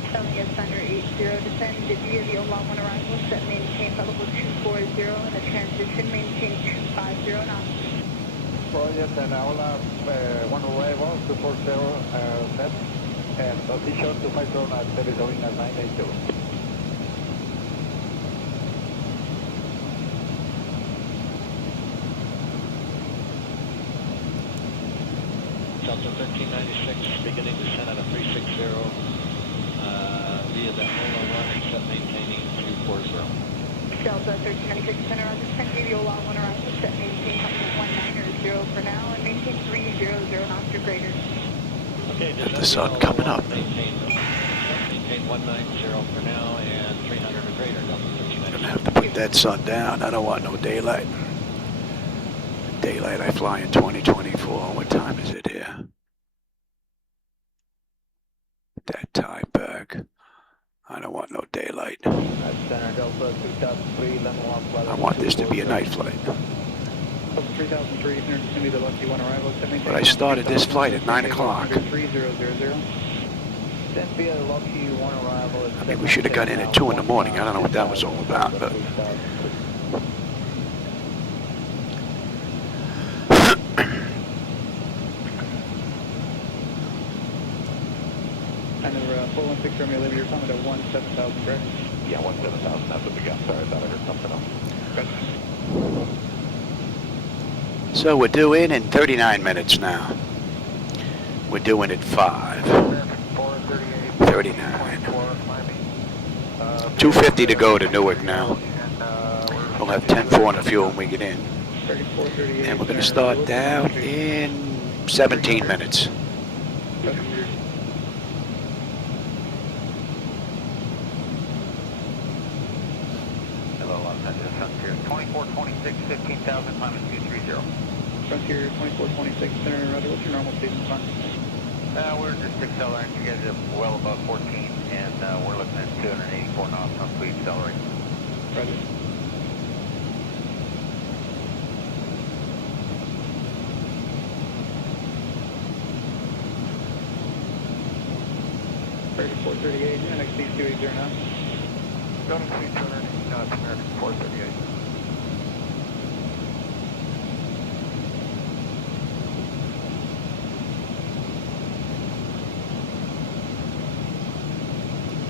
Selling us under 80, descend via the Ola 1 arrival, set maintain level 240, and the transition maintain 250 knots. Roger, then Ola 1 arrival, 240 set, and position 250 knots, that is going at 982. Delta 1396, beginning descent at a 360. Via the Ola 1, set maintaining 240. Delta 1396, center on descend via the Ola 1 arrival, set maintain 190 for now, and maintain 300 knots or greater. Okay, Got the sun coming up. Maintain 190 for now, and 300 or greater, Delta 1396. Gonna have to put that sun down. I don't want no daylight. Daylight, I fly in 2024. What time is it here? That time back. I don't want no daylight. Center Delta 2003, I want this to be a night flight. 3003, there's going to be the Lucky One arrival. But I started this flight at 9 o'clock. 3000. Send via the Lucky One arrival. I mean, we should have got in at 2 in the morning. I don't know what that was all about, but... And the 416 Romeo Lima, you're coming at 17,000, correct? Yeah, 17,000, that's what we got. Sorry, I thought I heard something else. So we're due in 39 minutes now. We're doing it 5. 39. 250 to go to Newark now. We'll have 10-4 on the fuel when we get in. And we're going to start down in 17 minutes. Frontier 2426, 15,000, minus 230. Frontier 2426, center Roger, what's your normal speed and time? We're just accelerating to get it well above 14, and we're looking at 284 knots on speed accelerating. Roger. Four 38, and next speed 280 knots. Don't exceed 280 knots, American 438.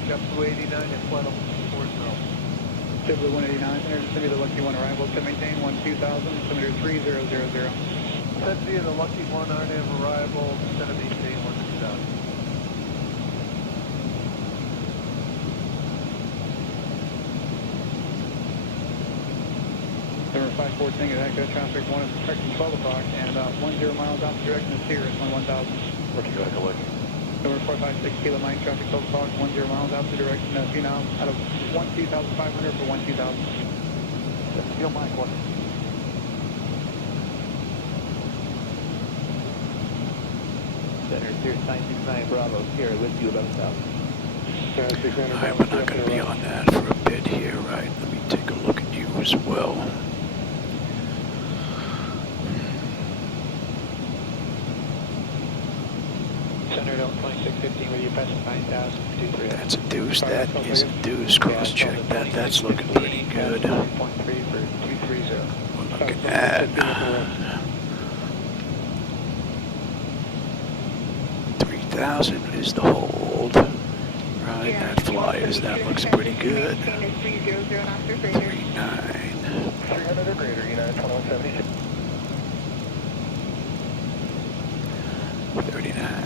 Got 289 and flight level 40. Typically 189, center, just via the Lucky One arrival, to maintain 12,000, altimeter 3000. Set via the Lucky One RNAV arrival, center maintain 12,000. Number 514 at Echo traffic, 1 is expecting 12 o'clock, and about 10 miles out the direction of Sears, 1000. Working to Echo 1. Number 456 Kilo Mike traffic, 12 o'clock, 10 miles out the direction of Phenom, out of 12,500 for 12000. Kilo Mike 1. Center, Sears 969 Bravo, Sierra with you about 1,000. Alright, we're not going to be on that for a bit here, right? Let me take a look at you as well. Center 2615 with you passing 9,000, 23. That's a deuce, that is a deuce. Cross check that, that's looking pretty good. 2.3 for 230. We're looking at 3,000 is the hold. Right, that flyers, that looks pretty good. 39. 300 or greater, United 2176. 39.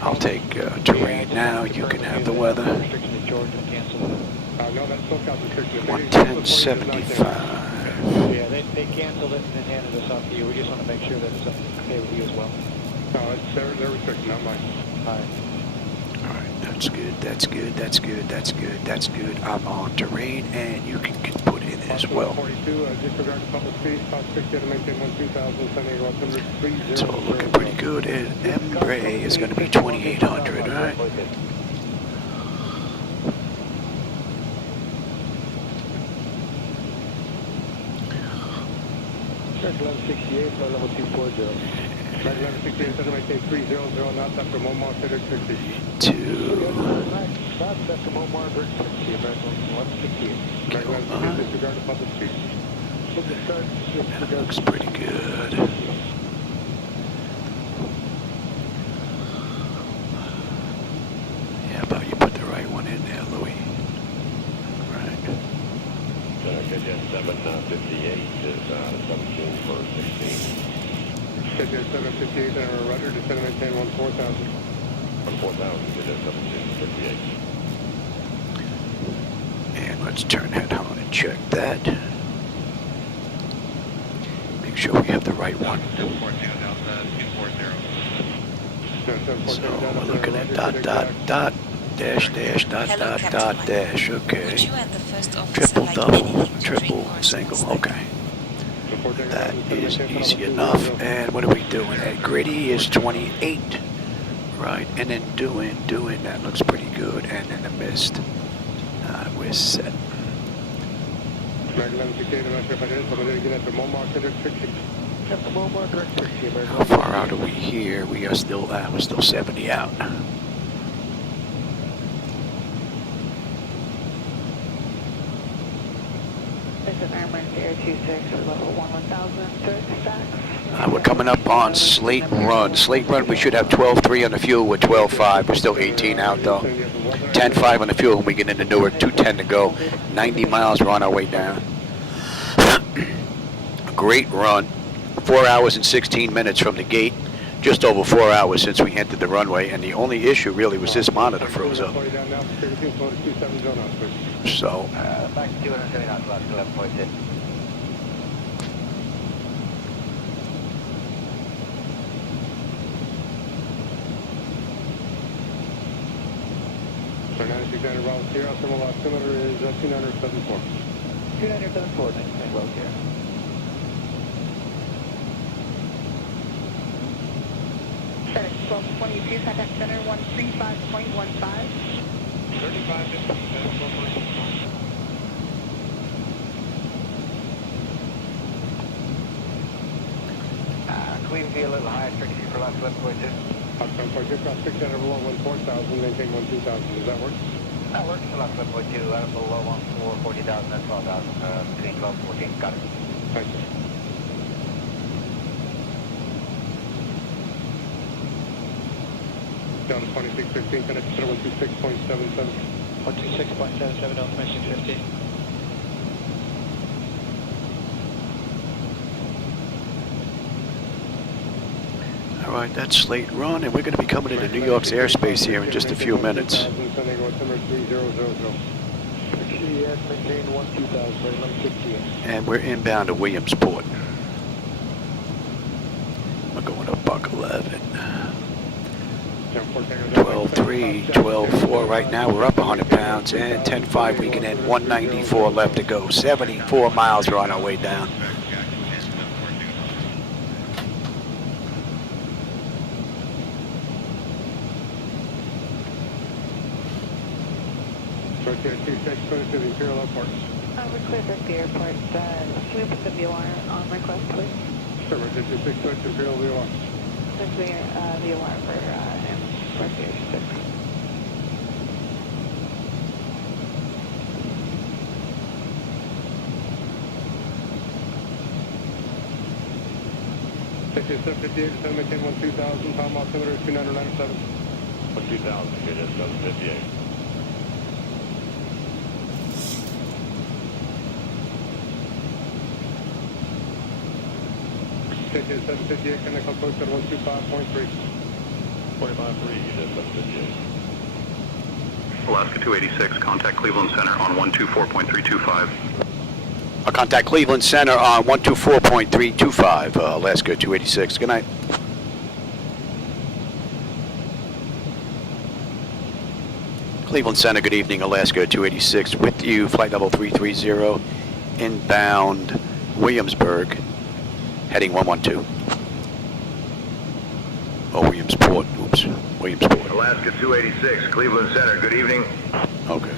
I'll take terrain now. You can have the weather. 110.75. Yeah, they canceled it and then handed us off to you. We just want to make sure that it's okay with you as well. No, they're restricted, not mine. All right. All right, that's good. That's good. That's good. That's good. That's good. I'm on terrain, and you can put in as well. 42, disregard the public speed, South 60 to maintain 12,000, sending altimeter 30. So looking pretty good. And Embray is going to be 2,800, right? Check 1168 for level 240. 1168, to maintain 300 knots after Momar, center 60. 2. Knots after Momar, Bridge 60, American 168. Disregard the public speed. That looks pretty good. Yeah, about you put the right one in there, Louis. Right. KJ 758 is 17 for 16. KJ 758 and our rudder, descend and maintain 14,000. 14,000, KJ 1758. And let's turn that on and check that. Make sure we have the right one. So we're looking at dot, dash, dash, dot, dash. Okay. Triple, double, triple, single. Okay. That is easy enough. And what are we doing? At Gritty is 28. Right. And then doing, that looks pretty good. And in the mist, we're set. How far out are we here? We are still, we're still 70 out. This is Airman Air 26 for level 1,000, We're coming up on Slate Run. Slate Run, we should have 12.3 on the fuel with 12.5. We're still 18 out though. 10.5 on the fuel when we get into Newark. 210 to go. 90 miles, we're on our way down. Great run. 4 hours and 16 minutes from the gate. Just over 4 hours since we entered the runway, and the only issue really was this monitor froze up. So. Back to 270 knots, last 11.6. Sir, 9600 Bravo Sierra, thermal altimeter is 2974. 2974, nice and well here. Center 1222, contact center 135.15. 35 Queen V a little high, frequency for last 11.2. 11.2, cross 600 below 14,000, maintain 12,000. Does that work? That works for last 11.2, out of below 14,000, that's 12,000, between 12 and 14, got it. Thank you. Down to 2615, connect to 126.77. 126.77, down to 2615. All right, that's Slate Run, and we're going to be coming into New York's airspace here in just a few minutes. yes, maintain 12,000, very low 60. And we're inbound to Williamsport. We're going to Buck 11. 12.3, 12.4 right now. We're up 100 pounds and 10.5 we can end. 194 left to go. 74 miles we're on our way down. Okay, 26, clear to the Imperial Airport. We're cleared at the airport. Can we put the VOR on request, please? Sure, 26, clear to Imperial VOR. That's the VOR for Air 6. Take 758, 7 maintain 12,000, time altimeter 2997. 12,000, you're just 758. Take 758, connect approach at 125.3. 25.3, you just 758. Alaska 286, contact Cleveland Center on 124.325. I'll contact Cleveland Center on 124.325, Alaska 286. Good night. Cleveland Center, good evening, Alaska 286. With you, flight level 330, inbound Williamsburg, heading 112. Oh, Williamsport, oops, Williamsport. Alaska 286, Cleveland Center, good evening. Okay.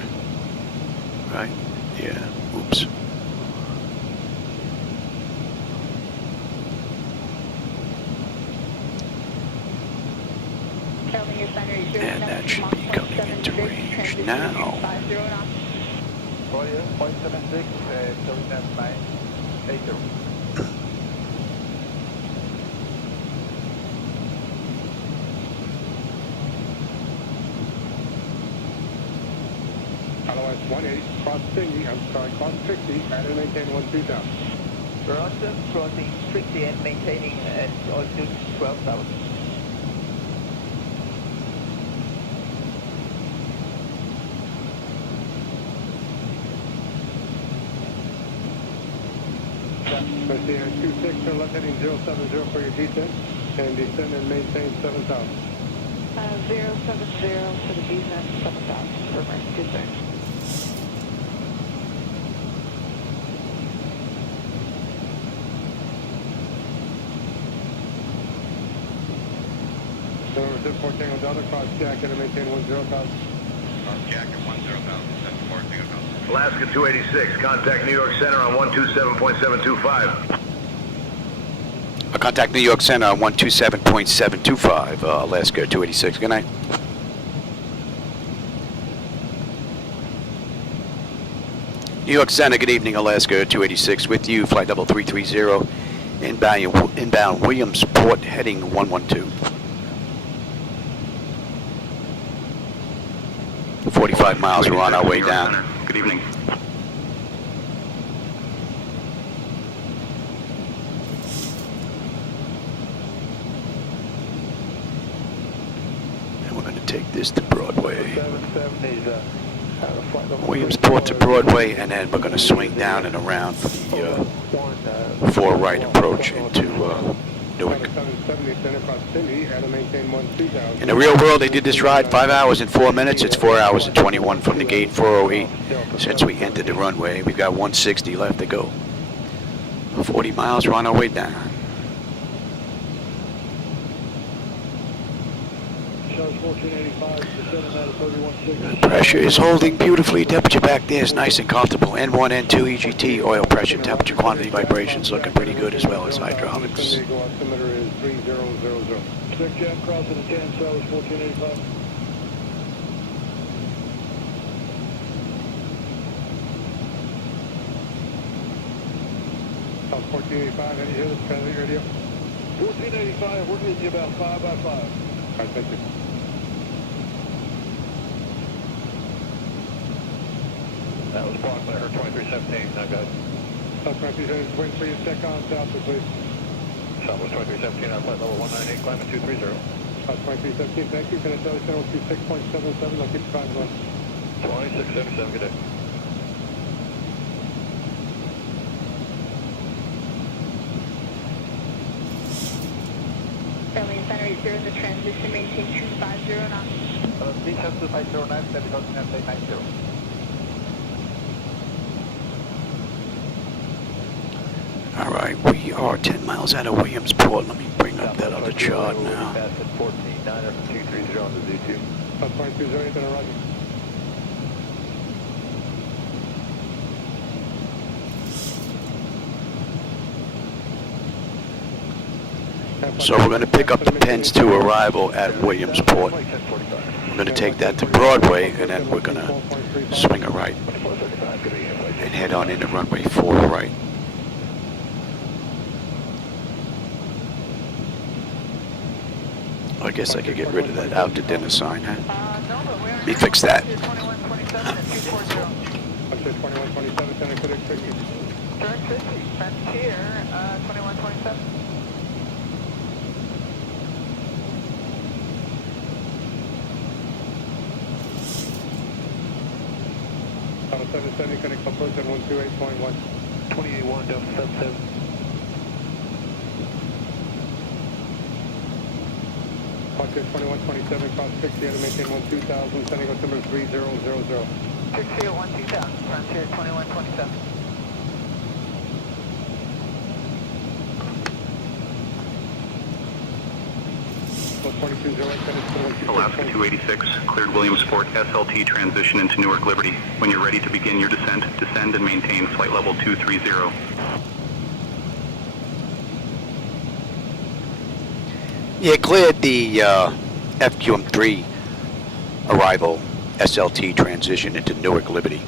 Right, yeah, oops. And that should be coming into range now. 0.76, 80. Otherwise, 180, cross 60, cross 60, and maintain 12,000. Roger, crossing 60 and maintaining at altitude 12,000. Let's see, 26, turn left heading 070 for your descent, and descend and maintain 7,000. 070 for the descent, 7,000 for my descent. Number 1014 on Delta, cross jacket and maintain 10,000. Alaska 286, contact New York Center on 127.725. I'll contact New York Center on 127.725, Alaska 286. Good night. New York Center, good evening, Alaska 286. With you, flight level 330, inbound Williamsport, heading 112. 45 miles, we're on our way down. Good evening. And we're going to take this to Broadway. 770 Williamsport to Broadway, and then we're going to swing down and around for the 4 right approach into Newark. In the real world, they did this ride 5 hours and 4 minutes. It's 4 hours and 21 from the gate, 408 since we entered the runway. We've got 160 left to go. 40 miles, we're on our way down. Pressure is holding beautifully. Temperature back there is nice and comfortable. N1, N2, EGT, oil pressure, temperature, quantity, vibrations looking pretty good, as well as hydraulics. Jam crossing the 10, so it's 1485. South 1485, any hear this transit radio? 1485, we're getting you about 5 by 5. All right, thank you. That was blocked by her 2317, not good. South 2317, waiting for you to check on Southwest, please. Southwest 2317 on flight level 198, climbing 230. South 2317, thank you. Can I tell you channel 26.77? I'll keep the time going. 2677, good day. center 80 in the transition, maintain 250 knots. Please have 2509, set because we have 90. All right, we are 10 miles out of Williamsport. Let me bring up that other chart now. Fast at 14, 90230 on the Z2. 208, then roger. So we're going to pick up the Pens 2 arrival at Williamsport. We're going to take that to Broadway, and then we're going to swing a right and head on into runway 4 right. I guess I could get rid of that out to dinner sign, huh? Let me fix that. 2127 and 240. Okay, 2127, center correct 50. Correct 50, Frontier, 2127. Out of 770, connect approach at 128.1. 281, Delta 77. Frontier 2127, cross 60, and maintain 12,000, sending altimeter 3000. 60 at 12000, Frontier 2127. Alaska 286, cleared Williamsport SLT transition into Newark Liberty. When you're ready to begin your descent, descend and maintain flight level 230. Yeah, cleared the FQM3 arrival SLT transition into Newark Liberty.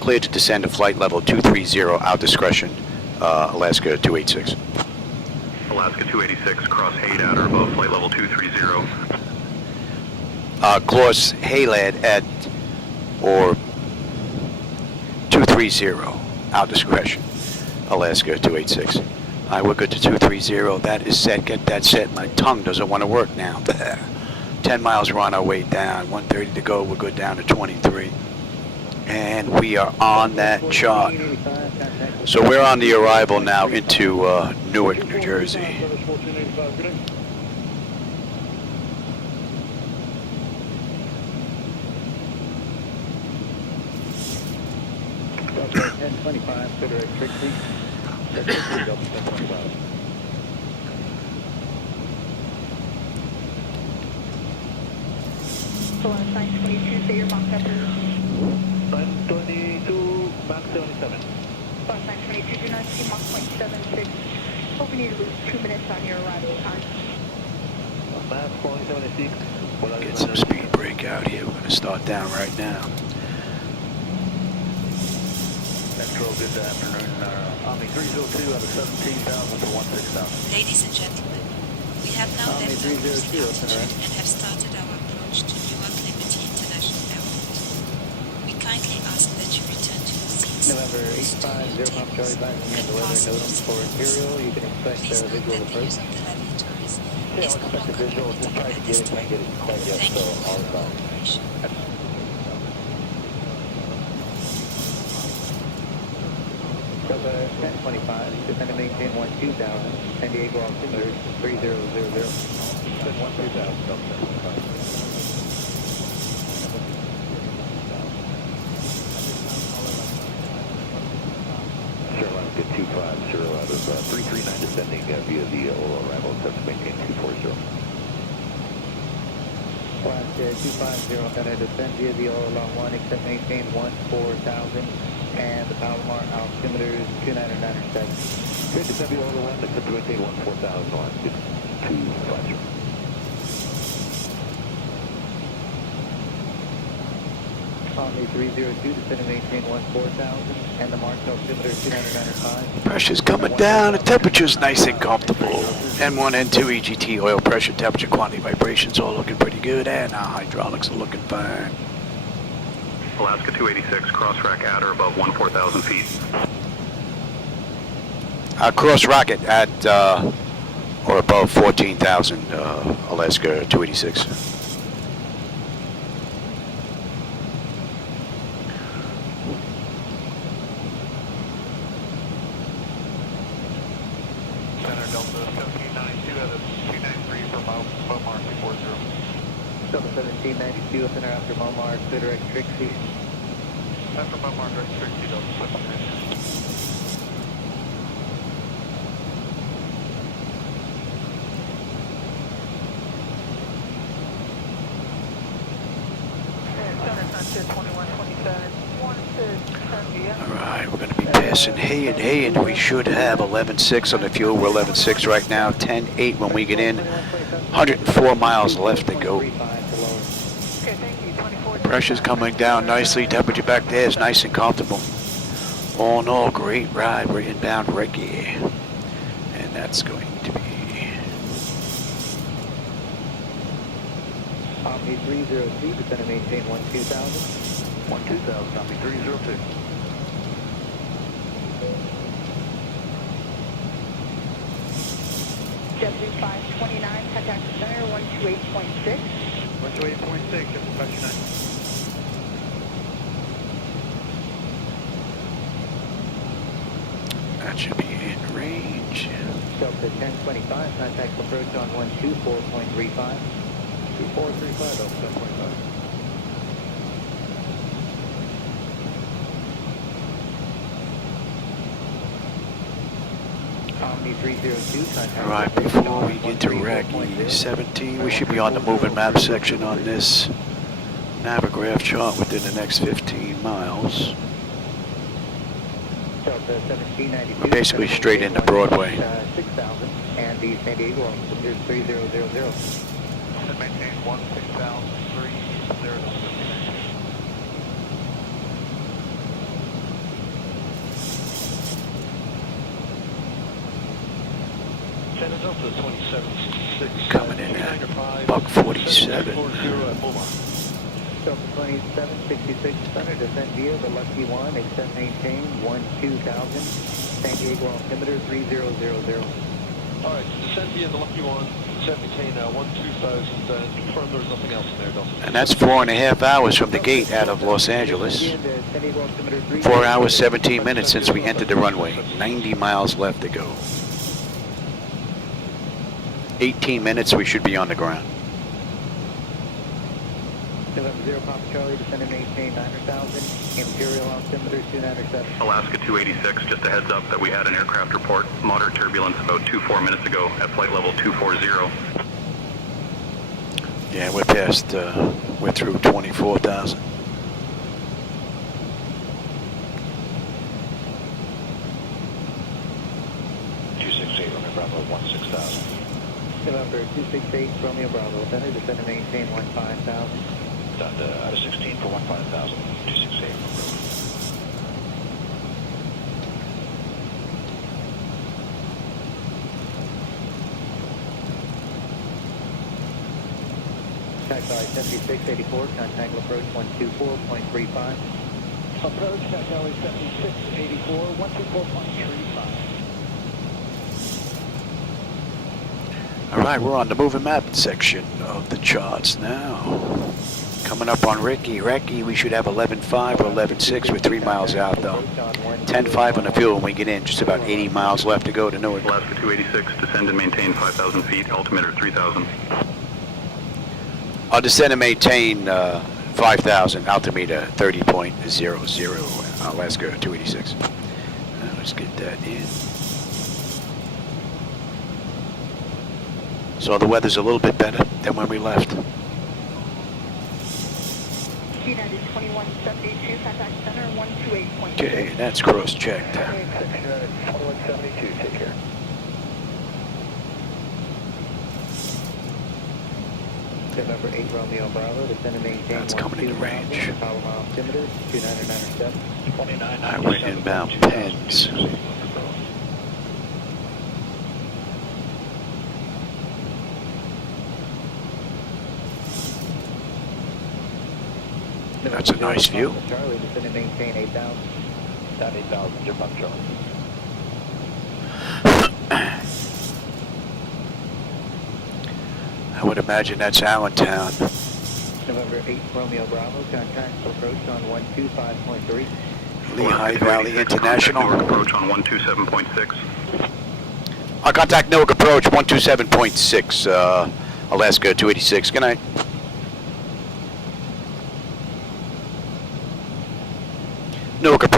Cleared to descend to flight level 230, out discretion, Alaska 286. Alaska 286, cross Haydat or above flight level 230. Cross Haylad at or 230, out discretion, Alaska 286. All right, we're good to 230. That is set. Get that set. My tongue doesn't want to work now. 10 miles, we're on our way down. 130 to go. We're good down to 23. And we are on that chart. So we're on the arrival now into Newark, New Jersey. Okay, 1025, Federate 60. That's 60, Delta 1025. So on 922, say your Mach number. 922, Mach 77. On 922, do not see Mach 0.76. Hope you need to lose 2 minutes on your arrival time. Mach 0.76. Get some speed break out here. We're going to start down right now. Central, good afternoon. Omni 302 out of 17,000 to 16,000. Ladies and gentlemen, we have now left our cruising altitude and have started our approach to Newark Liberty International Airport. We kindly ask that you return to your seats. November 850, Pump Charlie back from the weather notum for Imperial. You can expect visual approach. Yeah, I'll expect a visual. Just try to get it. Can't get it quite yet, so all is well. Delta 1025, descend to maintain 12,000, San Diego altimeter 3000. Descend 12,000, Delta 1025. Sierra Alaska 250 out of 339 descending via the Ola arrival, set to maintain 240. Alaska 250, going to descend via the Ola long 1, except maintain 14,000. And the Palomar altimeter is 299.7. Good descend via Ola 1, except to maintain 14,000 on 250. Omni 302, descend and maintain 14,000. And the March altimeter is 299.5. Pressure's coming down. The temperature's nice and comfortable. N1, N2, EGT, oil pressure, temperature, quantity, vibrations, all looking pretty good. And our hydraulics are looking fine. Alaska 286, cross rack at or above 14,000 feet. Cross rocket at or above 14,000, Alaska 286. Center Delta 1792 out of 293 for mile Delta 1792, center after Momar, clear direct Trixie. After Momar, direct Trixie, Delta 1792. Alright, we're going to be passing Hay and we should have 11.6 on the fuel. We're 11.6 right now, 10.8 when we get in, 104 miles left to go. Pressure's coming down nicely, temperature back there is nice and comfortable. All in all, great ride. We're inbound Ricky, and that's going to be Omni 303, descend and maintain 12,000. 12,000, Omni 302. W529, contact the center, 128.6. 128.6, J529. That should be in range. Delta 1025, contact approach on 124.35. 2435, Delta 1025. Omni 302, contact. Alright, before we get to Iraqi 17, we should be on the moving map section on this Navigraph chart within the next 15 miles. Delta 1792. We're basically straight into Broadway. 6,000, and the San Diego altimeter is 3000. And maintain 16,030. San Delta 2766. Coming in at buck 47. Delta 2766, center, descend via the Lucky One, extend maintain 12,000, San Diego altimeter 3000. All right, descend via the Lucky One, descend maintain 12,000, and confirm there's nothing else in there, Delta. And that's 4.5 hours from the gate out of Los Angeles. 4 hours, 17 minutes since we entered the runway. 90 miles left to go. 18 minutes, we should be on the ground. November 0, Papa Charlie, descend and maintain 9,000, Imperial altimeter 297. Alaska 286, just a heads up that we had an aircraft report, moderate turbulence about 24 minutes ago at flight level 240. Yeah, we're past, we're through 24,000. November 268, Romeo Bravo, center, descend and maintain 15,000. Out of 16 for 15,000, 268. Taxi 7684, contact approach 124.35. Approach Taxi 7684, 124.35. Alright, we're on the moving map section of the charts now. Coming up on Ricky, we should have 11.5 or 11.6. We're 3 miles out though. 10.5 on the fuel when we get in, just about 80 miles left to go to Newark. Alaska 286, descend and maintain 5,000 feet, altimeter 3,000. I'll descend and maintain 5,000, altimeter 30.00, Alaska 286. Now let's get that in. So the weather's a little bit better than when we left. United 2172, contact center 128.6. Okay, that's cross-checked. 2172, take care. November 8, Romeo Bravo, descend and maintain. That's coming into range. Palomar altimeter 2997. 29. I went inbound Pens. That's a nice view. Charlie, descend and maintain 8,000. Down 8,000, you're Papa Charlie. I would imagine that's Allentown. November 8, Romeo Bravo, contact approach on 125.3. Lehigh Valley International. Newark approach on 127.6. I'll contact Newark approach 127.6, Alaska 286. Good night.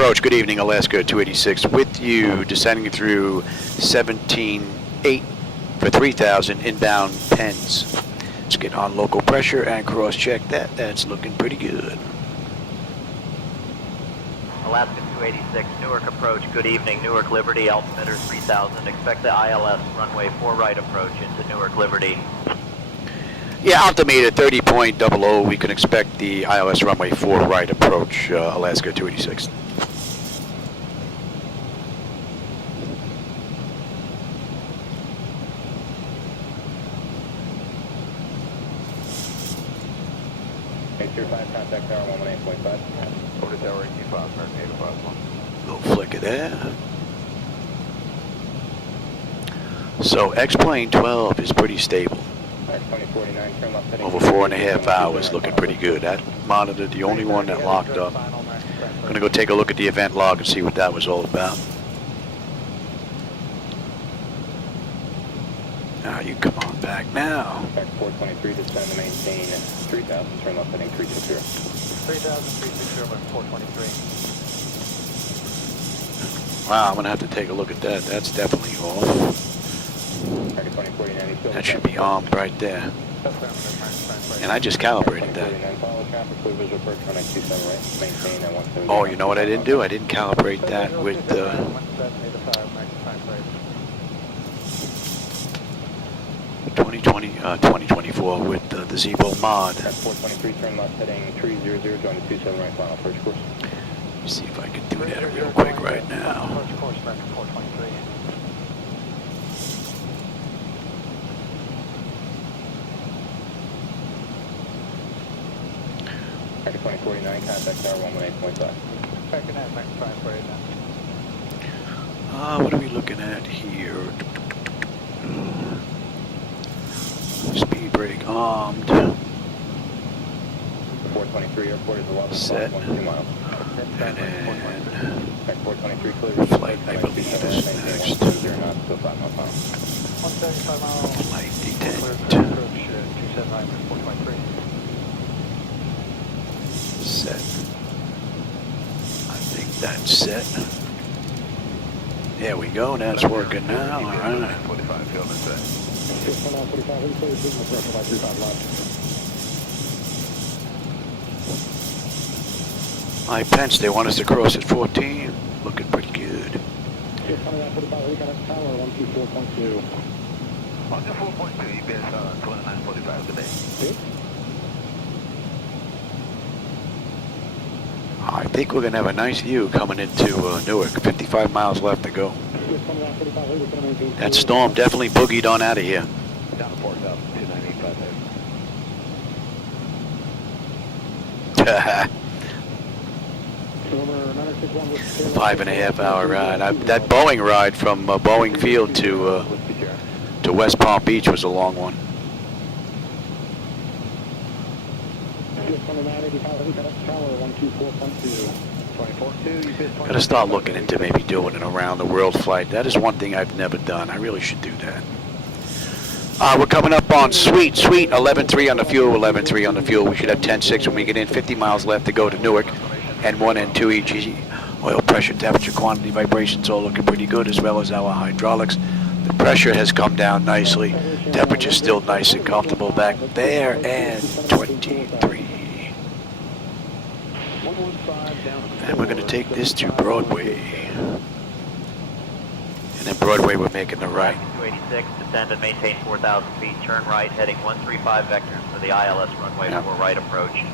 approach, good evening, Alaska 286 with you, descending through 17.8 for 3,000 inbound pens. Let's get on local pressure and cross-check that. That's looking pretty good. Alaska 286, Newark approach, good evening, Newark Liberty, altimeter 3000, expect the ILS runway 4 right approach into Newark Liberty. Yeah, altimeter 30.00, we can expect the ILS runway 4 right approach, Alaska 286. Contact tower 118.5. Over to tower 85, American 85. Little flick of there. So X-Plane 12 is pretty stable. Over 4.5 hours, looking pretty good. That monitor, the only one that locked up. I'm gonna go take a look at the event log and see what that was all about. Now you come on back now. 423, descend to maintain 3,000, turn left heading 360. 3,000, 360, 423. Wow, I'm gonna have to take a look at that. That's definitely off. That should be armed right there. And I just calibrated that. Oh, you know what I didn't do? I didn't calibrate that with 2024 with the Zibo mod. 423, turn left heading 300, join the 27 right, final approach course. Let me see if I can do that real quick right now. Approach course, American 423. American 2049, contact tower 118.5. American 5 right now. What are we looking at here? Speed brake armed. 423 airport is 11 set. 2 miles. And then 423 clear. flight, I believe, is next. 0 knots to 5 mile final. 175 miles. Flight detect. Approach 279 423. Set. I think that's set. There we go, that's working now. All right. 45, field and set. My Pence, they want us to cross at 14. Looking pretty good. 124.2, you best 2945 today. I think we're going to have a nice view coming into Newark. 55 miles left to go. That storm definitely boogied on out of here. Down to 4,295. 5.5 hour ride. That Boeing ride from Boeing Field to West Palm Beach was a long one. Got to start looking into maybe doing an around the world flight. That is one thing I've never done. I really should do that. We're coming up on sweet 11.3 on the fuel, 11.3 on the fuel. We should have 10.6 when we get in. 50 miles left to go to Newark. N1 and 2 EG. Oil pressure, temperature, quantity, vibrations all looking pretty good, as well as our hydraulics. The pressure has come down nicely. Temperature's still nice and comfortable back there, and 23. And we're going to take this to Broadway. And then Broadway, we're making the right. 286, descend and maintain 4,000 feet, turn right, heading 135 vectors for the ILS runway 4 right approach.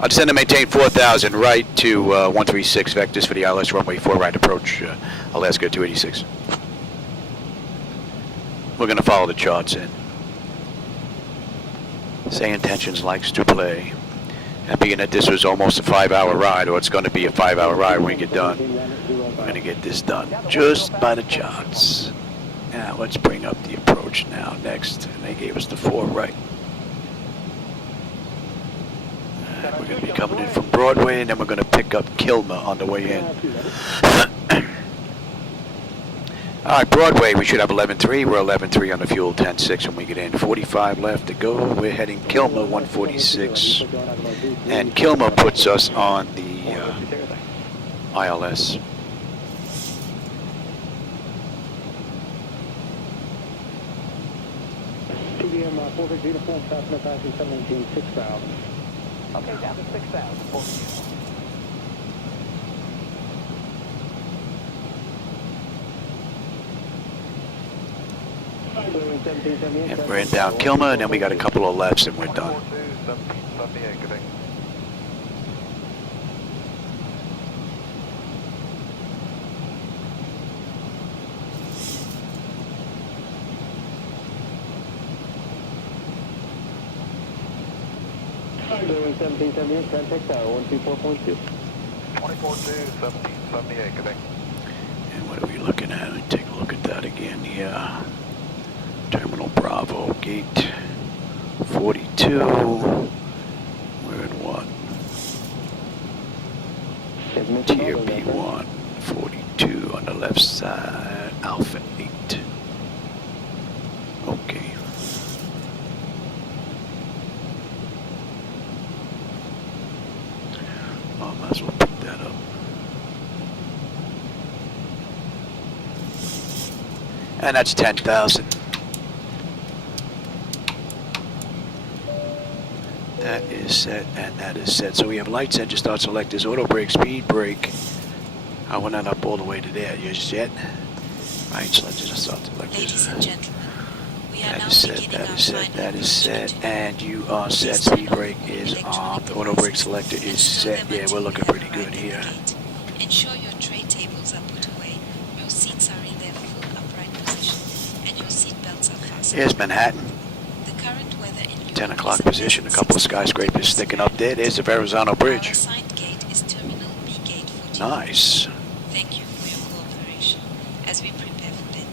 I'll descend and maintain 4,000 right to 136 vectors for the ILS runway 4 right approach, Alaska 286. We're going to follow the charts in. Say Intentions likes to play. And being that this was almost a 5-hour ride, or it's going to be a 5-hour ride when we get done, we're going to get this done just by the charts. Now let's bring up the approach now next. And they gave us the 4 right. And we're going to be coming in from Broadway, and then we're going to pick up Kilmer on the way in. All right, Broadway, we should have 11.3. We're 11.3 on the fuel, 10.6 when we get in. 45 left to go. We're heading Kilmer, 146. And Kilmer puts us on the ILS. TBM 450 uniform, passing up passing 719, 6,000. Okay, down to 6,000. 450. And we're in down Kilmer, and then we got a couple of lefts, and we're done. Doing 1778, contact tower 124.2. 24-2, 1778, connect. And what are we looking at? Let me take a look at that again here. Terminal Bravo, gate 42. We're in what? Tier B1, 42 on the left side, Alpha 8. Okay. Oh, might as well pick that up. And that's 10,000. That is set, and that is set. So we have light center start selectors, auto brake, speed brake. We're not up all the way to there just yet. Right, so let's just start selectors. Ladies and gentlemen, we are now That is set, beginning that our is set, final that is set, approach. and you are set. Speed brake is off, the auto brake selector is set. Yeah, we're looking pretty good here. Ensure your tray tables are put away, your seats are in their full upright position, and your seat belts are fastened. Here's Manhattan. The current weather in Newark 10 o'clock is position, a couple of skyscrapers sticking up there. There's the Verrazano Bridge. Our assigned gate is Terminal B Gate 14. Nice. Thank you for your cooperation as we prepare for landing.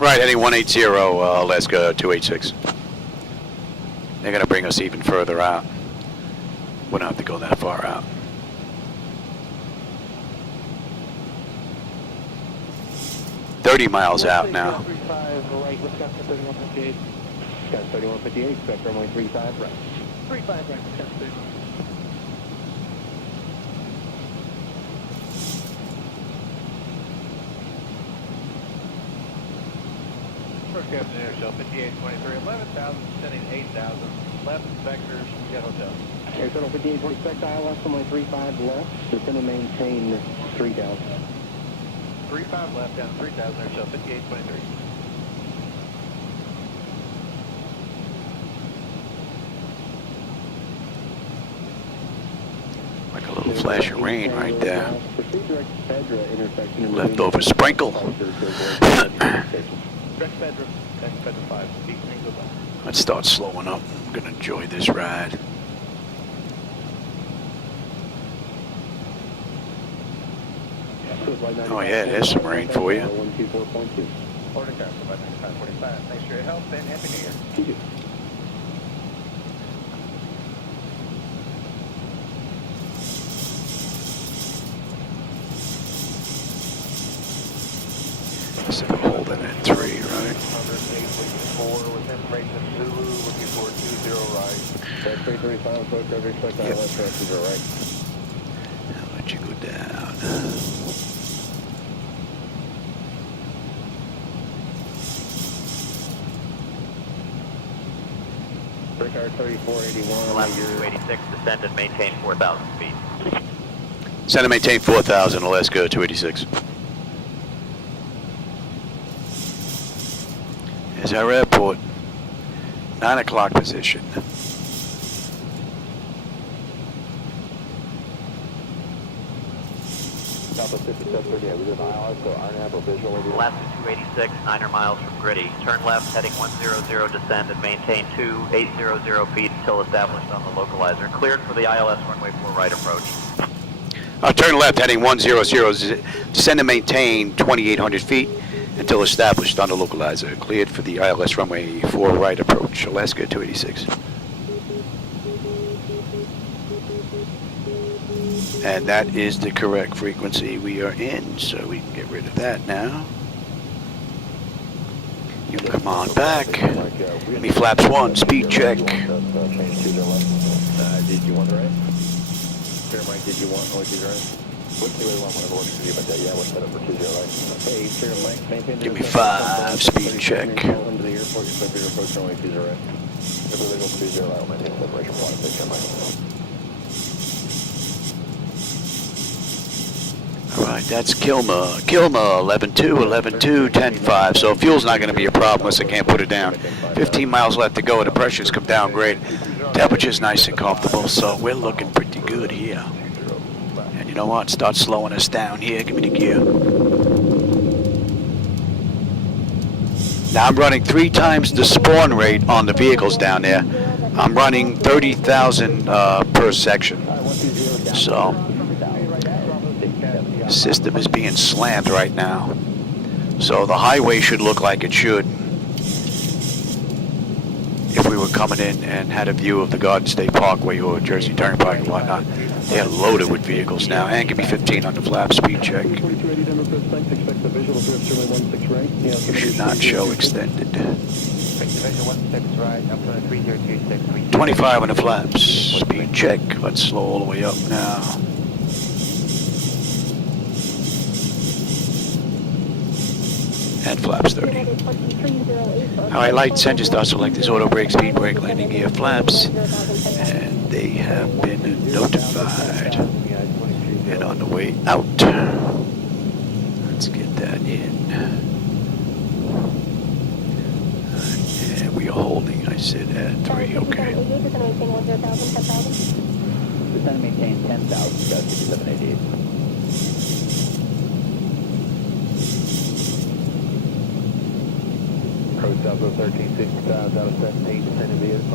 Right, heading 180, Alaska 286. They're going to bring us even further out. We don't have to go that far out. $30 miles out now. 35 right, Wisconsin 3158. Wisconsin 3158, expect runway 35 right. 35 right, Wisconsin. First Captain Airshow, 5823, 11,000, descending 8,000, left vectors, get hotel. Air Total 58, expect ILS, runway 35 left, descend and maintain 3,000. 35 left, down 3,000, Airshow, 5823. Like a little flash of rain right there. Proceed direct Fedra intersection. Leftover sprinkle. Direct Fedra 5, speed green, goodbye. Let's start slowing up. I'm going to enjoy this ride. Oh yeah, there's some rain for you. 124.2. Order car, by 9545. Thanks for your help and Happy New Year. You do. So we're holding at 3, right? 4 with information Zulu, looking for 20 right. That's 335, approach over, expect ILS, correct, 20 right. I'll let you go down. Car 3481. Alaska 286, descend and maintain 4,000 feet. Send and maintain 4,000, Alaska 286. There's our airport. 9 o'clock position. Southwest 5730, we did ILS, so RNAV or visual. Alaska 286, 9 miles from Gritty. Turn left, heading 100, descend and maintain 2800 feet until established on the localizer. Cleared for the ILS runway 4 right approach. Turn left, heading 100, descend and maintain 2,800 feet until established on the localizer. Cleared for the ILS runway 4 right approach, Alaska 286. And that is the correct frequency we are in, so we can get rid of that now. You can come on back. Give me flaps 1, speed check. Did you want the right? Fair Mike, did you want noise to the right? What's the way one when I'm looking for you, but yeah, we're set up for 20 right. Hey, Fair Mike, maintain Give me 5, speed check. into the airport, expect your approach runway 20 right. If we go for 20 right, I'll maintain separation 1, Fair Mike. Alright, that's Kilma. Kilma, 11-2, 11-2, 10-5. So fuel's not going to be a problem unless I can't put it down. 15 miles left to go. The pressure's come down great. Temperature's nice and comfortable, so we're looking pretty good here. And you know what? Start slowing us down here. Give me the gear. Now I'm running 3 times the spawn rate on the vehicles down there. I'm running 30,000 per section. So the system is being slammed right now. So the highway should look like it should if we were coming in and had a view of the Garden State Parkway or Jersey Turnpike and whatnot. They're loaded with vehicles now. And give me 15 on the flap speed check. You should not show extended. 25 on the flaps. Speed check. Let's slow all the way up now. And flaps 30. Alright, lights, engine start selectors, auto brake, speed brake, landing gear, flaps. And they have been notified. And on the way out. Let's get that in. And we are holding, I said at 3, okay. We're going to maintain 10,000, 5788. Southwest 1365, out of 17, descending via 5.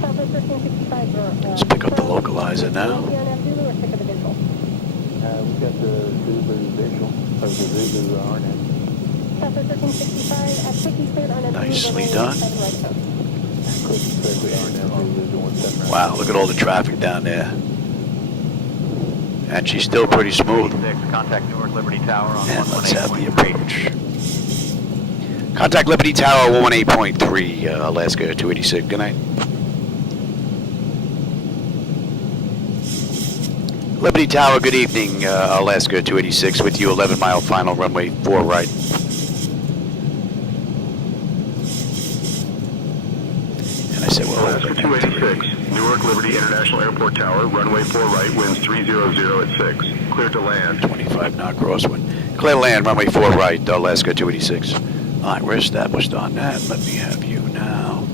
Southwest 1365, Let's pick up the localizer now. We've got the Zulu visual, or the Zulu RNet. Southwest 1365, quickly cleared on Nicely done. Wow, look at all the traffic down there. And she's still pretty smooth. Contact Newark Liberty Tower on And let's have the approach. Contact Liberty Tower 118.3, Alaska 286. Good night. Liberty Tower, good evening, Alaska 286 with you, 11-mile final, runway 4 right. And I said, well, Alaska 286, Newark Liberty International Airport Tower, runway 4 right, winds 300 at 6. Clear to land. 25 knot crosswind. Clear to land, runway 4 right, Alaska 286. All right, we're established on that. Let me have you now.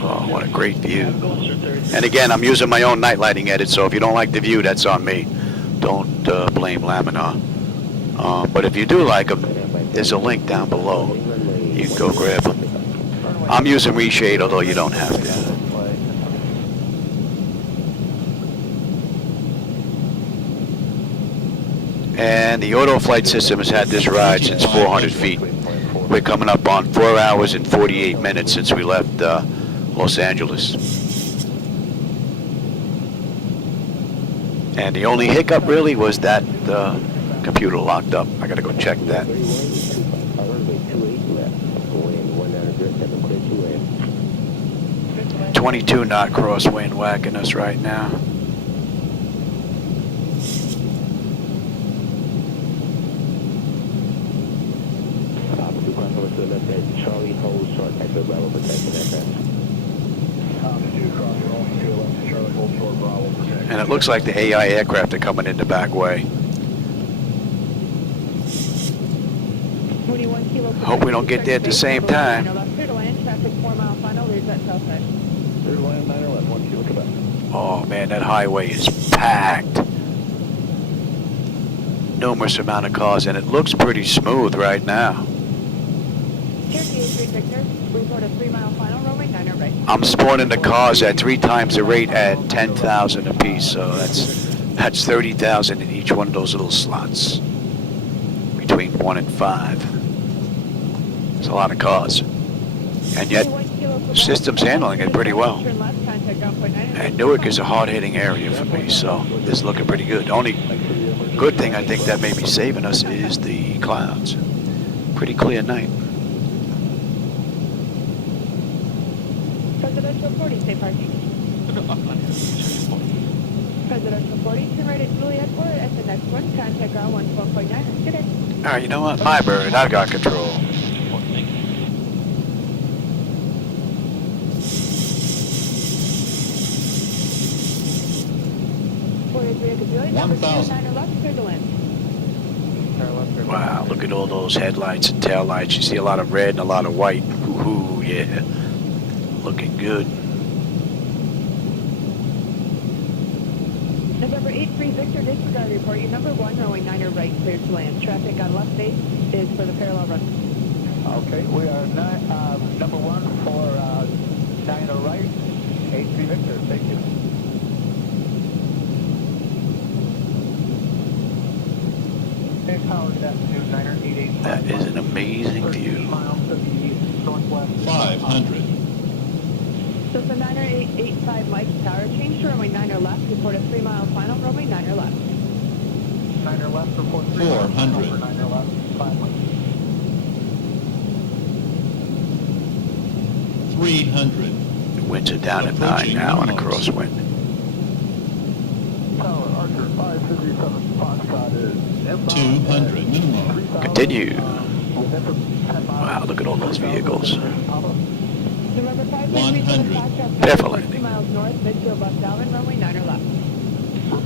Oh, what a great view. And again, I'm using my own night lighting edit, so if you don't like the view, that's on me. Don't blame Laminar. But if you do like them, there's a link down below. You can go grab them. I'm using reshade, although you don't have to. And the auto flight system has had this ride since 400 feet. We're coming up on 4 hours and 48 minutes since we left Los Angeles. And the only hiccup really was that the computer locked up. I gotta go check that. 22 knot crosswind whacking us right now. Charlie holds short exit level protection aircraft. And it looks like the AI aircraft are coming in the back way. Hope we don't get there at the same time. Oh man, that highway is packed. Numerous amount of cars, and it looks pretty smooth right now. I'm spawning the cars at 3 times the rate at 10,000 apiece, so that's 30,000 in each one of those little slots. Between 1 and 5. It's a lot of cars. And yet, the system's handling it pretty well. And Newark is a hard-hitting area for me, so this is looking pretty good. The only good thing I think that may be saving us is the clouds. Pretty clear night. Presidential 40, safe parking. Presidential 40, turn right at Juliet Board at the next one, contact ground 14.9. Good day. All right, you know what? My bird, I got control. Wow, look at all those headlights and taillights. You see a lot of red and a lot of white. Ooh, yeah. Looking good. November 83 Victor, disregard report. Your number 1, runway 9er right, cleared to land. Traffic on left base is for the parallel run. Okay, we are number 1 for 9er right, 83 Victor. Thank you. That is an amazing view. 500. So for 9er 885 Mike Tower, change to runway 9er left, report a 3-mile final, runway 9er left. 9er left, report 400. 9er left, 500. 300. The winds are down at 9 now on a crosswind. Tower, Archer 557 Foxtrot is 200 minimum. Continue. Wow, look at all those vehicles. 100. Careful landing. 3 miles north, midfield left Alvin, runway 9er left.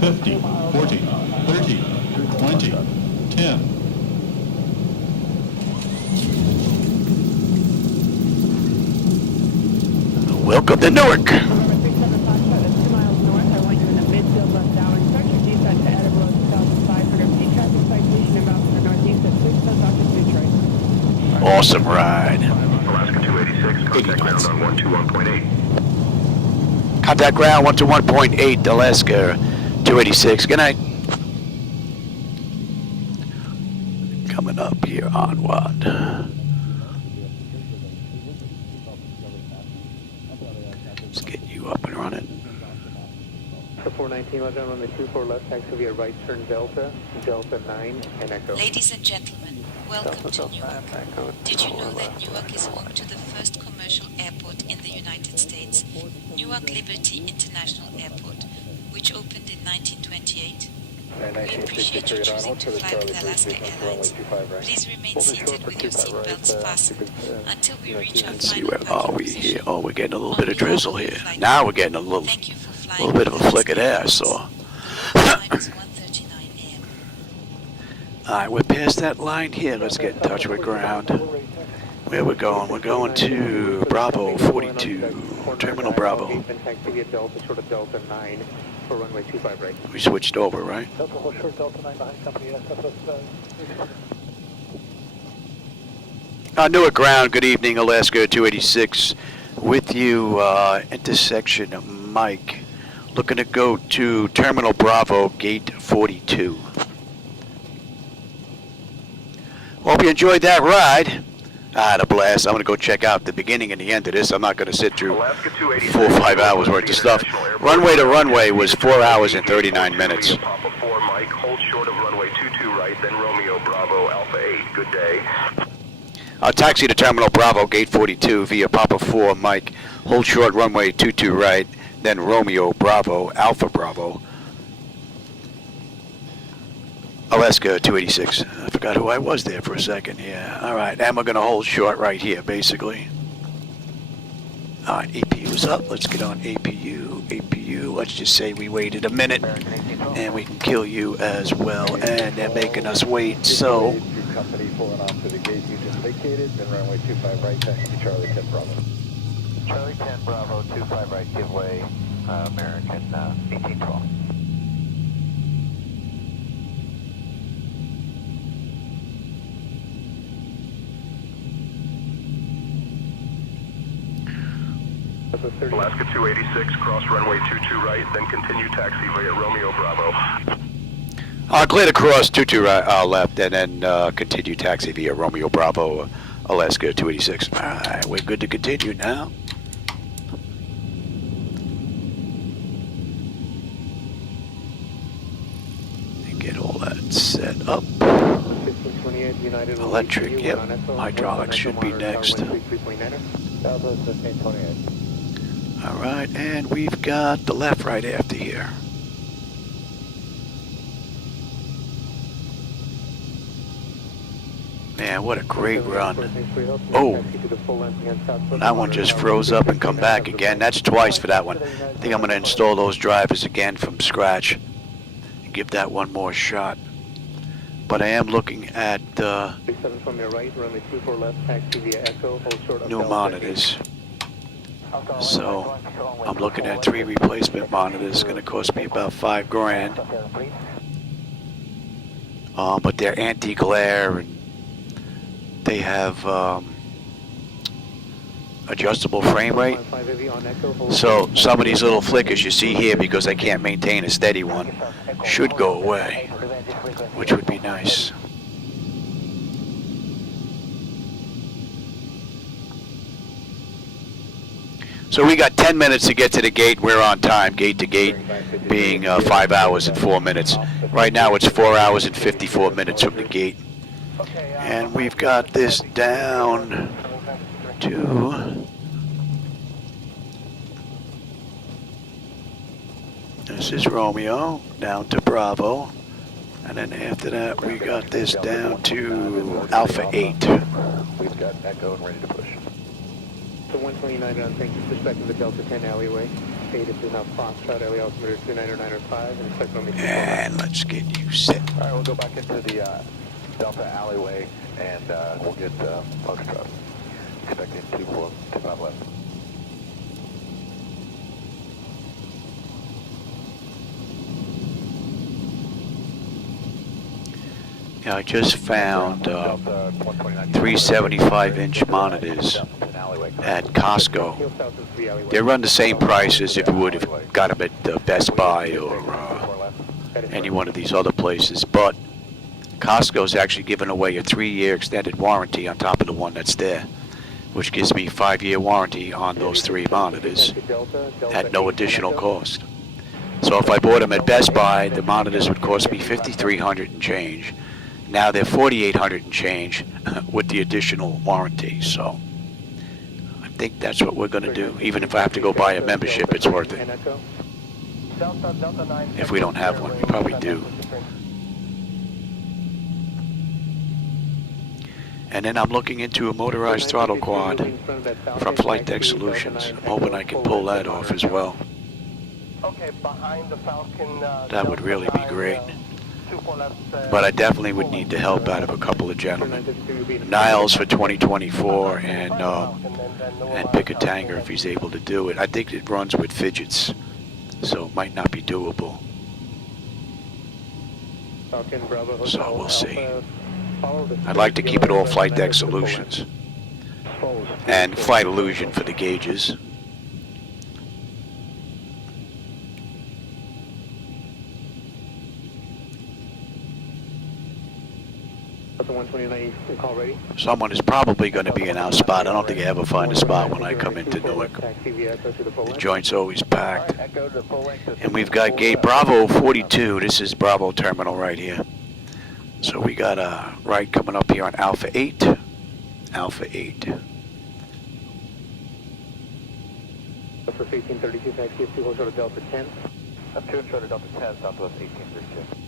50, 40, 30, 20, 10. Welcome to Newark. November 37 Foxtrot is 2 miles north. I want you in the midfield left Alvin. Start your descent to Edinburgh, 2,500 feet. Traffic citation inbound from the northeast at 6 miles off of Detroit. Awesome ride. Alaska 286, contact ground on 121.8. Contact ground 121.8, Alaska 286. Good night. Coming up here on what? Let's get you up and running. The 419 was on the 24 left, taxi via right turn Delta, Delta 9, and Echo. Ladies and gentlemen, welcome to Newark. Did you know that Newark is home to the first commercial airport in the United States, Newark Liberty International Airport, which opened in 1928? We appreciate you choosing to fly with Alaska Airlines. Please remain seated with your seatbelts fastened until we reach our Let's see, final where are we parking here? position. Oh, we're getting a little bit of drizzle here. Now we're getting a little bit of a flick of air, so. Alright, we're past that line here. Let's get in touch with ground. Where we're going? We're going to Bravo 42, Terminal Bravo. Taxi via Delta, short of Delta 9 for runway 25 right. We switched over, right? Delta, hold short Delta 9 behind company SFS. Newark ground, good evening, Alaska 286. With you, intersection Mike. Looking to go to Terminal Bravo, gate 42. Hope you enjoyed that ride. I had a blast. I'm going to go check out the beginning and the end of this. I'm not going to sit through 4 or 5 hours worth of stuff. Runway to runway was 4 hours and 39 minutes. Papa 4 Mike, hold short of runway 22 right, then Romeo Bravo Alpha 8. Good day. Taxi to Terminal Bravo, gate 42 via Papa 4 Mike. Hold short runway 22 right, then Romeo Bravo Alpha Bravo. Alaska 286. I forgot who I was there for a second. Yeah, all right. And we're going to hold short right here, basically. All right, APU's up. Let's get on APU. APU, let's just say we waited a minute, and we can kill you as well. And they're making us wait, so. Company pulling off to the gate you just vacated, then runway 25 right, taxi Charlie 10 Bravo. Charlie 10 Bravo, 25 right, give way, American 1812. Alaska 286, cross runway 22 right, then continue taxi via Romeo Bravo. Clear to cross 22 right, left, and then continue taxi via Romeo Bravo, Alaska 286. All right, we're good to continue now. And get all that set up. 1528 United. Electric, yep. Hydraulics should be next. All right, and we've got the left right after here. Man, what a great run. Oh, that one just froze up and come back again. That's twice for that one. I think I'm going to install those drivers again from scratch and give that one more shot. But I am looking at new monitors. So I'm looking at 3 replacement monitors. It's going to cost me about $5 grand. But they're anti-glare and they have adjustable frame rate. So some of these little flickers you see here, because I can't maintain a steady one, should go away, which would be nice. So we got 10 minutes to get to the gate. We're on time, gate to gate, being 5 hours and 4 minutes. Right now it's 4 hours and 54 minutes from the gate. And we've got this down to, this is Romeo, down to Bravo. And then after that, we got this down to Alpha 8. We've got Echo and ready to push. So 129 on thank you, suspecting the Delta 10 alleyway. ATC is now Foxtrot, alley altimeter 29905, and expect on me. And let's get you set. All right, we'll go back into the Delta alleyway, and we'll get Foxtrot. Expecting 25 left. Yeah, I just found 375-inch monitors at Costco. They run the same price as if you would have got them at Best Buy or any one of these other places, but Costco's actually giving away a 3-year extended warranty on top of the one that's there, which gives me 5-year warranty on those 3 monitors at no additional cost. So if I bought them at Best Buy, the monitors would cost me $5,300 and change. Now they're $4,800 and change with the additional warranty. So I think that's what we're going to do. Even if I have to go buy a membership, it's worth it. If we don't have one, we probably do. And then I'm looking into a motorized throttle quad from Flightdeck Solutions. I'm hoping I can pull that off as well. That would really be great. But I definitely would need the help out of a couple of gentlemen. Niles for 2024 and Pickatanger if he's able to do it. I think it runs with fidgets, so it might not be doable. So we'll see. I'd like to keep it all Flightdeck Solutions and Flight Illusion for the gauges. Someone is probably going to be in our spot. I don't think I ever find a spot when I come into Newark. The joint's always packed. And we've got gate Bravo 42. This is Bravo Terminal right here. So we got a right coming up here on Alpha 8. Alpha 8. For 1832, taxi 2 short of Delta 10. Up 2 short of Delta 10, Southwest 1832.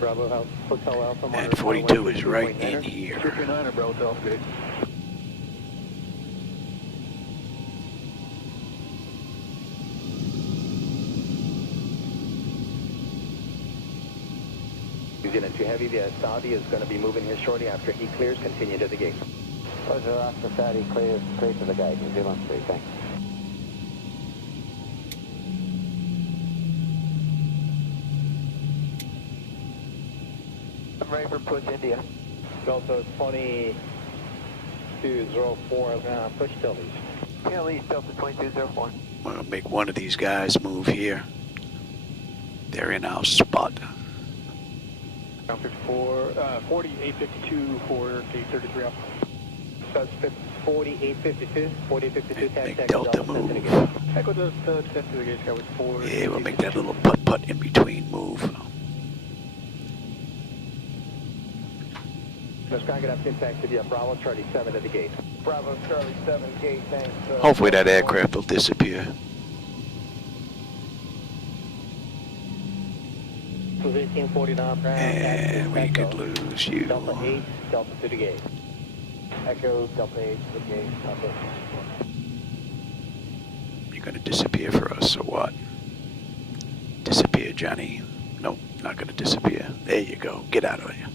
Bravo, Hotel Alpha, and 42 is right in here. 59 Bravo Alpha Gate. Unit 2 Heavy, the Saudi is going to be moving here shortly after he clears. Continue to the gate. Roger, after Saudi clears, clear to the gate. New Zealand 3, thanks. I'm ready for push India. Delta 20, 2204, push till east. Tail east, Delta 2204. I'm going to make one of these guys move here. They're in our spot. Ground 54, 4852 for gate 33 up. Suspect 4852, 4852, Make Delta move. Echo does descend to the gate, was 4. Yeah, we'll make that little putt-putt in between move. Let's try and get up in taxi via Bravo Charlie 7 at the gate. Bravo Charlie 7, gate, thanks. Hopefully that aircraft will disappear. Position 49 ground. And we could lose you. Delta 8, Delta to the gate. Echo, Delta 8 to the gate. Copy. You're going to disappear for us, or what? Disappear, Johnny. Nope, not going to disappear. There you go. Get out of here.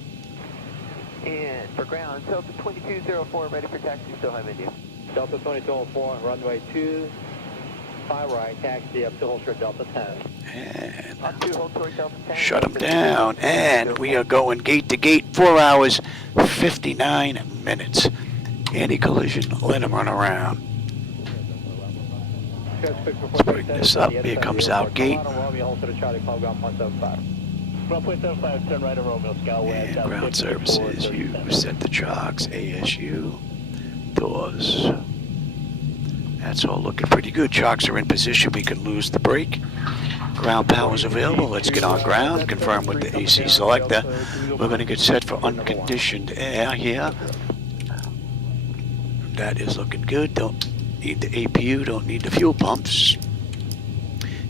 And for ground, Delta 2204, ready for taxi, still high India. Delta 2204, runway 2, 5 right, taxi up to hold short Delta 10. And Up to hold short Delta 10. shut them down. And we are going gate to gate, 4 hours, 59 minutes. Anti-collision, let them run around. Let's bring this up. Here comes our gate. And ground services, you set the chocks, ASU, doors. That's all looking pretty good. Chocks are in position. We can lose the brake. Ground power is available. Let's get on ground. Confirm with the AC selector. We're going to get set for unconditioned air here. That is looking good. Don't need the APU. Don't need the fuel pumps.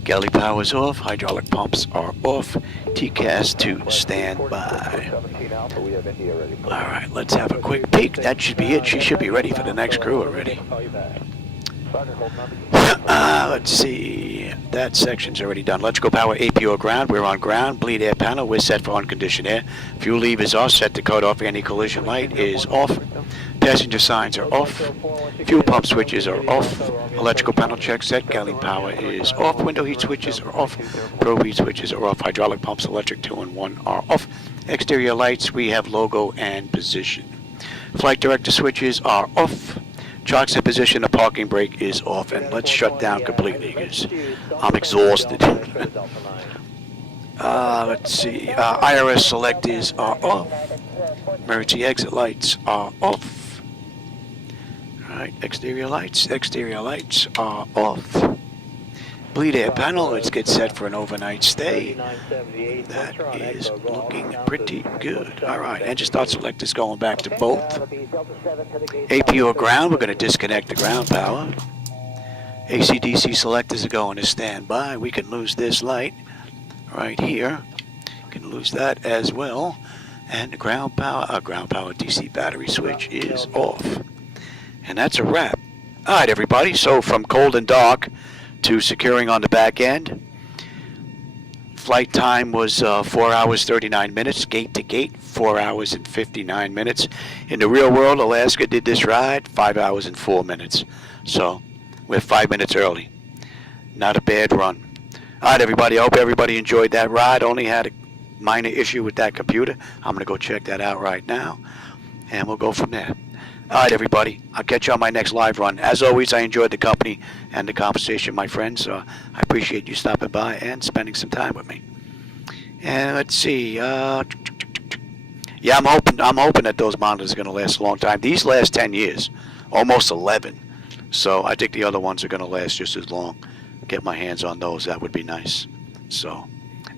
Galley power is off. Hydraulic pumps are off. TCAS to standby. Alright, let's have a quick peek. That should be it. She should be ready for the next crew already. Let's see. That section's already done. Let's go power APU ground. We're on ground. Bleed air panel. We're set for unconditioned air. Fuel lever is off. Set to cut off. Anti-collision light is off. Passenger signs are off. Fuel pump switches are off. Electrical panel check set. Galley power is off. Window heat switches are off. Probe heat switches are off. Hydraulic pumps, electric 2 and 1 are off. Exterior lights, we have logo and position. Flight director switches are off. Chocks in position, the parking brake is off. And let's shut down completely because I'm exhausted. Let's see. IRS selectors are off. Emergency exit lights are off. Alright, exterior lights are off. Bleed air panel, let's get set for an overnight stay. That is looking pretty good. Alright, engine start selectors going back to both. APU ground, we're going to disconnect the ground power. AC/DC selectors are going to standby. We can lose this light right here. Can lose that as well. And the ground power DC battery switch is off. And that's a wrap. Alright everybody, so from cold and dark to securing on the back end. Flight time was 4 hours 39 minutes, gate to gate, 4 hours and 59 minutes. In the real world, Alaska did this ride 5 hours and 4 minutes. So we're 5 minutes early. Not a bad run. Alright everybody, I hope everybody enjoyed that ride. Only had a minor issue with that computer. I'm going to go check that out right now. And we'll go from there. Alright everybody, I'll catch you on my next live run. As always, I enjoyed the company and the conversation, my friends. So I appreciate you stopping by and spending some time with me. And let's see. Yeah, I'm hoping that those monitors are going to last a long time. These last 10 years, almost 11. So I think the other ones are going to last just as long. Get my hands on those. That would be nice. So,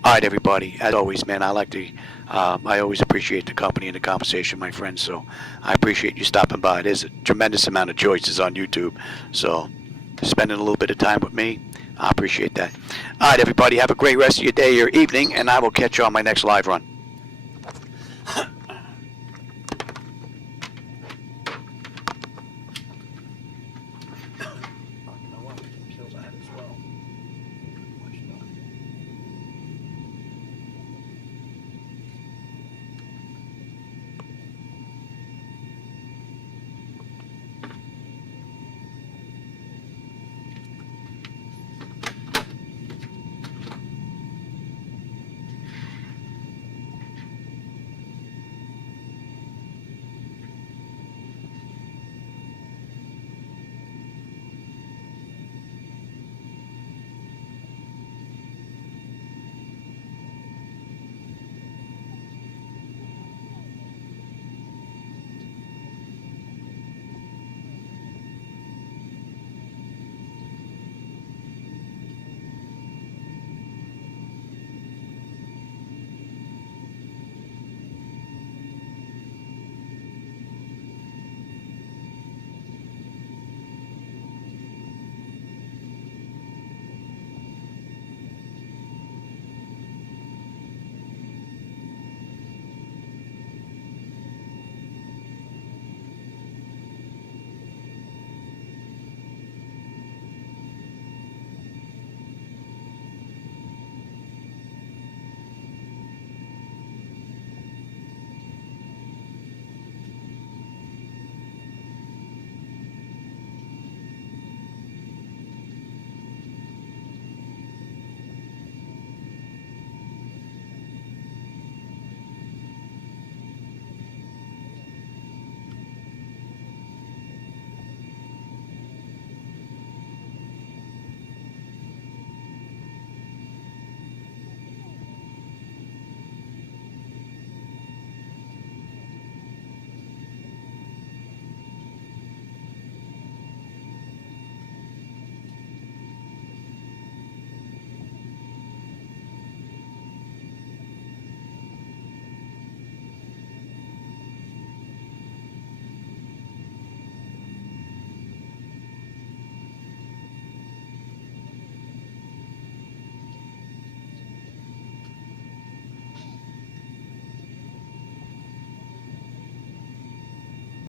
alright everybody, as always, man, I always appreciate the company and the conversation, my friends, so I appreciate you stopping by. There's a tremendous amount of choices on YouTube, so spending a little bit of time with me, I appreciate that. All right, everybody, have a great rest of your day or evening, and I will catch you on my next live run.